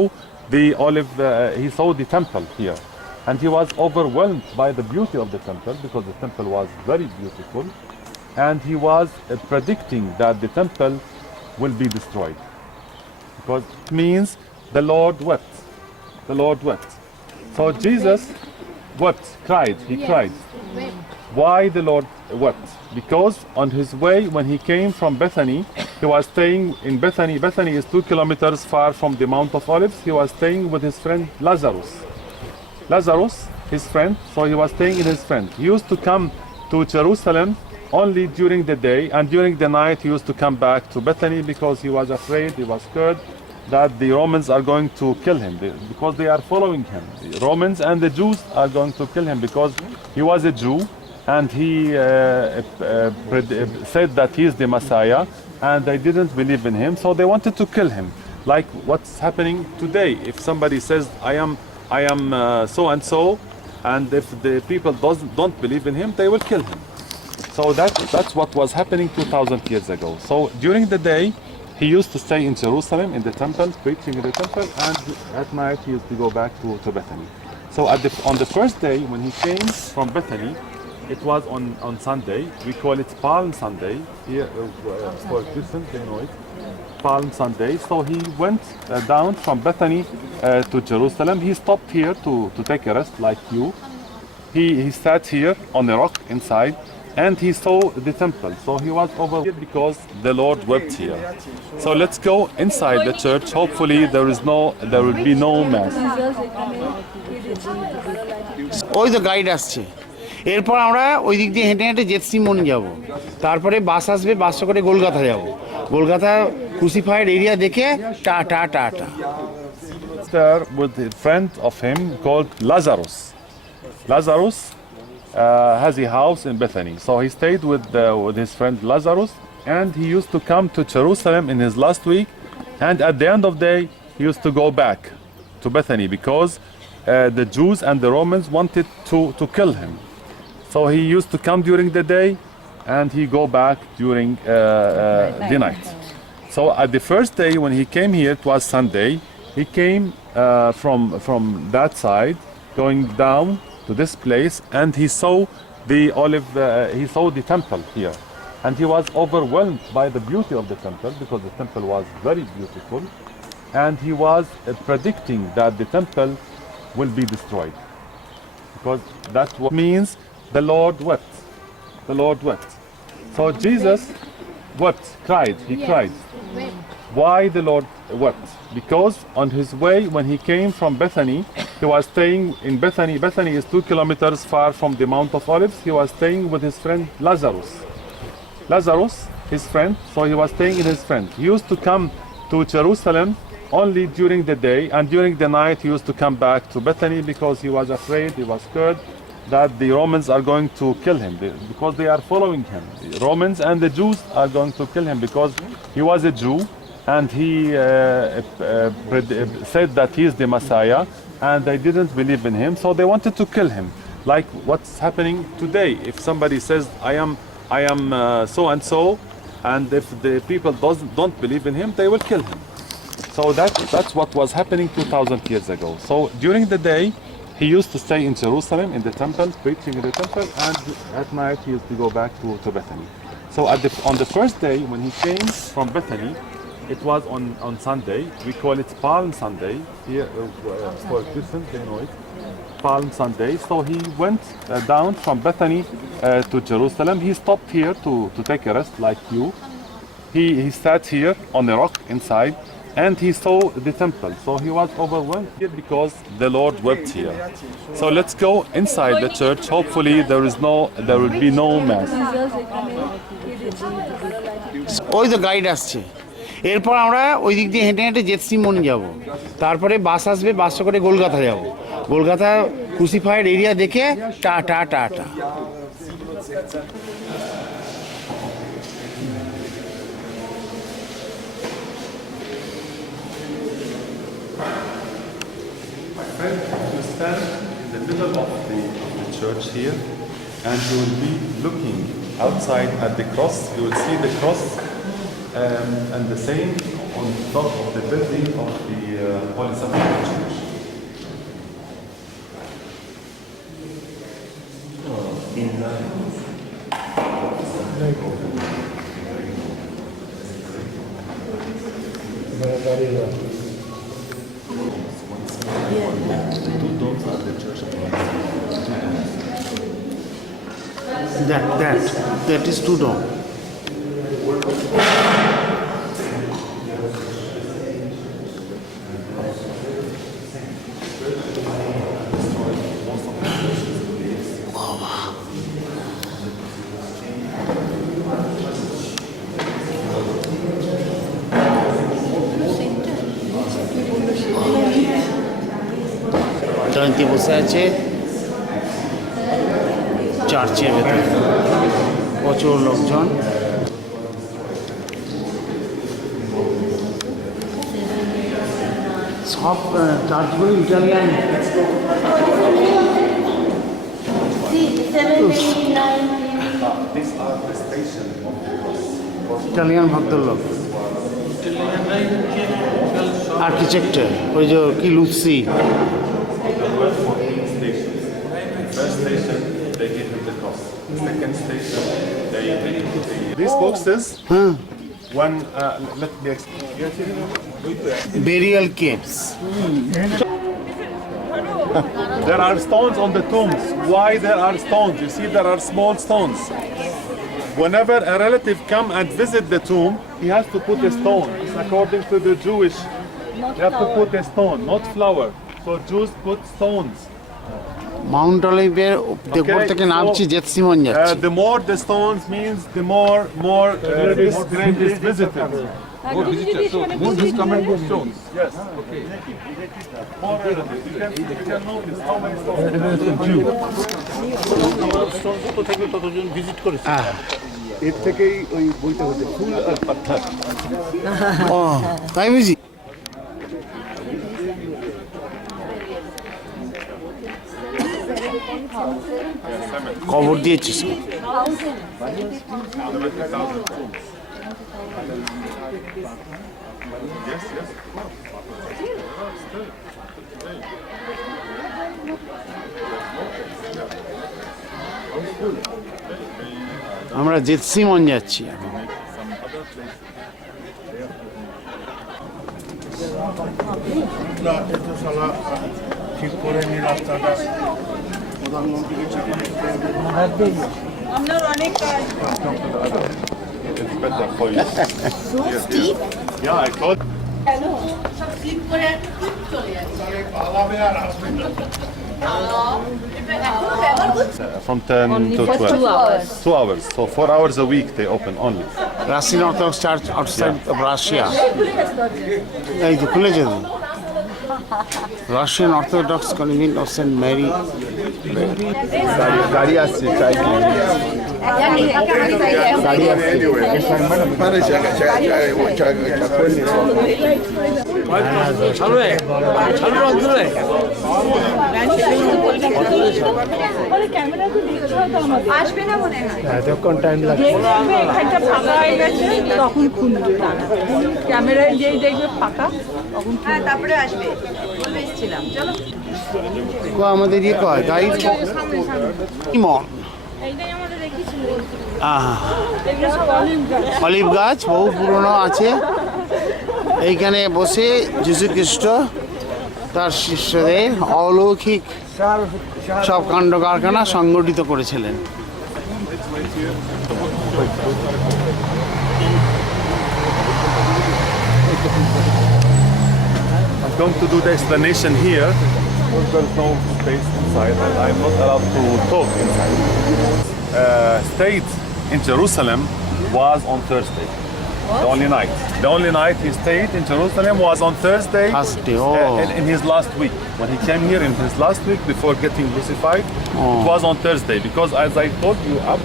the temple here, and he was overwhelmed by the beauty of the temple because the temple was very beautiful, and he was predicting that the temple will be destroyed because it means the Lord wept. The Lord wept. So Jesus wept, cried. He cried. Why the Lord wept? Because on his way, when he came from Bethany, he was staying in Bethany. Bethany is 2 kilometers far from the Mount of Olives. He was staying with his friend Lazarus. Lazarus, his friend, so he was staying in his friend. He used to come to Jerusalem only during the day, and during the night he used to come back to Bethany because he was afraid, he was scared that the Romans are going to kill him because they are following him. The Romans and the Jews are going to kill him because he was a Jew, and he said that he is the Messiah, and they didn't believe in him, so they wanted to kill him. Like what's happening today. If somebody says, I am so and so, and if the people don't believe in him, they will kill him. So that's what was happening 2,000 years ago. So during the day, he used to stay in Jerusalem in the temple, preaching in the temple, and at night he used to go back to Bethany. So on the first day when he came from Bethany, it was on Sunday. We call it Palm Sunday here for Christians. They know it, Palm Sunday. So he went down from Bethany to Jerusalem. He stopped here to take a rest, like you. He sat here on a rock inside, and he saw the temple. So he was overwhelmed because the Lord wept here. So let's go inside the church. Hopefully there will be no mass. ওই তো গাইড আসছে। এরপর আমরা ওই দিক দিয়ে হেঁটে হেঁটে জেথসিমনি যাব, তারপরে বাস আসবে, বাসে করে গোলগাথা যাব। গোলগাথা ক্রুসিফাইড এরিয়া দেখে tata tata. With a friend of him called Lazarus. Lazarus has a house in Bethany, so he stayed with his friend Lazarus, and he used to come to Jerusalem in his last week, and at the end of the day he used to go back to Bethany because the Jews and the Romans wanted to kill him. So he used to come during the day and he go back during the night. So at the first day when he came here, it was Sunday, he came from that side going down to this place, and he saw the temple here, and he was overwhelmed by the beauty of the temple because the temple was very beautiful, and he was predicting that the temple will be destroyed because that means the Lord wept. The Lord wept. So Jesus wept, cried. He cried. Why the Lord wept? Because on his way, when he came from Bethany, he was staying in Bethany. Bethany is 2 kilometers far from the Mount of Olives. He was staying with his friend Lazarus. Lazarus, his friend, so he was staying with his friend. He used to come to Jerusalem only during the day, and during the night he used to come back to Bethany because he was afraid, he was scared that the Romans are going to kill him because they are following him. The Romans and the Jews are going to kill him because he was a Jew, and he said that he is the Messiah, and they didn't believe in him, so they wanted to kill him. Like what's happening today. If somebody says, I am so and so, and if the people don't believe in him, they will kill him. So that's what was happening 2,000 years ago. So during the day, he used to stay in Jerusalem, in the temple, preaching in the temple, and at night he used to go back to Bethany. So on the first day, when he came from Bethany, it was on Sunday. We call it Palm Sunday. Here, for Christians, they know it. Palm Sunday. So he went down from Bethany to Jerusalem. He stopped here to take a rest like you. He sat here on a rock inside, and he saw the temple. So he was overwhelmed here because the Lord wept here. So let's go inside the church. Hopefully there will be no mass. ওই তো গাইড আসছে। এরপর আমরা ওই দিক দিয়ে হেঁটে হেঁটে জেথসিমনি যাব, তারপরে বাস আসবে, বাসে করে গোলগাথা যাব। গোলগাথা ক্রুসিফাইড এরিয়া দেখে tata tata. You stand in the middle of the church here, and you will be looking outside at the cross. You will see the cross and the same on top of the building of the Holy Sepulchre Church. That is two dome. জয়ন্তী বসে আছে চার্চের ভেতরে, প্রচুর লোকজন। সব চার্চগুলো Italian, Italian ভদ্রলোক, আর্কিটেক্চার, ওই যে কি Lucy. First station, they give him the cross. Second station, they these boxes. When let me explain. Burial caves. There are stones on the tombs. Why there are stones? You see, there are small stones. Whenever a relative come and visit the tomb, he has to put a stone. According to the Jewish, you have to put a stone, not flower. So Jews put stones. Mount অলিভের উপর থেকে নামছি জেতসিমন যাচ্ছি। The more the stones means the more grave is visited. More visitors. So more is coming more stones. Yes. Okay. More relatives. You can notice how many stones. যত থেকে ততজন ভিজিট করেছে। এর থেকেই ওই বইটা হচ্ছে ফুল আর পাথর। ও তাই বুঝি। কবর দিয়েছিস? আমরা জেতসিমন যাচ্ছি এখন। ঠিক করে নি রাস্তাটা, প্রধানমন্ত্রীকে চিঠি লিখতে হবে। আপনার অনেক কাজ। It's better for you. So steep. Yeah, I thought. Hello. সব স্লিপ করে চলে যাচ্ছে। পালাবে আর আসবে না। From 10 to 12. 2 hours. 2 hours. So 4 hours a week they open only. Russian Orthodox Church outside of Russia. এই তো খুলেছে তো। Russian Orthodox Convent of St. Mary. গাড়ি আসছে চাই কি গাড়ি আসছে আসবে না মনে হয়। এতক্ষণ টাইম লাগবে। একটা ফাঁকা হয়ে গেছে তখন খুলবে ক্যামেরায় যেই দেখবে ফাঁকা তখন। হ্যাঁ তারপরে আসবে বলে এসেছিলাম। চলো আমাদের ইয়ে কয় গাইড ইমন। অলিভ গাছ বহু পুরনো আছে। এইখানে বসে যীশু খ্রিস্ট তার শিষ্যদের অলৌকিক সব কাণ্ড কারখানা সংগঠিত করেছিলেন। I'm going to do the explanation here because there's no space inside and I'm not allowed to talk inside. Stayed in Jerusalem was on Thursday. The only night. The only night he stayed in Jerusalem was on Thursday. In his last week. When he came here in his last week before getting crucified, it was on Thursday. Because as I told you up,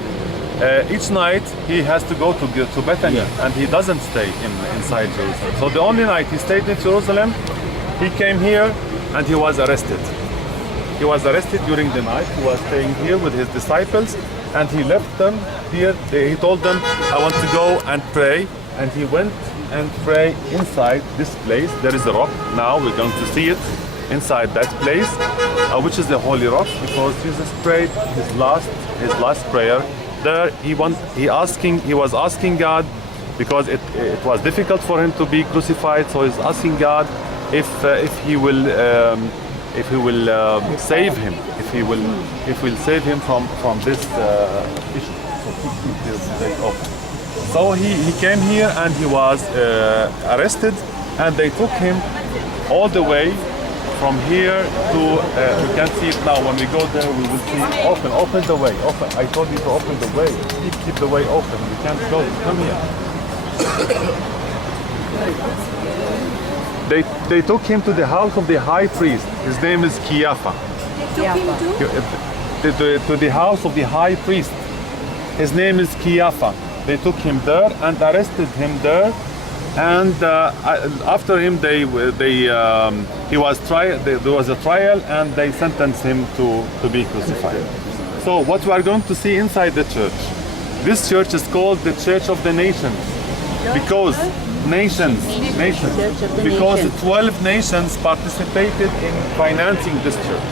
each night he has to go to Bethany and he doesn't stay inside Jerusalem. So the only night he stayed in Jerusalem, he came here and he was arrested. He was arrested during the night. He was staying here with his disciples and he left them here. He told them, I want to go and pray. And he went and prayed inside this place. There is a rock now, we're going to see it inside that place, which is the holy rock, because Jesus prayed his last prayer. There he was asking God, because it was difficult for him to be crucified, so he's asking God if he will save him, if will save him from this issue. So he came here and he was arrested, and they took him all the way from here to, you can see it now, when we go there we will see, open the way, open. I told you to open the way, keep the way open, you can't go, come here. They took him to the house of the high priest, his name is Kiyafa. To the house of the high priest, his name is Kiyafa. They took him there and arrested him there, and after him he was tried. There was a trial, and they sentenced him to be crucified. So what we are going to see inside the church, this church is called the Church of the Nations, because because 12 nations participated in financing this church.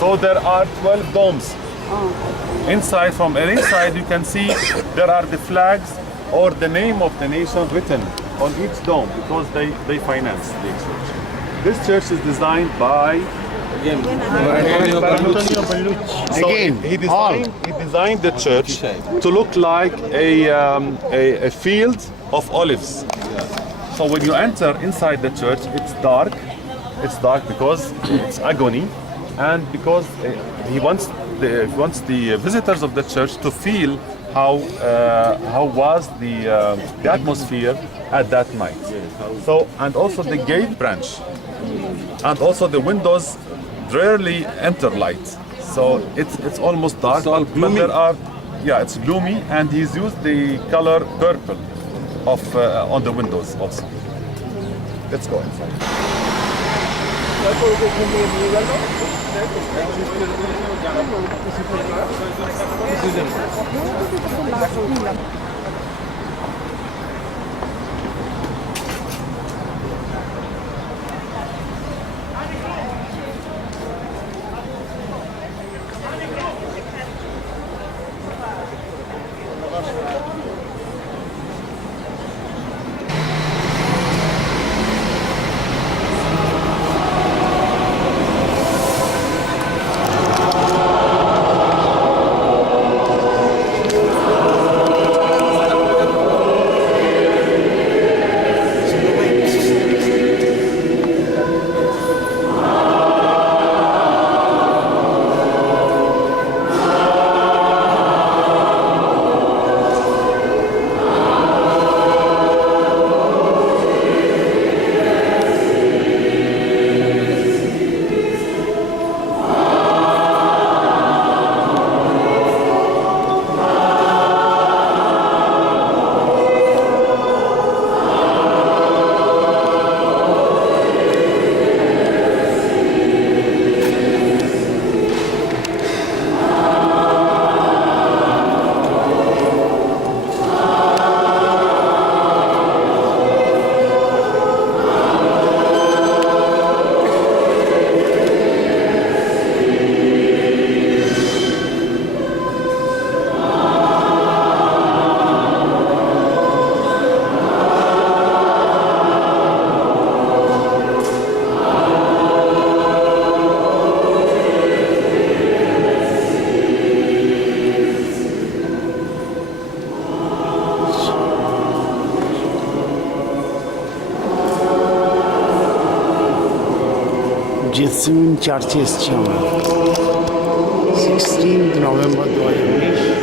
So there are 12 domes. Inside, from inside, you can see there are the flags or the name of the nation written on each dome, because they finance the church. This church is designed by he designed the church to look like a field of olives. So when you enter inside the church, it's dark because it's agony. and because he wants the visitors of the church to feel how was the atmosphere at that night. So, and also the gate branch, and also the windows rarely enter light. So it's almost dark, but there are, it's gloomy, and he's used the color purple on the windows also. Let's go inside. Gethsemani চার্চে এসেছি আমরা 16 November 2019।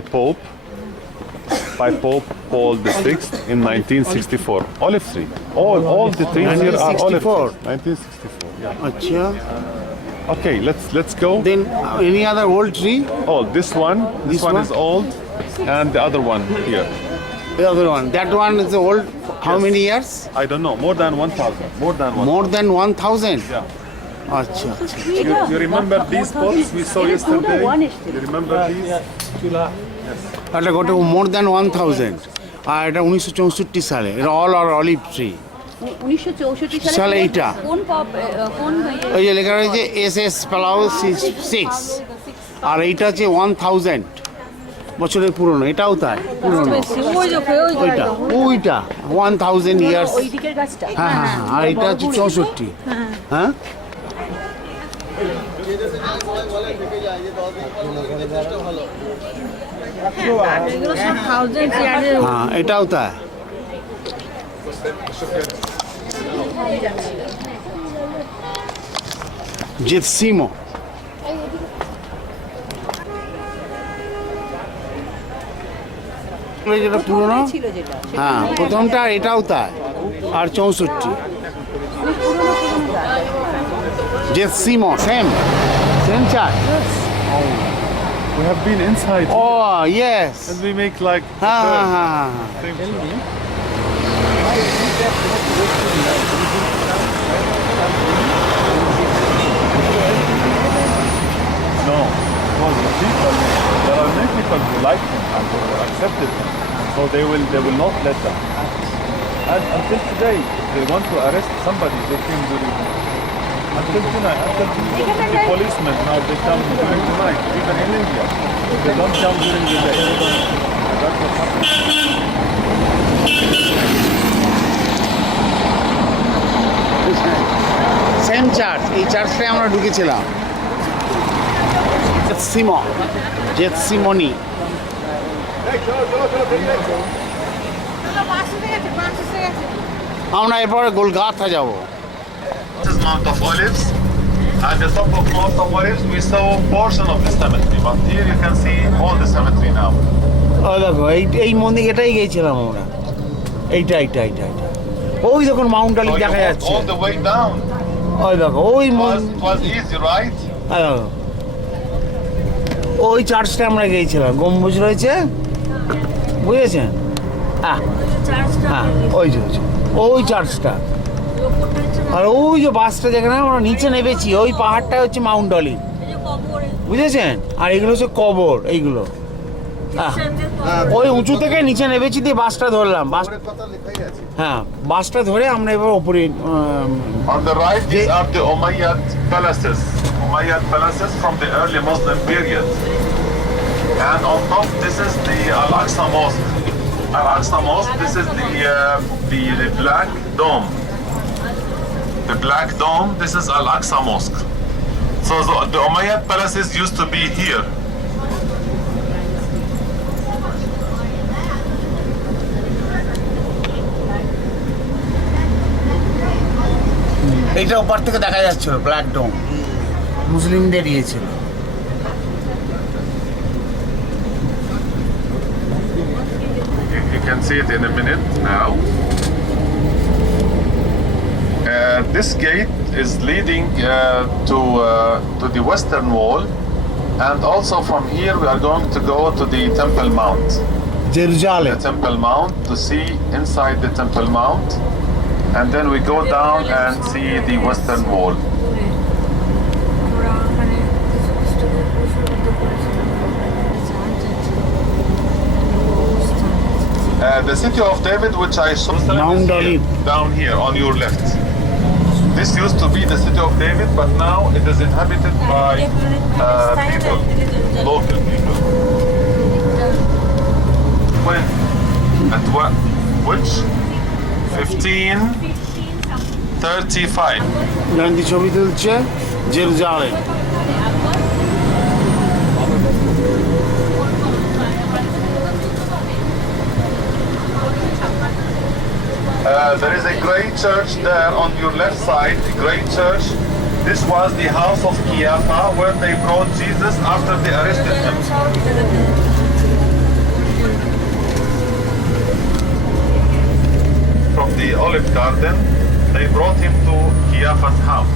Pope Paul VI in 1964. Olive tree. All the trees here are olive trees. 1964. Yeah. Acha. Okay, let's go. Then any other old tree? Oh, this one is old, and the other one here. The other one. That one is old. How many years? I don't know. More than 1,000. More than 1,000. More than 1,000? Yeah. Acha. You remember these pots we saw yesterday? You remember these? এটা গোটা more than 1000 আর এটা 1964 সালে এটা অল আর olive tree 1964 সালে এইটা কোন ওই যে লেখা রয়েছে SS পালাও 6 আর এইটা হচ্ছে 1000 বছরের পুরনো এটাও তাই পুরনো ওইটা 1000 ইয়ার্স ওই দিকের গাছটা হ্যাঁ হ্যাঁ আর এটা হচ্ছে 64 হ্যাঁ হ্যাঁ এটাও তাই জেথসিমো যেটা পুরনো হ্যাঁ প্রথমটা এটাও তাই আর 64 Jethsimo, same church. We have been inside. Oh, yes. And we make like. No, well, the people. There are many people who like him and who accepted him, so they will not let them. And until today, they want to arrest somebody. They came during. Until tonight, the policemen now they come during the night, even in India. They don't come during the day. That's what happens. Same church এই চার্চটায় আমরা ঢুকেছিলাম জেথসিমনি আমরা এরপরে গোলগাথা যাব This is Mount of Olives. At the top of Mount of Olives, we saw a portion of the cemetery, but here you can see all the cemetery now. ও দেখো এই মন্দির এটাই গিয়েছিলাম আমরা এইটা ওই দেখুন মাউন্ট অলিভ দেখা যাচ্ছে All the way down. ওই দেখো ওই It was easy, right? ওই চার্চটা আমরা গিয়েছিলাম গম্বুজ রয়েছে বুঝেছেন হ্যাঁ ওই চার্চটা আর ওই যে বাসটা যেখানে আমরা নিচে নেমেছি ওই পাহাড়টা হচ্ছে মাউন্ট অলিভ বুঝেছেন আর এগুলো হচ্ছে কবর এইগুলো ওই উঁচু থেকে নিচে নেমেছি দিয়ে বাসটা ধরলাম হ্যাঁ বাসটা ধরে আমরা এবার ওপরে On the right, these are the Umayyad palaces from the early Muslim period. And on top, this is the Al-Aqsa Mosque. Al-Aqsa Mosque, this is the black dome. The black dome, this is Al-Aqsa Mosque. So the Umayyad palaces used to be here. এইটা উপর থেকে দেখা যাচ্ছিল ব্ল্যাক ডোম মুসলিমদের দিয়েছিল You can see it in a minute now. This gate is leading to the western wall, and also from here we are going to go to the Temple Mount. Jerusalem. The Temple Mount, to see inside the Temple Mount, and then we go down and see the western wall. The city of David, which I saw down here on your left. This used to be the city of David, but now it is inhabited by people, local people. When? At what? Which? 1535. গান্ধী ছবি তুলছে Jerusalem There is a great church there on your left side, a great church. This was the house of Caiaphas where they brought Jesus after they arrested him. the olive garden, they brought him to Caiaphas' house.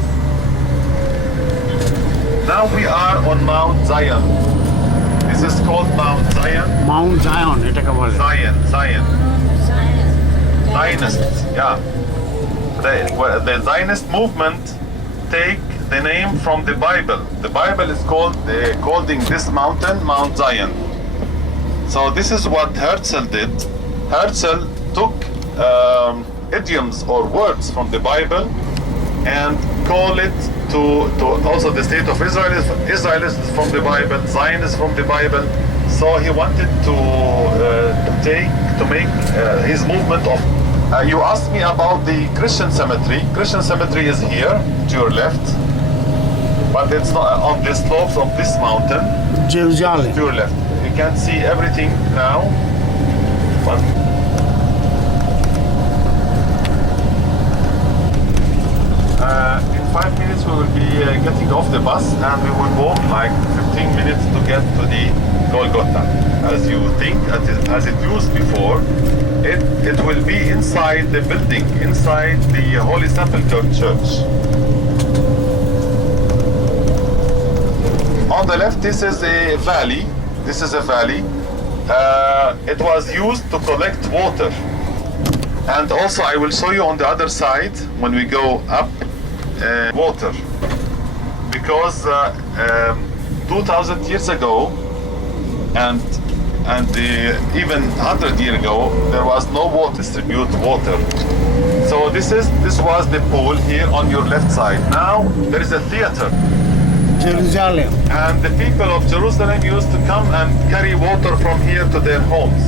Now we are on Mount Zion. This is called Mount Zion. Mount Zion, এটাকে বলে। Zion. Zionists, yeah. The Zionist movement take the name from the Bible. The Bible is calling this mountain Mount Zion. So this is what Herzl did. Herzl took idioms or words from the Bible and call it to also the state of Israel. Israel is from the Bible, Zion is from the Bible. So he wanted to make his movement of. You asked me about the Christian cemetery. Christian cemetery is here to your left, but it's not on the slopes of this mountain. Jerusalem. To your left. You can see everything now. But in 5 minutes we will be getting off the bus and we will walk like 15 minutes to get to the Golgotha. As you think, as it used before, it will be inside the building, inside the Holy Sepulchre Church. On the left, this is a valley. It was used to collect water. And also I will show you on the other side when we go up water. Because 2,000 years ago and even 100 years ago there was no water, distribute water. So this was the pool here on your left side. Now there is a theater. Jerusalem. And the people of Jerusalem used to come and carry water from here to their homes.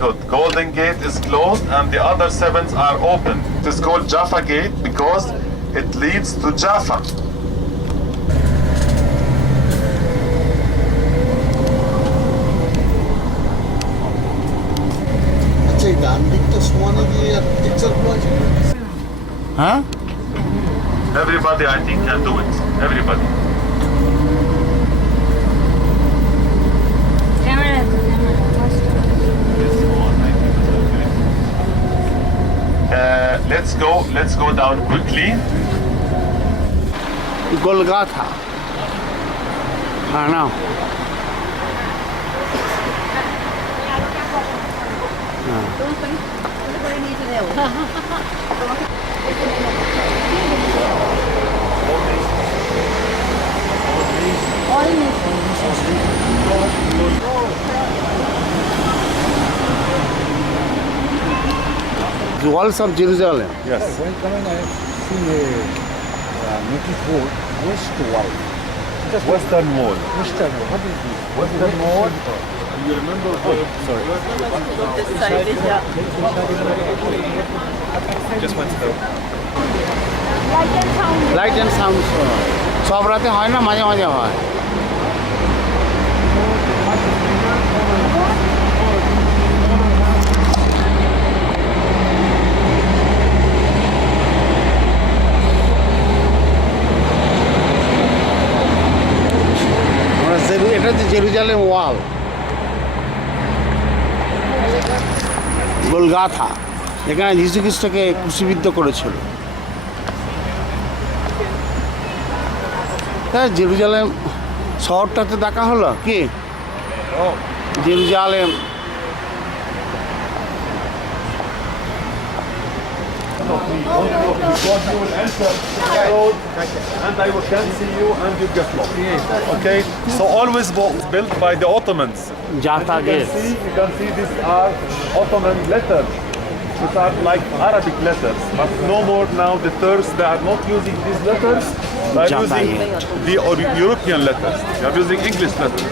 The Golden Gate is closed and the other 7 are open. It is called Jaffa Gate because it leads to Jaffa. Huh? Everybody, I think, can do it. Everybody. Let's go down quickly. Golgotha. Now. The walls of Jerusalem. Yes. When I see a notice board, West Wall. Western Wall. Western Wall. What is this? Western Wall. You remember? Sorry. Just went to go. Light and sound show. সব রাতে হয় না, মাঝে মাঝে হয়। এটা হচ্ছে জেরুজালেম ওয়াল, গোলগাথা, এখানে যীশু খ্রিস্টকে ক্রুশিবিদ্ধ করেছিল। হ্যাঁ, জেরুজালেম শহরটাতে দেখা হলো কি Jerusalem. Because you will enter the road and I can see you and you get lost. Okay, so always built by the Ottomans. Jaffa Gate. You can see these are Ottoman letters. These are like Arabic letters, but no more now. The Turks, they are not using these letters. They are using the European letters. They are using English letters.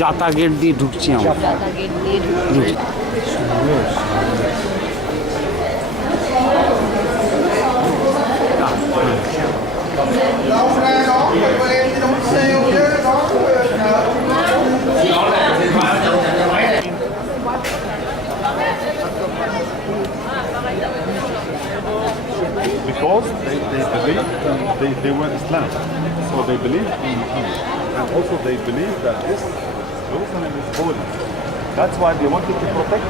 Jaffa gate দিয়ে ঢুকছি আমরা। Because they they were Islam, so they believed in Muhammad, and also they believed that this Jerusalem is holy. That's why they wanted to protect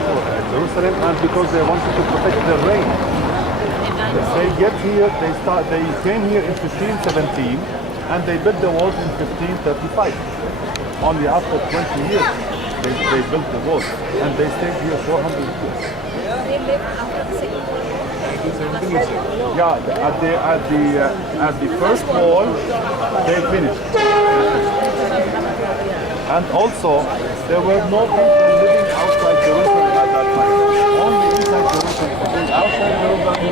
Jerusalem, and because they wanted to protect their reign. They get here, they came here in 1517, and they built the walls in 1535. Only after 20 years, they built the walls, and they stayed here 400 years. They lived after the second war. Yeah, at the first wall, they finished. And also, there were no people living outside Jerusalem at that time. Only inside Jerusalem. Because outside Jerusalem,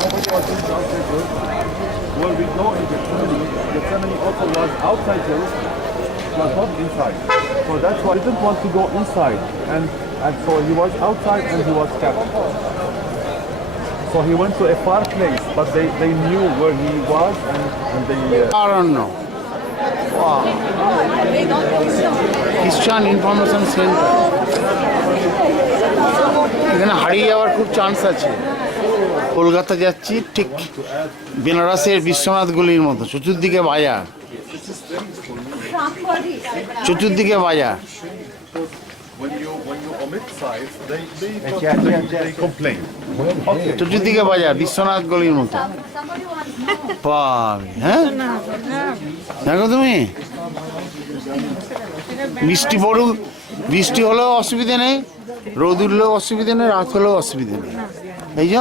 nobody was living outside Jerusalem. Where we go in Gethsemani also was outside Jerusalem. It was not inside. So that's why he didn't want to go inside. And so he was outside and he was captured. So he went to a far place, but they knew where he was and they... I don't know. Wow. Christian Information Center. এখানে হারিয়ে যাওয়ার খুব চান্স আছে। কলকাতা যাচ্ছি ঠিক বেনারসের বিশ্বনাথগুলির মতো, চতুর্দিকে বাজার, চতুর্দিকে বাজার। চতুর্দিকে বাজার বিশ্বনাথ গলির মতো পাবে। হ্যাঁ দেখো তুমি, বৃষ্টি পড়ুক, বৃষ্টি হলেও অসুবিধে নেই, রোদ উঠলেও অসুবিধে নেই, রাত হলেও অসুবিধে নেই। এই যে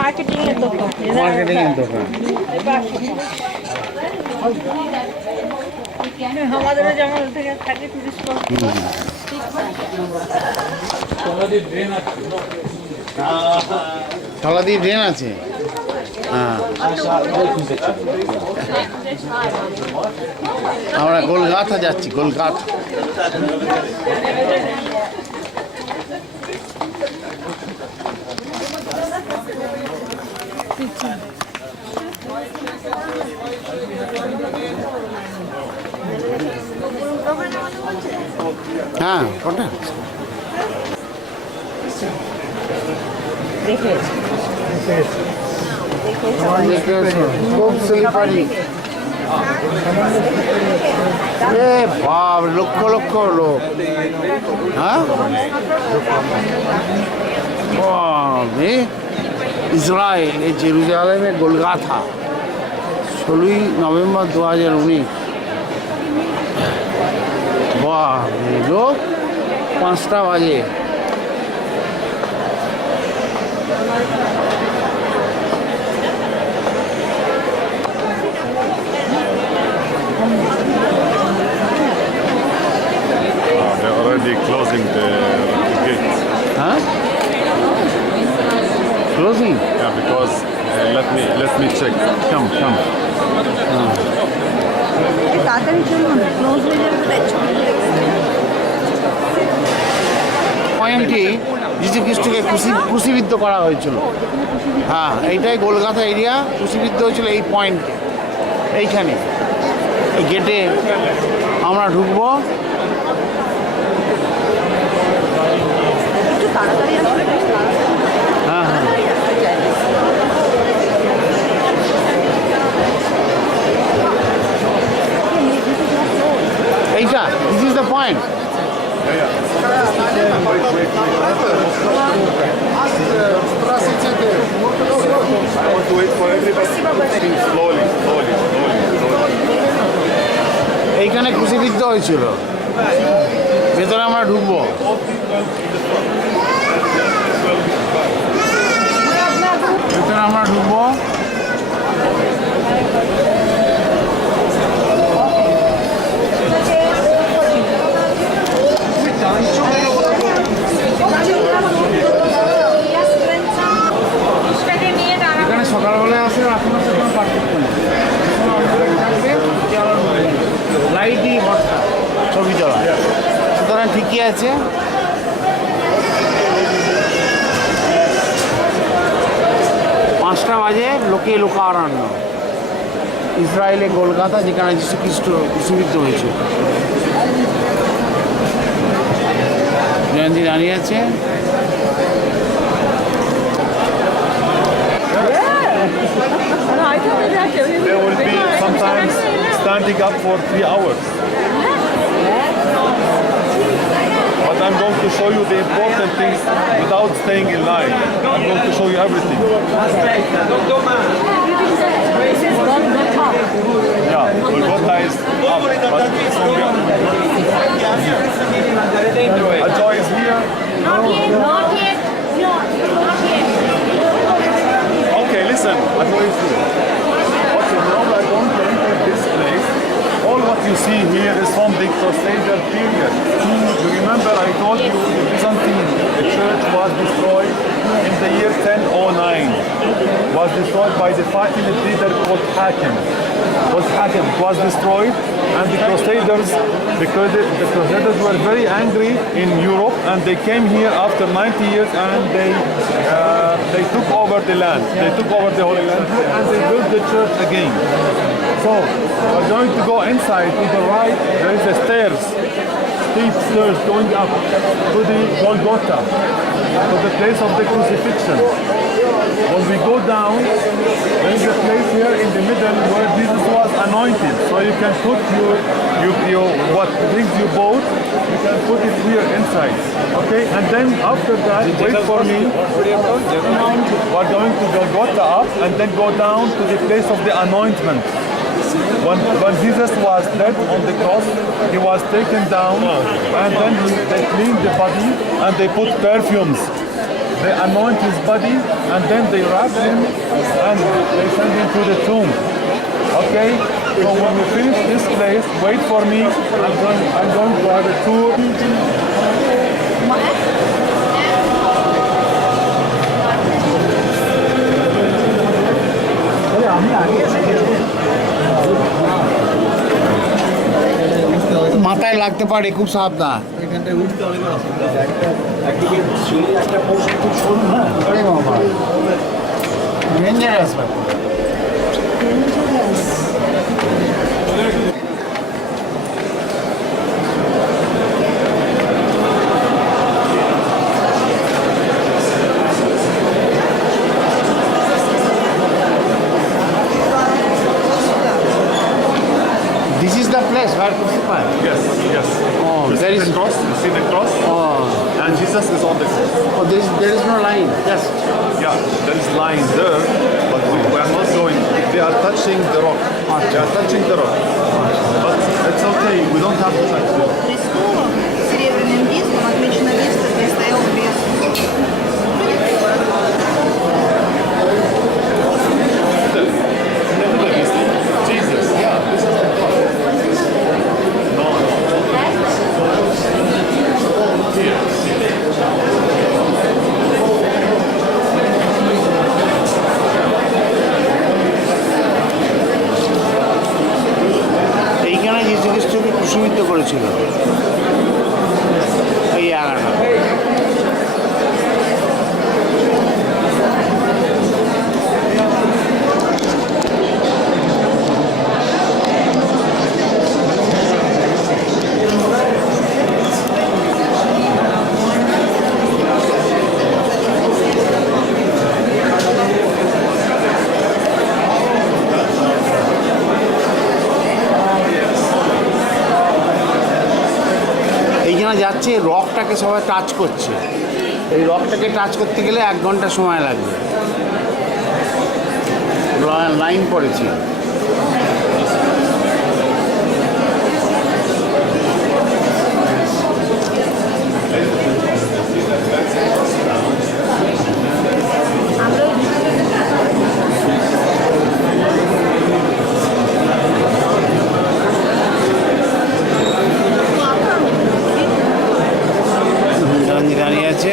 মার্কেটিং এর দোকান, আমাদের যেমন থেকে থাকে টুরিস্ট স্পট। তলাদি ড্রেন আছে। হ্যাঁ, আমরা গোলগাথা যাচ্ছি, গোলগাথা। হ্যাঁ ওটা খুব স্লিপারি। এ বাপ, লক্ষ লক্ষ লোক। হ্যাঁ ইসরায়েল এই জেরুজালেমে গোলগাথা 16ই নভেম্বর 2019। বাহ, লোক 5টা বাজে। They're already closing the gates. Huh? Closing? Yeah, because let me check. Come. পয়েন্টে যীশু খ্রিস্টকে ক্রুশিবিদ্ধ করা হয়েছিল। হ্যাঁ, এইটাই গোলগাথা এরিয়া, ক্রুশিবিদ্ধ হয়েছিল এই পয়েন্টে, এইখানে। এই গেটে আমরা ঢুকবো। হ্যাঁ হ্যাঁ, এইটা দিস ইজ দ্য পয়েন্ট। এইখানে ক্রুশিবিদ্ধ হয়েছিল, ভেতরে আমরা ঢুকবো। ভেতরে আমরা ঢুকবো। এখানে সকালবেলায় আসে, রাত্রে কোনো পার্থক্য নেই। লাইটই ভরসা ছবি তোলা, সুতরাং ঠিকই আছে। পাঁচটা বাজে, লোকে লোকারণ্য, ইসরায়েলে গোলগাথা, যেখানে যীশু খ্রিস্ট ক্রুশিবিদ্ধ হয়েছে। জয়ন্তী দাঁড়িয়ে আছে। They will be sometimes standing up for 3 hours. But I'm going to show you the important things without staying in line. I'm going to show you everything. Yeah, Golgotha is up, but it's from here. Joy is here. Not yet. Okay, listen. Joy is here. Okay, now we're going to enter this place. All what you see here is from the Crusader period. You remember I told you the Byzantine church was destroyed in the year 1009. Was destroyed by the Fatimid leader called Hakim. It was destroyed, and the Crusaders, because the Crusaders were very angry in Europe, and they came here after 90 years, and they took over the land. They took over the Holy Land, and they built the church again. So we're going to go inside. To the right, there is a stairs, steep stairs going up to the Golgotha, to the place of the crucifixion. When we go down, there is a place here in the middle where Jesus was anointed. So you can put your what things you bought, you can put it here inside. Okay, and then after that, wait for me. We're going to Golgotha up and then go down to the place of the anointment. When Jesus was dead on the cross, he was taken down, and then they cleaned the body and they put perfumes. They anoint his body, and then they wrap him and they send him to the tomb. Okay? So when we finish this place, wait for me. I'm going to have a tour. মাথায় লাগতে পারে, খুব সাবধান। এখানটায় উঠতে অনেক অসুবিধা হয়। একদিকে শরীর একটা পোর্শন খুব সরু না, আরে বাবা, ডেঞ্জারাস ব্যাপার। This is the place where crucified? Yes. Oh, there is the cross. You see the cross? Oh. And Jesus is on the cross. Oh, there is no line. Yes. Yeah, there is line there, but we are not going. They are touching the rock. They are touching the rock. But it's okay. We don't have to touch the rock. Серебряным диском отмечено место, где стоял без. Jesus, yeah, this is the cross. No. Here. এইখানে যীশু খ্রিস্টকে ক্রুশবিদ্ধ করেছিল এই আগাটা। যাচ্ছে, রকটাকে সবাই টাচ করছে। এই রকটাকে টাচ করতে গেলে 1 ঘন্টা সময় লাগবে। লাইন পড়েছে। দাঁড়িয়ে আছে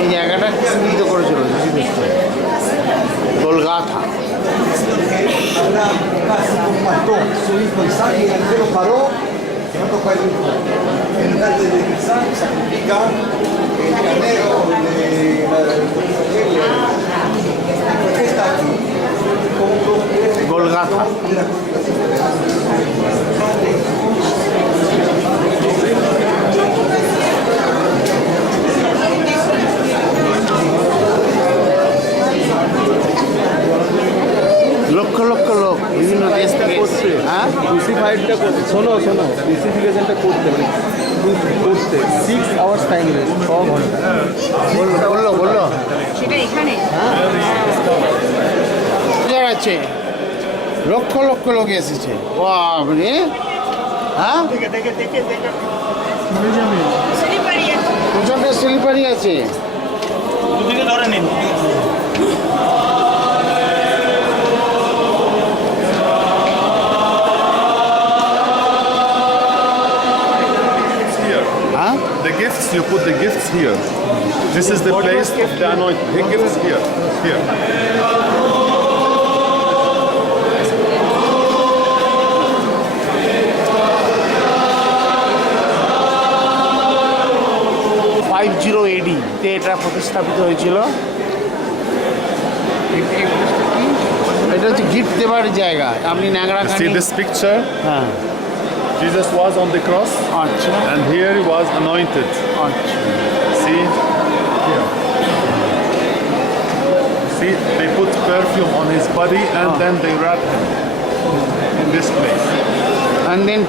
এই জায়গাটা চিহ্নিত করেছিল গোলগাথা। que no toca el hijo. En lugar de sangre sacrifica el carnero de la está aquí. Golgotha. Lakh লক্ষ লোক বিভিন্ন দেশ থেকে এসছে। হ্যাঁ, ক্রুসিফাইডটা করতে, শোনো ক্রুসিফিকেশনটা করতে মানে করতে 6 আওয়ার্স টাইম লেগেছে, 6 ঘন্টা। বললো সেটা এখানে আছে, লক্ষ লক্ষ লোক এসেছে। বাপরে, হ্যাঁ প্রচন্ড স্লিপারি আছে। দুদিকে ধরে নিন। The gifts, you put the gifts here. This is the place of the anointing. The gifts here. Here. 50 AD তে এটা প্রতিস্থাপিত হয়েছিল। এটা হচ্ছে গিফট দেওয়ার জায়গা। আপনি ন্যাংরা See this picture? হ্যাঁ, Jesus was on the cross, আচ্ছা, and here he was anointed. আচ্ছা। See? Here. See, they put perfume on his body and then they wrap him in this place. And then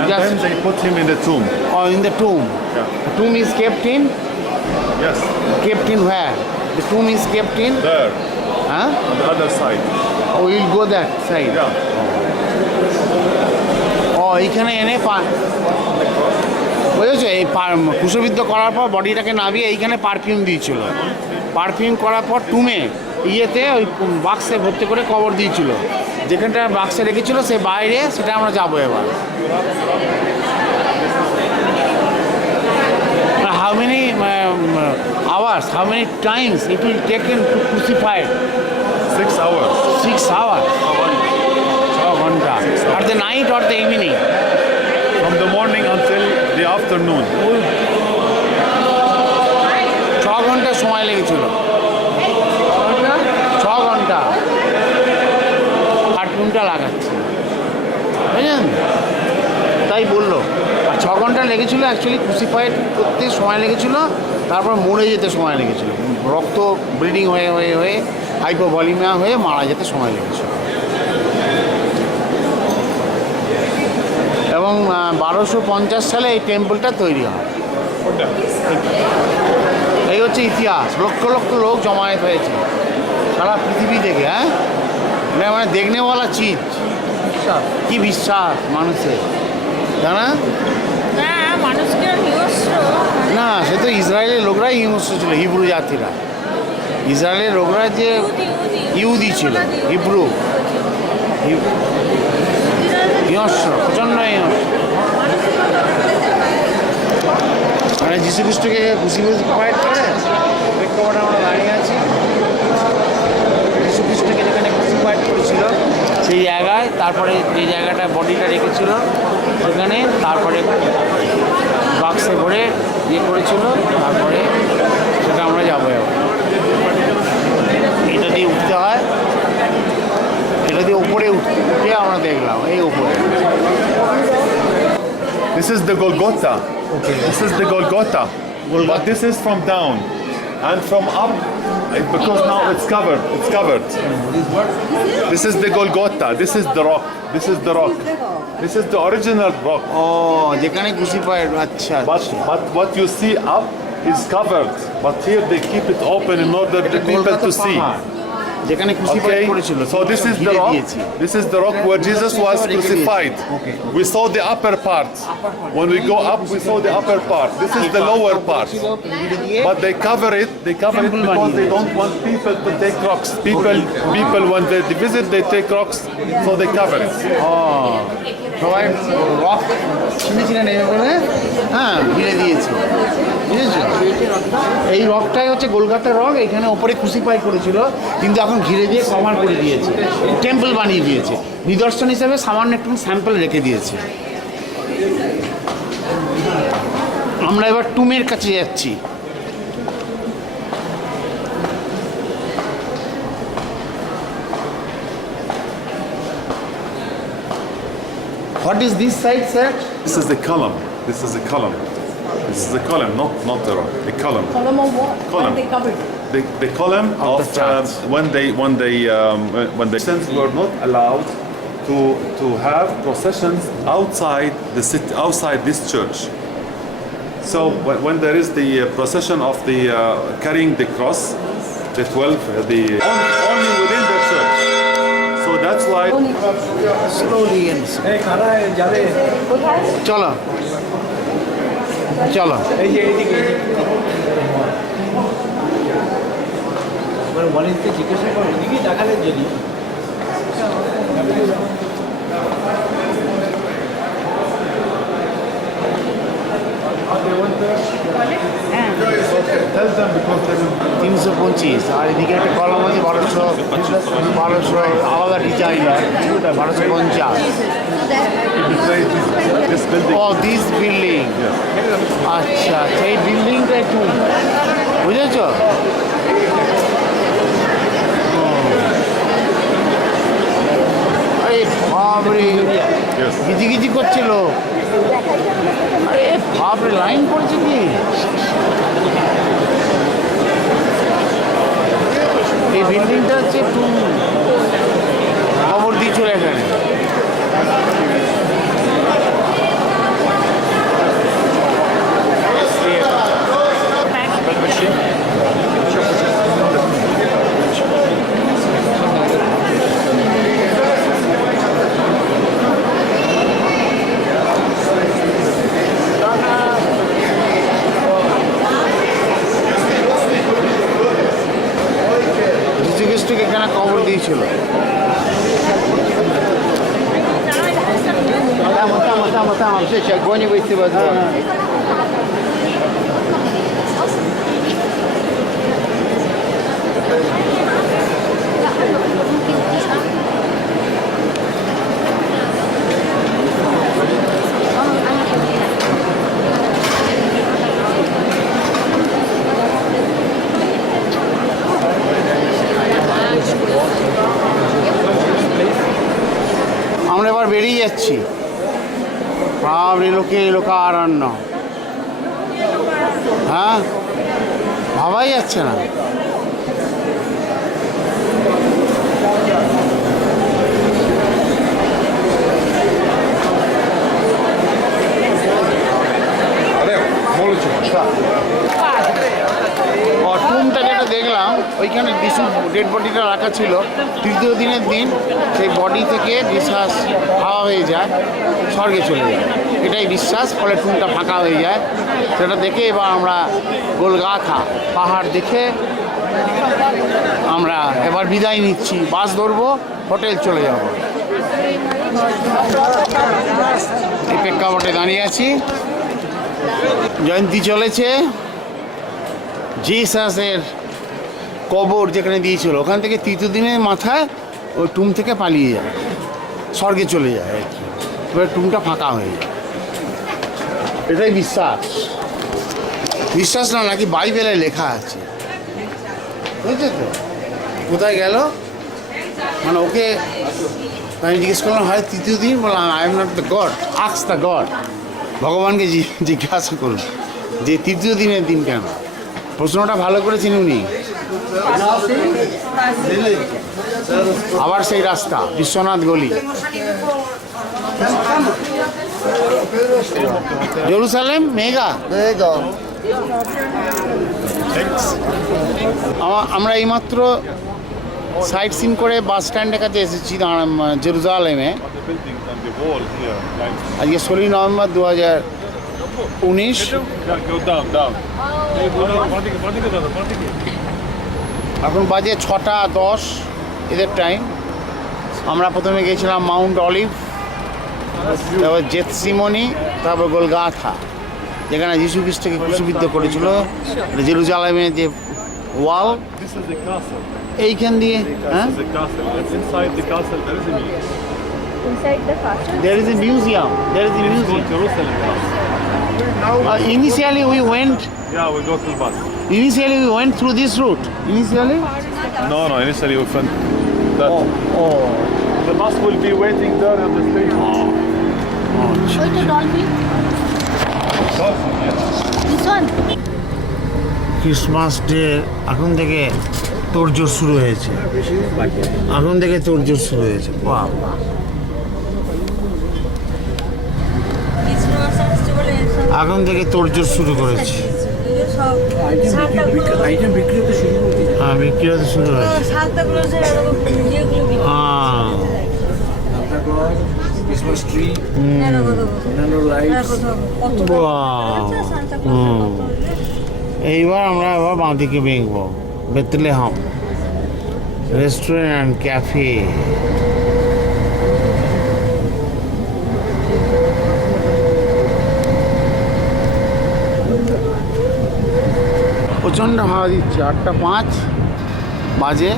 And then they put him in the tomb. or in the tomb. Yeah. The tomb is kept in? Yes. Kept in where? The tomb is kept in? There. Huh? On the other side. Oh, we'll go that side. Yeah. এইখানে এনে বুঝেছো, এই ক্রুশবিদ্ধ করার পর বডিটাকে নামিয়ে এইখানে পারফিউম দিয়েছিল। পারফিউম করার পর টুমে ইয়েতে ওই বাক্সে ভর্তি করে কবর দিয়েছিল। যেখানটা বাক্সে রেখেছিল সে বাইরে, সেটা আমরা যাবো এবার। How many hours, how many times it will take to crucify? 6 hours. 6 hours. 6 ঘন্টা. At the night or the evening? From the morning until the afternoon. 6 ঘন্টা সময় লেগেছিল। 6 ঘন্টা পারফিউমটা লাগাচ্ছে, বুঝলেন? তাই বললো। আর 6 ঘন্টা লেগেছিলো অ্যাকচুয়ালি ক্রুসিফাইড করতে সময় লেগেছিল, তারপর মরে যেতে সময় লেগেছিল। রক্ত ব্লিডিং হয়ে হয়ে হয়ে হাইপোভলিমিয়া হয়ে মারা যেতে সময় লেগেছিল। এবং 1250 সালে এই টেম্পলটা তৈরি হয়। এই হচ্ছে ইতিহাস। লক্ষ লক্ষ লোক জমায়েত হয়েছে সারা পৃথিবী থেকে। হ্যাঁ, মানে দেখনেওয়ালা চিজ। কি বিশ্বাস মানুষের, জানা না? সে তো ইসরায়েলের লোকরাই হিংস্র ছিল, হিব্রু জাতিরা। ইসরায়েলের লোকরা যে ইহুদি ছিল, হিব্রু, হিংস্র, প্রচণ্ড হিংস্র। মানে যীশু খ্রিস্টকে ক্রুসিফাইড করে প্রেক্ষাপটে আমরা দাঁড়িয়ে আছি। যীশু খ্রিস্টকে যেখানে ক্রুসিফাইড করেছিল সেই জায়গায়, তারপরে যে জায়গাটা বডিটা রেখেছিল সেখানে, তারপরে বাক্সে ভরে ইয়ে করেছিল, তারপরে সেটা আমরা যাবো। এটা দিয়ে উঠতে হয়, এটা দিয়ে উপরে উঠে আমরা দেখলাম এই উপরে। This is the Golgotha. Okay. This is the Golgotha. But this is from down. And from up, because now it's covered. It's covered. This is the Golgotha. This is the rock. This is the rock. This is the original rock. Oh, যেখানে crucified. আচ্ছা। But what you see up is covered. But here they keep it open in order for people to see. যেখানে crucified করেছিল। So this is the rock. This is the rock where Jesus was crucified. We saw the upper part. When we go up, we saw the upper part. This is the lower part. But they cover it. They cover it because they don't want people to take rocks. People when they visit, they take rocks, so they cover it. Oh, সবাই রক ছিঁড়েছিলেন এইভাবে, হ্যাঁ, ঘিরে দিয়েছে, বুঝেছো? এই রকটাই হচ্ছে গোলগাতার রক। এখানে ওপরে ক্রুসিফাই করেছিল, কিন্তু এখন ঘিরে দিয়ে কভার করে দিয়েছে, টেম্পল বানিয়ে দিয়েছে। নিদর্শন হিসেবে সামান্য একটু স্যাম্পল রেখে দিয়েছে। আমরা এবার টুমের কাছে যাচ্ছি। What is this side, sir? This is the column. This is the column. This is the column, not the rock. The column. Column of what? Column. What they covered? The column of the church. when the Christians were not allowed to have processions outside the city, outside this church. So when there is the procession of the carrying the cross, the 12, only within the church. So that's why. Slowly and চলো চলো ওয়ালিদকে জিজ্ঞাসা করো এদিকে দেখালেন যদি Tell them because 325 আর এদিকে একটা কলম আছে 1200 আলাদা ডিজাইন 1250 ও দিস বিল্ডিং আচ্ছা এই বিল্ডিংটা একটু বুঝেছো আরে বাপরে গিজি করছিল আরে বাপরে লাইন পড়ছে কি এই বিল্ডিংটা হচ্ছে একটু খবর দিয়েছিল এখানে এখানে খবর দিয়েছিল আমরা এবার বেরিয়ে যাচ্ছি বাপরে লোকারণ্য হ্যাঁ ভাবাই যাচ্ছে না টুমটা যেটা দেখলাম ওইখানে যিশু ডেড বডিটা রাখা ছিল তৃতীয় দিনের দিন সেই বডি থেকে নিঃশ্বাস হাওয়া হয়ে যায় স্বর্গে চলে যায় এটাই বিশ্বাস ফলে টুমটা ফাঁকা হয়ে যায় সেটা দেখে এবার আমরা গোলগাথা পাহাড় দেখে আমরা এবার বিদায় নিচ্ছি বাস ধরবো হোটেল চলে যাব এই প্রেক্ষাপটে দাঁড়িয়ে আছি জয়ন্তী চলেছে জিসাসের কবর যেখানে দিয়েছিল ওখান থেকে তৃতীয় দিনের মাথায় ওই টুম থেকে পালিয়ে যায় স্বর্গে চলে যায় আর কি এবার টুমটা ফাঁকা হয়ে যায় এটাই বিশ্বাস না নাকি বাইবেলে লেখা আছে বুঝছো তো কোথায় গেল মানে ওকে আমি জিজ্ঞেস করলাম হয় তৃতীয় দিন বললাম I am not the god ask the god ভগবানকে জিজ্ঞাসা করুন যে তৃতীয় দিনের দিন কেন প্রশ্নটা ভালো করেছেন উনি আবার সেই রাস্তা বিশ্বনাথ গলি জেরুসালেম মেগা আমরা এইমাত্র সাইট সিন করে বাস স্ট্যান্ডের কাছে এসেছি জেরুজালেমে আজকে 16 নভেম্বর 2019 এখন বাজে 6:10 এদের টাইম আমরা প্রথমে গিয়েছিলাম মাউন্ট অলিভ তারপর জেথসিমনি তারপর গোলগাথা যেখানে যীশু খ্রিস্টকে ক্রুশবিদ্ধ করেছিল জেরুজালেমের যে ওয়াল এইখান দিয়ে হ্যাঁ there is a museum initially we went we go to bus. Initially we went through this route. Initially Initially we went that. The bus will be waiting there on the station. ওইটা dolphin this one Christmas day এখন থেকে তোড়জোড় শুরু হয়েছে, এখন থেকে তোড়জোড় শুরু হয়েছে। বাহ, এখন থেকে তোড়জোড় শুরু করেছে। হ্যাঁ, বিক্রি হতে শুরু হয়েছে। Christmas tree, lights. এইবার আমরা আবার বাঁদিকে বেঁকবো বেথলেহাম রেস্টুরেন্ট অ্যান্ড ক্যাফে। প্রচণ্ড হাওয়া দিচ্ছে। 8:05 বাজে।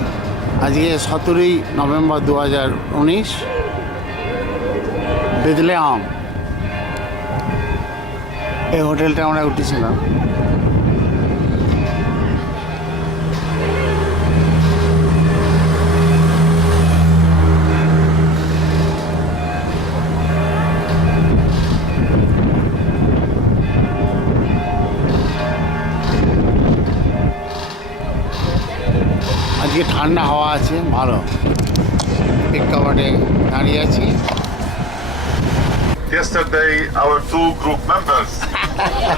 আজকে 17ই নভেম্বর 2019। বেথলেহাম এই হোটেলটা আমরা উঠেছিলাম। আজকে ঠান্ডা হাওয়া আছে, ভালো। প্রেক্ষাপটে দাঁড়িয়ে আছি। Yesterday, our two group members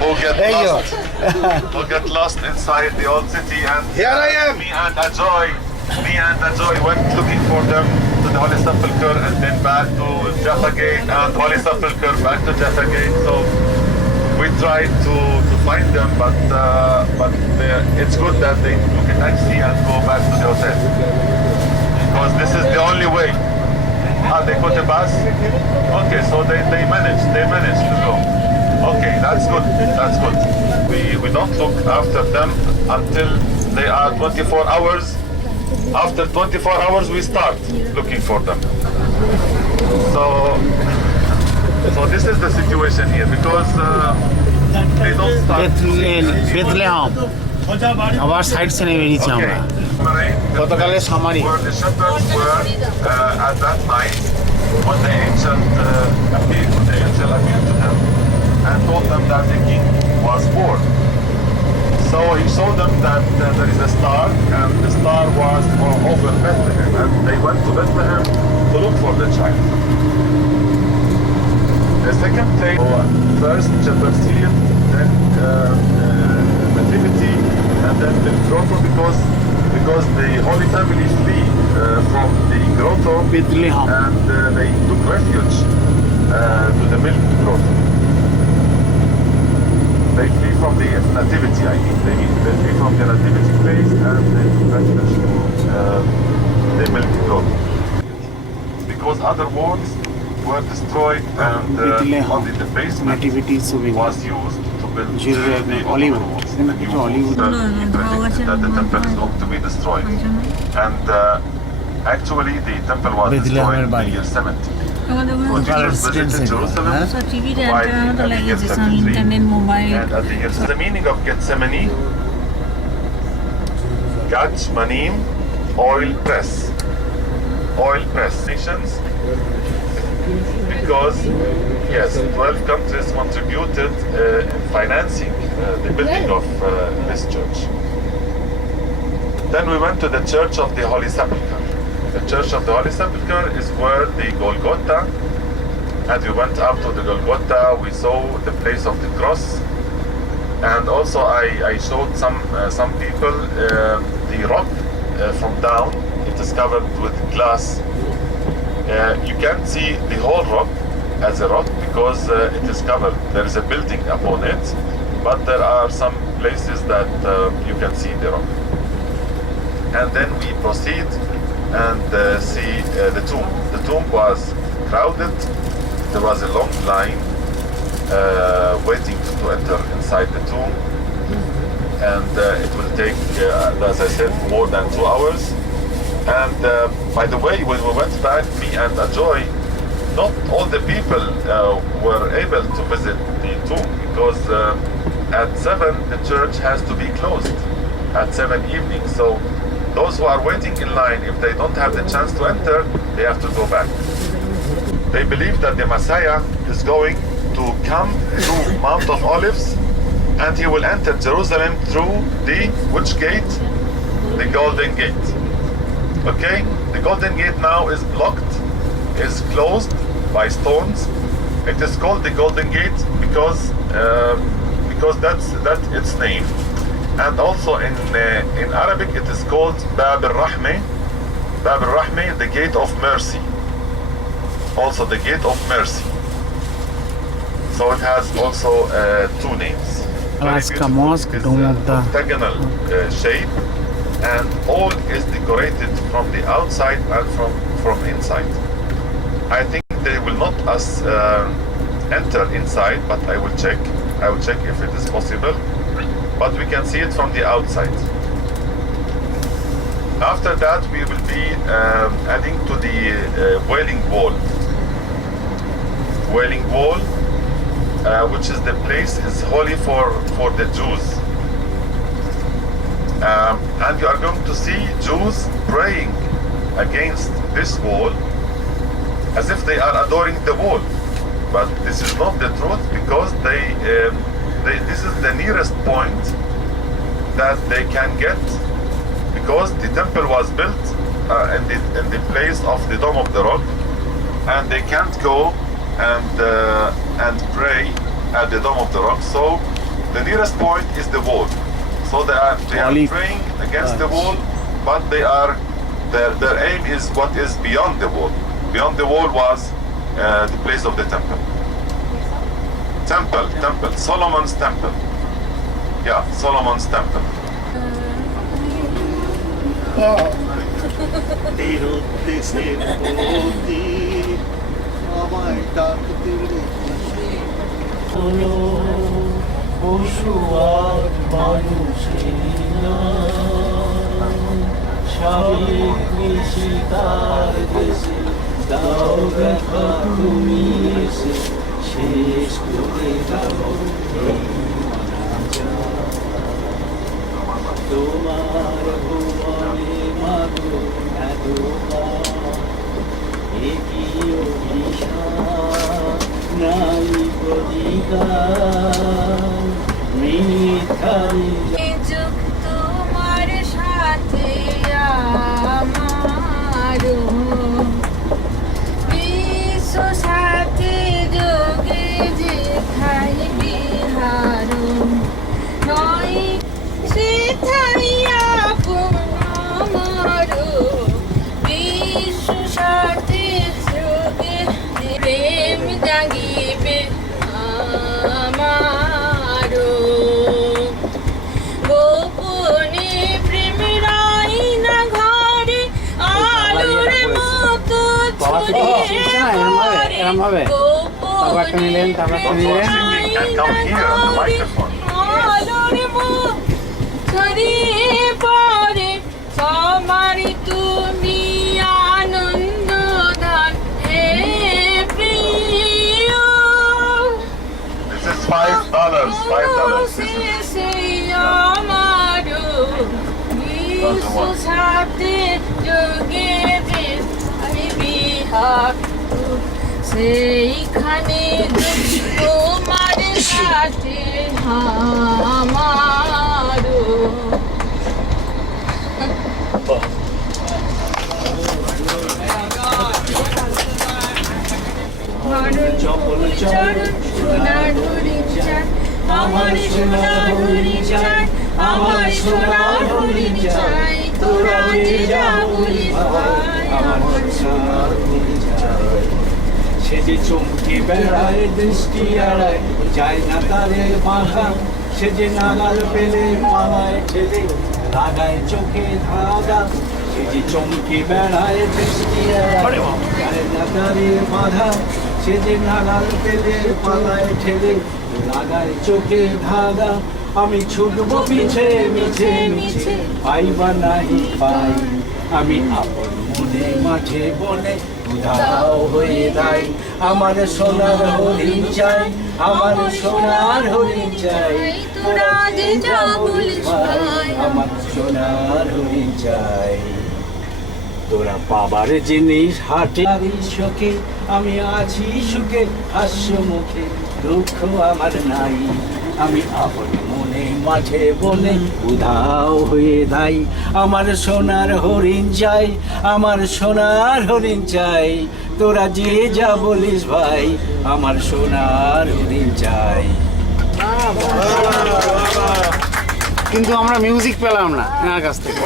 who get lost inside the old city, and here I am. Me and Ajoy went looking for them to the Holy Sepulchre and then back to Jaffa Gate and Holy Sepulchre back to Jaffa Gate. So we tried to find them, but it's good that they took a taxi and go back to the hotel because this is the only way. They got a bus? Okay, so they managed to go. Okay, that's good. We don't look after them until they are 24 hours. After 24 hours we start looking for them. So this is the situation here because they don't start. Bthlehum আবার সাইড সিনে বেরিয়েছি আমরা। গতকালের summary. Where the shepherds were at that night when the angel appeared to them and told them that the king was born. So he showed them that there is a star, and the star was over Bethlehem, and they went to Bethlehem to look for the child. The second place, first shepherds field, then Nativity, and then the groto because the Holy Family flee from the groto Bthlehum, and they took refuge to the milk groto. They flee from the Nativity, I mean. They flee from the Nativity place and they took refuge to the milk groto. Because other wards were destroyed and only the basement was used to build the Hollywood walls. That the temple is going to be destroyed. And actually the temple was destroyed in the year 70. When Jesus visited Jerusalem, while at the year 73, and at the year, the meaning of Gethsemani, Gachmanim, oil press nations, because yes, 12 countries contributed in financing the building of this church. Then we went to the Church of the Holy Sepulchre. The Church of the Holy Sepulchre is where the Golgotha, and we went up to the Golgotha, we saw the place of the cross, and also I showed some people the rock from down. It is covered with glass. You can't see the whole rock as a rock because it is covered. There is a building upon it, but there are some places that you can see the rock. And then we proceed and see the tomb. The tomb was crowded. There was a long line waiting to enter inside the tomb, and it will take, as I said, more than 2 hours. And by the way, when we went back, me and Ajoy, not all the people were able to visit the tomb because at 7 the church has to be closed at 7 evening. So those who are waiting in line, if they don't have the chance to enter, they have to go back. they believe that the Messiah is going to come to Mount of Olives, and he will enter Jerusalem through the which gate? The Golden Gate. Okay, the Golden Gate now is blocked, is closed by stones. It is called the Golden Gate because that's its name. And also in Arabic it is called Bab al-Rahmah. Bab al-Rahmah, the gate of mercy. Also the gate of mercy. So it has also two names. Alaska Mosque, Dome of the octagonal shape, and all is decorated from the outside and from inside. I think they will not enter inside, but I will check. I will check if it is possible. But we can see it from the outside. After that, we will be adding to the Wailing Wall. Wailing Wall, which is the place is holy for the Jews. And you are going to see Jews praying against this wall as if they are adoring the wall. But this is not the truth, because this is the nearest point that they can get, because the temple was built in the place of the Dome of the Rock, and they can't go and pray at the Dome of the Rock. So the nearest point is the wall. So they are praying against the wall, but their aim is what is beyond the wall. Beyond the wall was the place of the temple. Temple, Solomon's temple. Yeah, Solomon's temple. তোমার সাথে আমারও বিশ্ব সাথে যোগে যেথায় বিহার নয় সেথায় আমারও বিশ্ব সাথে যোগে প্রেম জাগিবে আমারও গোপনে প্রেমের আয়না ঘরে আলোর মতো ছড়িয়ে পড়ে গোপনে প্রেমের আয়না ঘরে আলোর মতো ছড়িয়ে পড়ে সবার তুমি আনন্দ দান হে প্রিয় This is $5. This is আমারও বিশ্ব সাথে যোগে যে বিহার সেইখানে তোমার সাথে আমারও চরণ সোনা ধরি চান আমার সোনা ধরি চান আমার সোনা ধরি চাই তোরা যে যা বলি ভাই আমার সোনা ধরি চাই সে যে চমকে বেড়ায় দৃষ্টি এড়ায় যায় না তারে বাধা সে যে নাগাল পেলে পালায় ঠেলে লাগায় চোখে ধাঁধা সে যে চমকে বেড়ায় দৃষ্টি এড়ায় যায় না তারে বাধা সে যে নাগাল পেলে পালায় ঠেলে লাগায় চোখে ধাঁধা আমি ছুটবো পিছে মিছে মিছে পাইবা নাহি পাই আমি আপন মনে মাঠে বনে উধাও হয়ে যাই আমার সোনার হরিণ চাই আমার সোনার হরিণ চাই তোরা যে যা বলিস ভাই আমার সোনার হরিণ চাই তোরা পাবার জিনিস হাটে শোকে আমি আছি সুখে হাস্য মুখে দুঃখ আমার নাই আমি আপন মনে মাঠে বনে উধাও হয়ে ধাই আমার সোনার হরিণ চাই আমার সোনার হরিণ চাই তোরা যে যা বলিস ভাই আমার সোনার হরিণ চাই। কিন্তু আমরা মিউজিক পেলাম না এনার কাছ থেকে।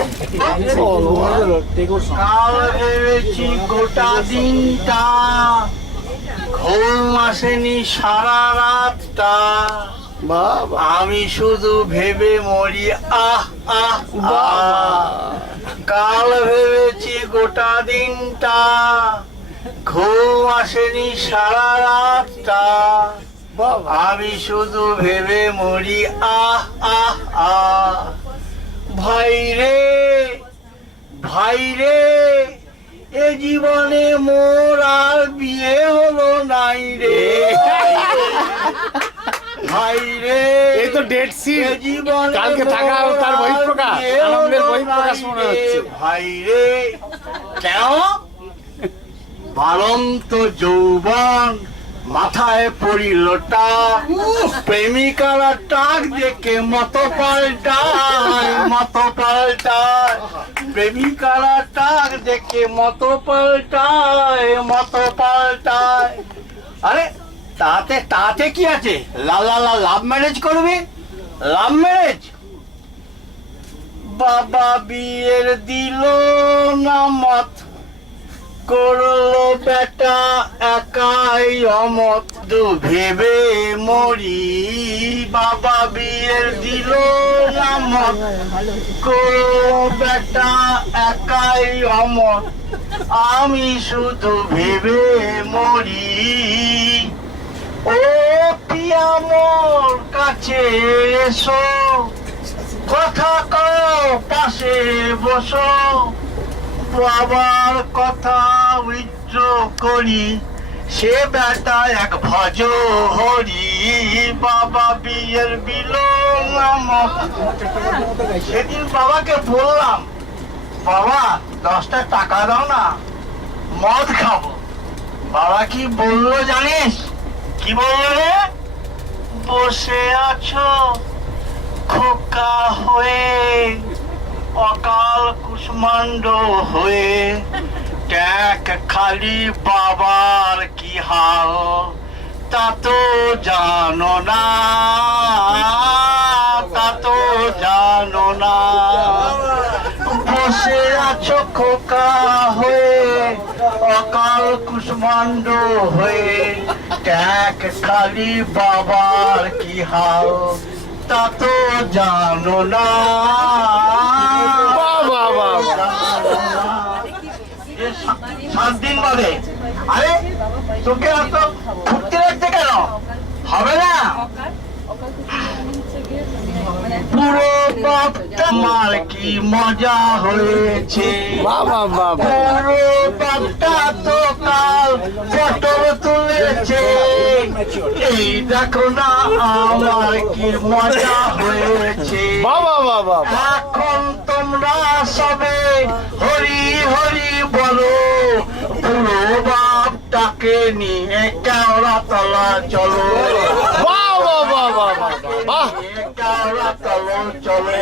কাল ভেবেছি গোটা দিনটা ঘুম আসেনি সারা রাতটা আমি শুধু ভেবে মরি আহ আহ কাল ভেবেছি গোটা দিনটা ঘুম আসেনি সারা রাতটা আমি শুধু ভেবে মরি আহ আহ আহ ভাই রে ভাই রে এ জীবনে মোর আর বিয়ে হলো নাই রে ভাই রে এই তো ডেট সিন কালকে থাকা তার বহিঃপ্রকাশ আনন্দের বহিঃপ্রকাশ মনে হচ্ছে। ভাই রে কেন বালন্ত যৌবন মাথায় পড়িলটা প্রেমিকারা টাক দেখে মত পাল্টায় প্রেমিকারা টাক দেখে মত পাল্টায় আরে তাতে কি আছে লাভ ম্যারেজ করবে লাভ ম্যারেজ বাবা বিয়ের দিল না মত করলো বেটা একাই অমত ভেবে মরি বাবা বিয়ের দিল না মত করলো বেটা একাই অমত আমি শুধু ভেবে মরি ও পিয়া মোর কাছে এসো কথা কও পাশে বসো বাবার কথা উচ্চ করি সে বেটা এক ভজ হরি বাবা বিয়ের বিলম্ব সেদিন বাবাকে বললাম বাবা 10টা টাকা দাও না মদ খাবো বাবা কি বললো জানিস কি বললো রে বসে আছো খোকা হয়ে অকাল কুষ্মাণ্ড হয়ে ট্যাক খালি বাবার কি হাল তা তো জানো না বসে আছো খোকা হয়ে অকাল কুষ্মাণ্ড হয়ে ট্যাক খালি বাবার কি হাল তা তো জানো না 7 দিন বাদে আরে তোকে এত ঘুরতে লাগছে কেন হবে না পুরো বাপটার কি মজা হয়েছে পুরো বাপটা তো কাল ফটো তুলেছে এই দেখো না আমার কি মজা হয়েছে এখন তোমরা সবে হরি হরি বলো পুরো বাপটাকে নিয়ে কেওড়া তলা চলো কেওড়া তলা চলো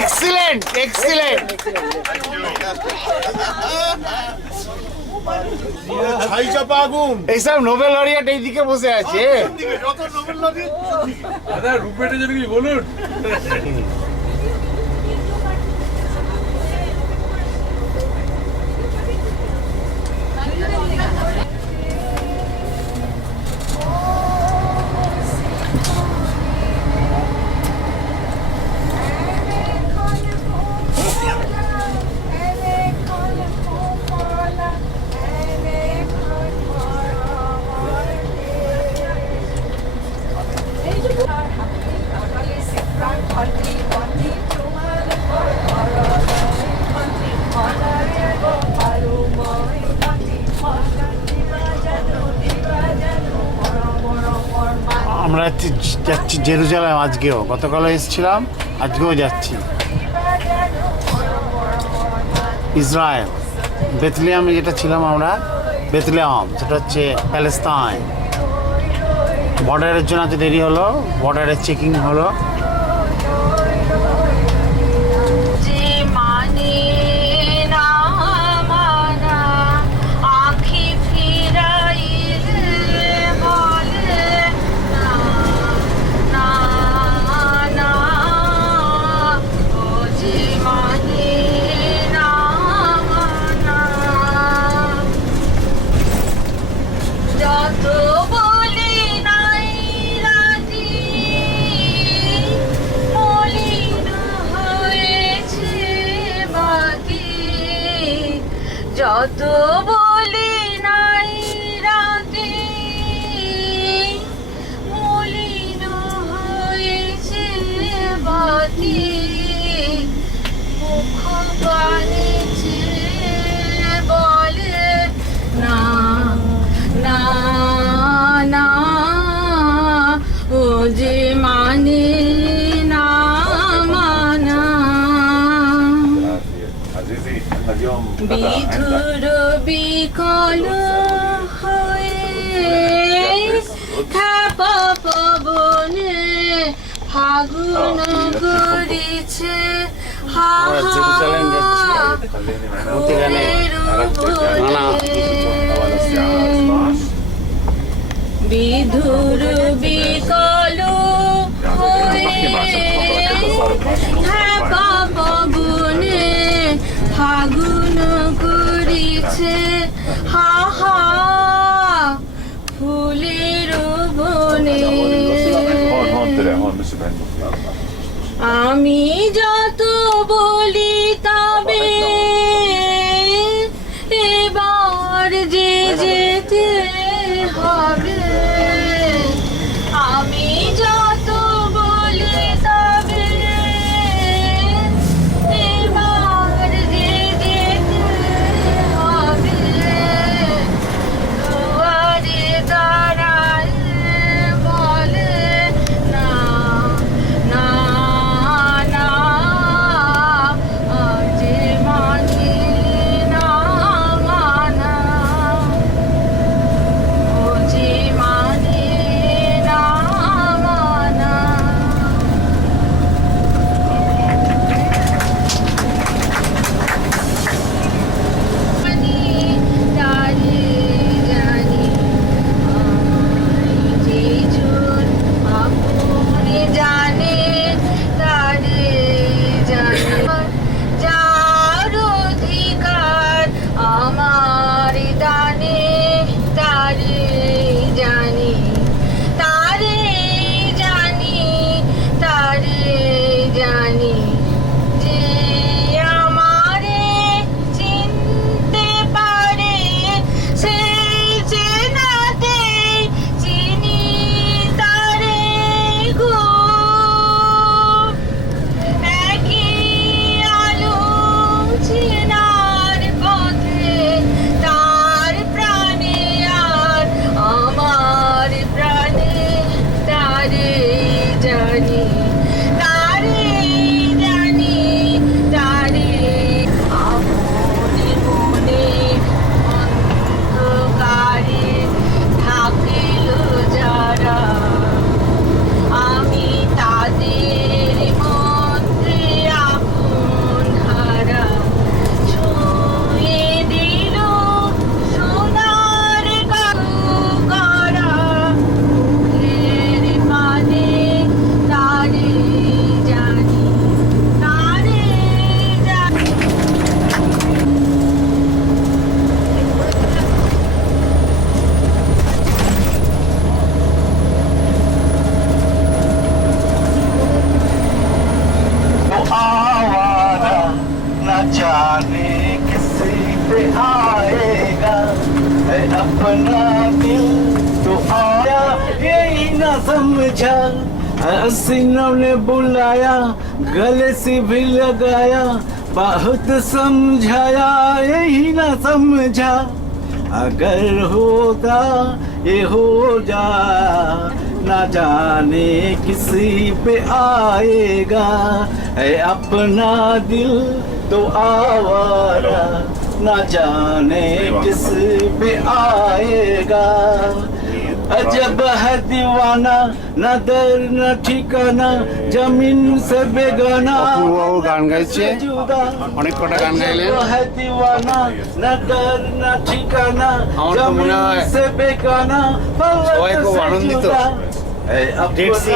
এক্সিলেন্ট এইসব নোবেল লরিয়েট এইদিকে বসে আছে রূপেটে যদি বলুন আমরা যাচ্ছি জেরুজালেম আজকেও গতকালও এসেছিলাম আজকেও যাচ্ছি। ইসরায়েল বেথলেহামে যেটা ছিলাম আমরা, বেথলেহাম সেটা হচ্ছে প্যালেস্তাইন। বর্ডারের জন্য এত দেরি হলো, বর্ডারের চেকিং হলো। যত বলি নাই রাতে মলিন হয়েছে বাতি, মুখ বানিয়েছে বলে না না না, ও যে মানে না মানা। বিধুর বিকল হয়ে থাপা পবনে ফাগুন করেছে বিধুর বিকল হয়ে থাপা পবনে ফাগুন করেছে হা হা ফুলের বনে। আমি যত বলি তবে এবার যে যেতে হবে, আমি যত বলি তবে এবার যে যেতে হবে। দুয়ারে দাঁড়ায় বলে না না না, যে মানে না মানা, ও যে মানে না মানা। জানি জানি যে জন আপনি জানে তারে জানে, যার অধিকার আমার দানে তারে জানি, তারে জানি, তারে জানি। যে আমারে চিনতে পারে সেই চেনাতে চিনি তারে গো, একই আলো চেনার পথে তার প্রাণে আর আমার প্রাণে তারে জানি, তারে জানি, তারে আপনি মনে অন্ধকারে থাকিল যারা, আমি তাদের মধ্যে আপন হারা, ছুঁয়ে দিল সোনার কারা, মুখের পানে তারে জানি, তারে জানি। वो आवारा न जाने किसी पे आएगा, है अपना दिल तो आया यही न समझा, हसीनों ने बुलाया गले से भी लगाया, बहुत समझाया यही न समझा, अगर होता ये हो जा ना जाने किस पे आएगा, है अपना दिल तो आवारा, ना जाने किस पे आएगा। अजब है दीवाना, न दर न ठिकाना, जमीन से बेगाना, গান গাইছে, অনেক কটা গান গাইলেন। है दीवाना, न दर न ठिकाना, जमीन से बेगाना, সবাই খুব আনন্দিত। ডেড সি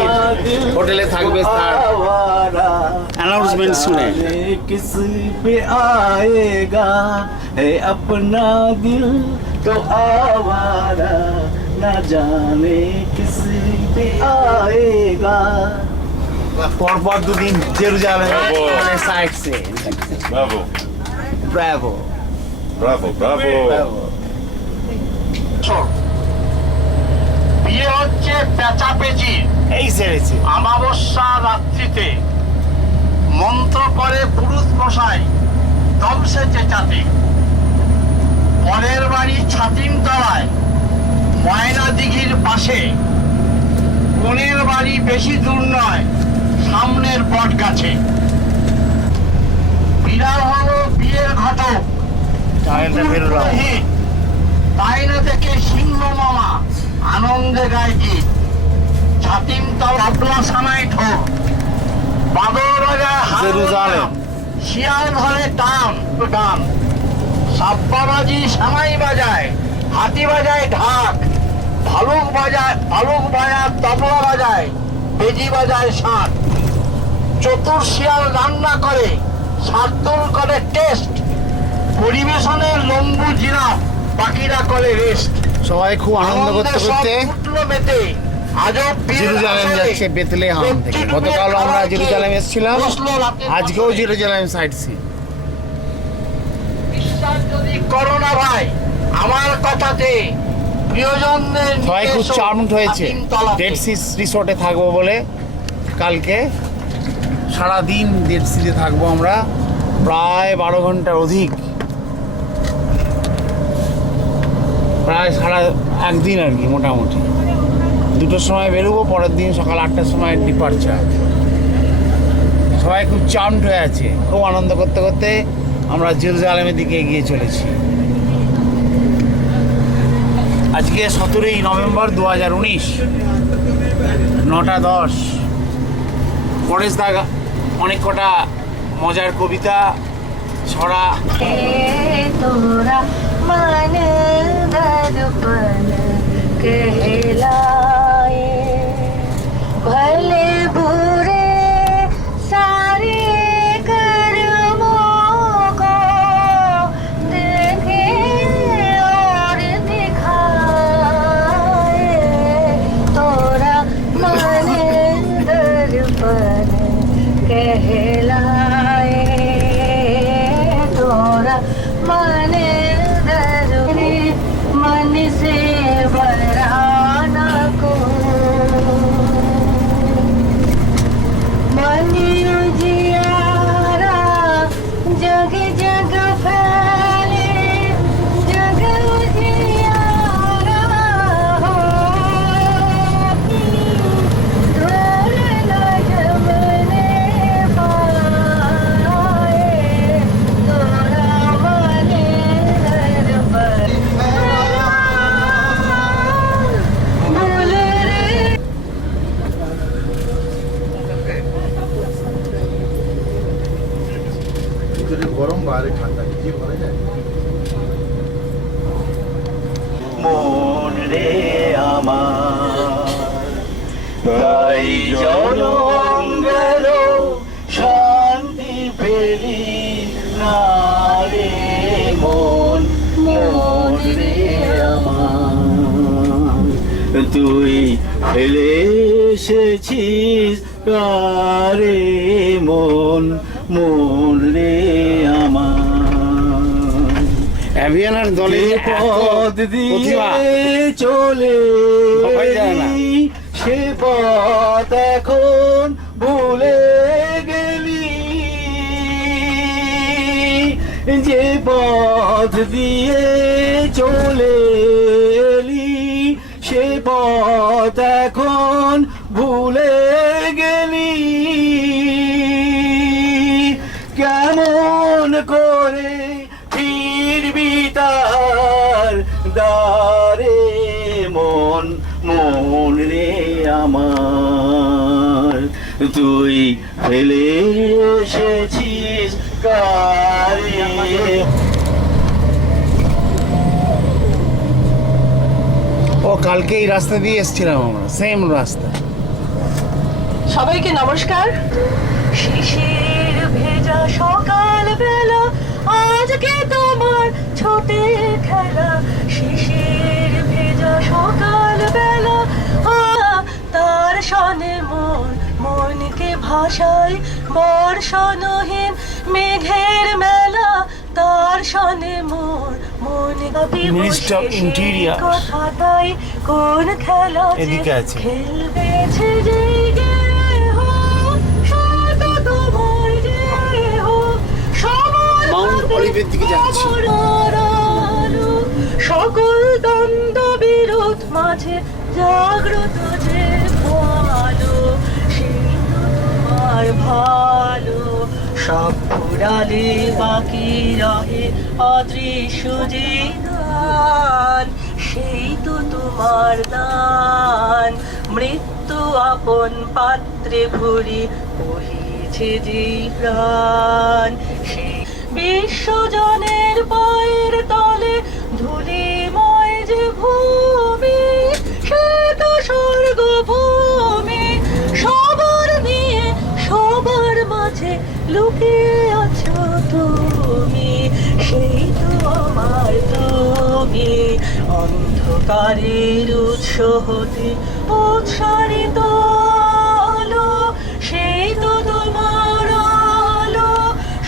হোটেলে থাকবে তার অ্যানাউন্সমেন্ট শুনে। किस पे आएगा, है अपना दिल तो आवारा, ना जाने किस पे आएगा। পরপর দুদিন জেরুজালেমে sightsee. Bravo bravo bravo bravo. বিয়ে হচ্ছে পেঁচাপেচি। এই সেরেছে অমাবস্যা রাত্রিতে মন্ত্র করে পুরুষ মশাই দমসে চেঁচাতে। পরের বাড়ি ছাতিম তলায় ময়না দিঘির পাশে, কোণের বাড়ি বেশি দূর নয় সামনের বট গাছে। বিড়াল হলো বিয়ের ঘটক, তাই না দেখে সিংহ মামা আনন্দে গায় গীত। ছাতিম তলা সানাই ঠোক, বাদর বাজায় জেরুজালেম, শিয়াল ধরে টান গান, সাপ্পাবাজি সানাই বাজায়, হাতি বাজায় ঢাক, ভালুক বাজায় তবলা বাজায়, বেজি বাজায় শাঁখ। চতুর শিয়াল রান্না করে, শার্দুল করে টেস্ট, পরিবেশনের লম্বু জিরাফ, পাখিরা করে রেস্ট। সবাই খুব আনন্দ করতে করতে জেরুজালেম যাচ্ছে বেথলেহাম থেকে। গতকাল আমরা জেরুজালেম এসেছিলাম, আজকেও জেরুজালেম সাইট সি। বিশ্বাস যদি করো না ভাই আমার কথাতে, প্রিয়জনদের সবাই খুব চার্মড হয়েছে। ডেড সি রিসোর্টে থাকবো বলে কালকে সারাদিন ডেড সিতে থাকবো আমরা, প্রায় 12 ঘন্টার অধিক, প্রায় সারা একদিন আর কি। মোটামুটি 2টোর সময় বেরোবো, পরের দিন সকাল 8টার সময় ডিপার্চার। সবাই খুব চার্মড হয়ে আছে। খুব আনন্দ করতে করতে আমরা জেরুজালেমের দিকে এগিয়ে চলেছি। আজকে 17ই নভেম্বর 2019, 9:10। পরেশ দা অনেক কটা মজার কবিতা ছড়া। তোরা মান দর্পণ कहलाए, भले बुरे सारे कर्मों को देखे और दिखाए, तोरा मन दर्पण कहलाए, तोरा मन दर्पण मन से बराना को, मन उजियारा जग जग फैले, जग उजियारा हो, ढोल न जमने पाए, तोरा मन दर्पण গরম বাইরে ঠান্ডা কি বলা যায়। মন রে আমার তাই জনম গেল শান্তি পেলি না রে মন, মন রে আমার তুই ফেলে এসেছিস কারে মন, মন রে আমার। অ্যাভিয়ানার দলে পথ দিয়ে চলে সে পথ এখন ভুলে গেলি, যে পথ দিয়ে চলে এলি সে পথ এখন ভুলে গেলি, কেমন করে ফিরবি তার দ্বারে মন, মন রে আমার, তুই ফেলে এসেছিস কারে। ও কালকে এই রাস্তা দিয়ে এসেছিলাম আমরা, সেম রাস্তা। সবাইকে নমস্কার। শিশির ভেজা সকাল বেলা, আজকে তোমার ছোটে খেলা। শিশির ভেজা সকাল বেলা, তার সনে মন মনকে ভাষায় বর্ষণহীন মেঘের মেলা। তার সনে মন মনকে মিনিস্টার অফ ইন্টেরিয়র কথাটাই কোন খেলা এদিকে আছে। খেলবেছে যেই গেহ শত তোমার দেহ সবার মাউন্ট অলিভের দিকে যাচ্ছি। সকল দ্বন্দ্ব বিরোধ মাঝে জাগ্রত যে ভালো, সেই তোমার ভালো। সব উড়ালে বাকি রহে অদৃশ্য যে দান, সেই তো তোমার দান। মৃত্যু আপন পাত্রে ভরি বহিছে যে প্রাণ, সেই বিশ্বজনের পায়ের তলে ধূলিময় যে ভূমি, সে তো স্বর্গভূমি। সবার নিয়ে সবার মাঝে লুকিয়ে আছো তুমি, সেই তো আমার তুমি। অন্ধকারের উৎস হতে উৎসারিত আলো, সেই তো তোমার আলো।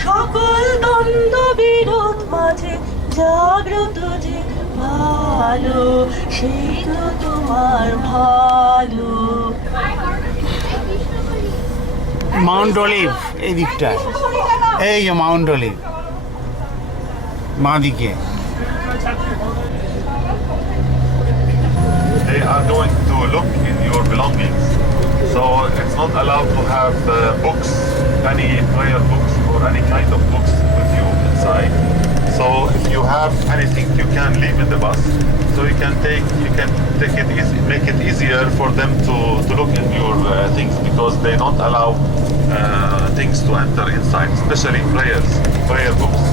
সকল দ্বন্দ্ব বিরোধ মাঝে জাগ্রত যে ভালো, সেই তো তোমার ভালো। মাউন্ট অলিভ এই দিকটায়, এই যে মাউন্ট অলিভ মা দিকে। They are going to look in your belongings, so it's not allowed to have books, any prayer books or any kind of books with you inside. So if you have anything, you can leave in the bus. So you can take it easy, make it easier for them to look in your things, because they don't allow things to enter inside, especially prayer books.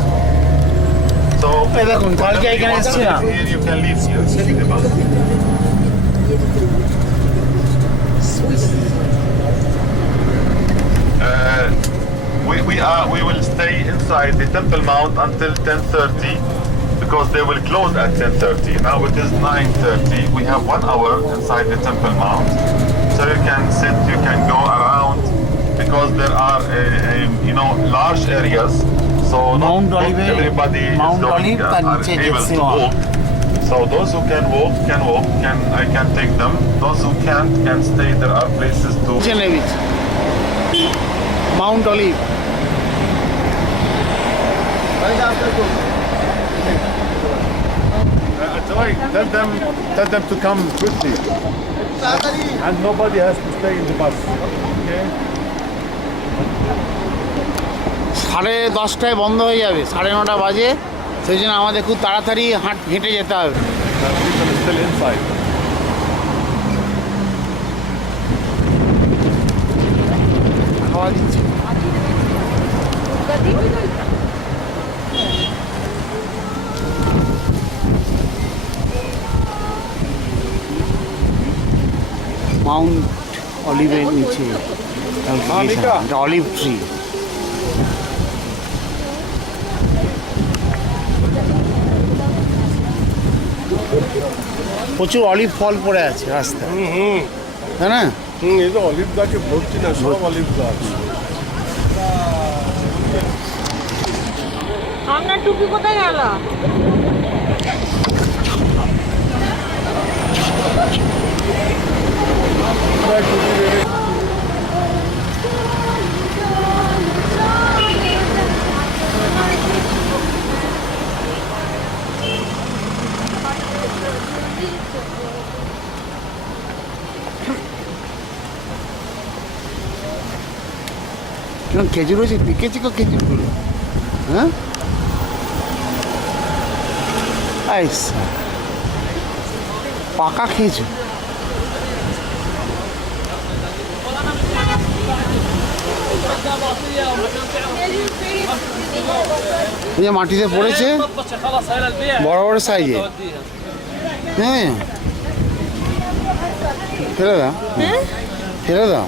So here you can leave here in the bus. We will stay inside the Temple Mount until 10:30, because they will close at 10:30. Now it is 9:30. We have 1 hour inside the Temple Mount, so you can sit, you can go around, because there are large areas. So not everybody is going, are able to walk. So those who can walk, I can take them. Those who can't can stay. There are places to. Mount Olive. Tell them to come quickly, and nobody has to stay in the bus. Okay? 10:30 বন্ধ হয়ে যাবে, 9:30 বাজে, সেই জন্য আমাদের খুব তাড়াতাড়ি হেঁটে যেতে হবে। খাওয়া দিচ্ছি। মাউন্ট অলিভের নিচে অলিভ ট্রি। প্রচুর অলিভ ফল পড়ে আছে রাস্তায়, তাই না? এই তো অলিভ গাছে ভর্তি না, সব অলিভ গাছ। আপনার টুপি কোথায় গেল? কিরম খেজুর হয়েছে, পিকেছে কো খেজুরগুলো? হ্যাঁ, পাকা খেজুর। এই যে মাটিতে পড়েছে বড় বড় সাইজে। হ্যাঁ, ফেলে দাও, ফেলে দাও।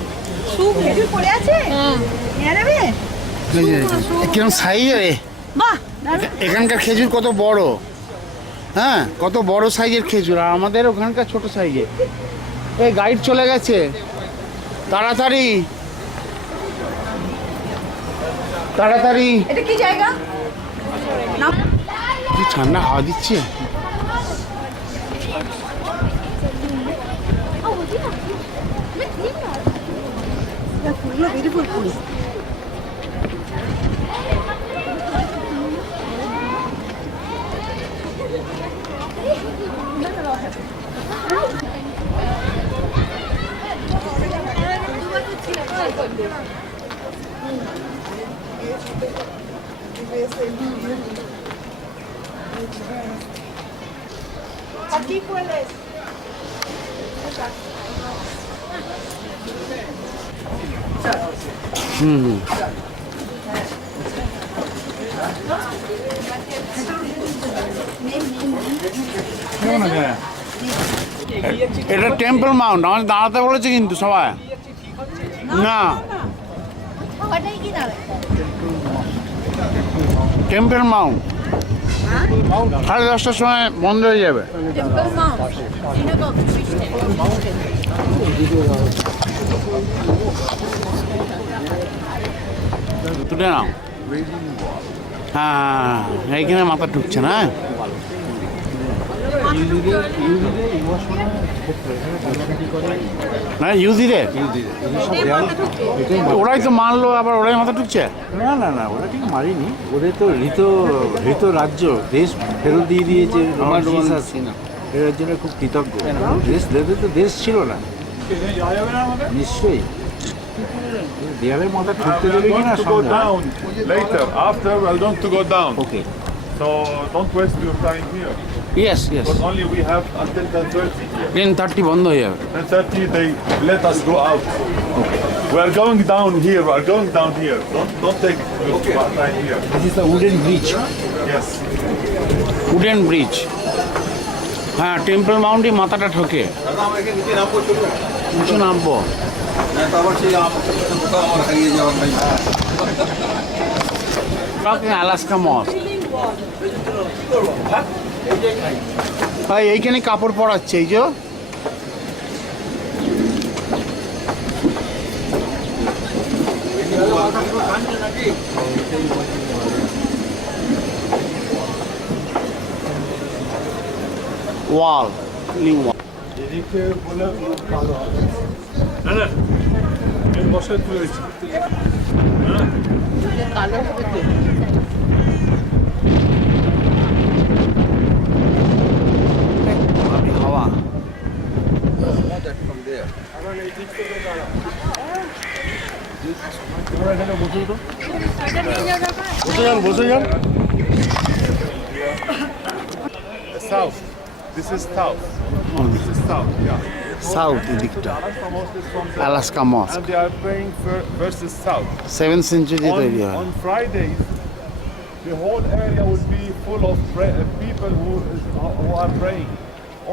কিরম সাইজ রে, এখানকার খেজুর কত বড়, হ্যাঁ কত বড় সাইজের খেজুর, আর আমাদের ওখানকার ছোট সাইজের। এই গাইড চলে গেছে, তাড়াতাড়ি তাড়াতাড়ি। এটা কি জায়গা? কি ঠান্ডা হাওয়া দিচ্ছে। Aquí puedes. এটা টেম্পল মাউন্ট, আমাদের দাঁড়াতে বলেছে কিন্তু সবাই না। টেম্পল মাউন্ট 10:30টার সময় বন্ধ হয়ে যাবে। তুলে নাও। হ্যাঁ, এইখানে মাথা ঢুকছে না। ইউজিরে ওরাই তো মারলো, আবার ওরাই মাথা ঢুকছে। না না না, ওরা ঠিক মারিনি, ওদের তো হৃত রাজ্য, দেশ ফেরত দিয়ে দিয়েছে এর জন্য খুব কৃতজ্ঞ। দেশ দেবে তো দেশ ছিল না নিশ্চয়ই, দেয়ালের মাথা ঠুকতে দেবে কিনা। Later, after we are going to go down. Okay. So don't waste your time here. Yes, yes. Because only we have until 10:30 here. 10:30 বন্ধ হয়ে যাবে। 10:30 they let us go out. Okay. We are going down here. We are going down here. Don't take your time here. This is the wooden bridge. Yes. Wooden bridge. হ্যাঁ, টেম্পল মাউন্টে মাথাটা ঠকে। নিচে নামবো। আলাস্কা মস। ভাই এইখানে কাপড় পরাচ্ছে, এই যে ওয়াল, নিউ ওয়াল। এদিকে বলে ভালো হবে না, না আমি বসে তুলেছি। কালো হবে তো। হাওয়া বসে যান। South. This is south. This is south. Yeah. South এদিকটা আলাস্কা মস্ক। And they are praying versus south. 7th century তৈরি হয়। On Fridays, the whole area would be full of people who are praying.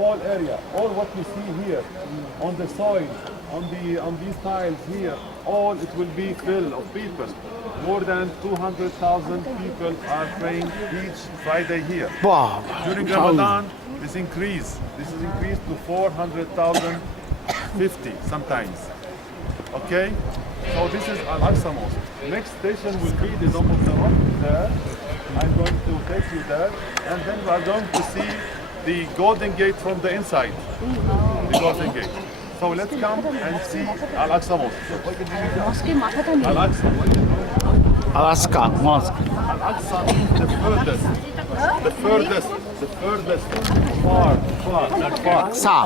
All area, all what you see here, on the soil, on these tiles here, all it will be filled of people. More than 200,000 people are praying each Friday here. Wow. During Ramadan, this is increased to 400,050 sometimes. Okay, so this is Al-Aqsa Mosque. Next station will be the Dome of the Rock there. I'm going to take you there, and then we are going to see the Golden Gate from the inside. The Golden Gate. So let's come and see Al-Aqsa Mosque. Al-Aqsa. Alaska Mosque. The furthest far. Aqsa,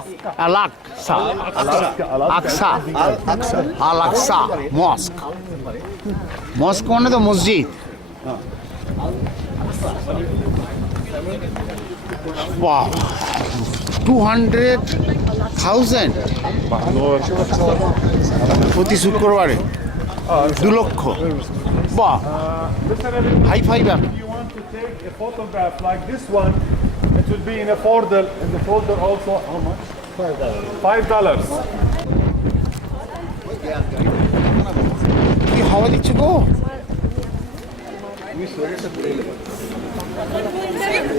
Al-Aqsa, Al-Aqsa Mosque. Mosque মানে তো মসজিদ। Wow, 200,000 প্রতি শুক্রবারে 2 লক্ষ। বাহ, hi fi ব্যাপার। If you want to take a photograph like this one, it will be in a folder. In the folder also, how much? $5. কি হাওয়া দিচ্ছে গো?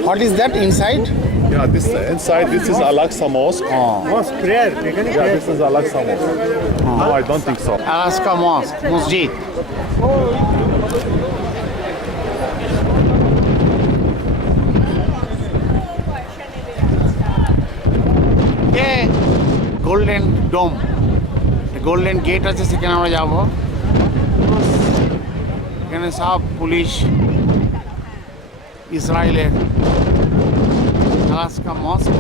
What is that inside? Yeah, this inside. This is Al-Aqsa Mosque. Mosque prayer. Yeah, this is Al-Aqsa Mosque. No, I don't think so. Alaska Mosque, Masjid. Yeah, Golden Dome. Golden gate আছে, সেখানে আমরা যাব। এখানে সব পুলিশ, ইসরায়েলের। আলাস্কা মস্ক,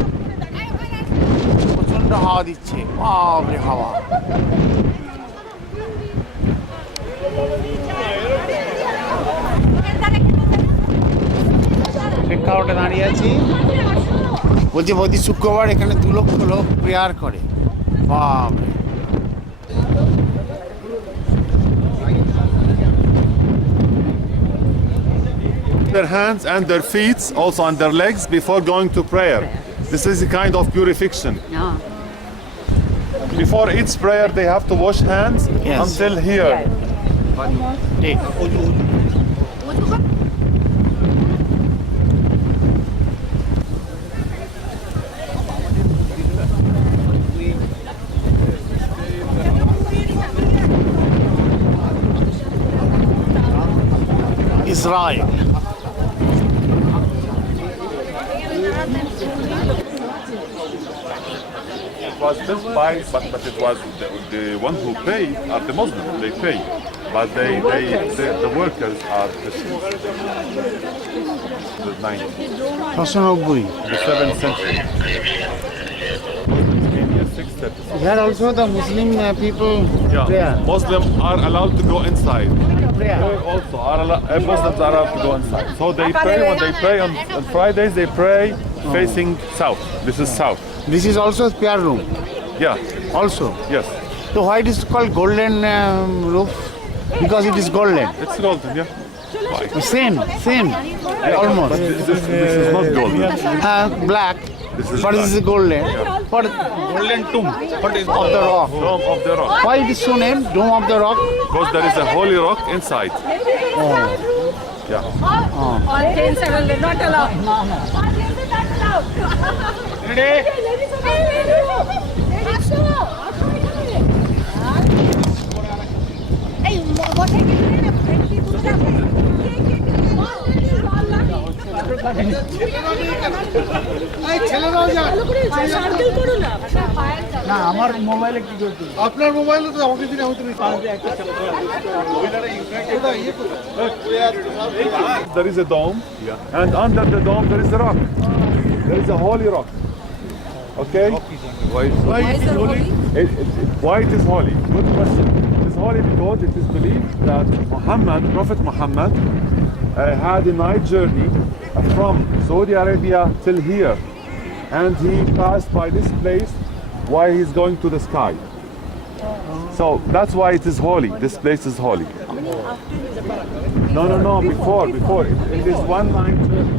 প্রচণ্ড হাওয়া দিচ্ছে, বাপরে হাওয়া। প্রেক্ষাপটে দাঁড়িয়ে আছি, বলছে প্রতি শুক্রবার এখানে 2 লক্ষ লোক প্রেয়ার করে। বাপরে, their hands and their feet, also on their legs, before going to prayer. This is a kind of purification. Before each prayer, they have to wash hands until here. Take. Israel. It was built by, but it was the one who pay are the Muslims. They pay, but the workers are Christians. The 90s. The 7th century. Here also the Muslim people prayer. Muslims are allowed to go inside. They also are Muslims are allowed to go inside. So they pray when they pray on Fridays. They pray facing south. This is south. This is also prayer room. Yeah. Also. Yes. So why it is called golden roof? Because it is golden. It's golden. Yeah. Why? Same. Almost. But this is not golden. Black. This is but black. this is golden. What golden tomb? What is of the rock? Dome of the rock. Why it is so named Dome of the Rock? Because there is a holy rock inside. Yeah. On 10-7, not allowed. Ready? না আমার মোবাইলে কি করতে আপনার মোবাইলে তো আমাকে দিন আমি তুমি There is a dome, and under the dome there is a rock. There is a holy rock. Okay? Why it is holy? Why it is holy? Good question. It is holy because it is believed that Prophet Muhammad, had a night journey from Saudi Arabia till here, and he passed by this place while he's going to the sky. So that's why it is holy. This place is holy. No. Before. It is one night journey.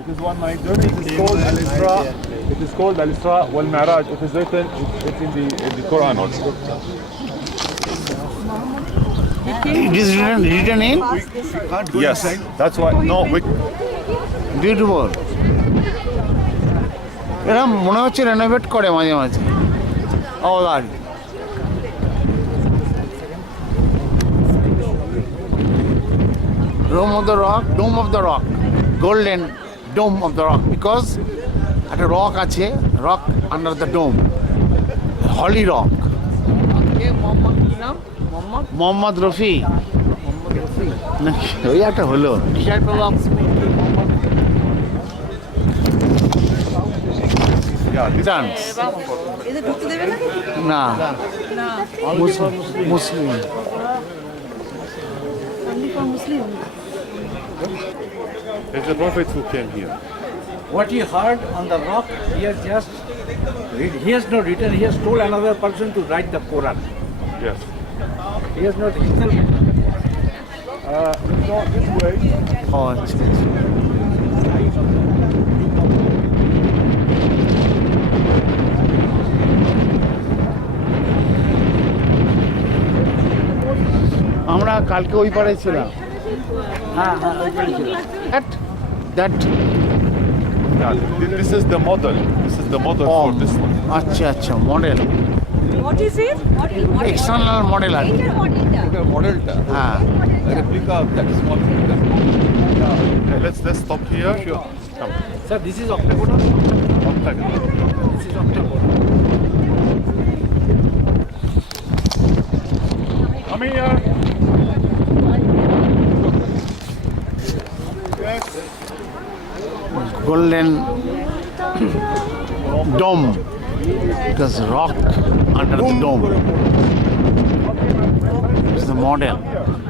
It is one night journey. It is called Al-Isra. It is called Al-Isra wal-Mi'raj. It is written. It's in the Quran also. It is written in? Yes. That's why. No. Beautiful. এরা মনে হচ্ছে রেনোভেট করে মাঝে মাঝে। All are. Dome of the rock, golden dome of the rock, because একটা rock আছে, rock under the dome, holy rock. Mohammad রফি। নাকি ওই একটা হলো এদের ঢুকতে দেবে না না মুসলিম It's the prophet who came here. What he heard on the rock, he has just he has not written, he has told another person to write the Quran. Yes. He has not himself written the Quran. No, this way. Oh, আচ্ছা আমরা কালকে ওই পাড়ে ছিলাম হ্যাঁ ওই পাড়ে ছিলাম that This is the model. This is the model for this one. আচ্ছা model What is it? External model আর কি মডেলটা হ্যাঁ replica of that small Okay, let's stop here. Sure. Come. Sir, this is octagonal. Octagonal. This is octagonal. Come here. Yes. golden dome because rock under the dome. It's the model.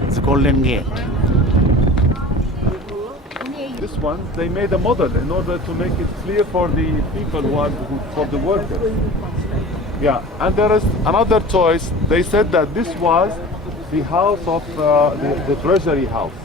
It's a golden gate. This one, they made a model in order to make it clear for the people for the workers. Yeah, and there is another choice. They said that this was the house of the treasury house.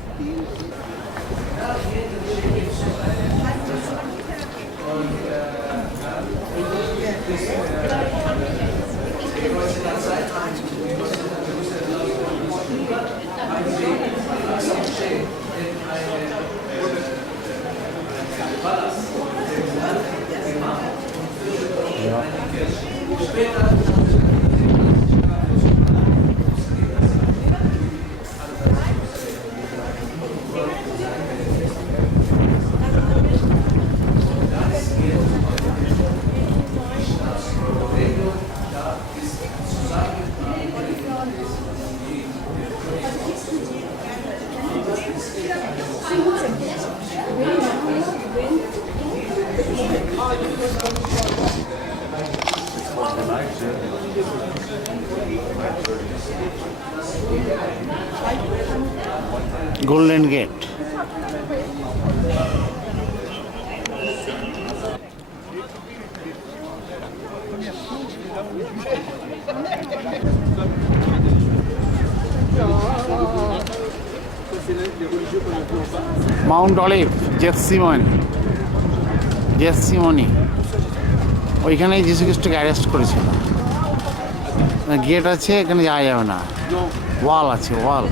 Golden Gate. Mount Olive, Gethsemoni. ওইখানেই যিশু খ্রিস্টকে অ্যারেস্ট করেছিল। গেট আছে, এখানে যাওয়া যাবে না, ওয়াল আছে, ওয়াল।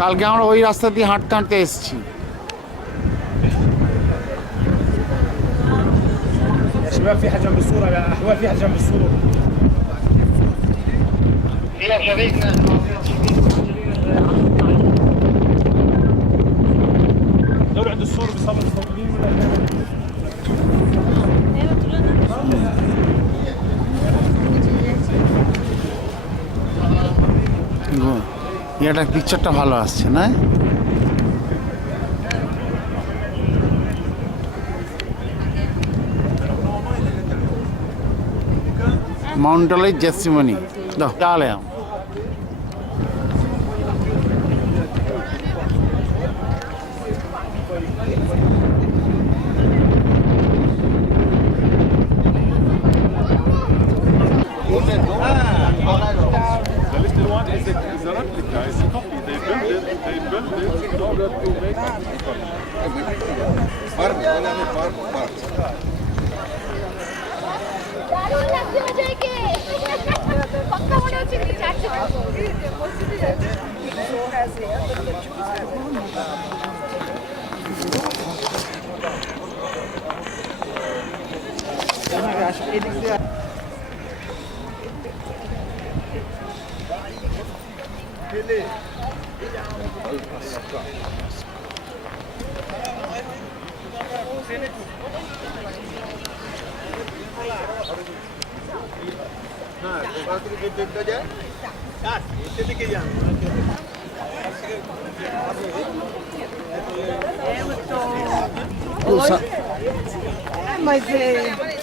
কালকে আমরা ওই রাস্তা দিয়ে হাঁটতে হাঁটতে এসেছি। شباب في حد جنب الصورة يا احوال، في حد جنب الصورة. يا شريكنا دول عند الصورة بيصلوا مستقبلين ولا এটার পিকচারটা ভালো আসছে না? Mount Olive, Gethsemoni. No, dale. The little one is a replica, it's a copy. They built it in order to make আসবে এদিক দিয়ে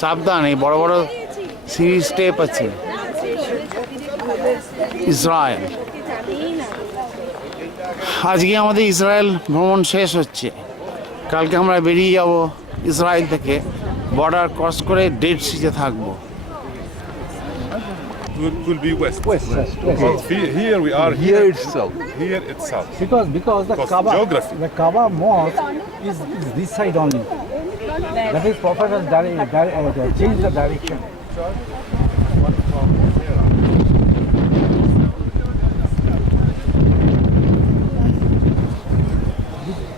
সাবধান, এই বড় বড় সিঁড়ি স্টেপ আছে। ইসরায়েল, আজকে আমাদের ইসরায়েল ভ্রমণ শেষ হচ্ছে। কালকে আমরা বেরিয়ে যাব ইসরায়েল থেকে, বর্ডার ক্রস করে ডেড সিতে থাকবো। Will be west. But here we are Here itself. Here itself. Because the Kaaba, geography. the Kaaba mosque is this side only. That is prophet has changed the direction.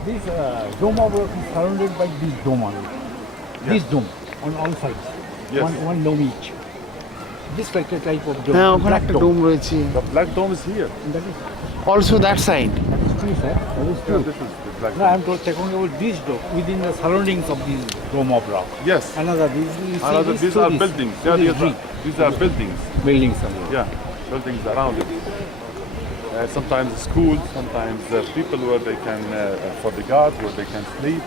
This dome of rock is surrounded by this dome only. This dome on all sides. Yes. One dome each. This type of dome. হ্যাঁ, ওখানে একটা ডোম রয়েছে। The black dome is here. Also that side. That is true, sir. That is true. This is the black No, I am talking about this dome within the surroundings of this dome of rock. Yes. Another These are buildings. Yeah, these are buildings. Buildings only. Yeah, buildings around it. Sometimes schools, sometimes people where they can, for the guards, where they can sleep.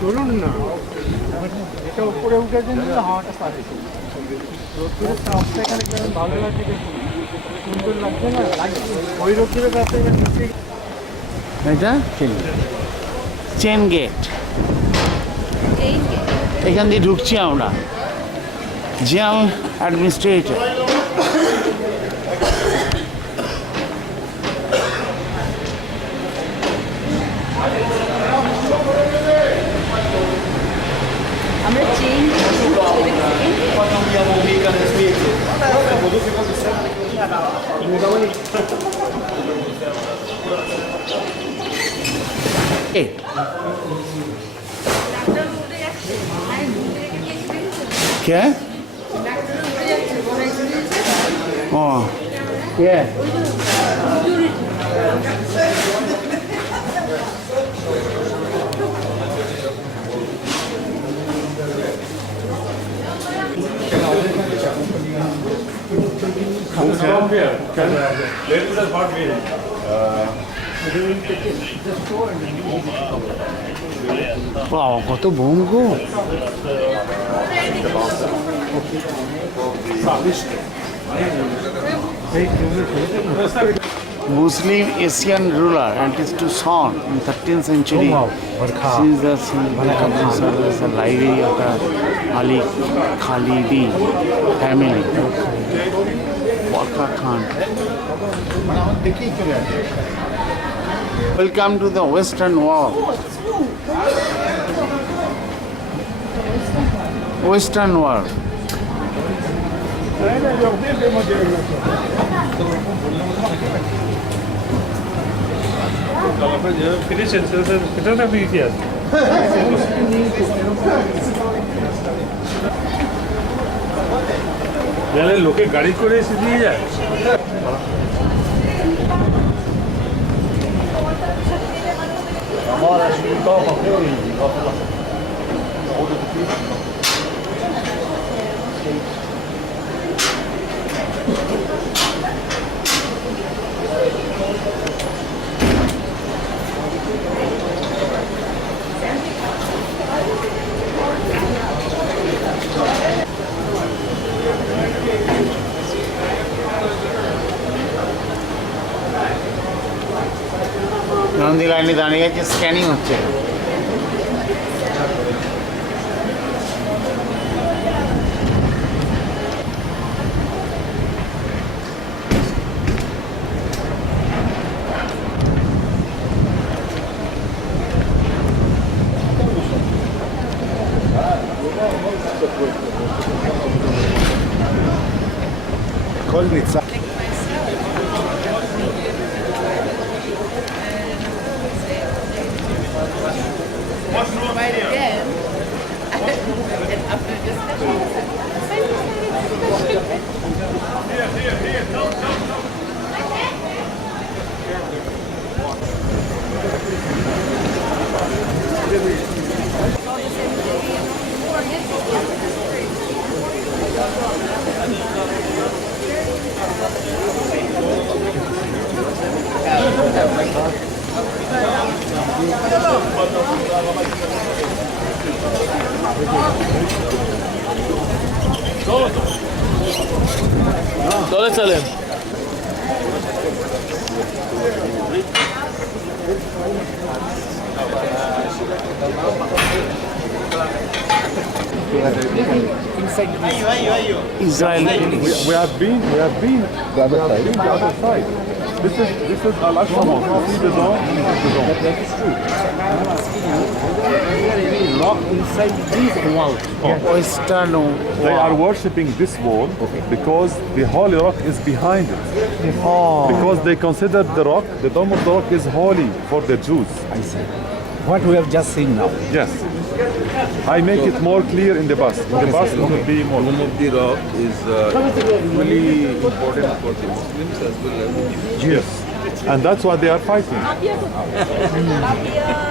চলুন না, এটা উপরে উঠে দিন না, হাওয়াটা পাবে। রোদ্দুরের তাপটা এখানে কেমন ভালো লাগছে দেখুন, সুন্দর লাগছে না? ওই রোদ্দুরের তাপটা এবার নিচে। এটা চেন গেট, এখান দিয়ে ঢুকছি আমরা। জেল অ্যাডমিনিস্ট্রেটর, আমরা চেইন क्या? Oh, yeah. Wow, কত ভঙ্গু! Muslim Asian ruler and his two sons in 13th century. Since the was the library of the Ali Khalidi family. Barkha Khan. Welcome to the Western Wall. Western Wall. লোকে গাড়ি করে এসে দিয়ে যায়। নন্দী লাইনে দাঁড়িয়ে আছে, স্ক্যানিং হচ্ছে। Kolnica. চলে চলেন। Israel. We have been the other side. This is Al-Aqsa Mosque. You see the dome? This is the dome. That is true. I'm asking you, is there any rock inside this wall? Western They are worshipping this wall because the holy rock is behind it. Because they consider the rock, the dome of the rock is holy for the Jews. I see. What we have just seen now. Yes. I make it more clear in the bus. In the bus it will be more. Dome of the rock is really important for the Muslims as well as the Jews. Yes. And that's why they are fighting.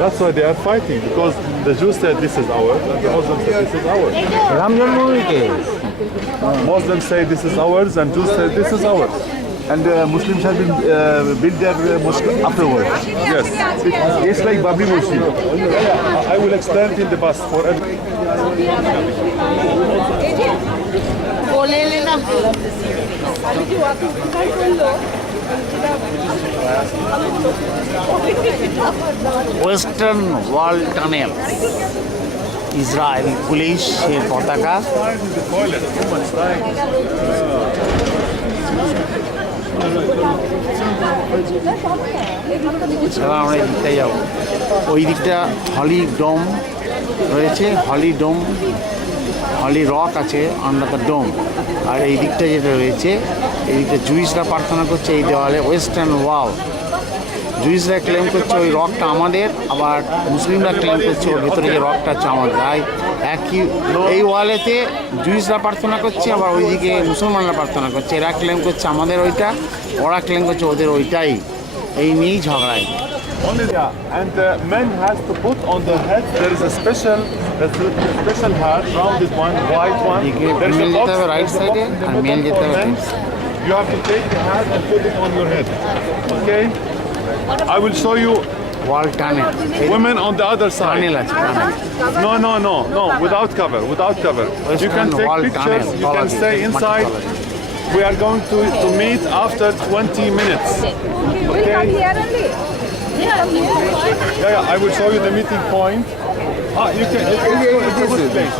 That's why they are fighting, because the Jews said this is ours, and the Muslims said this is ours. Muslims say this is ours, and Jews say this is ours. And Muslims have been built their mosque afterwards. Yes. It's like Babri Masjid. I will explain it in the bus for everyone. Western wall tunnel, Israel পুলিশের পতাকা। এবার আমরা এই দিকটায় যাবো। ওই দিকটা হলি ডোম রয়েছে, হলি ডোম, হলি রক আছে আন্ডার দ্য ডোম। আর এই দিকটা যেটা রয়েছে, এই দিকটা জুইসরা প্রার্থনা করছে এই দেওয়ালে, ওয়েস্টার্ন ওয়াল। জুইসরা ক্লেম করছে ওই রকটা আমাদের, আবার মুসলিমরা ক্লেম করছে ওর ভেতরে যে রকটা হচ্ছে আমাদের। তাই একই এই ওয়ালেতে জুইসরা প্রার্থনা করছে, আবার ওইদিকে মুসলমানরা প্রার্থনা করছে। এরা ক্লেম করছে আমাদের ওইটা, ওরা ক্লেম করছে ওদের ওইটাই। এই নিয়েই ঝগড়ায়। And the men has to put on the head, there is a special hat, rounded one, white one. There is a box, right side, and male you have to take the hat and put it on your head. Okay? I will show you wall tunnel. Women on the other side. Tunnel. No, without cover. You can take pictures, you can stay inside. We are going to meet after 20 minutes. Okay? Yeah, I will show you the meeting point. You can. It's a good place.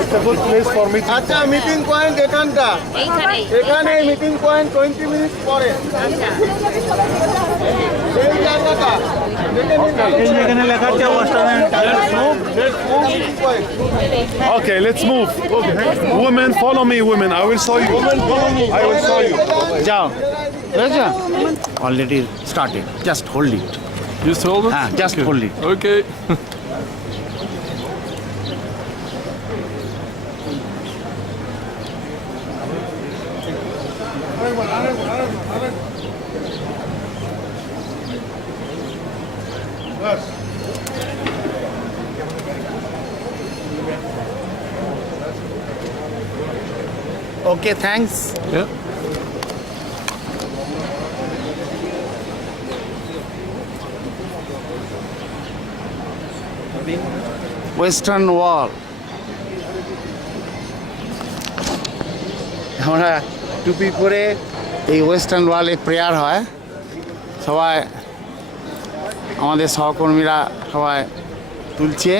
It's a good place for meeting. আচ্ছা, meeting point এখানটা, এখানে meeting point 20 মিনিট পরে। এই জায়গাটা এখানে লেখা আছে western. Okay, let's move. Women, follow me. Women, I will show you. I will show you. যাও, already started. Just hold it. Just hold it? Just hold it. Okay. Okay, thanks. Yeah. Western wall. আমরা টুপি পরে এই ওয়েস্টার্ন ওয়ালে প্রেয়ার হয়, সবাই আমাদের সহকর্মীরা সবাই তুলছে।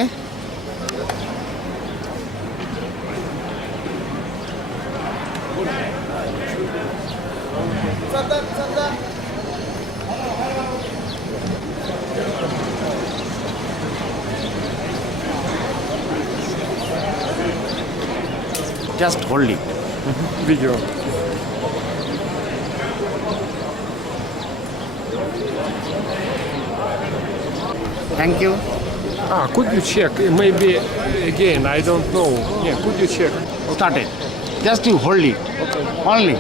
Just hold it. Video. Thank you. Could you check? Maybe again, I don't know. Yeah, could you check? Started. Just you hold it. Okay. Only.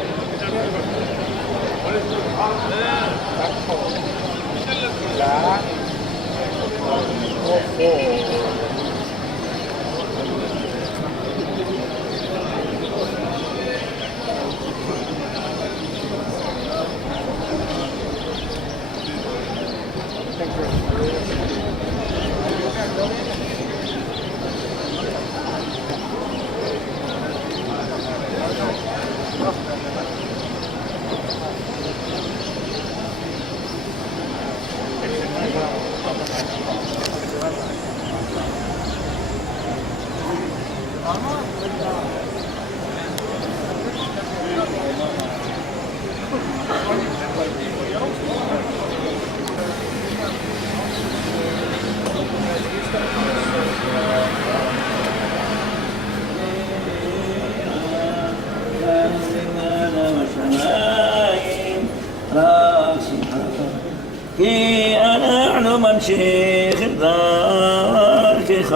כי אנחנו ממשיך את דרכך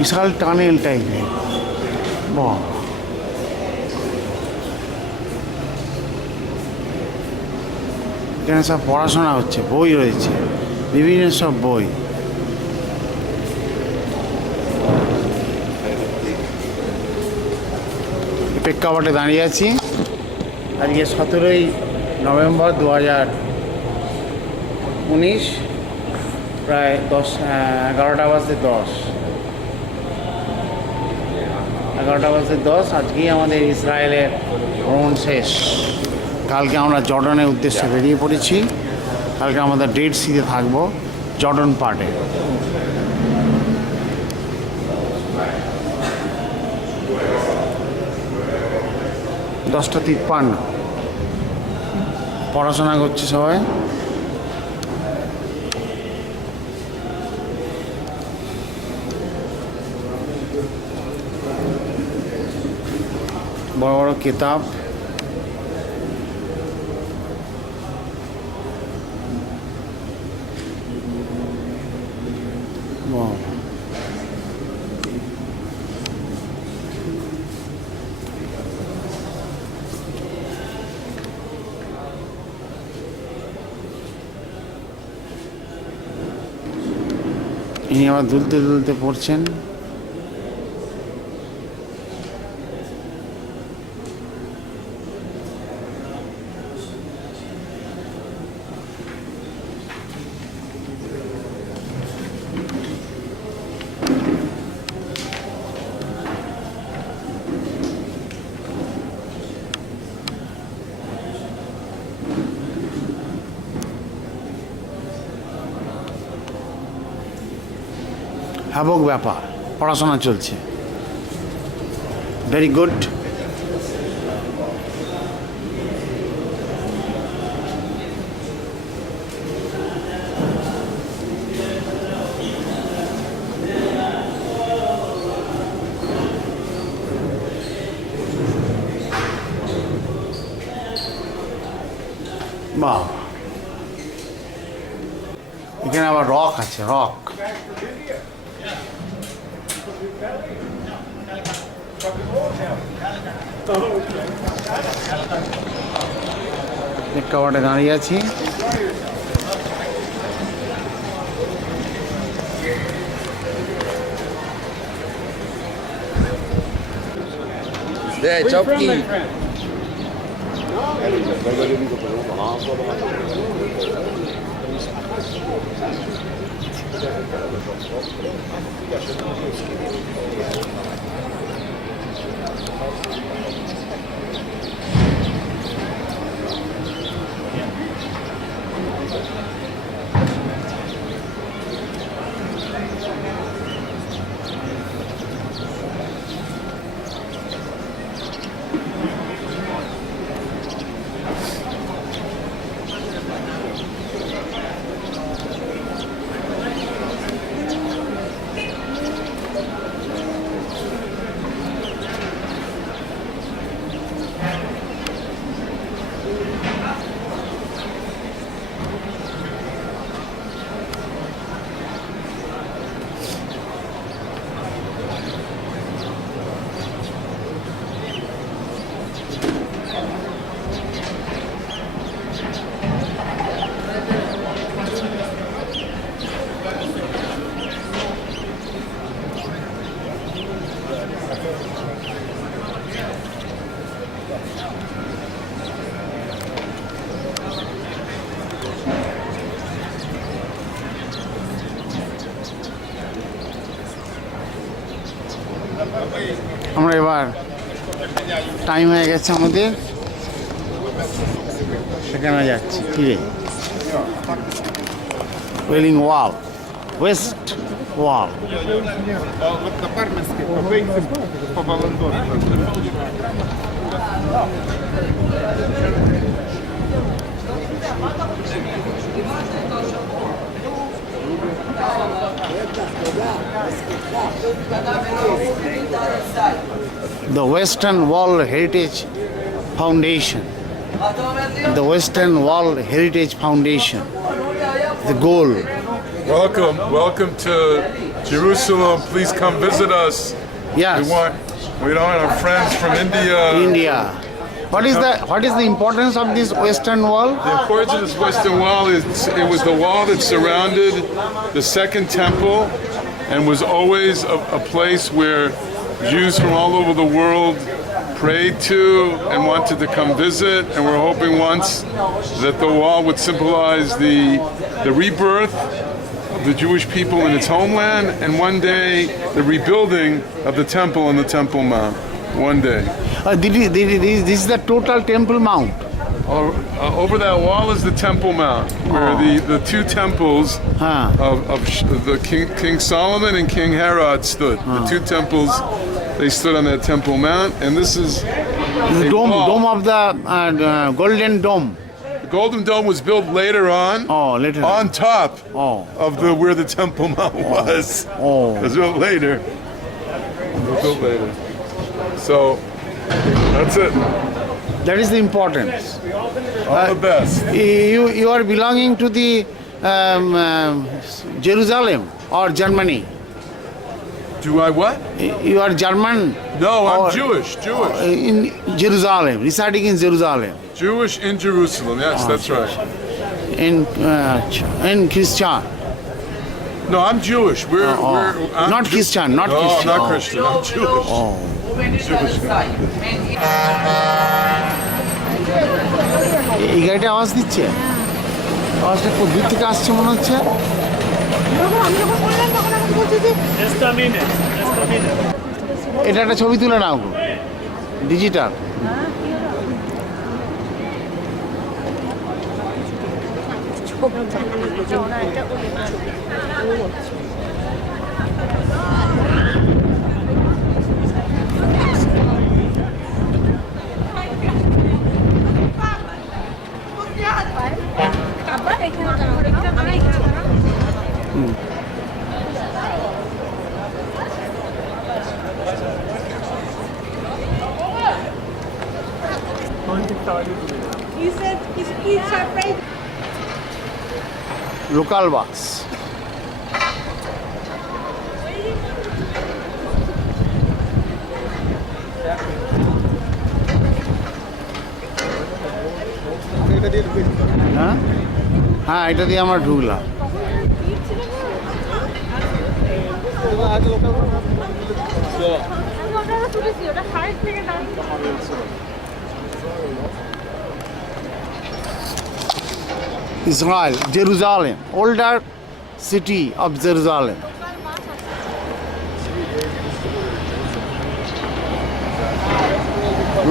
বিশাল টানেল টাইপের। বাহ, এখানে সব পড়াশোনা হচ্ছে, বই রয়েছে, বিভিন্ন সব বই। প্রেক্ষাপটে দাঁড়িয়ে আছি আজকে 17ই নভেম্বর 2019, প্রায় 11টা বাজতে 10। আজকেই আমাদের ইসরায়েলের ভ্রমণ শেষ। কালকে আমরা জর্ডনের উদ্দেশ্যে বেরিয়ে পড়েছি। কালকে আমাদের ডেড সিতে থাকবো, জর্ডন পার্টে। দশটা 53 পড়াশোনা করছে সবাই। বড় বড় কিতাব, ইনি আবার দুলতে দুলতে পড়ছেন। হ্যাবক ব্যাপার, পড়াশোনা চলছে। Very good. বাহ, এখানে আবার রক আছে, রক। প্রেক্ষাপটে দাঁড়িয়ে আছি। চপকি টাইম হয়ে গেছে আমাদের, সেখানে যাচ্ছি ফিরে। ওয়েলিং ওয়াল, ওয়েস্ট ওয়াল। The Western Wall Heritage Foundation. The Western Wall Heritage Foundation. The goal. Welcome to Jerusalem. Please come visit us. Yes. We want our friends from India. India. What is the importance of this Western Wall? The importance of this Western Wall is it was the wall that surrounded the Second Temple and was always a place where Jews from all over the world prayed to and wanted to come visit, and we're hoping once that the wall would symbolize the rebirth of the Jewish people in its homeland, and one day the rebuilding of the temple on the Temple Mount. One day. This is the total Temple Mount. Over that wall is the Temple Mount, where the two temples of the King Solomon and King Herod stood. The two temples, they stood on that Temple Mount, and this is the dome of the Golden Dome. The Golden Dome was built later on. On top of where the Temple Mount was. It was built later. So that's it. That is the importance. All the best. You are belonging to the Jerusalem or Germany? Do I what? You are German? No, I'm Jewish. In Jerusalem, residing in Jerusalem. Jewish in Jerusalem, yes, that's right. In Christian? No, I'm Jewish. I'm not Christian, not no, Christian. I'm not Christian, I'm Jewish. এই গাড়িটা আওয়াজ দিচ্ছে, আওয়াজটা খুব দূর থেকে আসছে মনে হচ্ছে। এটা একটা ছবি তুলে নাও, ডিজিটাল। Local bus. হ্যাঁ, এটা দিয়ে আমরা ঢুকলাম। Israel, Jerusalem, older city of Jerusalem.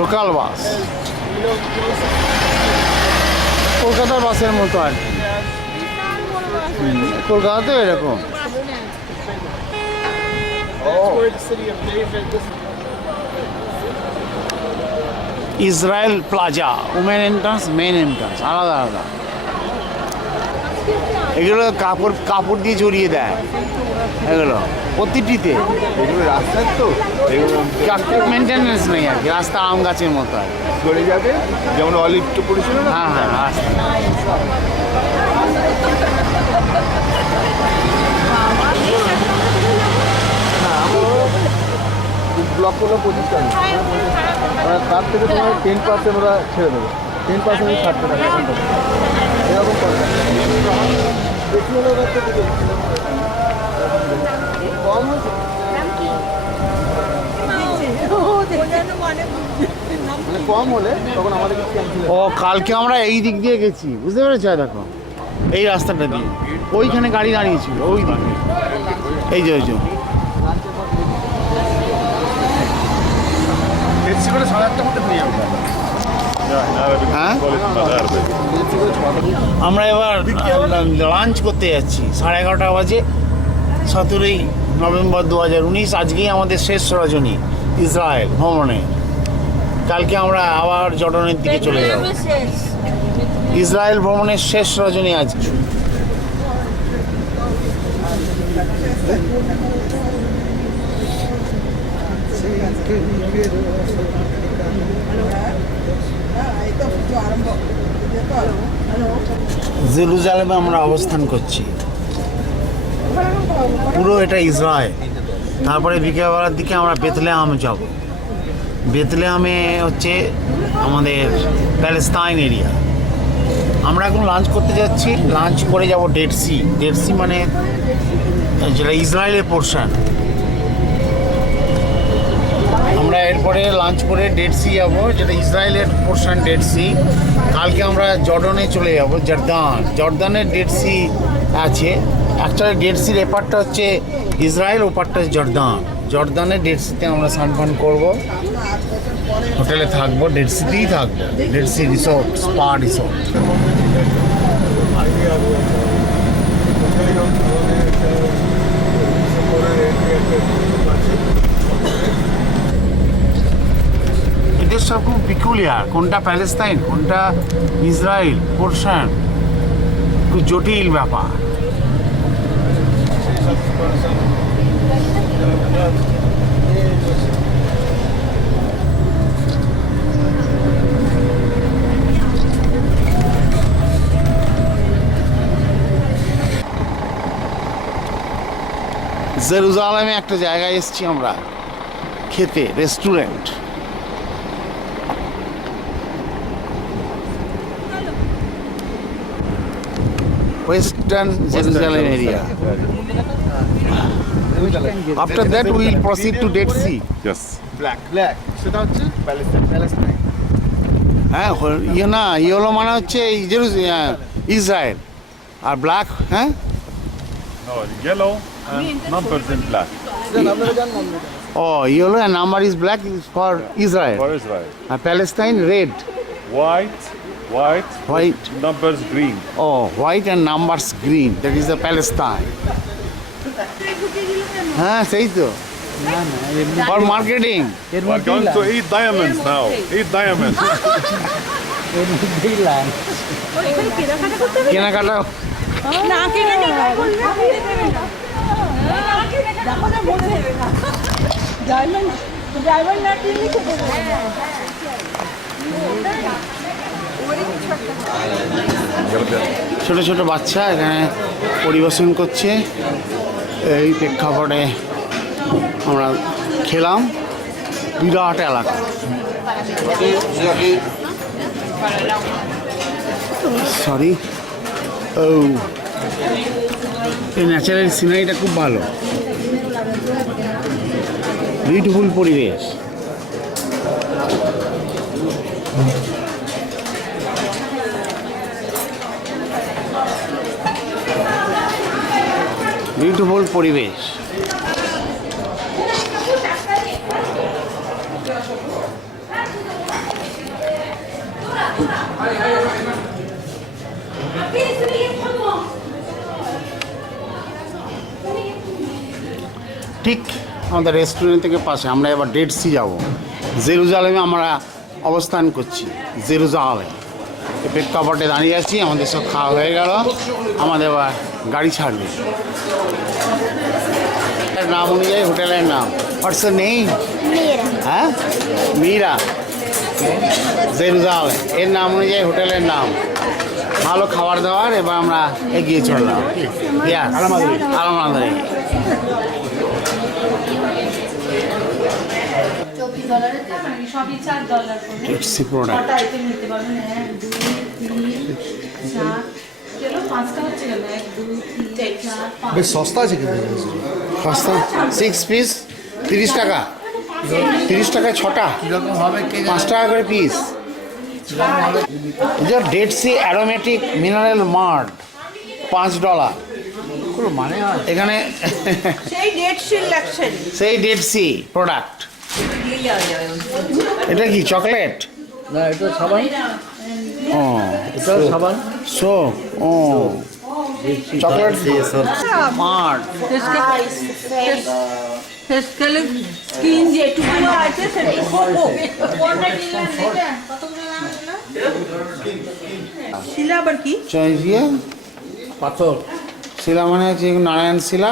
Local bus. কলকাতার বাসের মতো আর কি, কলকাতাতেও এরকম। Israel plaza, women entrance, men entrance আলাদা আলাদা। এগুলো কাপড় দিয়ে জড়িয়ে দেয়, এগুলো প্রতিটিতে। এগুলো রাস্তার তো মেনটেন্যান্স নেই আর কি, রাস্তা আম গাছের মতো আর চলে যাবে, যেমন অলিভ তো পড়েছিল না। হ্যাঁ হ্যাঁ, রাস্তা। ব্লক করলো 25 টাকা, তার থেকে তোমার 10% ওরা ছেড়ে দেবে, 10% ছাড় দেবে এরকম করে। বেশি হলে কম হয়েছে, মানে কম হলে তখন আমাদের ও কালকে আমরা এই দিক দিয়ে গেছি, বুঝতে পেরেছো? দেখো এই রাস্তাটা দিয়ে, ওইখানে গাড়ি দাঁড়িয়েছিল ওই দিকে, এই যে It's করে 8:30 মধ্যে হয়ে যাবে। হ্যাঁ আমরা এবার লাঞ্চ করতে যাচ্ছি 11:30 বাজে 17 নভেম্বর 2019। আজকেই আমাদের শেষ রজনী ইসরায়েল ভ্রমণে। কালকে আমরা আবার জর্ডনের দিকে চলে যাব। ইসরায়েল ভ্রমণের শেষ রজনী আজকে। জেরুজালেমে আমরা অবস্থান করছি। পুরো এটা ইসরায়েল। তারপরে বিকেলবেলার দিকে আমরা বেথলেহাম যাব। বেথলেহামে হচ্ছে আমাদের প্যালেস্তাইন এরিয়া। আমরা এখন লাঞ্চ করতে যাচ্ছি। লাঞ্চ করে যাব ডেড সি। ডেড সি মানে যেটা ইসরায়েলের পোর্শন। আমরা এরপরে লাঞ্চ করে ডেড সি যাবো, যেটা ইসরায়েলের পোর্শন ডেড সি। কালকে আমরা জর্ডনে চলে যাব, জর্দানের ডেড সি আছে। অ্যাকচুয়ালি ডেড সির এপারটা হচ্ছে ইসরায়েল, ওপারটা হচ্ছে জর্দানের ডেড সিতে আমরা স্নান করবো, হোটেলে থাকবো, ডেড সিতেই থাকবো। Dead Sea resort, spa resort. এদের সব খুব পিকুলিয়ার, কোনটা প্যালেস্তাইন কোনটা ইসরায়েল পোর্শন, খুব জটিল ব্যাপার। জেরুজালেমে একটা জায়গায় এসেছি আমরা খেতে, restaurant. Western Jerusalem area. After that we will proceed to Dead Sea. Yes. Black সেটা হচ্ছে প্যালেস্টাইন। হ্যাঁ ইয়ে না, ইয়েলো মানে হচ্ছে ইসরায়েল, আর ব্ল্যাক হ্যাঁ No, yellow and numbers in black. ও yellow and number is black is for Israel. For Israel. আর Palestine red. White, numbers green. Oh, white and numbers green. That is the Palestine. হ্যাঁ সেই তো। For marketing. We're going to eat diamonds now. Eat diamonds. কেনাকাটা ছোট ছোট বাচ্চা এখানে পরিবেশন করছে। এই প্রেক্ষাপটে আমরা খেলাম। বিরাট এলাকা, সরি। ও এই ন্যাচারাল সিনারিটা খুব ভালো, বিউটিফুল পরিবেশ। বিউটিফুল পরিবেশ। ঠিক আমাদের রেস্টুরেন্ট থেকে পাশে। আমরা এবার ডেড সি যাব। জেরুজালেমে আমরা অবস্থান করছি। জেরুজালেম প্রেক্ষাপটে দাঁড়িয়ে আছি। আমাদের সব খাওয়া হয়ে গেল, আমাদের এবার গাড়ি ছাড়বে। নাম অনুযায়ী হোটেলের নাম হোয়াটস নেই, হ্যাঁ মীরা জেরুজালেম এর নাম অনুযায়ী হোটেলের নাম। ভালো খাবার দাবার। এবার আমরা এগিয়ে চললাম আলমাদারে। ট্যাক্সি প্রোডাক্ট বেশ সস্তা আছে কিন্তু। সস্তা 6 পিস 30 টাকা। 30 টাকায় 6টা, 5 টাকা করে piece. Dead sea aromatic mineral mud $5। মানে এখানে সেই ডেড সি লাক্সারি, সেই ডেড সি প্রোডাক্ট এটা কি চকলেট? না, এটা সাবান। ও এটা সাবান। সোপ। ও চকলেট দিয়ে সোপ। স্মার্ট। স্কিন যেটুকু আছে শিলা আবার কি? পাথর। শিলা মানে হচ্ছে নারায়ণ শিলা।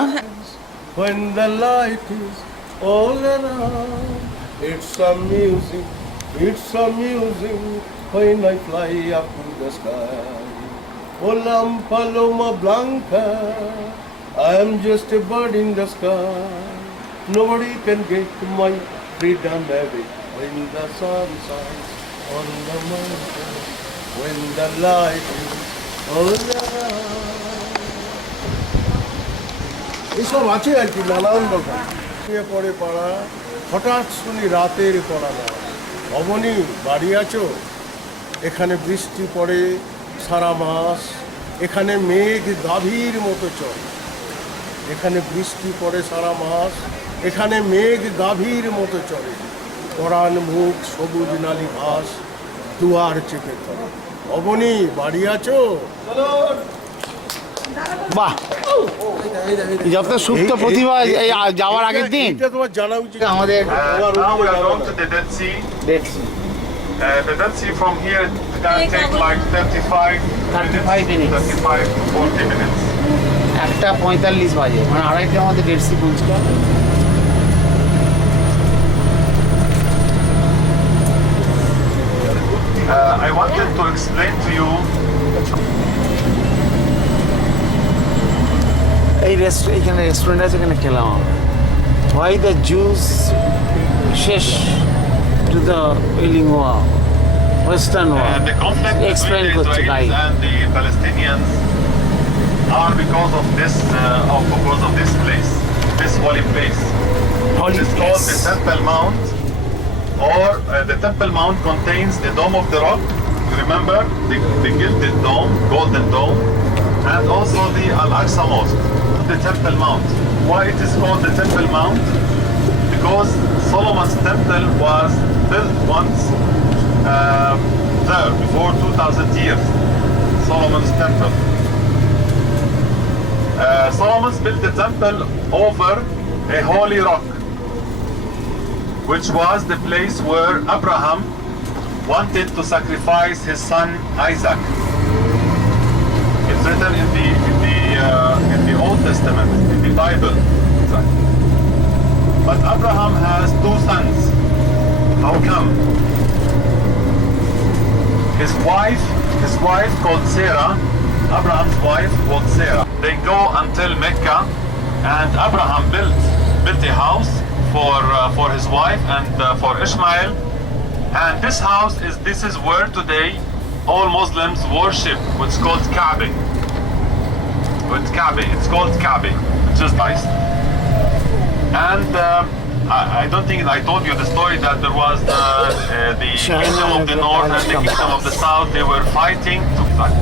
When the light is all around, it's amusing, when I fly up to the sky. Oh, Paloma Blanca, I am just a bird in the sky. Nobody can get my freedom away. When the sun shines on the mountain, when the light is all around. এইসব আছে আর কি, নানান রকম পড়ে পড়া। হঠাৎ শুনি রাতের পড়া না, অবনী বাড়ি আছো? এখানে বৃষ্টি পড়ে সারা মাস, এখানে মেঘ গাভীর মতো চলে। এখানে বৃষ্টি পড়ে সারা মাস, এখানে মেঘ গাভীর মতো চলে। পরাণ মুখ সবুজ নালী ঘাস, দুয়ার চেপে ধরে। অবনী বাড়ি আছো? বাহ, যত সুপ্ত প্রতিভা এই যাওয়ার আগের দিন তোমার জানা উচিত। আমাদের Now we are going to the Dead Sea. The Dead Sea from here can take like 35 minutes. 35 to 40 minutes. 1:45 বাজে, মানে আড়াইটে আমাদের ডেড সি পৌঁছতে হবে। I wanted to explain to you এখানে রেস্টুরেন্ট আছে, এখানে খেলাম আমরা। Why the Jews শেষ to the wailing wall, Western wall? the conflict Explain between the করছে Israelis guide. and the Palestinians are because of this place, this holy place. Holy It's called the Temple Mount, or the Temple Mount contains the Dome of the Rock. You remember the gilded dome, golden dome, and also the Al-Aqsa Mosque, the Temple Mount. Why it is called the Temple Mount? Because Solomon's temple was built once there before 2,000 years. Solomon's temple. Solomon built the temple over a holy rock, which was the place where Abraham wanted to sacrifice his son Isaac. It's written in the Old Testament, in the Bible. But Abraham has two sons. How come? His wife called Sarah, Abraham's wife called Sarah. They go until Mecca, and Abraham built a house for his wife and for Ishmael. And this is where today all Muslims worship what's called Kaaba. It's called Kaaba, which is nice. And I don't think I told you the story that there was the kingdom of the north and the kingdom of the south. They were fighting to fight.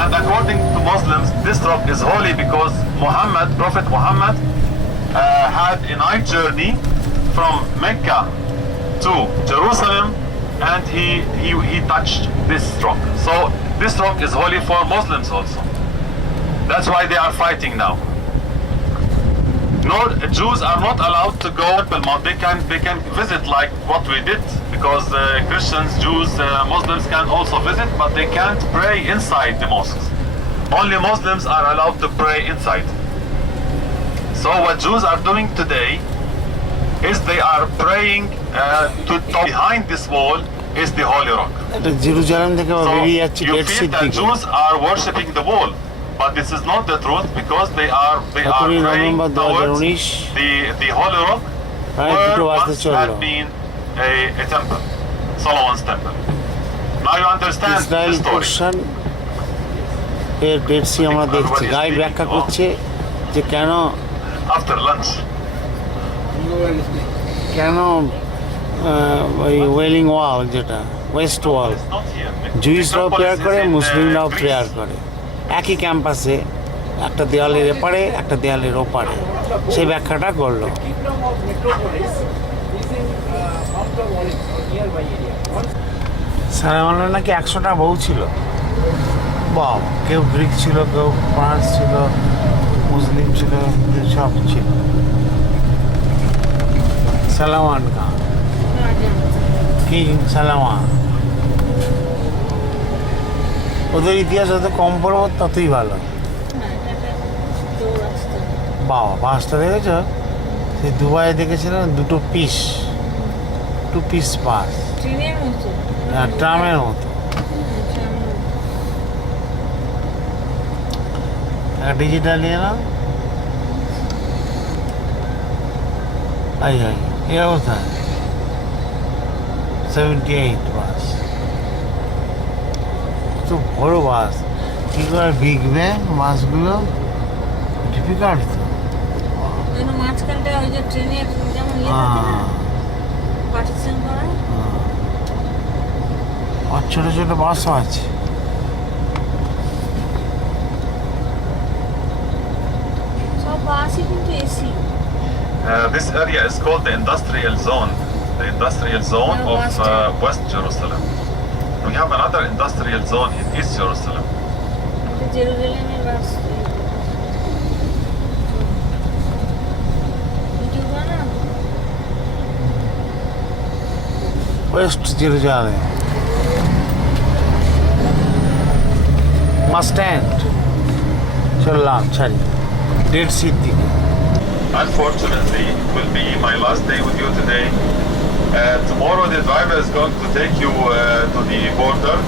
And according to Muslims, this rock is holy because Prophet Muhammad had a night journey from Mecca to Jerusalem, and he touched this rock. So this rock is holy for Muslims also. That's why they are fighting now. No, Jews are not allowed to go to Temple Mount. They can visit like what we did, because Christians, Jews, Muslims can also visit, but they can't pray inside the mosques. Only Muslims are allowed to pray inside. So what Jews are doing today is they are praying behind this wall is the holy rock. এটা Jerusalem থেকে বেরিয়ে যাচ্ছে You Dead Sea feel that দিকে। Jews are worshipping the wall, but this is not the truth, because they are praying towards the holy rock where once had been a temple, Solomon's temple. Now you understand Israel the story. Portion এর dead C আমরা দেখছি। গাইড ব্যাখ্যা করছে যে কেন After lunch. কেন ওই ওয়েলিং ওয়াল, যেটা ওয়েস্ট ওয়াল, জুইসরাও প্রেয়ার করে, মুসলিমরাও প্রেয়ার করে একই ক্যাম্পাসে, একটা দেওয়ালের এপারে একটা দেওয়ালের ওপারে। সেই ব্যাখ্যাটা করলো। সালামানের নাকি 100টা বউ ছিল। বাহ, কেউ গ্রিক ছিল, কেউ ফ্রান্স ছিল, মুসলিম ছিল, সব ছিল। সালামান খান, কিং সালামান। ওদের ইতিহাস যত কম পড়ব ততই ভালো। বাবা, বাসটা দেখেছ? সেই দুবাই দেখেছিলাম, দুটো পিস বাস, হ্যাঁ, ট্রামের মতো। ডিজিটাল নিয়ে না, এই অবস্থা। 78 বাস, তো বড় বাস। কি করে বিগ ব্যাং বাসগুলো ডিফিকাল্ট তো। মাঝখানটা ওই যে ট্রেনের যেমন পার্টিশন করা, আর ছোট ছোট বাসও আছে। সব বাসই কিন্তু AC. This area is called the industrial zone of West Jerusalem. We have another industrial zone in East Jerusalem. জেরুজালেমের bus. West Jerusalem bus stand. চললাম, ছাড়ি ডেড সির দিকে। Unfortunately, it will be my last day with you today. Tomorrow the driver is going to take you to the border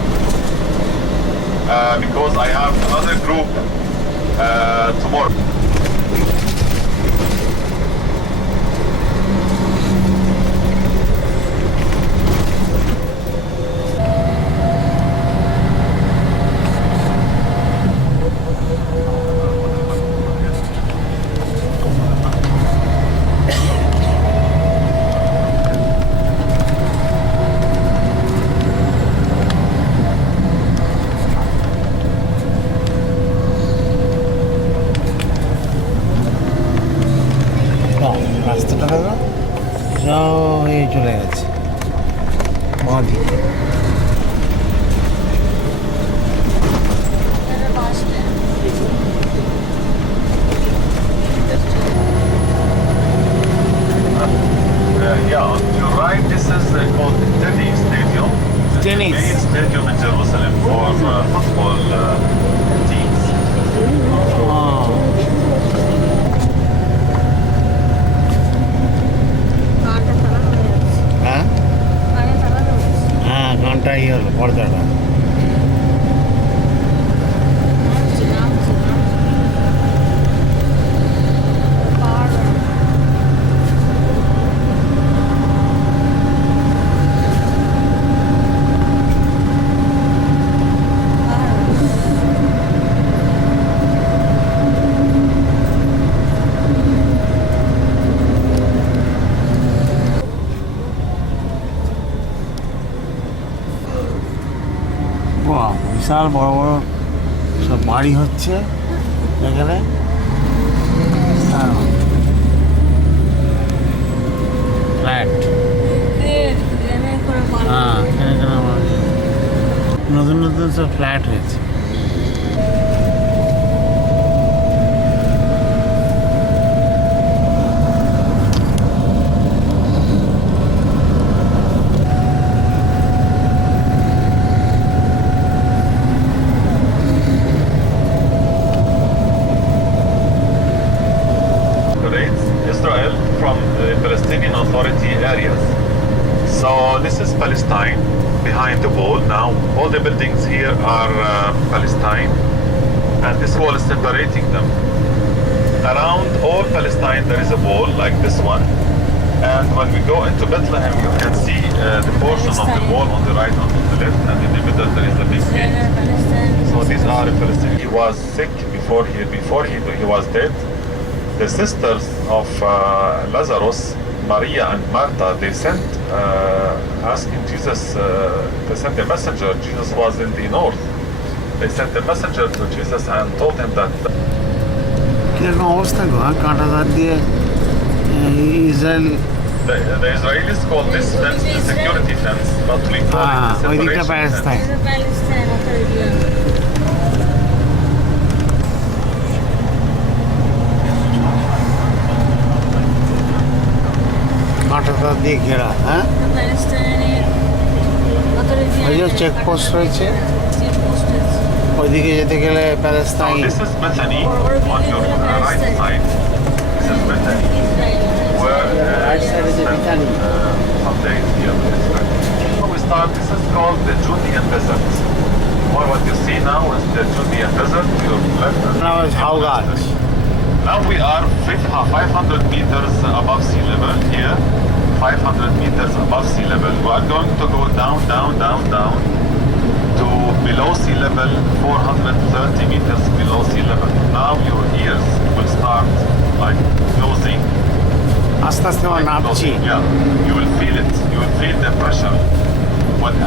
because I have another group tomorrow. রাস্তাটা দেখো, সব এই চলে গেছে বাঁ দিকে। Yeah, on your right, this is called Tennis Stadium. Tennis. The main stadium in Jerusalem for football teams. হ্যাঁ, ঘন্টা হলো পর্দাটা। বিশাল বড় বড় সব বাড়ি হচ্ছে এখানে। ফ্ল্যাট, হ্যাঁ, নতুন নতুন সব ফ্ল্যাট হয়েছে। So this is Palestine behind the wall now. All the buildings here are Palestine, and this wall is separating them. Around all Palestine there is a wall like this one, and when we go into Bethlehem you can see the portion of the wall on the right and on the left, and in the middle there is a big gate. So these are Palestine. He was sick before he was dead. The sisters of Lazarus, Maria and Martha, they sent asking Jesus, they sent a messenger. Jesus was in the north. They sent a messenger to Jesus and told him that কিরকম অবস্থা গো, কাঁটাতার দিয়ে Israel The Israelis call this fence the security fence, but we call it the ওইদিকটা separation fence. Palestine. Palestine authority. কাঁটাতার দিয়ে ঘেরা, হ্যাঁ Palestine authority. ওই যে চেকপোস্ট রয়েছে, ওইদিকে যেতে গেলে Now Palestine. this is Bethany on your right side. This is Bethany, where some days here in Israel. We start. This is called the Judean desert. Or what you see now is the Judean desert to your left. Now is Haugat. Now we are 500 meters above sea level here. 500 meters above sea level. We are going to go down, down, down, down to below sea level, 430 meters below sea level. Now your ears will start like closing. আস্তে আস্তে আমরা নামছি। Yeah, you will feel it. You will feel the pressure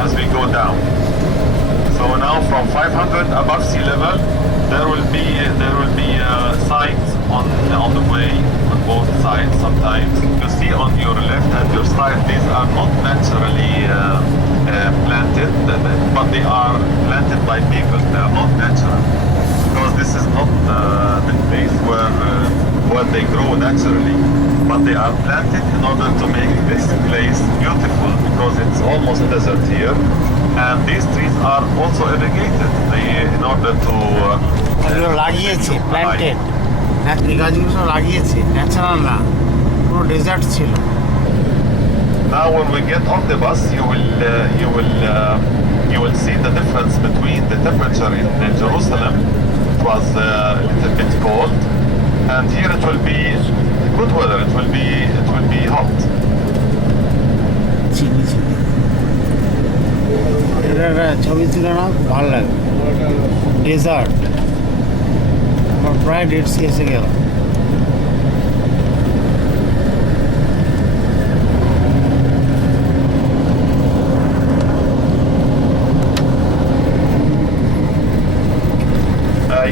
as we go down. So now from 500 above sea level, there will be signs on the way on both sides. Sometimes you see on your left and your side, these are not naturally planted, but they are planted by people. They are not natural because this is not the place where they grow naturally. But they are planted in order to make this place beautiful because it's almost desert here. And these trees are also irrigated in order to এগুলো লাগিয়েছে, প্ল্যান্টেড, এই গাছগুলো সব লাগিয়েছে, ন্যাচারাল না, পুরো ডেজার্ট ছিল। Now when we get off the bus, you will see the difference between the temperature in Jerusalem. It was a little bit cold, and here it will be good weather. It will be hot. চিনি চিনি এটা একটা ছবি তুলে না, ভালো লাগে। ডেজার্ট, আমার প্রায় ডেট সি এসে গেল।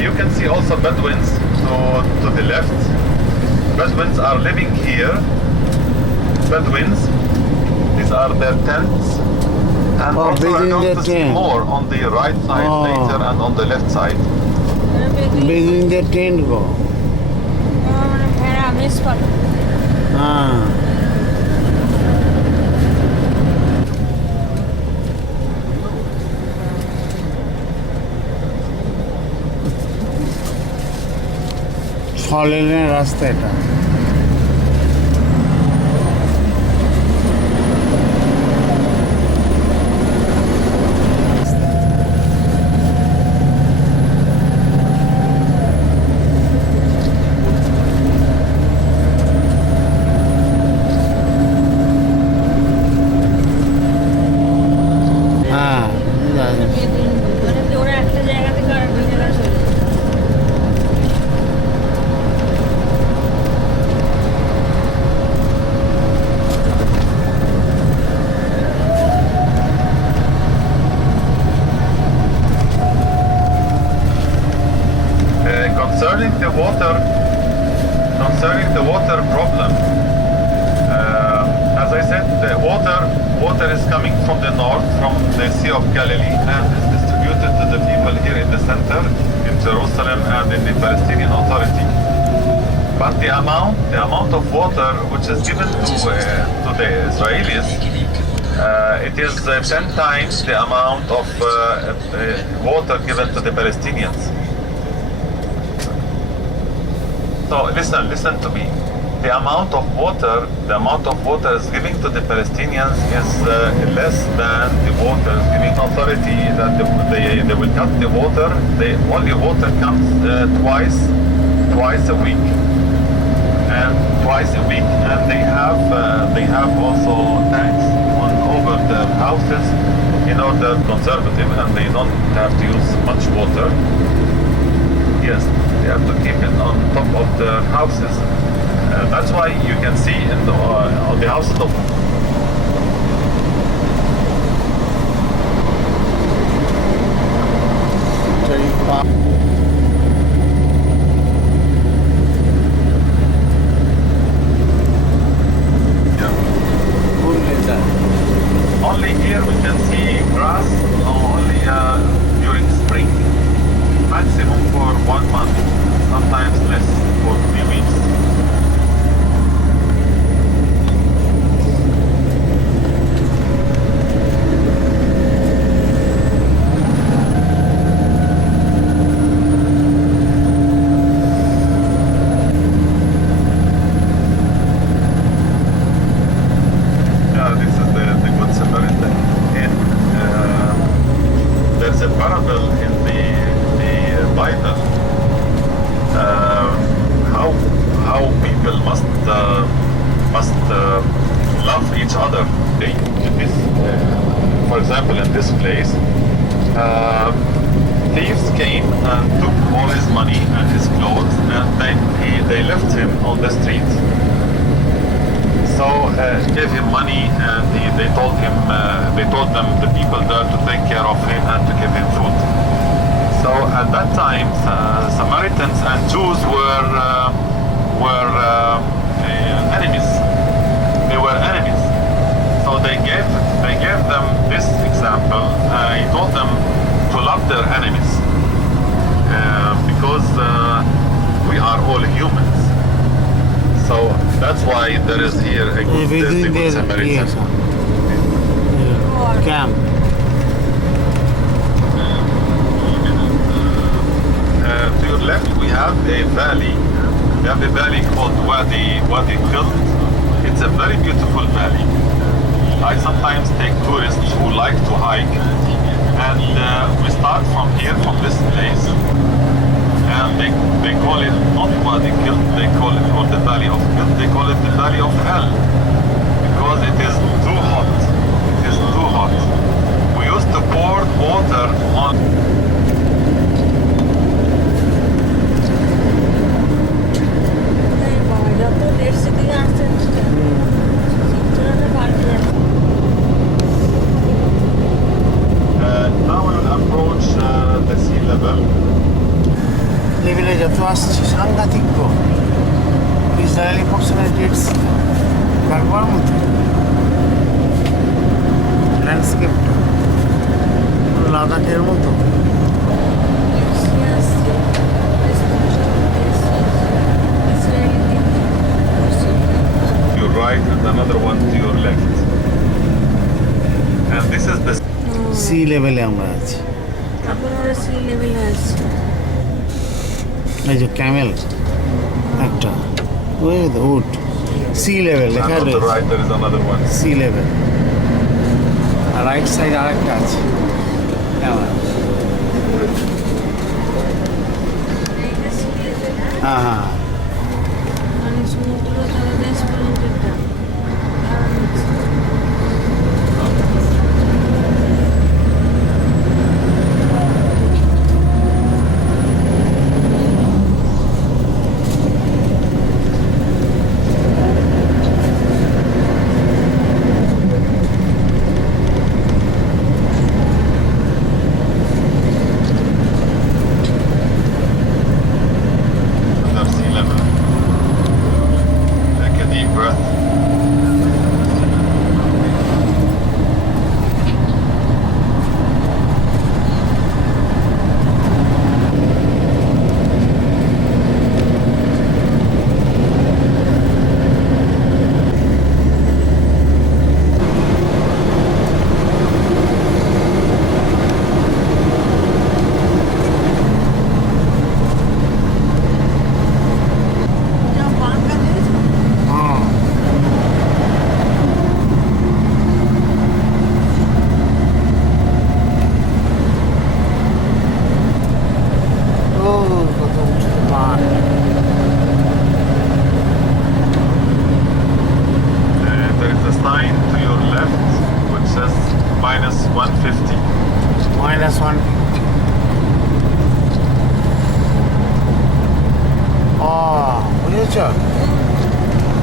You can see also Bedouins to the left. Bedouins are living here. Bedouins, these are their tents. And also we're going to see more on the right side later and on the left side. Building the tent go. ছলেনের রাস্তা এটা। Concerning the water problem, as I said, the water is coming from the north, from the Sea of Galilee, and is distributed to the people here in the center, in Jerusalem and in the Palestinian Authority. But the amount of water which is given to the Israelis, it is 10 times the amount of water given to the Palestinians. So listen to me. The amount of water is giving to the Palestinians is less than the water is giving authority. That they will cut the water. Only water comes twice a week, and they have also tanks over their houses in order conservative, and they don't have to use much water. Yes, they have to keep it on top of their houses. That's why you can see on the houses of this place, thieves came and took all his money and his clothes, and they left him on the street. So gave him money, and they told them, the people there, to take care of him and to give him food. So at that time, Samaritans and Jews were enemies. They were enemies. So they gave them this example. He told them to love their enemies because we are all humans. So that's why there is here a good Samaritan. Camp. To your left, we have a valley. We have a valley called Wadi Qilt. It's a very beautiful valley. I sometimes take tourists who like to hike, and we start from here, from this place, and they call it not Wadi Qilt, they call it, or the Valley of Qilt, they call it the Valley of Hell, because it is too hot. It is too hot. We used to pour water on. Now we will approach the sea level. লেভেলে যত আসছে সাংঘাতিক গো, ইসরায়েলি পক্সনের dead C তারপর মতো ল্যান্ডস্কেপটা লাদাখের মতো। Your right and another one to your left. And this is the sea লেভেলে আমরা আছি। আপনারা সি লেভেলে আছে। এই যে ক্যামেল একটা, ওই উট সি লেভেল লেখা রয়েছে, সি লেভেল। আর রাইট সাইড আরেকটা আছে ক্যামেল। হ্যাঁ হ্যাঁ, মানে সমুদ্র তলদেশ পর্যন্ত একটা।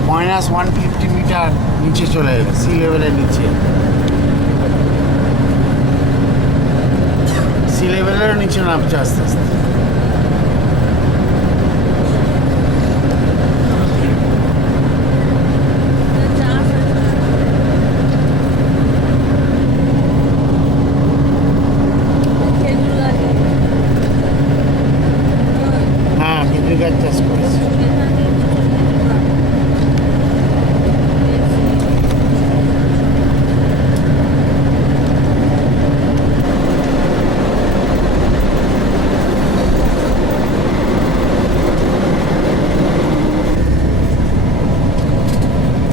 -150 মিটার নিচে চলে গেল, সি লেভেলের নিচে। সি লেভেলের নিচে নামছে আস্তে আস্তে। হ্যাঁ, খেজুর গাছ চাষ করেছে।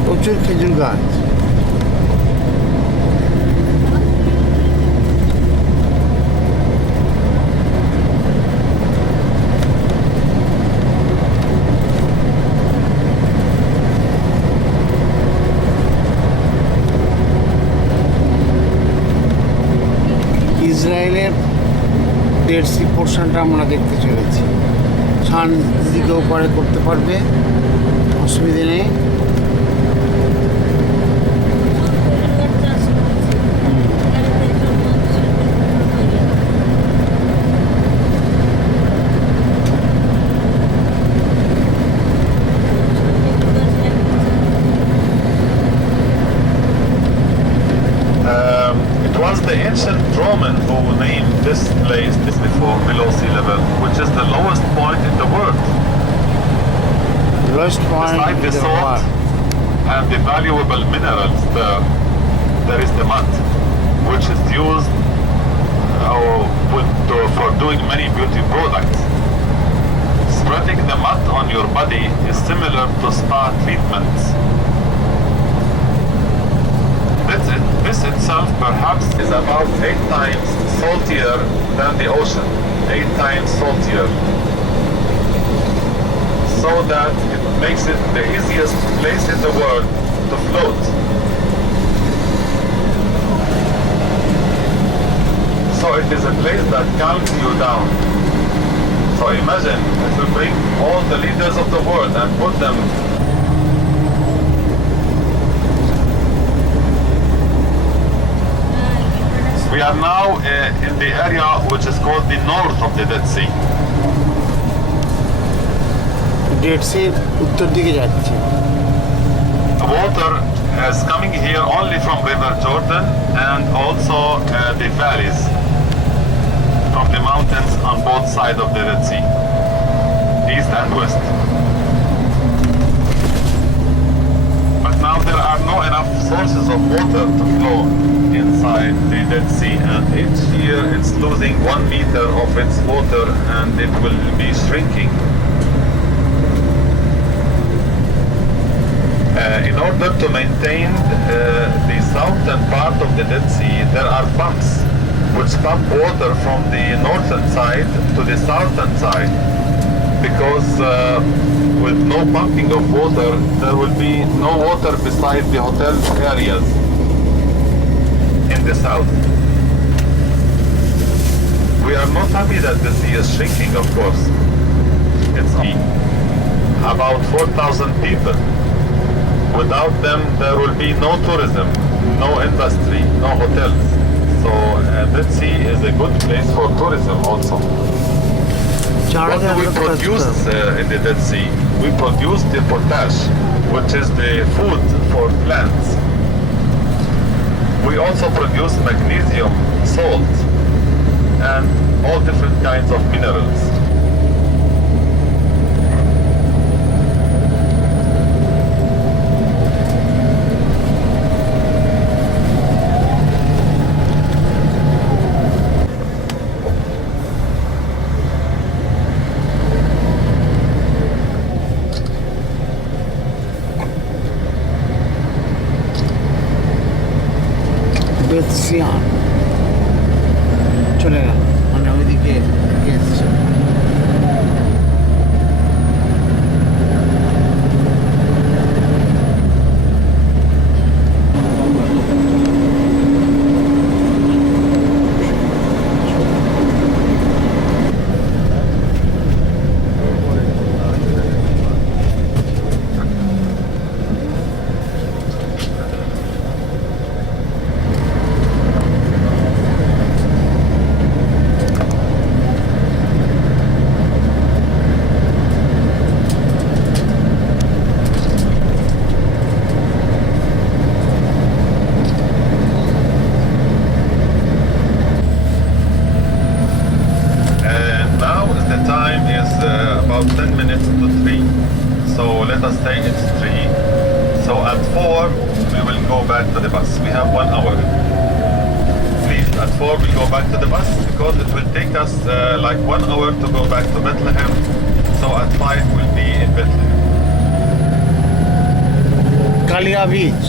প্রচুর খেজুর গাছ। ইসরায়েলের ডেড সি পোর্শনটা আমরা দেখতে চলেছি। সান দিকেও পরে করতে পারবে, অসুবিধে নেই। It was the ancient Roman who named this place this before below sea level, which is the lowest point in the world. Lowest point Beside the in the salt world. and the valuable minerals, there is the mud, which is used for doing many beauty products. Spreading the mud on your body is similar to spa treatments. This itself perhaps is about 8 times saltier than the ocean, 8 times saltier. So that it makes it the easiest place in the world to float. So it is a place that calms you down. So imagine if we bring all the leaders of the world and put them We are now in the area which is called the north of the Dead Sea. Dead সির উত্তর দিকে যাচ্ছে। The water is coming here only from River Jordan and also the valleys from the mountains on both sides of the Red Sea, east and west. But now there are no enough sources of water to flow inside the Dead Sea, and each year it's losing 1 meter of its water and it will be shrinking. In order to maintain the southern part of the Dead Sea, there are pumps which pump water from the northern side to the southern side, because with no pumping of water, there will be no water beside the hotel areas in the south. We are not happy that the sea is shrinking, of course. It's about 4,000 people. Without them, there will be no tourism, no industry, no hotels. So Dead Sea is a good place for tourism also. What do we produce in the Dead Sea? We produce the potash, which is the food for plants. We also produce magnesium, salt, and all different kinds of minerals. বেথসিয়ান চলে গেল, মানে ওইদিকে এসছে। About 10 minutes to 3. So let us say it's 3. So at 4 we will go back to the bus. We have 1 hour. Please, at 4 we'll go back to the bus because it will take us like 1 hour to go back to Bethlehem. So at 5 we'll be in Bethlehem. Kalia Beach,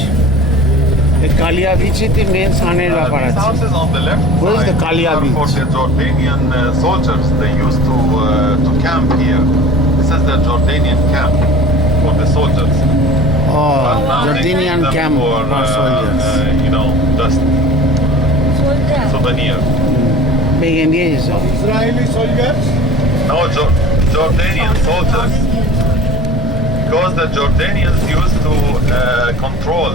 এই Kalia বিচেতে মেন সানের ব্যাপার আছে। These houses on the left side are for the Jordanian soldiers. They used to camp here. This is the Jordanian camp for the soldiers. Oh, Jordanian camp for soldiers. You know, just souvenir. পেয়ে নিয়ে এসো Israeli soldiers. No, Jordanian soldiers. Because the Jordanians used to control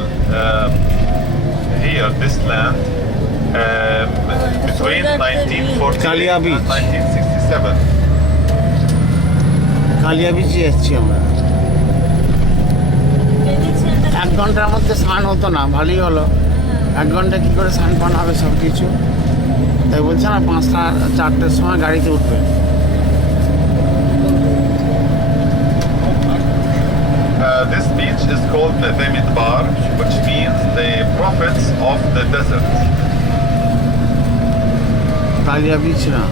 here, this land, between 1948 and 1967. কালিয়া বিচে যাচ্ছি আমরা 1 ঘন্টার মধ্যে স্নান হতো না, ভালোই হলো। 1 ঘন্টা কী করে স্নান পান হবে সব কিছু, তাই বলছে না 5টা 4টের সময় গাড়িতে উঠবে। This beach is called Nativity-Roman, which means the prophets of the desert. Kalia Beach না,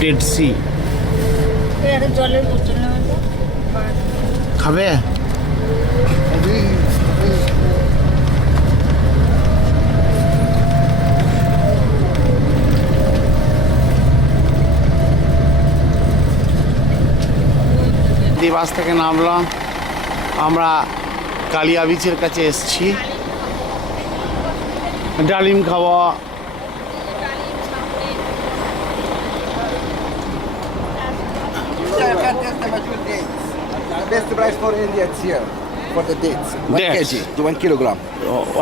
ডেড সি। জলের বোতল খাবে? বাস থেকে নামলাম, আমরা কালিয়া বিচের কাছে এসেছি। ডালিম খাওয়া, Best price for India is here for the dates. 1 kg to 1 kilogram.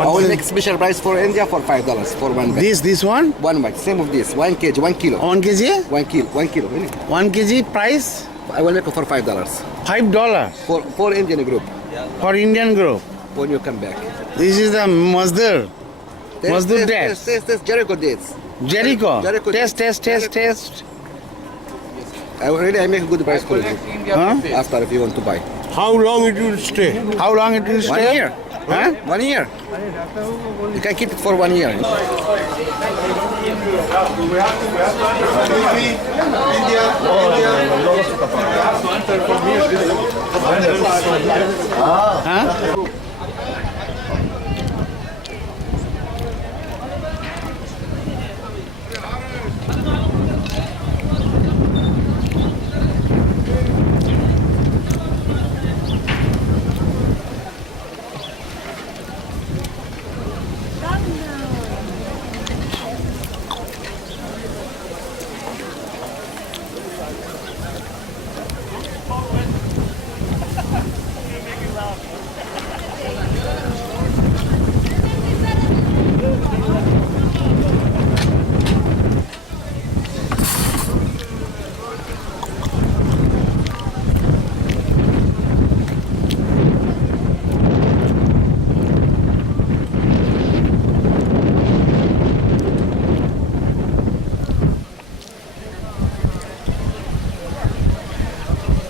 I will make special price for India for $5 for one bag. This one? One bag. Same of this. 1 kg, 1 kilo. 1 kg? 1 kilo. 1 kilo. Really? 1 kg price? I will make it for $5. $5 for Indian group. For Indian group. When you come back. This is the Mazdur. Mazdur dates. Taste Jericho dates. Jericho. Taste. I make a good price for you. After if you want to buy. How long it will stay? How long it will stay? 1 year. Huh? 1 year. You can keep it for 1 year. Huh?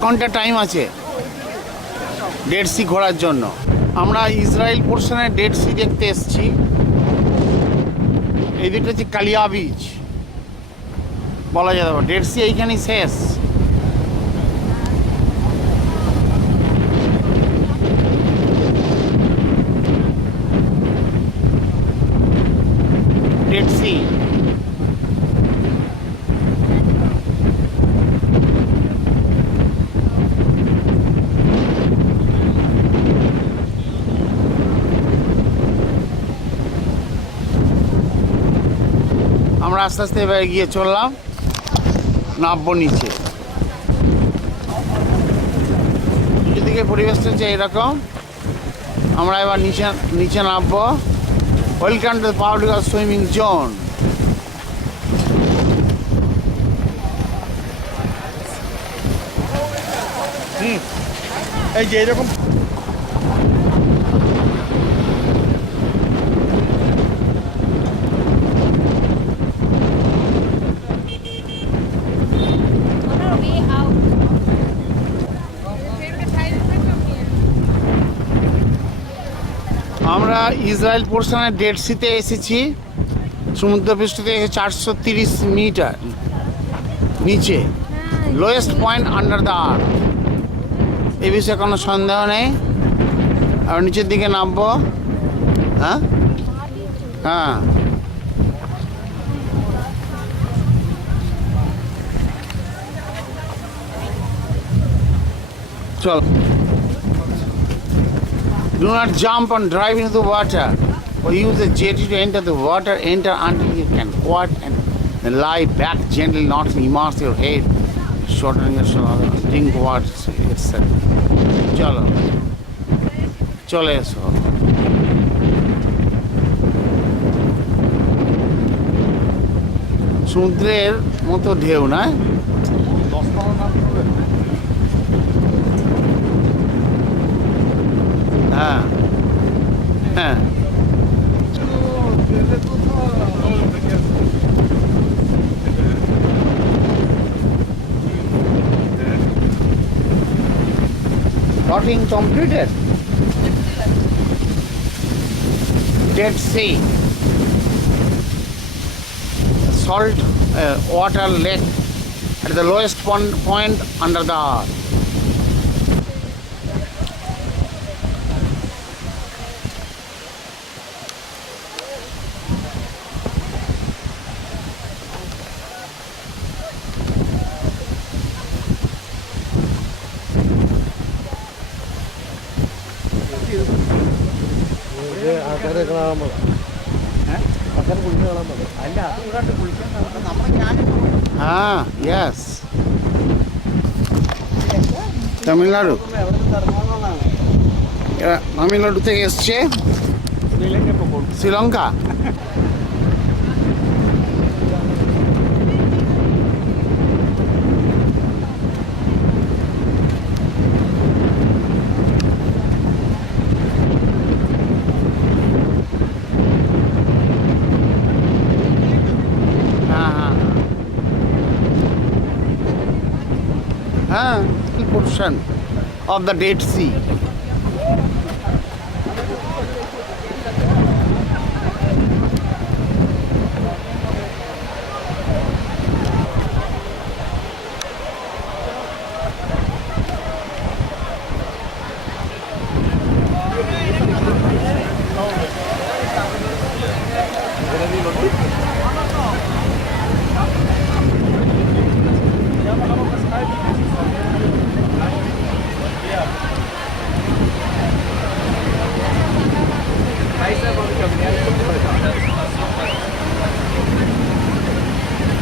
ঘন্টা টাইম আছে dead C ঘোরার জন্য। আমরা ইসরায়েল পোর্শনে dead C দেখতে এসেছি। এই দুটো হচ্ছে কালিয়া বিচ বলা যেতে পারে। ডেড সি এইখানেই শেষ। ডেড সি আমরা আস্তে আস্তে এবার এগিয়ে চললাম, নামবো নিচে। দিকে পরিবেশটা হচ্ছে এরকম। আমরা এবার নিচে নামবো। Welcome to public swimming zone. এই যে এরকম আমরা ইসরায়েল পোর্শনের ডেড সিতে এসেছি। সমুদ্রপৃষ্ঠ থেকে 430 মিটার নিচে, লোয়েস্ট পয়েন্ট আন্ডার দ্য আর্থ। এই বিষয়ে কোনো সন্দেহ নেই। আর নিচের দিকে নামবো। হ্যাঁ হ্যাঁ চল। Do not jump and drive into the water. or use a jetty to enter the water, enter until you can quad and then lie back gently, not immerse your head, shortening your shoulder, drink water, etc. চলো চলে এসো সমুদ্রের মতো ঢেউ না হ্যাঁ হ্যাঁ Plotting completed. Dead Sea. Salt water lake at the lowest point under the earth. Ah, yes. Tamil Nadu তামিলনাড়ু থেকে এসছে Sri Lanka portion of the Dead Sea.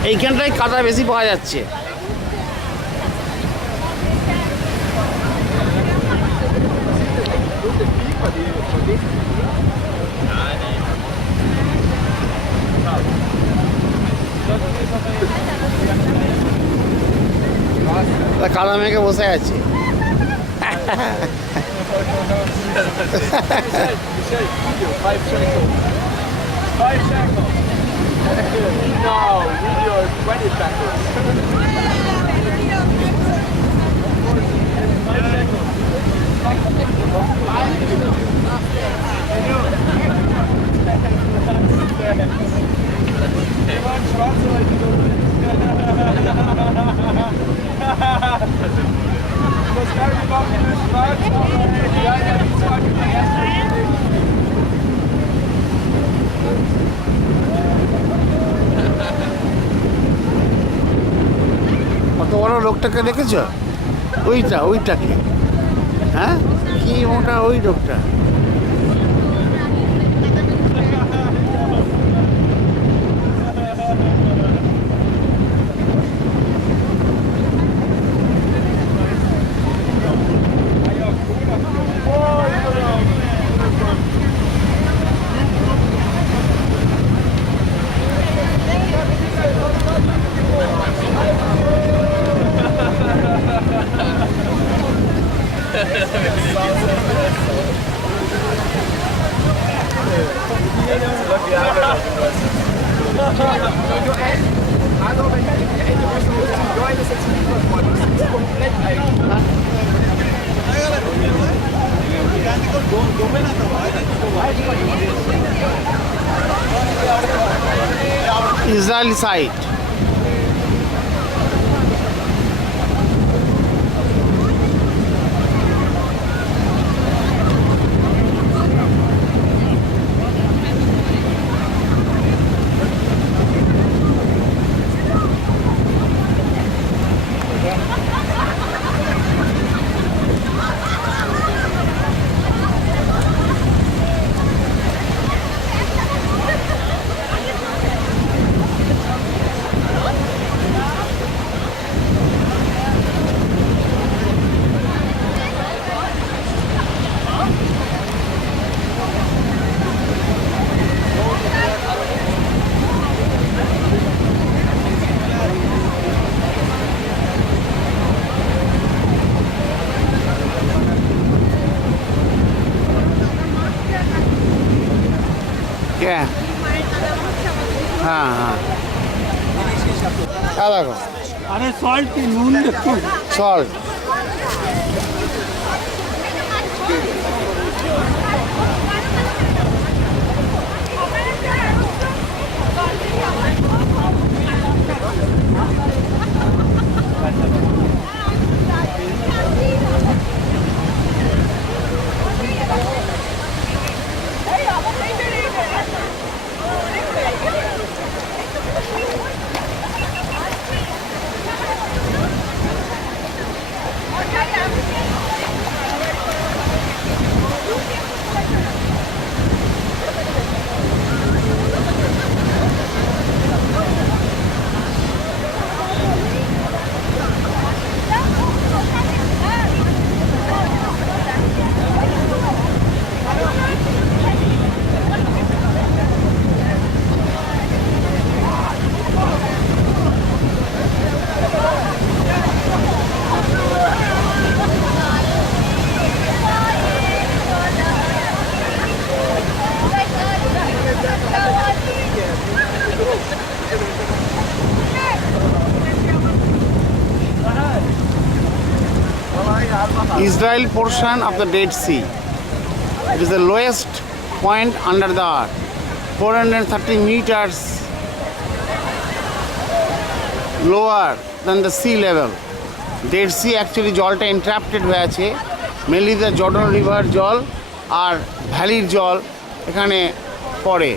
এইখানটায় কাদা বেশি পাওয়া যাচ্ছে কাদা মেঘে বসে আছে No, video is 20 seconds. কত বড় লোকটাকে দেখেছো ওইটাকে হ্যাঁ কি মোটা ওই লোকটা Israeli side. क्या हाँ हाँ क्या देखो अरे सॉल्ट की नून देखो salt Israel portion of the Dead Sea. It is the lowest point under the earth, 430 meters lower than the sea level. Dead Sea actually জলটা entrapped হয়ে আছে, mainly the Jordan river জল আর ভ্যালির জল এখানে পড়ে।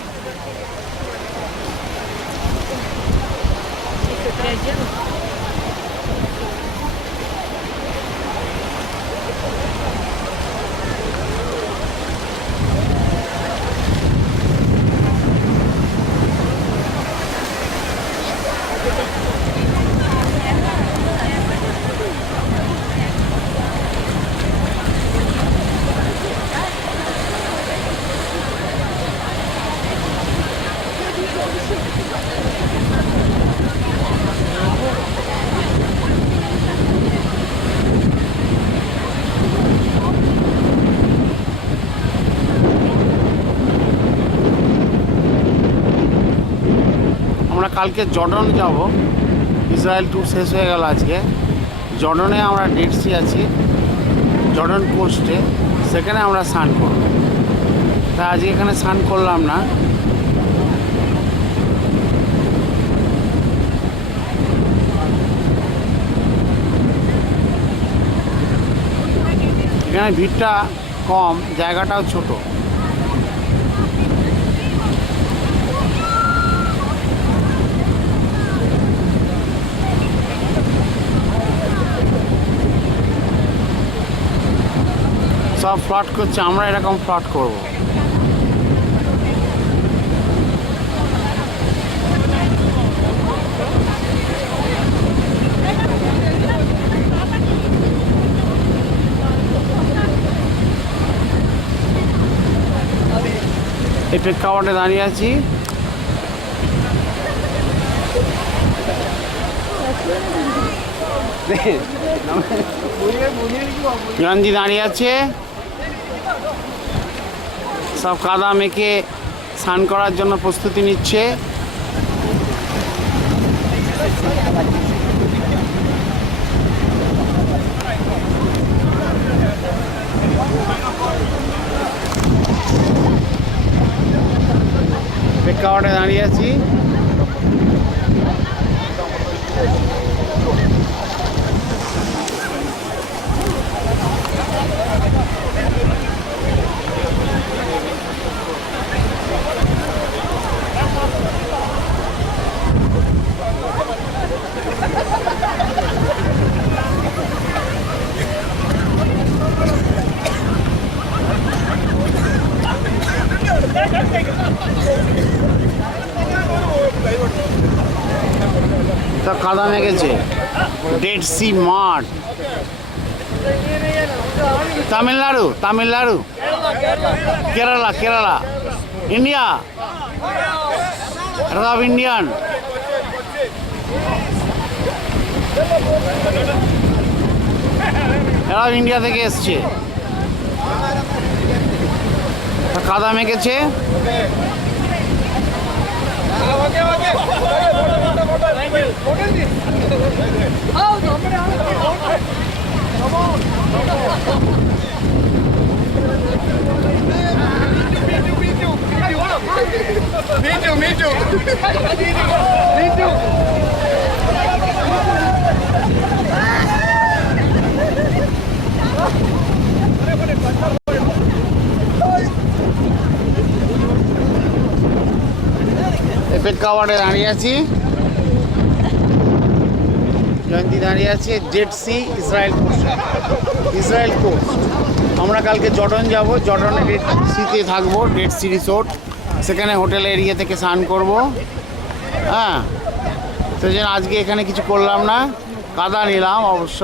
কালকে জর্ডন যাব, ইসরায়েল ট্যুর শেষ হয়ে গেল আজকে। জর্ডনে আমরা ডেড সি আছি, জর্ডন কোস্টে, সেখানে আমরা স্নান করব। তা আজকে এখানে স্নান করলাম না। এখানে ভিড়টা কম, জায়গাটাও ছোট। সব ফ্লট করছে, আমরা এরকম ফ্লট করব। এই প্রেক্ষাপটে দাঁড়িয়ে আছি। জায়ান্তি দাঁড়িয়ে আছে, সব কাদা মেখে স্নান করার জন্য প্রস্তুতি নিচ্ছে। প্রেক্ষাপটে দাঁড়িয়ে আছি। তা কাদা মেখেছে, ডেড সি মাঠ। তামিলনাড়ু, তামিলনাড়ু, কেরালা, কেরালা, ইন্ডিয়া, সব ইন্ডিয়ান। এরা ইন্ডিয়া থেকে এসছে। কাদা মেখেছে, কাওয়ার্ডে দাঁড়িয়ে আছি, জয়ন্তী দাঁড়িয়ে আছে ডেড সি ইসরায়েল কোস্ট। আমরা কালকে জর্ডন যাব, জর্ডনে ডেড সিতে থাকবো, ডেড সি রিসোর্ট, সেখানে হোটেল এরিয়া থেকে স্নান করব। হ্যাঁ, সেই জন্য আজকে এখানে কিছু করলাম না, কাদা নিলাম অবশ্য।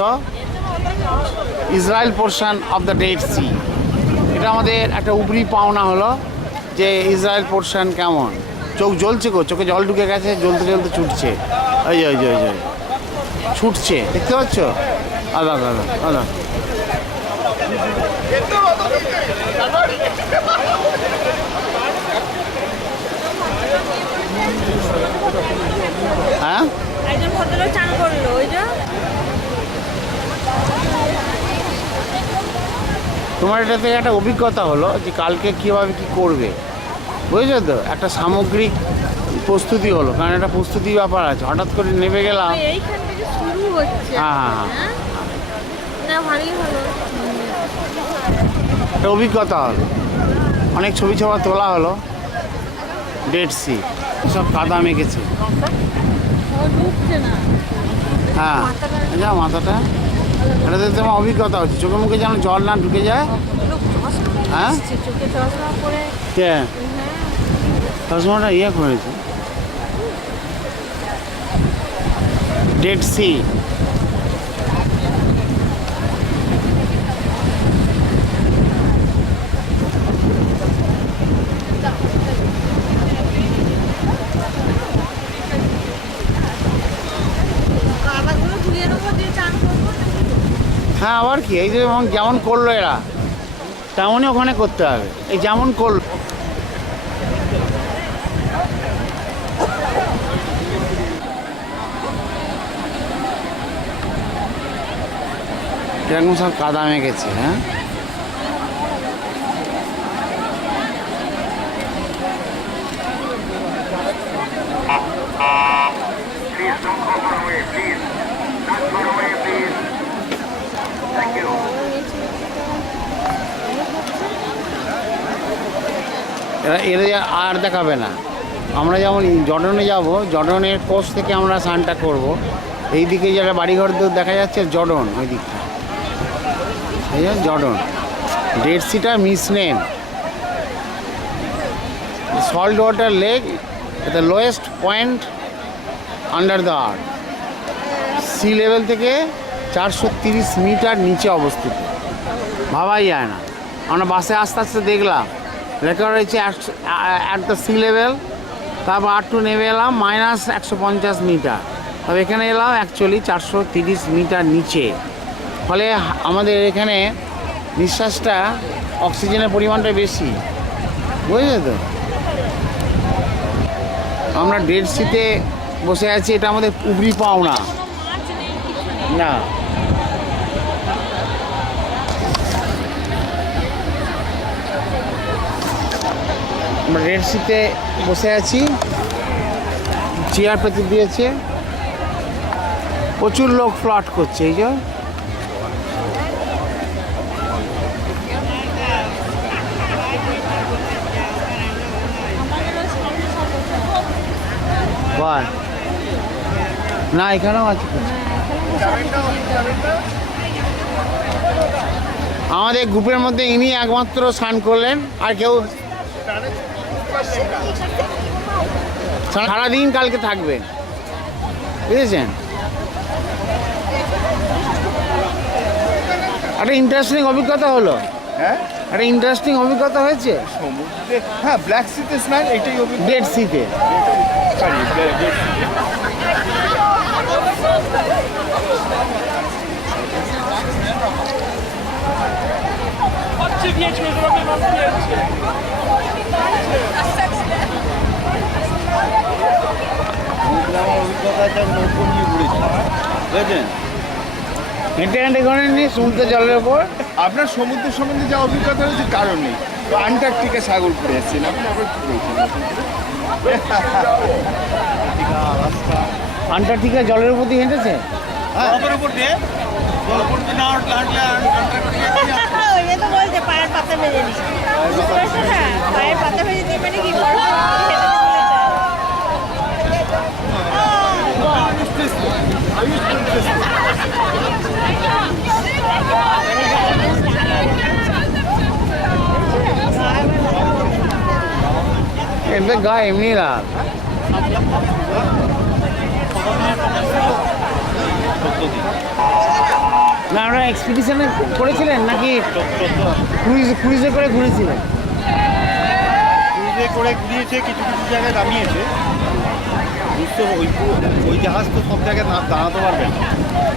Israel portion of the Dead Sea, এটা আমাদের একটা উপরি পাওনা হলো যে ইসরায়েল পোর্শন কেমন। চোখ জ্বলছে গো, চোখে জল ঢুকে গেছে, জ্বলতে জ্বলতে ছুটছে, ওই ওই ওই ওই ছুটছে, দেখতে পাচ্ছ? আদা আদা আদা হ্যাঁ, একজন ভদ্রলোক চান করলো, ওই যে তোমার এটা থেকে একটা অভিজ্ঞতা হলো যে কালকে কীভাবে কী করবে, বুঝেছো তো? একটা সামগ্রিক প্রস্তুতি হলো, কারণ একটা প্রস্তুতি ব্যাপার আছে, হঠাৎ করে নেমে গেলাম। এইখান থেকে শুরু হচ্ছে। হ্যাঁ, না ভালোই হলো, একটা অভিজ্ঞতা হলো, অনেক ছবি ছবি তোলা হলো। ডেড সি সব কাদা মেখেছে। হ্যাঁ, যা মাথাটা, এটাতে তোমার অভিজ্ঞতা হচ্ছে, চোখে মুখে যেন জল না ঢুকে যায়। হ্যাঁ, কে চশমাটা ইয়ে করেছে, ডেড সি। হ্যাঁ, আবার কি, এই যে যেমন করলো এরা তেমনই ওখানে করতে হবে, এই যেমন করলো। এরকম সব কাদা মেখেছে। হ্যাঁ, এরা আর দেখাবে না। আমরা যেমন জর্ডনে যাব, জর্ডনের কোস্ট থেকে আমরা স্নানটা করব। এই দিকে যারা বাড়িঘর দেখা যাচ্ছে জর্ডন, ওই দিকটা এই যে জর্ডন। ডেড সিটা misnomer, salt water lake, the lowest point under the earth, sea level থেকে 430 মিটার নিচে অবস্থিত। ভাবাই যায় না। আমরা বাসে আস্তে আস্তে দেখলাম লেখা রয়েছে অ্যাট দ্য সি লেভেল, তারপর আর টু নেমে এলাম -150 মিটার, তবে এখানে এলাম অ্যাকচুয়ালি 430 মিটার নিচে। ফলে আমাদের এখানে নিঃশ্বাসটা, অক্সিজেনের পরিমাণটা বেশি, বুঝলে তো? আমরা ডেড সিতে বসে আছি, এটা আমাদের উপরি পাওনা না। আমরা ডেড সিতে বসে আছি, চেয়ার পেতে দিয়েছে, প্রচুর লোক ফ্লট করছে। এই যে না, এখানেও আছে। আমাদের গ্রুপের মধ্যে ইনি একমাত্র স্নান করলেন, আর কেউ সারাদিন কালকে থাকবেন, বুঝেছেন? একটা ইন্টারেস্টিং অভিজ্ঞতা হলো। হ্যাঁ, একটা ইন্টারেস্টিং অভিজ্ঞতা হয়েছে। হ্যাঁ, ব্ল্যাক সিতে স্নান, এটাই অভিজ্ঞতা। ডেড সিতে নৌকো নিয়ে ঘুরেছি, বুঝেছেন? হেঁটে হেঁটে ঘোরেননি সমুদ্র জলের ওপর? আপনার সমুদ্র সম্বন্ধে যা অভিজ্ঞতা হয়েছে কারণ নেই। তো আন্টার্কটিকা সাগর করে এসছেন আপনি, আবার কি বলছেন? আন্টার্কটিকা জলের উপর দিয়ে হেঁটেছে? উপর দিয়ে না হাঁটলে ওই তো বলছে পায়ের পাতা ভেজে নি। হ্যাঁ, পায়ের পাতা ভেজে দিয়ে মানে কি করবো? এদের গা এমনি রাখ। না আমরা এক্সপিডিশনে করেছিলেন নাকি ক্রুজে করে ঘুরেছিলেন? ক্রুজে করে ঘুরিয়েছে, কিছু কিছু জায়গায় নামিয়েছে। বুঝতে ওই জাহাজ তো সব জায়গায় দাঁড়াতে পারবেন।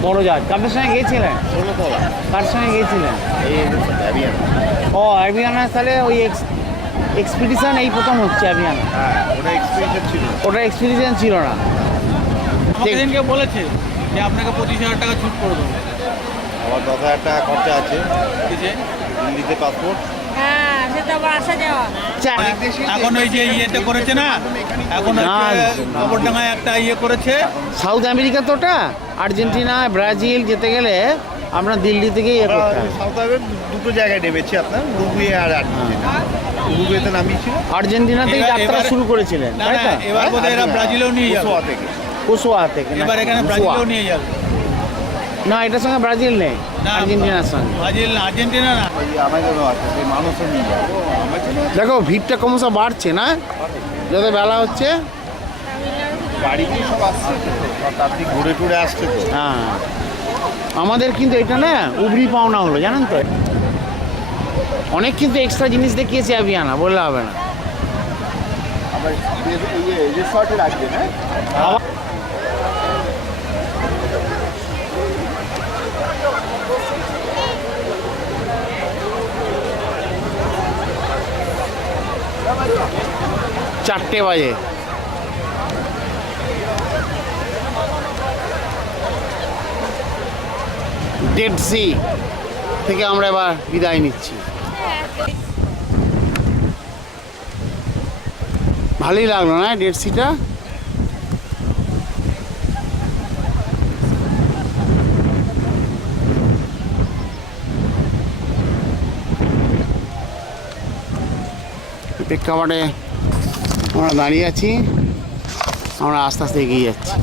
বড় জাহাজ কাদের সঙ্গে গিয়েছিলেন? 16 তলা। কার সঙ্গে গিয়েছিলেন? এই অ্যাভিয়ানা। ও অ্যাভিয়ানা, তাহলে ওই এক্সপিডিশন এই প্রথম হচ্ছে অ্যাভিয়ানা। হ্যাঁ, ওটা এক্সপিডিশন ছিল। ওটা এক্সপিডিশন ছিল না। সেদিনকে বলেছে যে আপনাকে 25,000 টাকা ছুট করে দেবো। আবার 10,000 টাকা খরচা আছে দিল্লিতে পাসপোর্ট। হ্যাঁ, সেটা আবার আসা যাওয়া। এখন ওই যে ইয়েতে করেছে না, এখন কবরডাঙ্গায় একটা ইয়ে করেছে। সাউথ আমেরিকা তো ওটা, আর্জেন্টিনা ব্রাজিল যেতে গেলে আমরা দিল্লি থেকে ইয়ে করতে হবে। সাউথ আমেরিকা দুটো জায়গায় নেমেছি আপনার, উরুগুয়ে আর আর্জেন্টিনা। উরুগুয়েতে নামিয়েছিল, আর্জেন্টিনা থেকে যাত্রা শুরু করেছিলেন, তাই তো? এবার বোধহয় এরা ব্রাজিলেও নিয়ে যাবে। কোসোয়া থেকে এবার এখানে ব্রাজিলেও নিয়ে যাবে। না, এটার সঙ্গে ব্রাজিল নেই, আর্জেন্টিনার সঙ্গে। আর্জেন্টিনা না, আমাদেরও আছে, সেই মানুষও নিয়ে যাবে। দেখো ভিড়টা ক্রমশ বাড়ছে না, যত বেলা হচ্ছে। গাড়িগুলো সব আসছে, সব তাড়াতাড়ি ঘুরে টুরে আসছে তো। হ্যাঁ, আমাদের কিন্তু এটা না উবরি পাওনা হলো, জানেন তো। অনেক কিন্তু এক্সট্রা জিনিস দেখিয়েছে অ্যাভিয়ানা, বললে হবে না। আমরা রিসর্টে রাখবেন, হ্যাঁ? চারটে বাজে। ডেড সি থেকে আমরা এবার বিদায় নিচ্ছি। ভালোই লাগলো না ডেড সিটা? প্রেক্ষাপটে আমরা দাঁড়িয়ে আছি, আমরা আস্তে আস্তে এগিয়ে যাচ্ছি।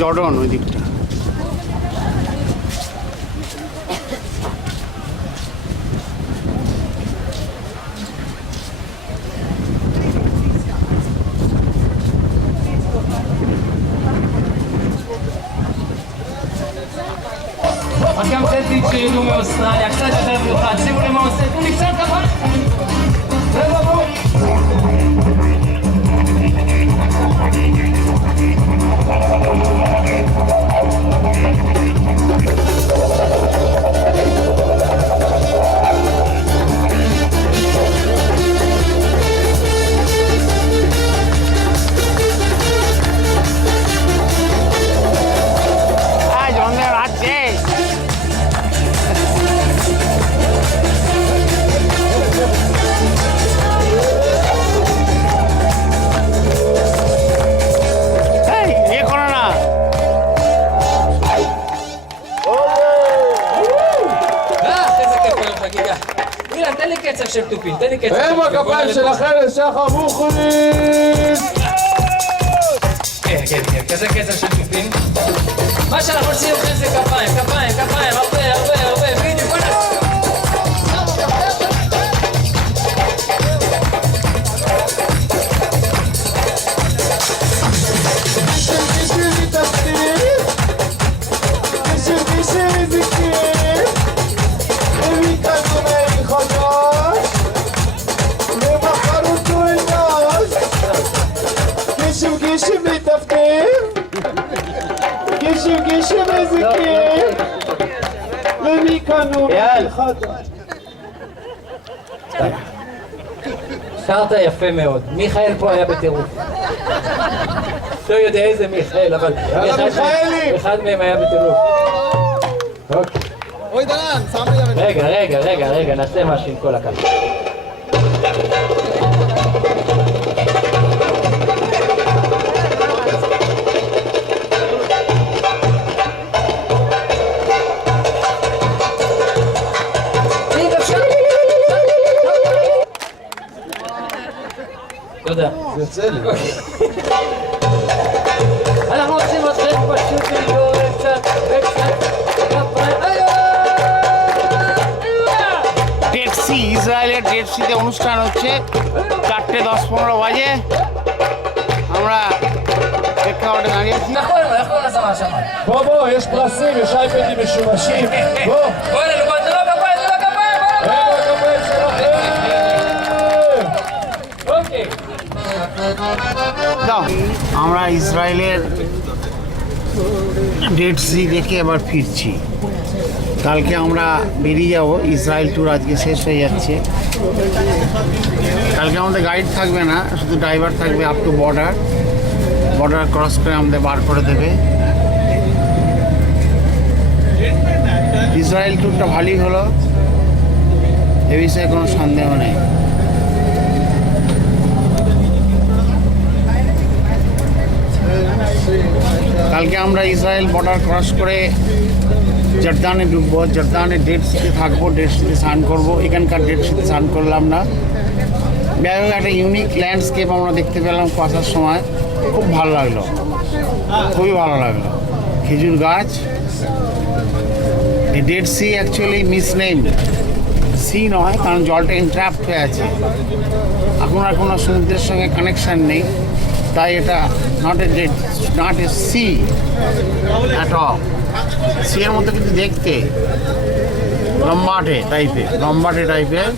জর্ডন ওই দিকটা। Abbiamo sentito i numeri strani, a casa del mio padre, se volevamo sentire un iniziato a fare. Prego voi. הם הכפיים שלכם לשחר מוכנים! כן, כן, כן, כזה קצב של תופים. מה שאנחנו עושים לכם זה כפיים, כפיים, כפיים, הרבה, הרבה, הרבה, בדיוק, בוא נעשה. שרת יפה מאוד. מיכאל פה היה בטירוף. לא יודע איזה מיכאל, אבל אחד מהם היה בטירוף. רגע, נעשה משהו עם כל הקהל. תודה. זה יוצא לי. אנחנו רוצים אתכם פשוט להתעורר קצת וקצת dead C, ইসরায়েলের ডেড সিতে অনুষ্ঠান হচ্ছে 4:10-15 বাজে। আমরা প্রেক্ষাপটে দাঁড়িয়ে আছি। בוא, יש פרסים, יש אייפדים משומשים. בוא. בוא אלינו, זה לא כפיים, זה לא כפיים, בוא נראה. איפה הכפיים שלכם? אוקיי. আমরা ইসরায়েলের ডেড সি দেখে আবার ফিরছি। কালকে আমরা বেরিয়ে যাব, ইসরায়েল ট্যুর আজকে শেষ হয়ে যাচ্ছে। কালকে আমাদের গাইড থাকবে না, শুধু ড্রাইভার থাকবে আপ টু বর্ডার ক্রস করে আমাদের বার করে দেবে। ইসরায়েল ট্যুরটা ভালোই হলো, এ বিষয়ে কোনো সন্দেহ নেই। কালকে আমরা ইসরায়েল বর্ডার ক্রস করে জর্দানে ঢুকবো, জর্দানে ডেড সিতে থাকবো, ডেড সিতে স্নান করবো। এখানকার ডেড সিতে স্নান করলাম না। যাই হোক, একটা ইউনিক ল্যান্ডস্কেপ আমরা দেখতে পেলাম আসার সময়, খুব ভালো লাগলো, খুবই ভালো লাগলো। খেজুর গাছ, এই ডেড সি অ্যাকচুয়ালি মিসনেম সি নয়, কারণ জলটা ইন্ট্রাপ্ট হয়ে আছে, এখন আর কোনো সমুদ্রের সঙ্গে কানেকশান নেই, তাই এটা not a C at all. সি এর মধ্যে কিন্তু দেখতে লম্বাটে টাইপের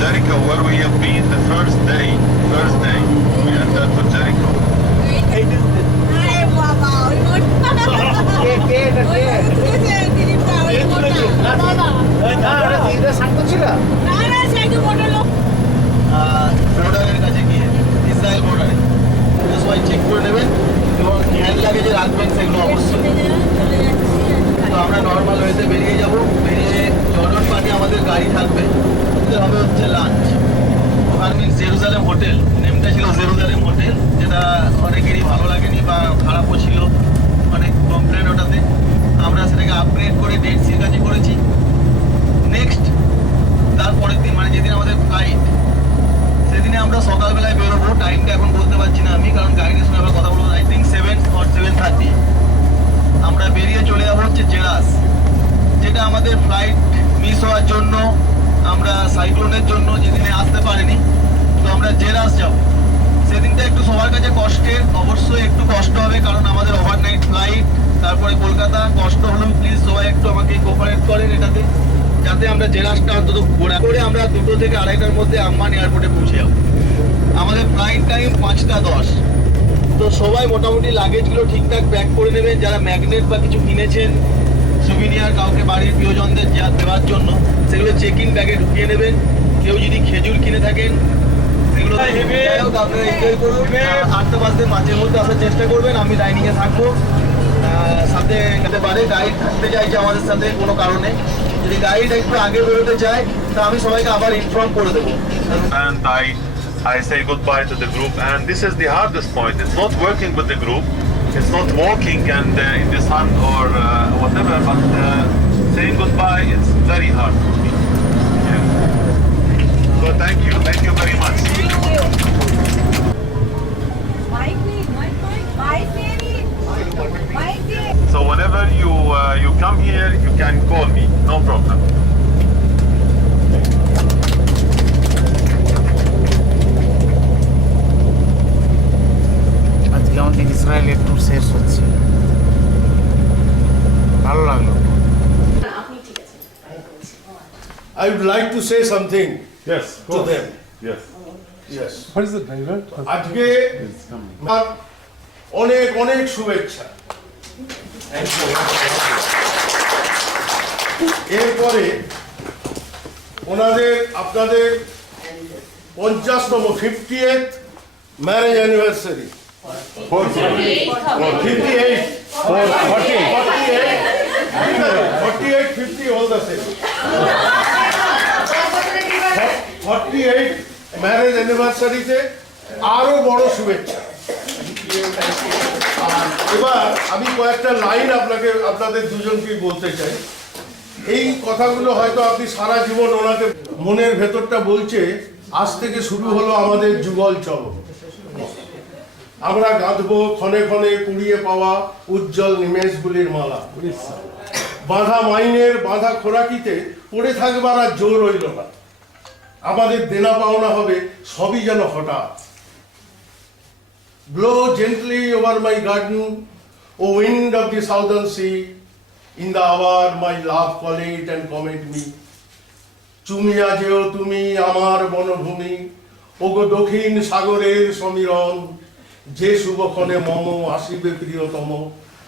Jericho, where we have been the first day, we entered to Jericho. বর্ডারের কাছে গিয়ে ইসরায়েল বর্ডারে সবাই চেক করে নেবেন এবং হ্যান্ড লাগেজে রাখবেন সেগুলো অবশ্যই। তো আমরা নর্মাল ওয়েতে বেরিয়ে যাব, বেরিয়ে জর্ডন পার্টি আমাদের গাড়ি থাকবে, হবে হচ্ছে লাঞ্চ। ওখানে মিনস জেরুজালেম হোটেল, নেমটা ছিল জেরুজালেম হোটেল, যেটা অনেকেরই ভালো লাগেনি বা খারাপও ছিল, অনেক কমপ্লেন ওটাতে। আমরা সেটাকে আপগ্রেড করে ডেড সির কাছে করেছি। নেক্সট তারপরের দিন মানে যেদিন আমাদের ফ্লাইট, সেদিনে আমরা সকালবেলায় বেরোবো। টাইমটা এখন বলতে পারছি না আমি, কারণ গাড়ির সঙ্গে আমরা কথা বলবো। আই থিঙ্ক 7 or 7:30 আমরা বেরিয়ে চলে যাবো হচ্ছে জেরাস, যেটা আমাদের ফ্লাইট মিস হওয়ার জন্য, আমরা সাইক্লোনের জন্য যেদিনে আসতে পারিনি, তো আমরা জেরাস যাব। সেদিনটা একটু সবার কাছে কষ্টের, অবশ্যই একটু কষ্ট হবে, কারণ আমাদের ওভারনাইট ফ্লাইট, তারপরে কলকাতা। কষ্ট হলেও প্লিজ সবাই একটু আমাকে কোঅপারেট করেন এটাতে, যাতে আমরা জেরাসটা অন্তত ঘোরা করে আমরা 2টো থেকে 2:30টার মধ্যে আম্মান এয়ারপোর্টে পৌঁছে যাব। আমাদের ফ্লাইট টাইম 5:10। তো সবাই মোটামুটি লাগেজগুলো ঠিকঠাক প্যাক করে নেবেন। যারা ম্যাগনেট বা কিছু কিনেছেন, সুভিনিয়ার কাউকে বাড়ির প্রিয়জনদের দেওয়ার জন্য, সেগুলো চেক ইন ব্যাগে ঢুকিয়ে নেবেন। কেউ যদি খেজুর কিনে থাকেন সেগুলো এগুলো যাই হোক আপনারা এনজয় করুন। 8:05 মধ্যে আসার চেষ্টা করবেন। আমি ডাইনিংয়ে থাকবো, সাথে যেতে পারে গাইড থাকতে চাইছে আমাদের সাথে কোনো কারণে। যদি গাইড একটু আগে বেরোতে চায় তা আমি সবাইকে আবার ইনফর্ম করে দেবো। And I say goodbye to the group, and this is the hardest point. It's not working with the group, it's not walking and in the sun or whatever, but saying goodbye is very hard for me. Yeah. So thank you very much. So whenever you come here, you can call me, no problem. আজকে আমাদের ইসরায়েলের ট্যুর শেষ হচ্ছে, ভালো লাগলো। I would like to say something Yes, to them. Yes. Yes. What is the driver? আজকে আমার অনেক অনেক শুভেচ্ছা। এরপরে ওনাদের আপনাদের 50তম 50th marriage anniversary 48 50 all the same 48 marriage অ্যানিভার্সারিতে আরো বড় শুভেচ্ছা। এবার আমি কয়েকটা লাইন আপনাদের দুজনকেই বলতে চাই। এই কথাগুলো হয়তো আপনি সারা জীবন ওনাকে মনের ভেতরটা বলছে আজ থেকে শুরু হলো আমাদের যুগল চলন। আমরা গাঁথবো ক্ষণে ক্ষণে কুড়িয়ে পাওয়া উজ্জ্বল নিমেষগুলির মালা। বাঁধা মাইনের বাঁধা খোরাকিতে পড়ে থাকবার আর জোর রইল না। আমাদের দেনা পাওনা হবে সবই যেন হঠাৎ। Blow gently over my garden, O wind of the southern sea, in the hour my love call it and comment me. চুমিয়া যেও তুমি আমার বনভূমি, ওগো দক্ষিণ সাগরের সমীরণ, যে শুভক্ষণে মম আসিবে প্রিয়তম,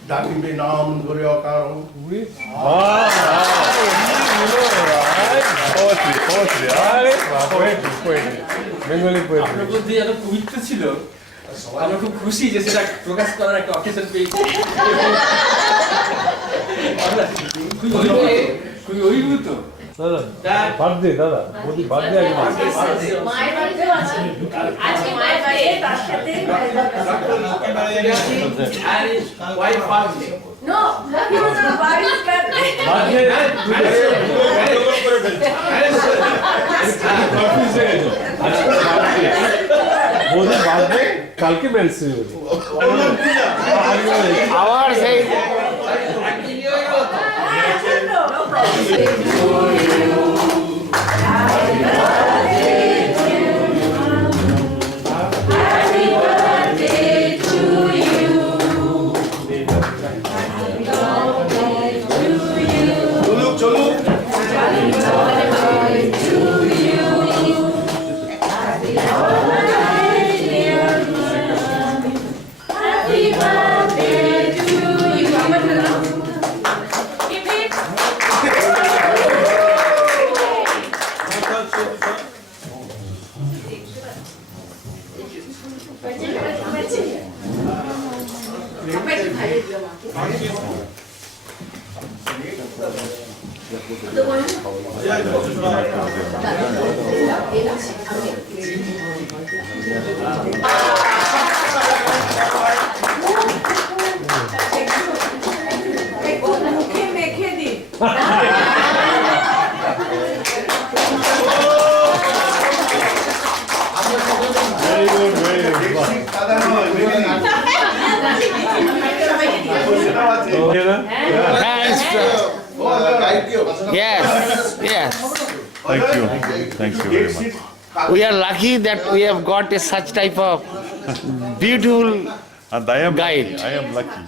ডাকিবে নাম ধরে অকারণ। আপনার মধ্যে এত কবিত্ব ছিল, আমরা খুব খুশি যে সেটা প্রকাশ করার একটা অকেশন পেয়েছি। খুবই অভিভূত। বার্থডে দাদা, মোদি বার্থডে আগে মায়ের বার্থডেও আছে আজকে, মায়ের বার্থডে তার সাথে wife birthday no wife birthday Modi birthday কালকে ম্যারেজ সেরিমনি আবার সেই মুখে মেখে দিন। Yes, yes. Thank you very much. We are lucky that we have got such type of beautiful And I am guide. lucky. I am lucky.